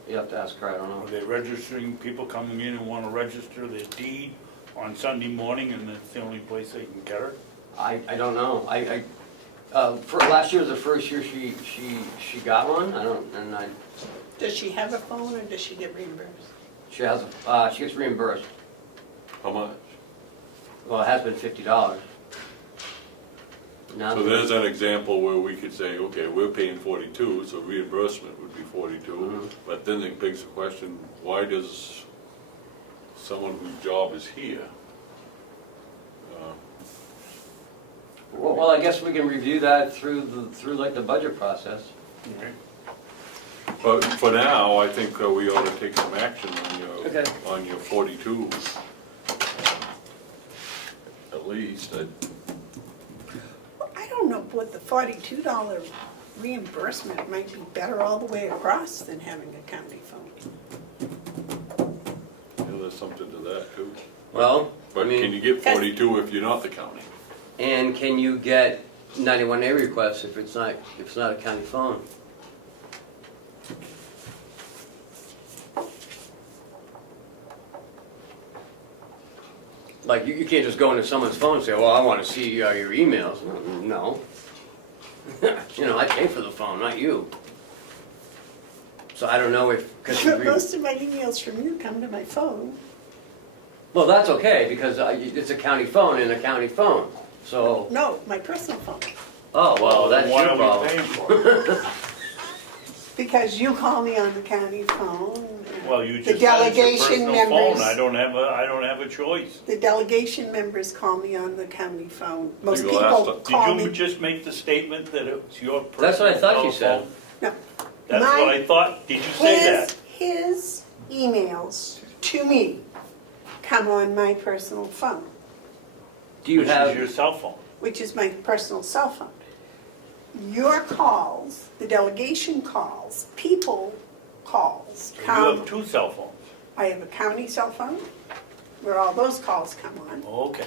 You have to ask her, I don't know. Are they registering, people coming in and want to register their deed on Sunday morning and that's the only place they can get her? I don't know. Last year was the first year she got one. Does she have a phone or does she get reimbursed? She gets reimbursed. How much? Well, it has been $50. Now So there's an example where we could say, okay, we're paying 42, so reimbursement would be 42. Mhm. But then it begs the question, why does someone whose job is here? Well, I guess we can review that through like the budget process. Okay. But for now, I think we ought to take some action Okay. on your 42. At least. I don't know, but the $42 reimbursement might be better all the way across than having a county phone. There's something to that too. Well, I But can mean, you get 42 if you're not the county? and can you get 91A requests if it's not a county phone? Like, you can't just go into someone's phone and say, well, I want to see your emails. No. You know, I pay for the phone, not you. So I don't know if, because Most of my emails from you come to my phone. well, that's okay, because it's a county phone and a county phone, so, No, my personal phone. oh, well, that's Why your are we problem. paying for it? Because you call me on the county phone. Well, you The just said it's your delegation personal members. phone, I don't have a choice. The delegation members call me on the county phone. Most You last people time- call Did you me. just make the statement that it's your personal That's what I thought you said. telephone? No. That's My- what I thought, did you say that? His emails to me come on my personal phone, Do you Which is have, your cell phone. which is my personal cell phone. Your calls, the delegation calls, people calls You come. have two cell phones. I have a county cell phone where all those calls come on. Okay.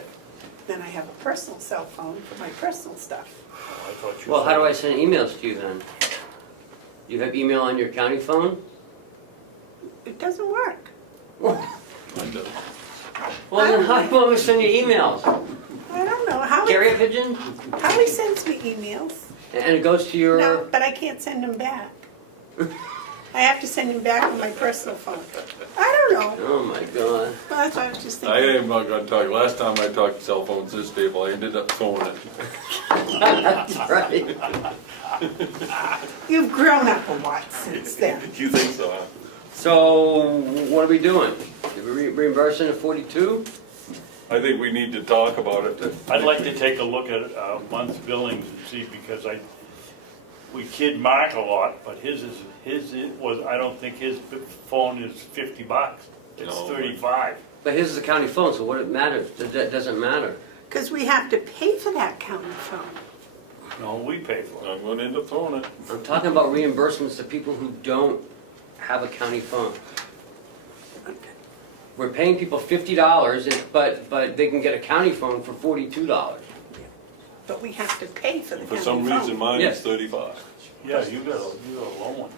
Then I have a personal cell phone for my personal stuff. Oh, I thought you well, how do I said- send emails to you then? You have email on your county phone? It doesn't work. Well, then how do you want me to send you emails? I don't know. Carrier pigeon? Howie sends me emails. And it goes to your... No, but I can't send them back. I have to send them back on my personal phone. I don't know. Oh, my God. Well, that's what I was just I thinking. am not gonna talk, last time I talked cell phones this table, I ended up throwing it. That's right. You've grown up a lot since then. You think so, huh? So, what are we doing? Are we reimbursing the 42? I think we need to talk about it. I'd like to take a look at month's billings and see, because we kid Mark a lot, but his was, I don't think his phone is $50. It's No. 35. But his is a county phone, so what it matters? That doesn't matter. Because we have to pay for that county phone. No, we pay for it. I'm gonna end up throwing it. I'm talking about reimbursements to people who don't have a county phone. Okay. We're paying people $50, but they can get a county phone for $42. But we have to pay for the For county some phone. reason, mine Yes. is 35. Yeah, you got a low one.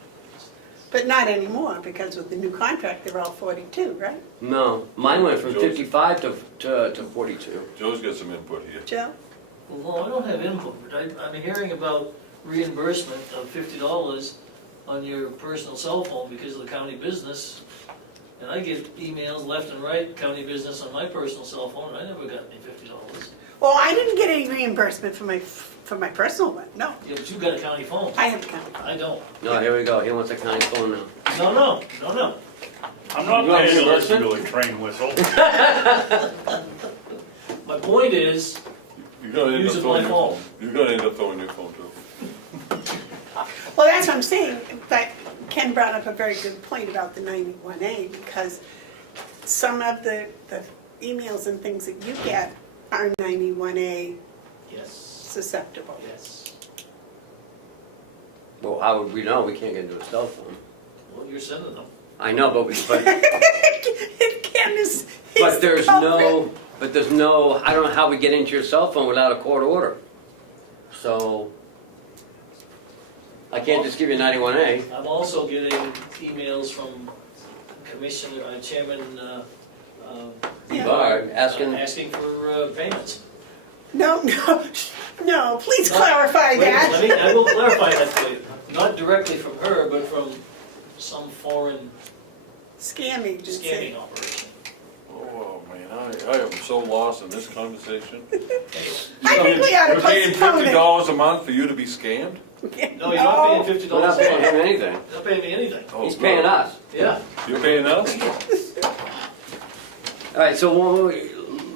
But not anymore, because with the new contract, they're all 42, right? No, mine went from Joe's- 55 to 42. Joe's got some input here. Joe? Well, I don't have input, but I'm hearing about reimbursement of $50 on your personal cell phone because of the county business. And I get emails left and right, county business on my personal cell phone, and I never got any $50. Well, I didn't get any reimbursement for my personal one, no. Yeah, but you got a county phone. I have a county phone. I don't. No, here we go. He wants a county phone now. No. I'm not You want paying to me to listen to listen? a train whistle. My point is, You're gonna end up Using throwing my your phone. phone. You're gonna end up throwing your phone too. Well, that's what I'm saying, but Ken brought up a very good point about the 91A, because some of the emails and things that you get are 91A yes, susceptible. yes. Well, how would we know? We can't get into a cell phone. Well, you're sending them. I know, but Ken is but there's the culprit. I don't know how we get into your cell phone without a court order. So, I can't just give you 91A. I'm also getting emails from Chairman Bevard asking, asking for payments. No, please clarify Wait, that. I will clarify that for you. Not directly from her, but from some foreign Scam agency. scamming operation. Oh, man, I am so lost in this conversation. I think we ought to We're paying postpone it. $50 a month for you to be scammed? No, you're not paying $50. we're not paying him anything. You're not paying me anything. Oh, He's paying us. Yeah. You're paying us? All right, so we'll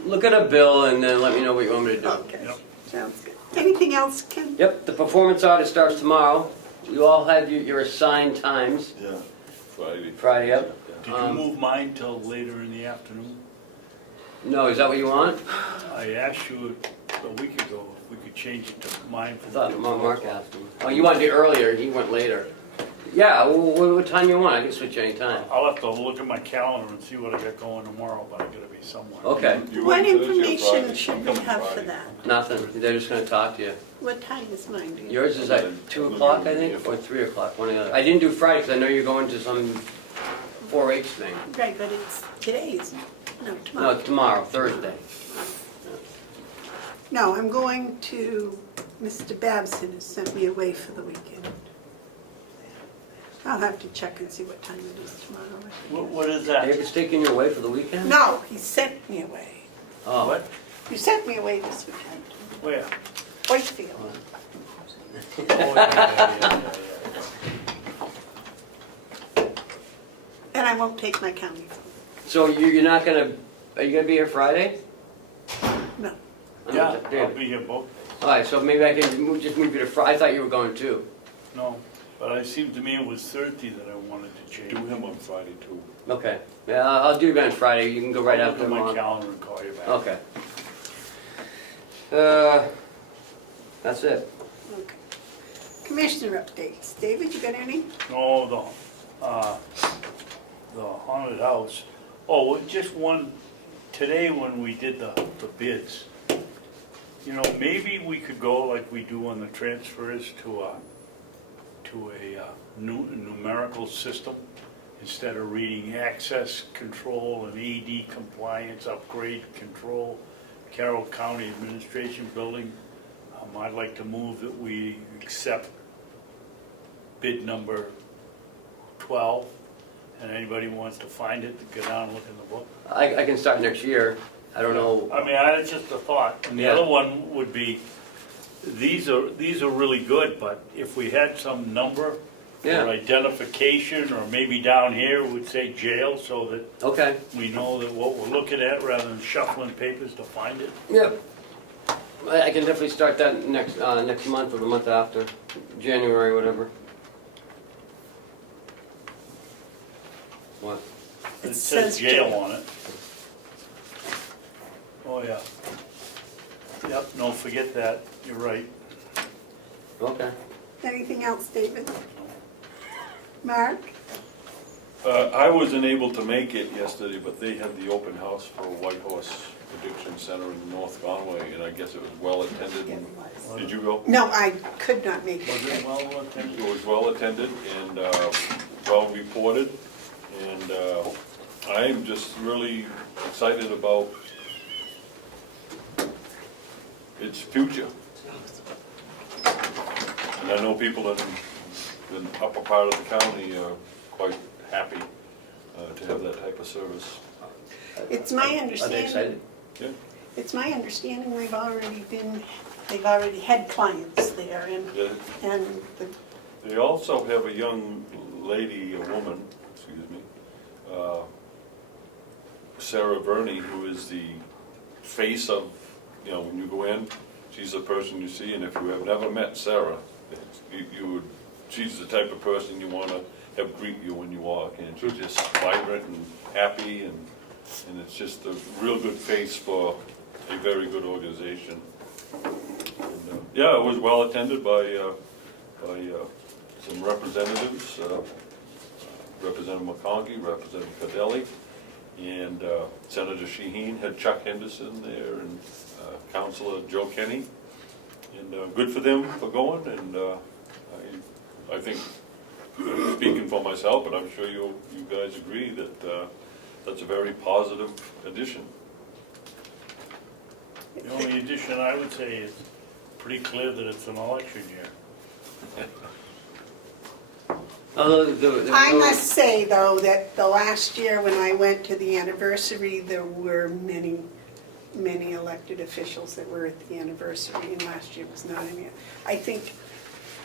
look at a bill and then let me know what you want me to do. Okay, sounds good. Anything else, Ken? Yep, the performance audit starts tomorrow. You all have your assigned times. Yeah. Friday. Friday, yep. Did you move mine till later in the afternoon? No, is that what you want? I asked you a week ago if we could change it to mine I from. thought 2 Mark o'clock. asked me. Oh, you wanted it earlier, he went later. Yeah, what time you want? I can switch anytime. I'll have to look at my calendar and see what I got going tomorrow, but I gotta be somewhere. Okay, You What went Thursday or information Friday? should I'm we coming have for Friday. that? nothing. They're just gonna talk to you. What time is mine? Do you- Yours is at 2 o'clock, I think, or 3 o'clock, one or the other. I didn't do Friday because I know you're going to some 4-H thing. Right, but it's today, isn't it? No, No, tomorrow. tomorrow, Thursday. No, I'm going to, Mr. Babson has sent me away for the weekend. I'll have to check and see what time it is tomorrow. What is that? David's taking you away for the weekend? No, he sent me away. Oh. What? You sent me away this weekend. Where? Whitefield. Oh, yeah. And I won't take my county phone. So you're not gonna, are you gonna be here Friday? No. Yeah, I'll David. be here both. All right, so maybe I can just move you to Friday. I thought you were going too. No, but it seemed to me it was Thursday that I wanted to change. Do him on Friday too. Okay. Yeah, I'll do it on Friday. You can go right I'll after look at my tomorrow. calendar and call you back. Okay. That's it. Okay. Commissioner updates. David, you got any? No, the haunted house. Oh, well, just one, today when we did the bids, you know, maybe we could go like we do on the transfers to a numerical system, instead of reading access control and AD compliance, upgrade control, Carroll County Administration Building. I'd like to move that we accept bid number 12, and anybody wants to find it, go down and look in the book. I can start next year. I don't know. I mean, it's just a thought. And the Yeah. other one would be, these are really good, but if we had some number Yeah. for identification, or maybe down here it would say jail, so that Okay. we know that what we're looking at, rather than shuffling papers to find it. Yeah. I can definitely start that next month or the month after, January, whatever. What? It says jail on it. Oh, yeah. Yep, no, forget that, you're right. Okay. Anything else, David? Mark? I wasn't able to make it yesterday, but they had the open house for White Horse Addiction Center in North Conway, and I guess it was well attended. And did you go? No, I could not make Was it. it well attended? It was well attended and well reported, and I am just really excited about its future. And I know people in the upper part of the county are quite happy to have that type of service. It's my Are they understanding, excited? Yeah. it's my understanding they've already had clients there, Yeah. and the They also have a young lady, a woman, excuse me, Sarah Verney, who is the face of, you know, when you go in, she's the person you see, and if you have never met Sarah, you would, she's the type of person you want to have greet you when you walk, and she's just vibrant and happy, and it's just a real good face for a very good organization. And, yeah, it was well attended by some representatives, Representative McConkey, Representative Cadelli, and Senator Shaheen had Chuck Henderson there, and Councilor Joe Kenny. And good for them for going, and I think, speaking for myself, but I'm sure you guys agree that that's a very positive addition. The only addition I would say is pretty clear that it's an election year. Although I must say, though, that the last year when I went to the anniversary, there were many elected officials that were at the anniversary, and last year was not in it. I think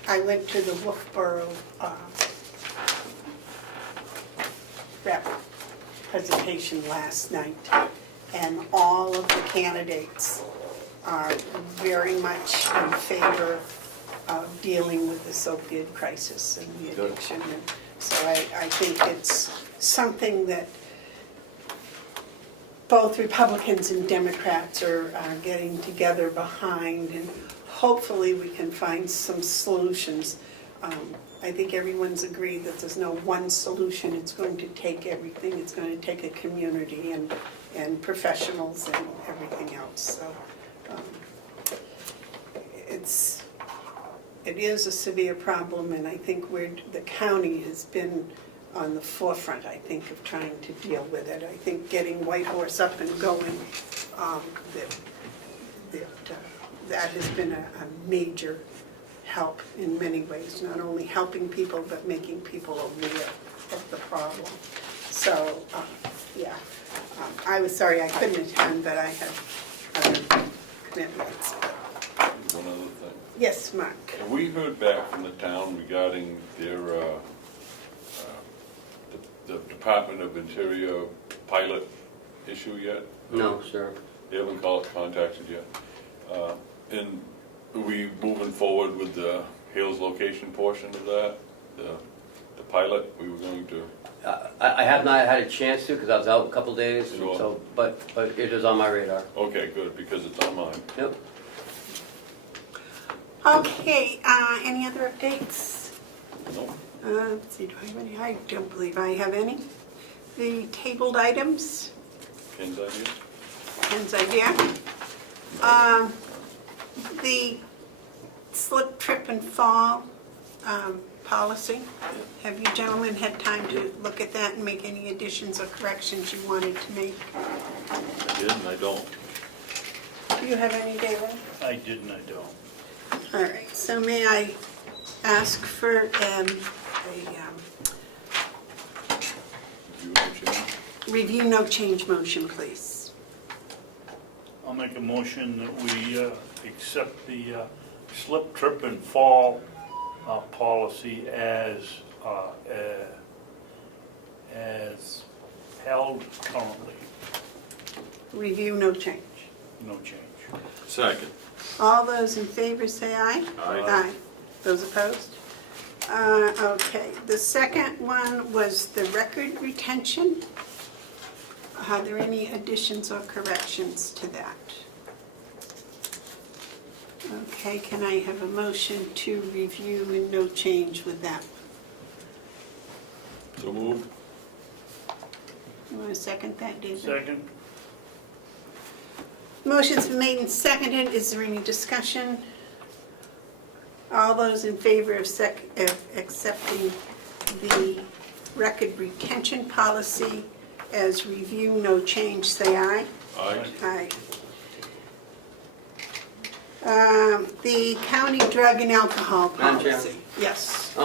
I went to the Wolfboro rep presentation last night, and all of the candidates are very much in favor of dealing with this opioid crisis and the addiction. And so I think it's something that both Republicans and Democrats are getting together behind, and hopefully we can find some solutions. I think everyone's agreed that there's no one solution. It's going to take everything. It's going to take a community and professionals and everything else. So it is a severe problem, and I think the county has been on the forefront, I think, of trying to deal with it. I think getting Whitehorse up and going, that has been a major help in many ways, not only helping people, but making people aware of the problem. So, yeah, I was sorry I couldn't attend, but I had other commitments. One other thing. Yes, Mark? Have we heard back from the town regarding their, the Department of Interior pilot issue yet? No, sir. They haven't contacted yet. And are we moving forward with the Hales location portion of that? The pilot, we were going to, I have not had a chance to because I was out a couple days, Sure. so, but it is on my radar. okay, good, because it's on mine. Yep. Okay, any other updates? No? Let's see, do I have any? I don't believe I have any. The tabled items, Ken's idea? Ken's idea. The slip, trip, and fall policy. Have you gentlemen had time to look at that and make any additions or corrections you wanted to make? I did and I don't. Do you have any, David? I did and I don't. All right, so may I ask for review no change motion, please? I'll make a motion that we accept the slip, trip, and fall policy as held currently. Review no change. No change. Second. All those in favor say aye. Aye. Those opposed? Okay, the second one was the record retention. Are there any additions or corrections to that? Okay, can I have a motion to review and no change with that? So moved. You want to second that, David? Second? Motion's been made and seconded. Is there any discussion? All those in favor of accepting the record retention policy as review, no change, say aye. Aye. Aye. The county drug and alcohol Madam Chair? policy. Yes.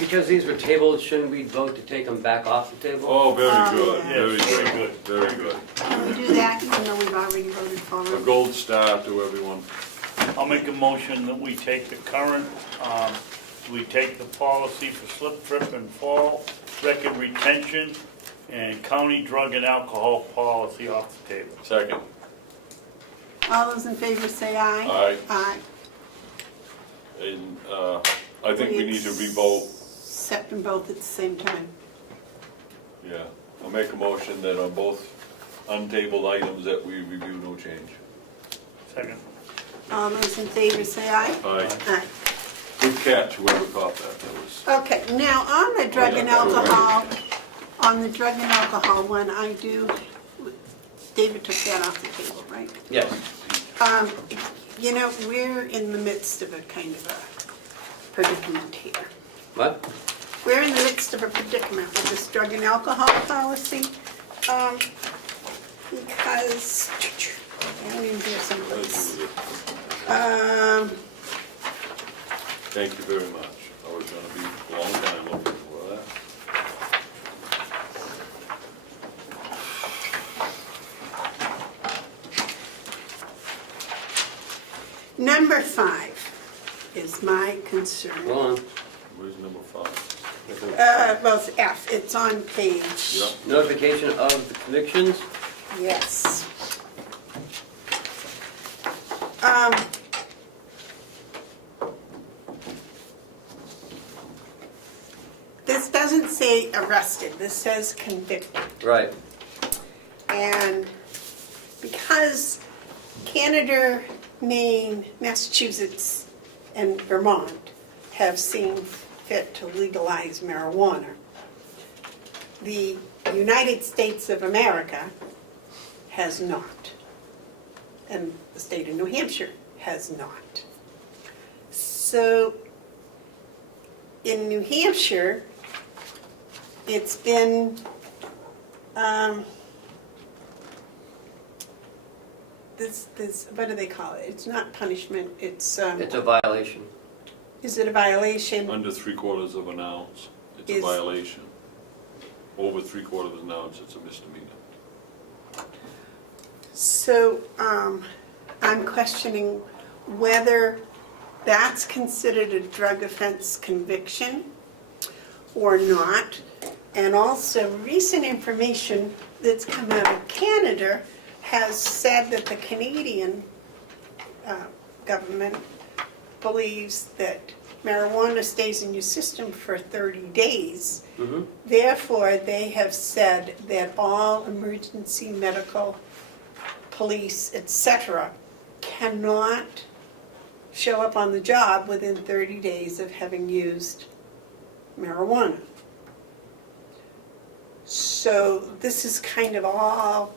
Because these were tabled, shouldn't we vote to take them back off the table? Oh, very good, yeah. very Yes, very good, very good. Can we do that even though we've already voted for A them? gold star to everyone. I'll make a motion that we take the current, we take the policy for slip, trip, and fall, record retention, and county drug and alcohol policy off the table. Second. All those in favor say aye. Aye. Aye. And I think we need to revote. Accept them both at the same time. Yeah. I'll make a motion that on both untabled items that we review no change. Second. All those in favor say aye. Aye. Aye. Good catch, whoever caught that. That was. Okay, now on the drug and alcohol, one, I do, David took that off the table, right? Yes. You know, we're in the midst of a kind of a predicament here. What? We're in the midst of a predicament with this drug and alcohol policy, because, I'm in here someplace. Thank you very much. I was gonna be a long time looking for that. Number 5 is my concern. Go on. Where's number 5? Well, it's F, it's on page, Yep. Notification of the convictions? yes. This doesn't say arrested, this says convicted. Right. And because Canada, Maine, Massachusetts, and Vermont have seen fit to legalize marijuana. The United States of America has not, and the state of New Hampshire has not. So in New Hampshire, it's been, this, what do they call it? It's not punishment, it's It's a violation. is it a violation? Under 3/4 of an ounce, it's a Is- violation. Over 3/4 of an ounce, it's a misdemeanor. So, I'm questioning whether that's considered a drug offense conviction or not. And also, recent information that's come out of Canada has said that the Canadian government believes that marijuana stays in your system for 30 days. Mm-hmm. Therefore, they have said that all emergency medical, police, etc., cannot show up on the job within 30 days of having used marijuana. So this is kind of all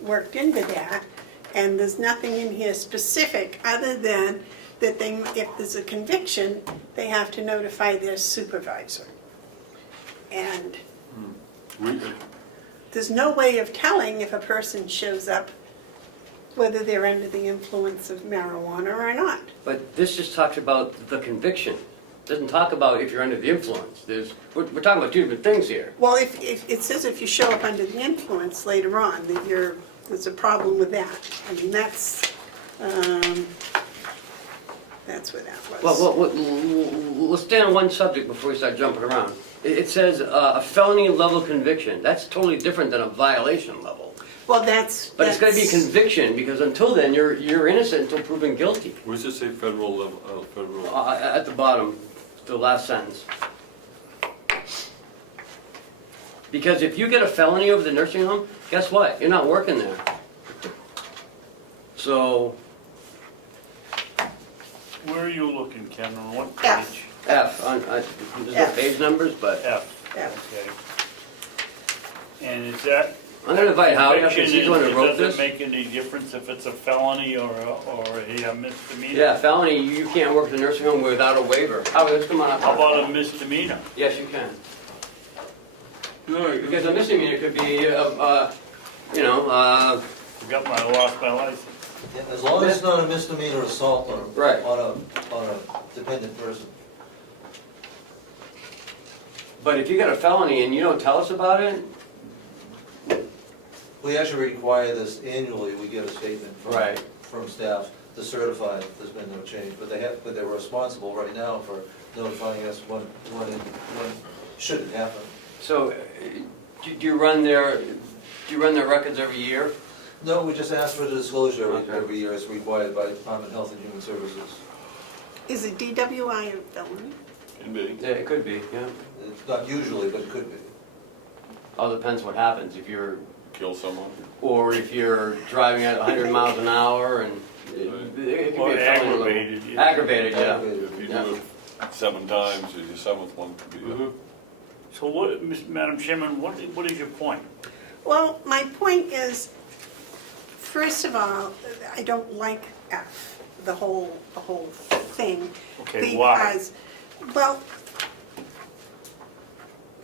worked into that, and there's nothing in here specific other than that they, if there's a conviction, they have to notify their supervisor. And there's no way of telling if a person shows up whether they're under the influence of marijuana or not. But this just talks about the conviction. It doesn't talk about if you're under the influence. We're talking about two different things here. Well, if it says if you show up under the influence later on, that there's a problem with that. I mean, that's where that was. Well, let's stay on one subject before we start jumping around. It says a felony level conviction. That's totally different than a violation level. Well, that's. But it's going to be a conviction, because until then, you're innocent until proven guilty. Where does it say federal level, federal? At the bottom, the last sentence. Because if you get a felony over the nursing home, guess what? You're not working there. So, Where are you looking, Ken, on what F. page? F, there's no F. page numbers, but F. F. Okay. And is that? I'm going to invite Howie up, because conviction he's the one who wrote Does this. it make any difference if it's a felony or a misdemeanor? Yeah, felony, you can't work at the nursing home without a waiver. Howie, let's come on up. How about a misdemeanor? Yes, you can. Because a misdemeanor could be, Forgot lost my license. Yeah, as long as it's not a misdemeanor assault Right. on a dependent person. but if you got a felony and you don't tell us about it, We actually require this annually, we get a statement right. from staff to certify there's been no change, but they're responsible right now for notifying us when should it happen. So, do you run their records every year? No, we just ask for the disclosure Okay. every year as required by Department of Health and Human Services. Is a DWI a felony? Can be. Yeah, it could be, yeah. It's not usually, but it could be. All depends what happens. If you're, Kill someone. or if you're driving at 100 miles an hour and it could Or be a felony level. aggravated, yeah. Aggravated, yeah. If you Yeah. do it 7 times, your 7th one could be. Mhm. So what, Madam Chairman, what is your point? Well, my point is, first of all, I don't like F, the whole thing. Okay, why? Because, well,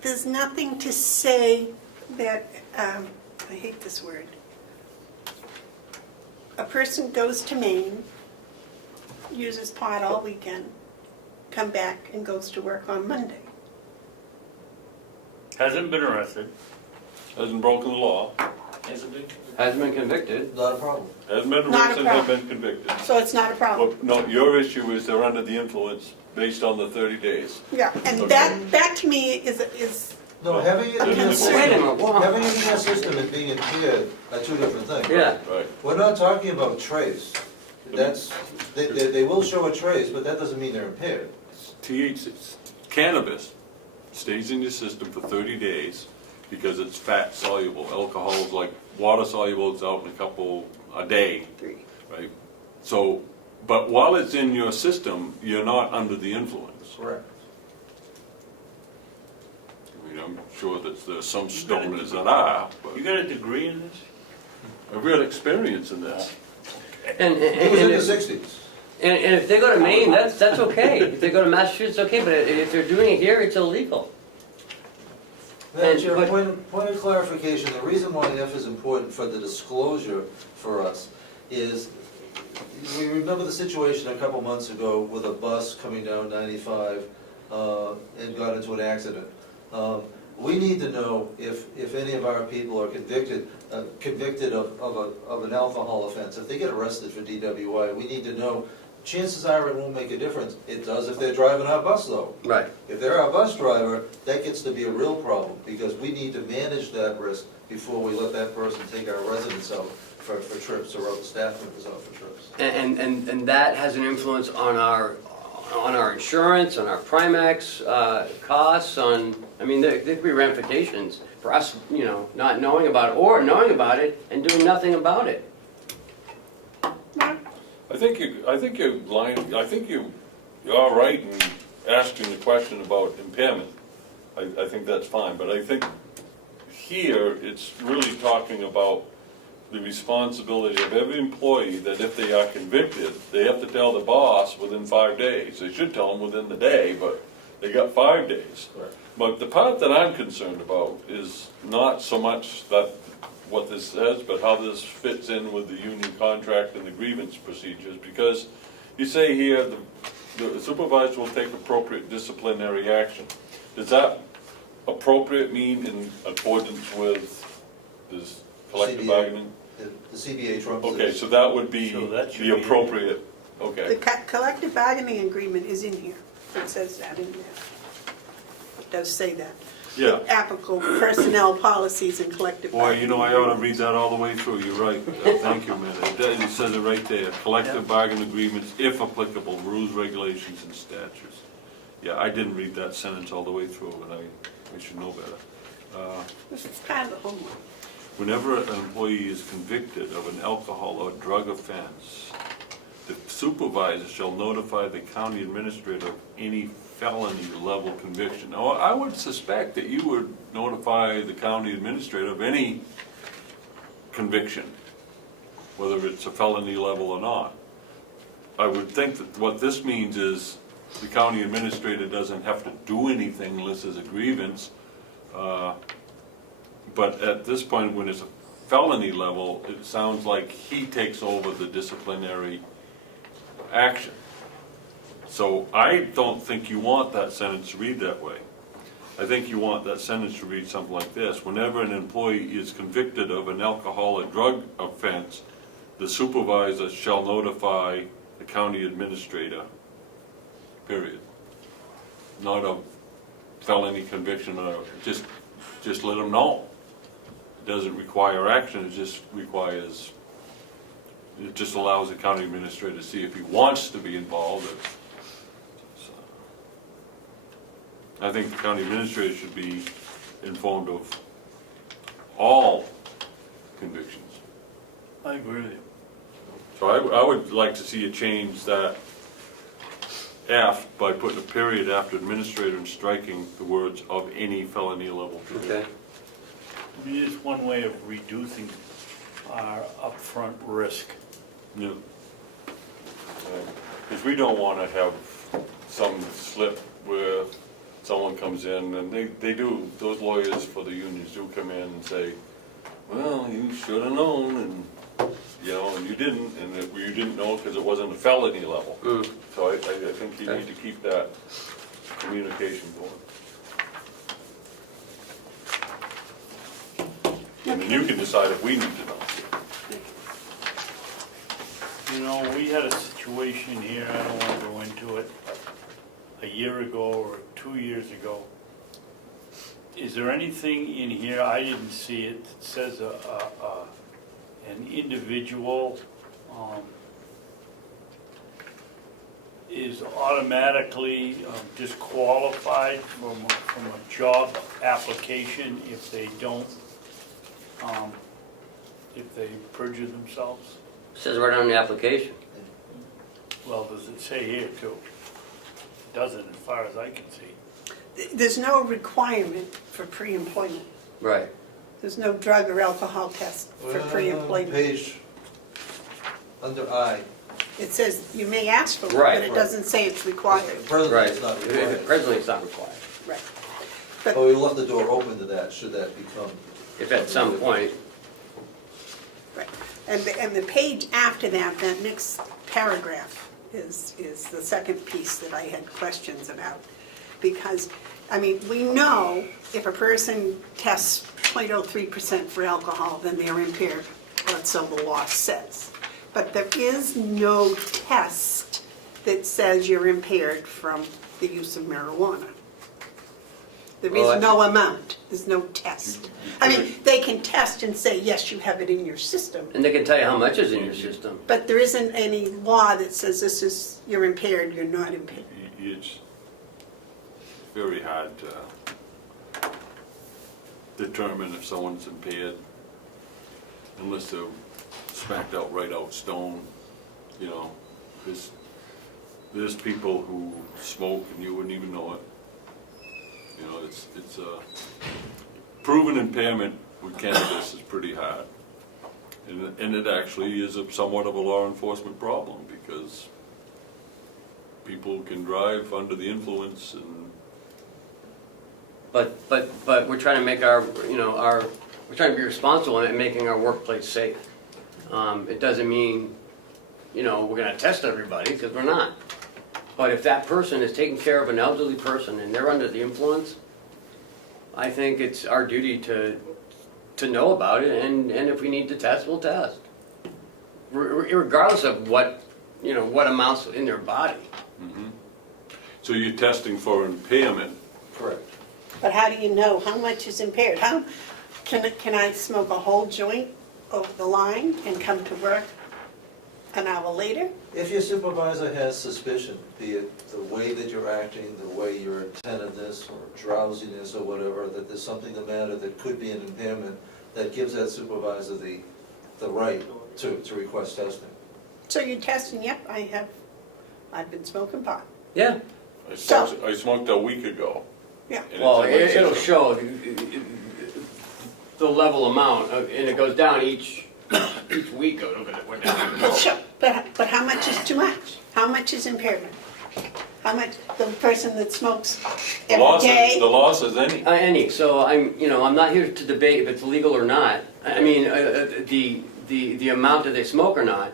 there's nothing to say that, I hate this word. A person goes to Maine, uses pot all weekend, come back and goes to work on Monday. Hasn't been arrested. Hasn't broken the law, Hasn't been convicted. Hasn't been convicted. Not a problem. hasn't been Not a arrested, hasn't problem. been convicted. So it's not a problem. Well, no, your issue is they're under the influence based on the 30 days. Yeah, and Okay. that to me is No, having it in I'm your concerned. Wait a system, minute, whoa. having it in your system and being impaired are two different things. Yeah. Right. We're not talking about trace. They will show a trace, but that doesn't mean they're impaired. THC, cannabis stays in your system for 30 days because it's fat soluble. Alcohol is like water soluble, it's out in a day, three. right? So But while it's in your system, you're not under the influence. Correct. I mean, I'm sure that there's some stoners that are, but You got a degree in this? I've got experience in this. And, It was in the if, 60s. and if they go to Maine, that's okay. If they go to Massachusetts, okay, but if they're doing it here, it's illegal. Madam And- Chair, but- point of clarification, the reason why F is important for the disclosure for us is, we remember the situation a couple months ago with a bus coming down 95 and got into an accident. We need to know if any of our people are convicted of an alcohol offense. If they get arrested for DWI, we need to know, chances are it won't make a difference. It does if they're driving our bus though. Right. If they're our bus driver, that gets to be a real problem, because we need to manage that risk before we let that person take our residents out for trips, or other staff members out for trips. And that has an influence on our insurance, on our Primex costs, on, I mean, there could be ramifications for us, you know, not knowing about it, or knowing about it and doing nothing about it. I think you're right in asking the question about impairment. I think that's fine, but I think here, it's really talking about the responsibility of every employee, that if they are convicted, they have to tell the boss within 5 days. They should tell them within the day, but they got 5 days. Correct. But the part that I'm concerned about is not so much that what this says, but how this fits in with the union contract and the grievance procedures, because you say here, the supervisor will take appropriate disciplinary action. Does that appropriate mean in accordance with this collective CBA. bargaining? The CBA trumps Okay, this. so that would be So that should the be- appropriate, The okay. collective bargaining agreement is in here. It says that in there. It does say that. Yeah. Applicable personnel policies and collective Boy, bargaining. you know, I ought to read that all the way through, you're right. Thank you, man. It says it right there, collective bargaining agreements, if applicable, rules, regulations, and statutes. Yeah, I didn't read that sentence all the way through, and I should know better. This is kind of the homework. Whenever an employee is convicted of an alcohol or drug offense, the supervisor shall notify the county administrator of any felony level conviction. Now, I would suspect that you would notify the county administrator of any conviction, whether it's a felony level or not. I would think that what this means is the county administrator doesn't have to do anything unless there's a grievance. But at this point, when it's a felony level, it sounds like he takes over the disciplinary action. So I don't think you want that sentence to read that way. I think you want that sentence to read something like this: whenever an employee is convicted of an alcohol or drug offense, the supervisor shall notify the county administrator, period. Not a felony conviction, or just let them know. It doesn't require action, it just requires, it just allows the county administrator to see if he wants to be involved. So, I think the county administrator should be informed of all convictions. I agree with you. So I would like to see you change that F by putting a period after administrator and striking the words "of any felony level conviction." Okay. I mean, it's one way of reducing our upfront risk. Yeah. Because we don't want to have some slip where someone comes in, and they do, those lawyers for the unions do come in and say, well, you should have known, and, you know, and you didn't, and you didn't know because it wasn't a felony level. So I think you need to keep that communication going. And then you can decide if we need to know. You know, we had a situation here, I don't want to go into it, a year ago or 2 years ago. Is there anything in here, I didn't see it, that says an individual is automatically disqualified from a job application if they don't, if they perjure themselves? Says right on the application. Well, does it say here too? It doesn't, as far as I can see. There's no requirement for pre-employment. Right. There's no drug or alcohol test for pre-employment. Page, under I, It says you may ask for one, Right. but it doesn't say it's required. presently Right. it's not required. Presently, it's not required. Right. But we left the door open to that, should that become. If at some point, Right. And the page after that, that next paragraph is the second piece that I had questions about. Because, I mean, we know if a person tests 0.03% for alcohol, then they're impaired, or so the law says. But there is no test that says you're impaired from the use of marijuana. There Well, is no amount, there's no test. I mean, they can test and say, yes, you have it in your system, and they can tell you how much is in your system. but there isn't any law that says this is, you're impaired, you're not impaired. It's very hard to determine if someone's impaired unless they're smacked out right out stone, you know. There's people who smoke and you wouldn't even know it. You know, it's proven impairment with cannabis is pretty hard. And it actually is somewhat of a law enforcement problem because people can drive under the influence and But we're trying to make we're trying to be responsible in making our workplace safe. It doesn't mean, we're gonna test everybody, because we're not. But if that person is taking care of an elderly person and they're under the influence, I think it's our duty to know about it, and if we need to test, we'll test. Regardless of what amounts in their body. so you're testing for impairment. Correct. But how do you know how much is impaired? How, can I smoke a whole joint over the line and come to work an hour later? If your supervisor has suspicion, be it the way that you're acting, the way your attentiveness or drowsiness or whatever, that there's something the matter that could be an impairment, that gives that supervisor the right to request testing. So you're testing, yep, I've been smoking pot. Yeah. I smoked a week ago. Yeah. and it's Well, in my it'll system. show the level amount, and it goes down each week. It'll go down. Sure, but how much is too much? How much is impairment? How much, the person that smokes The every law day? says, the law says any. Any. So I'm not here to debate if it's legal or not. I mean, the amount that they smoke or not.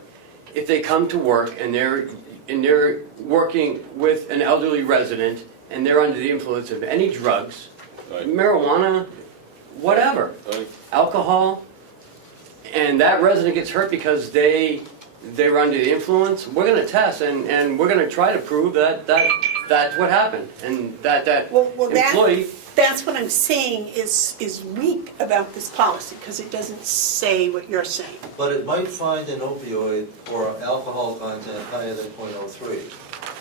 If they come to work and they're working with an elderly resident and they're under the influence of any drugs, Right. marijuana, whatever, Right. alcohol, and that resident gets hurt because they were under the influence, we're gonna test and we're gonna try to prove that that's what happened, and that Well, employee. that's what I'm saying is weak about this policy, because it doesn't say what you're saying. But it might find an opioid or alcohol content higher than .03.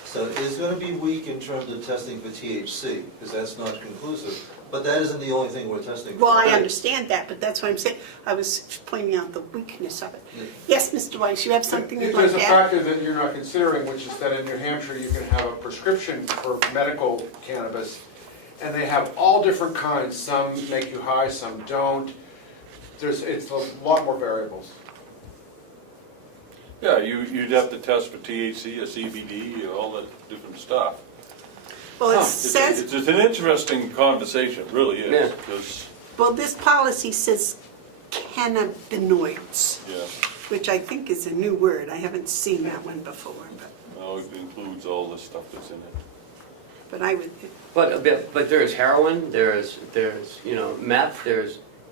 So it's going to be weak in terms of testing for THC, because that's not conclusive. But that isn't the only thing we're testing for. Well, I understand that, but that's what I'm saying. I was pointing out the weakness of it. Yes, Mr. Weiss, you have something you'd like There's to a add? factor that you're not considering, which is that in New Hampshire, you can have a prescription for medical cannabis, and they have all different kinds. Some make you high, some don't. It's a lot more variables. Yeah, you'd have to test for THC or CBD or all that different stuff. Well, it It's says, an interesting conversation, it really Yeah. is, because, well, this policy says cannabinoids, yeah, which I think is a new word. I haven't seen that one before, well, it includes all the stuff that's in it. but I would, But there's heroin, there's meth,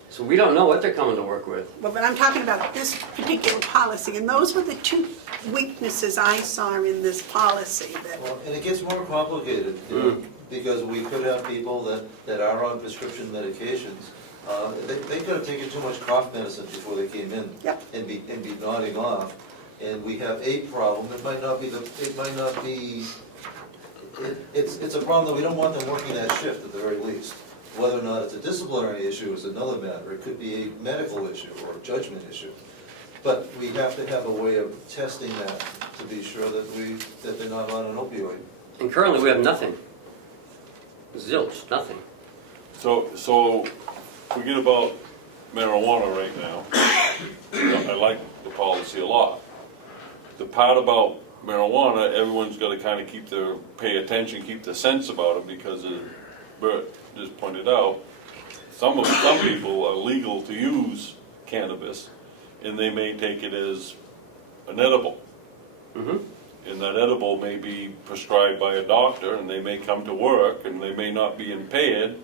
so we don't know what they're coming to work with. well, but I'm talking about this particular policy, and those were the two weaknesses I saw in this policy that, Well, and it gets more complicated, because we could have people that are on prescription medications. They could have taken too much cough medicine before they came in. Yep. And be nodding off. And we have a problem, it's a problem that we don't want them working that shift at the very least. Whether or not it's a disciplinary issue is another matter. It could be a medical issue or a judgment issue. But we have to have a way of testing that to be sure that they're not on an opioid. And currently, we have nothing. Zilch, nothing. So forget about marijuana right now. I like the policy a lot. The part about marijuana, everyone's gotta kinda pay attention, keep the sense about it, because as Bert just pointed out, some people are legal to use cannabis, and they may take it as an edible. Mm-hmm. And that edible may be prescribed by a doctor, and they may come to work, and they may not be impaired,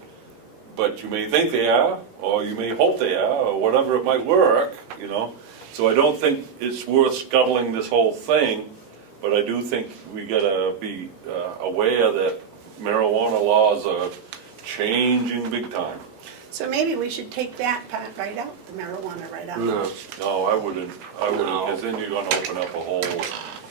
but you may think they are, or you may hope they are, or whatever, it might work, you know? So I don't think it's worth scuttling this whole thing, but I do think we gotta be aware that marijuana laws are changing big time. So maybe we should take that part right out, the marijuana right out. No. No, I wouldn't, No. because then you're gonna open up a whole,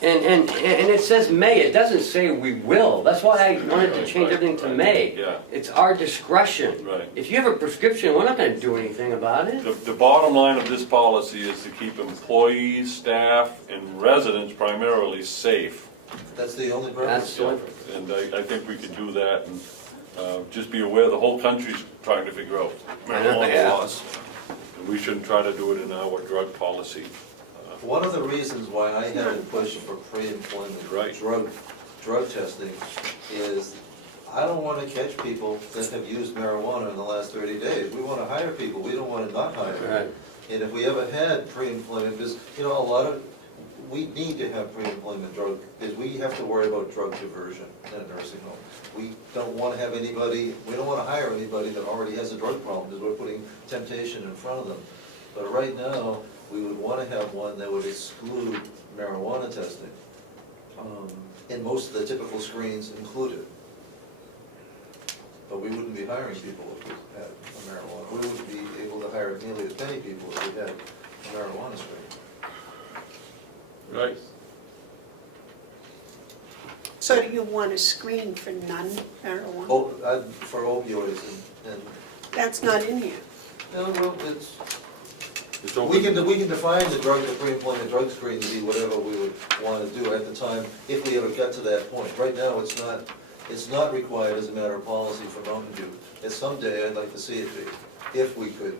And it says may, it doesn't say we will. That's why I wanted to change everything to may. yeah. It's our discretion. Right. If you have a prescription, we're not gonna do anything about it. The bottom line of this policy is to keep employees, staff, and residents primarily safe. That's the only That's purpose. the one. And I think we can do that, and just be aware the whole country's trying to figure out I know, marijuana yeah. laws. And we shouldn't try to do it in our drug policy. One of the reasons why I haven't pushed for pre-employment Right. drug testing is I don't want to catch people that have used marijuana in the last 30 days. We want to hire people, we don't want to not hire them. Right. And if we ever had pre-employment, because, we need to have pre-employment drug, because we have to worry about drug diversion in a nursing home. We don't want to have anybody, we don't want to hire anybody that already has a drug problem, because we're putting temptation in front of them. But right now, we would want to have one that would exclude marijuana testing, and most of the typical screens included. But we wouldn't be hiring people if we had a marijuana. We wouldn't be able to hire nearly as many people if we had a marijuana screen. Right. So do you want a screen for non-marijuana? Oh, for opioids and, That's not in here. no, well, it's, It's we open. can define the pre-employment drug screen to be whatever we would want to do at the time, if we ever got to that point. Right now, it's not required as a matter of policy for Mountain View. And someday, I'd like to see it be, if we could.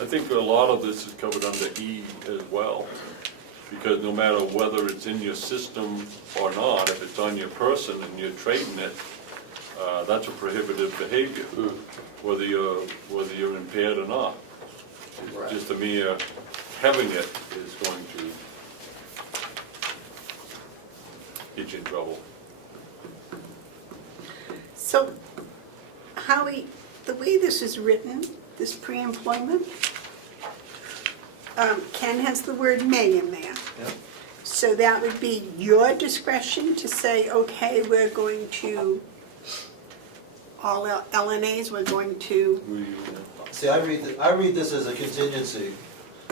I think a lot of this is covered under E as well, because no matter whether it's in your system or not, if it's on your person and you're trading it, that's a prohibitive behavior, whether you're impaired or not. Right. Just the mere having it is going to get you in trouble. So, Howie, the way this is written, this pre-employment, Ken has the word may in there. Yeah. So that would be your discretion to say, okay, we're going to, all LNAs, we're going to, See, I read this as a contingency,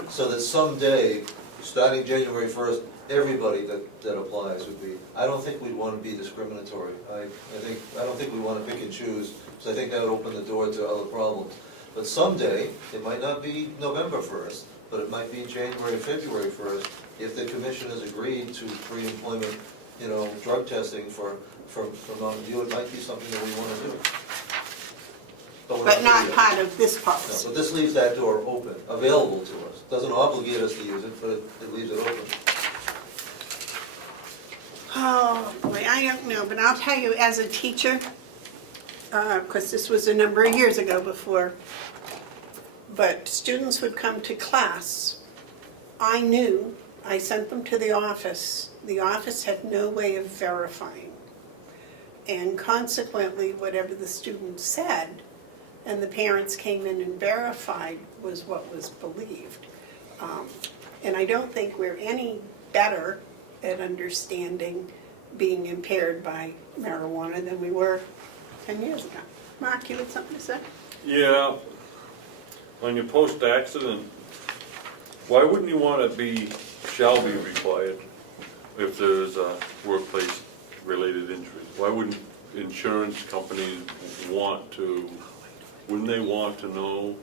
so that someday, starting January 1st, everybody that applies would be, I don't think we'd want to be discriminatory. I don't think we want to pick and choose, because I think that would open the door to other problems. But someday, it might not be November 1st, but it might be January, February 1st, if the commission has agreed to pre-employment, drug testing for Mountain View, it might be something that we want to do. We're but there not yet. part of this No, policy. but this leaves that door open, available to us. Doesn't obligate us to use it, but it leaves it open. Oh, boy, I don't know, but I'll tell you, as a teacher, because this was a number of years ago before, but students would come to class. I knew, I sent them to the office. The office had no way of verifying. And consequently, whatever the student said, and the parents came in and verified, was what was believed. And I don't think we're any better at understanding being impaired by marijuana than we were 10 years ago. Mark, you had something to say? Yeah, on your post-accident, why wouldn't you want to be, shall be required if there's a workplace-related injury? Why wouldn't insurance companies wouldn't they want to know?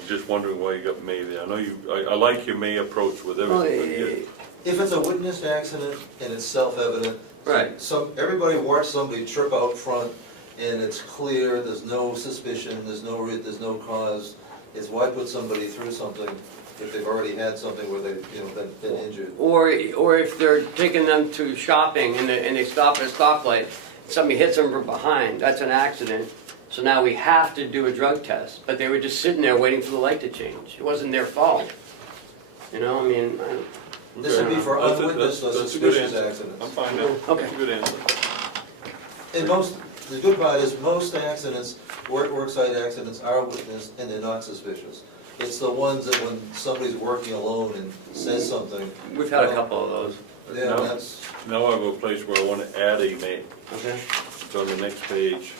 I'm just wondering why you got May there. I know I like your May approach with everything. but yeah. If it's a witnessed accident and it's self-evident. Right. Everybody watched somebody trip out front and it's clear, there's no suspicion, there's no cause. It's why put somebody through something if they've already had something where they've, been injured. Or if they're taking them to shopping and they stop at a stoplight, somebody hits them from behind, that's an accident. So now we have to do a drug test, but they were just sitting there waiting for the light to change. It wasn't their fault. You know, I mean, This would be for That's unwitnessed or a good suspicious answer. accidents. I'm fine now. Okay. That's a good answer. And the good part is most accidents, worksite accidents are witnessed and they're not suspicious. It's the ones that when somebody's working alone and says something. we've had a couple of those. Yeah, No. that's, Now I have a place where I want to add a May. Okay. It's on the next page.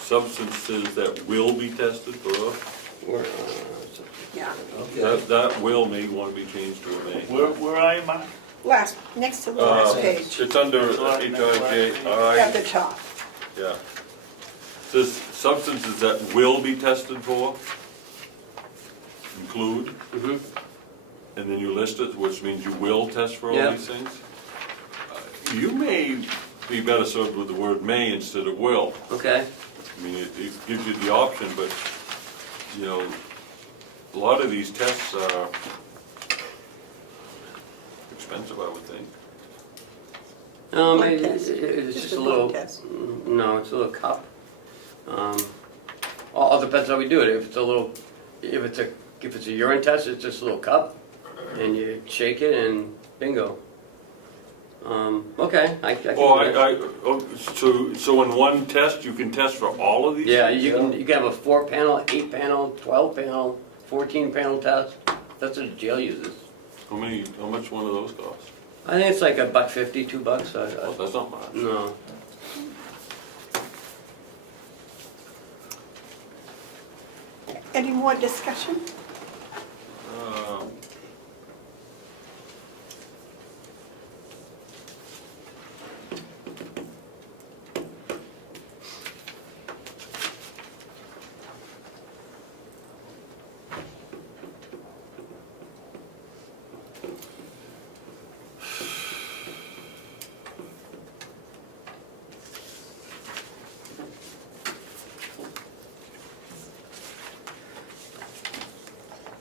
Substances that will be tested for, Or, Yeah, okay. that will may want to be changed to a May. Where are you, Mark? next to the last page, It's under at HIJI, the top. yeah. Says substances that will be tested for, include, mhm. and then you list it, which means you will test for all Yeah. these things. You may be better served with the word may instead of will. Okay. I mean, it gives you the option, but, a lot of these tests are expensive, I would think. Blood It's test. just Just a a little, blood test. no, it's a little cup. All depends how we do it. If it's a urine test, it's just a little cup, and you shake it and bingo. Okay, I can do that. So in one test, you can test for all of these? Yeah, you can have a 4-panel, 8-panel, 12-panel, 14-panel test. That's what the jail uses. How much one of those cost? I think it's like $1.50, $2. Well, that's not much. No. Any more discussion? Um,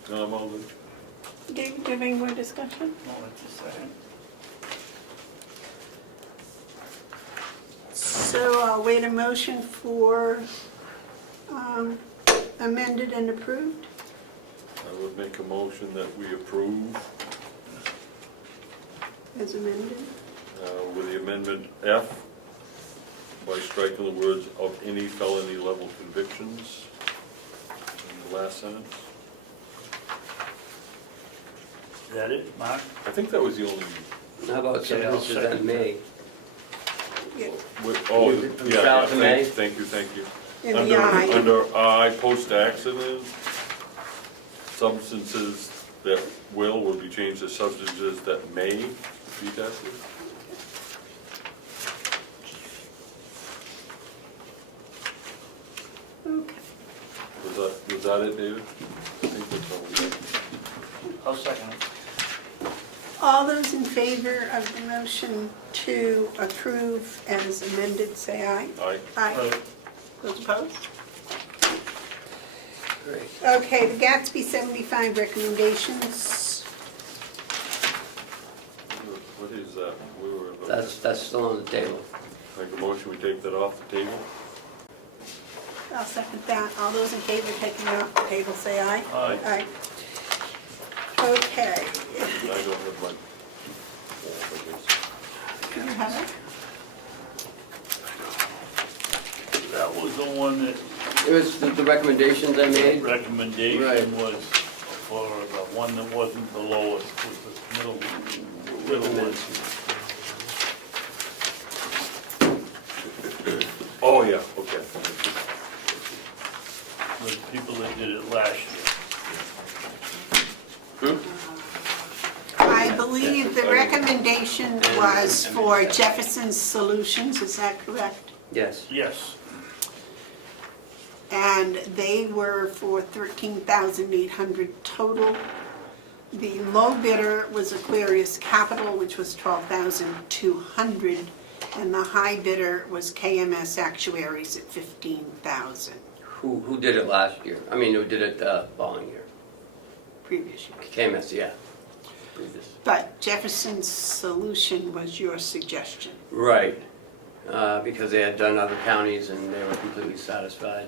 No, I'm all good. David, do you have any more discussion? No, it's a second. So I'll wait a motion for amended and approved. I would make a motion that we approve As amended. with the amendment F by striking the words of any felony level convictions in the last sentence. Is that it, Mark? I think that was the only. How about Okay, I'll substances that second may? Yeah, Oh, From yeah, south to May? thank you. in the eye. Under I, post-accident, substances that will be changed to substances that may be tested. Okay. Was that it, David? I think that's all we got. I'll second it. All those in favor of the motion to approve as amended, say aye. Aye. Aye. Those opposed? Great. Okay, the Gatsby 75 recommendations. What is that? We were about That's still on the table. Make a motion, we take that off the table? I'll second that. All those in favor of taking it off the table, say aye. Aye. Aye. Okay. I don't have my form, I guess. Do you have it? That was the one that It was the recommendations I made. Right. recommendation was for the one that wasn't the lowest, was the middle one. Oh, yeah, okay. The people that did it last year. I believe the recommendation was for Jefferson Solutions, is that correct? Yes. Yes. and they were for $13,800 total. The low bidder was Aquarius Capital, which was $12,200, and the high bidder was KMS Actuaries at $15,000 Who did it last year? I mean, who did it following year? previous year. KMS, yeah. Previous. But Jefferson's Solution was your suggestion. Right, because they had done other counties and they were completely satisfied.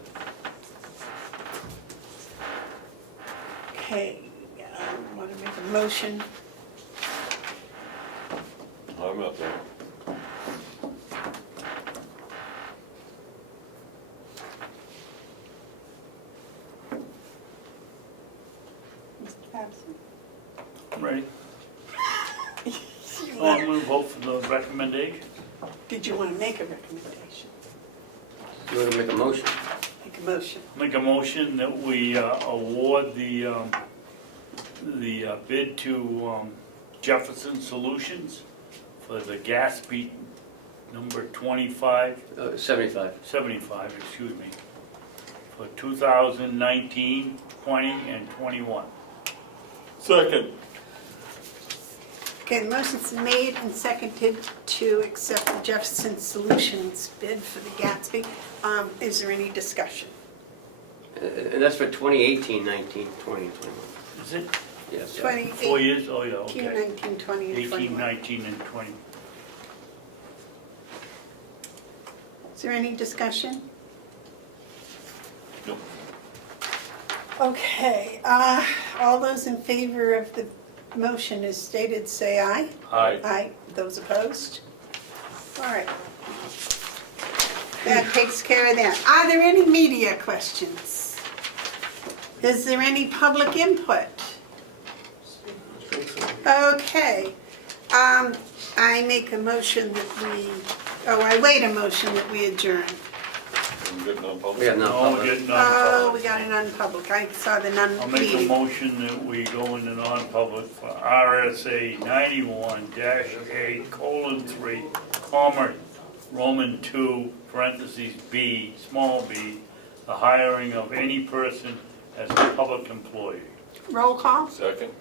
Okay, want to make a motion? I'm up there. Mr. Babson? Ready? I'll move vote for the recommendation. Did you want to make a recommendation? You want to make a motion? Make a motion. Make a motion that we award the bid to Jefferson Solutions for the gas beat number 75, 75. 75, excuse me, for 2019, 20, and 21. Second. Okay, the motion's made and seconded to accept the Jefferson Solutions bid for the Gatsby. Is there any discussion? And that's for 2018, 19, 20, and 21. Is it Yes. 4 years? Oh, yeah, 18, okay. 19, 20, and 18, 21. 19, and 20. Is there any discussion? Nope. Okay, all those in favor of the motion as stated, say aye. Aye. Aye. Those opposed? All right. That takes care of that. Are there any media questions? Is there any public input? Okay. I make a motion that we, I wait a motion that we adjourn. I'm getting on public. We have no No, we're public. getting Oh, non-public. we got a non-public. I saw the I'll make a non-meeting. motion that we go into non-public for RSA 91-A:3, comma, Roman 2, parentheses B, small b, the hiring of any person as a public employee. Roll call? Second?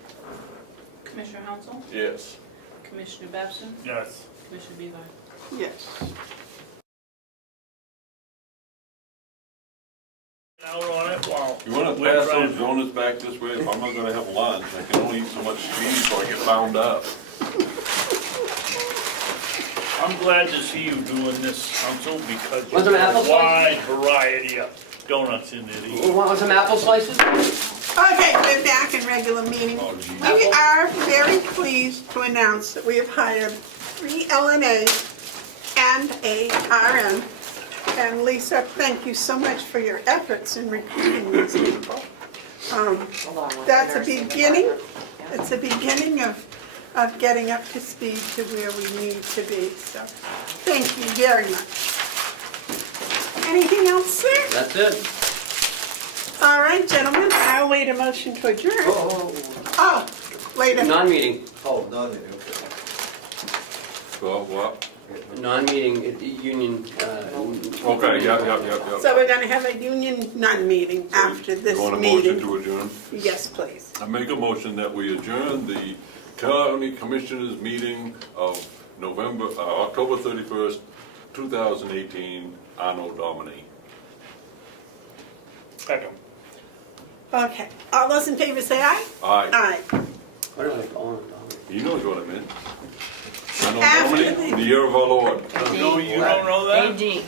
Commissioner Hounsell, Yes. Commissioner Babson, Yes. Commissioner Bevard. Yes. Out on it, wow. You wanna We're pass trying- those donuts back this way? If I'm not gonna have lunch, I can only eat so much cheese so I get bound up. I'm glad to see you doing this, Council, because Want some there's apple a wide variety of donuts in there to eat. You want some apple slices? Okay, we're back in regular meeting. Oh, geez. We are very pleased to announce that we have hired 3 LNA and a RN. And Lisa, thank you so much for your efforts in recruiting these people. That's a beginning. It's a beginning of getting up to speed to where we need to be. So, thank you very much. Anything else, sir? That's it. All right, gentlemen, I'll wait a motion to adjourn. Oh, wait a minute. Non-meeting. Oh, no, okay. So what? Non-meeting, union. Okay, yep. So we're gonna have a union non-meeting after this You want a motion meeting. to adjourn? Yes, please. I make a motion that we adjourn the County Commissioners meeting of October 31st, 2018, Anno Domini. Second. Okay, all those in favor say aye? Aye. Aye. What are they calling it? He knows what I meant. Anno After Domini, the- the year of our Lord. No, you don't know that? AD.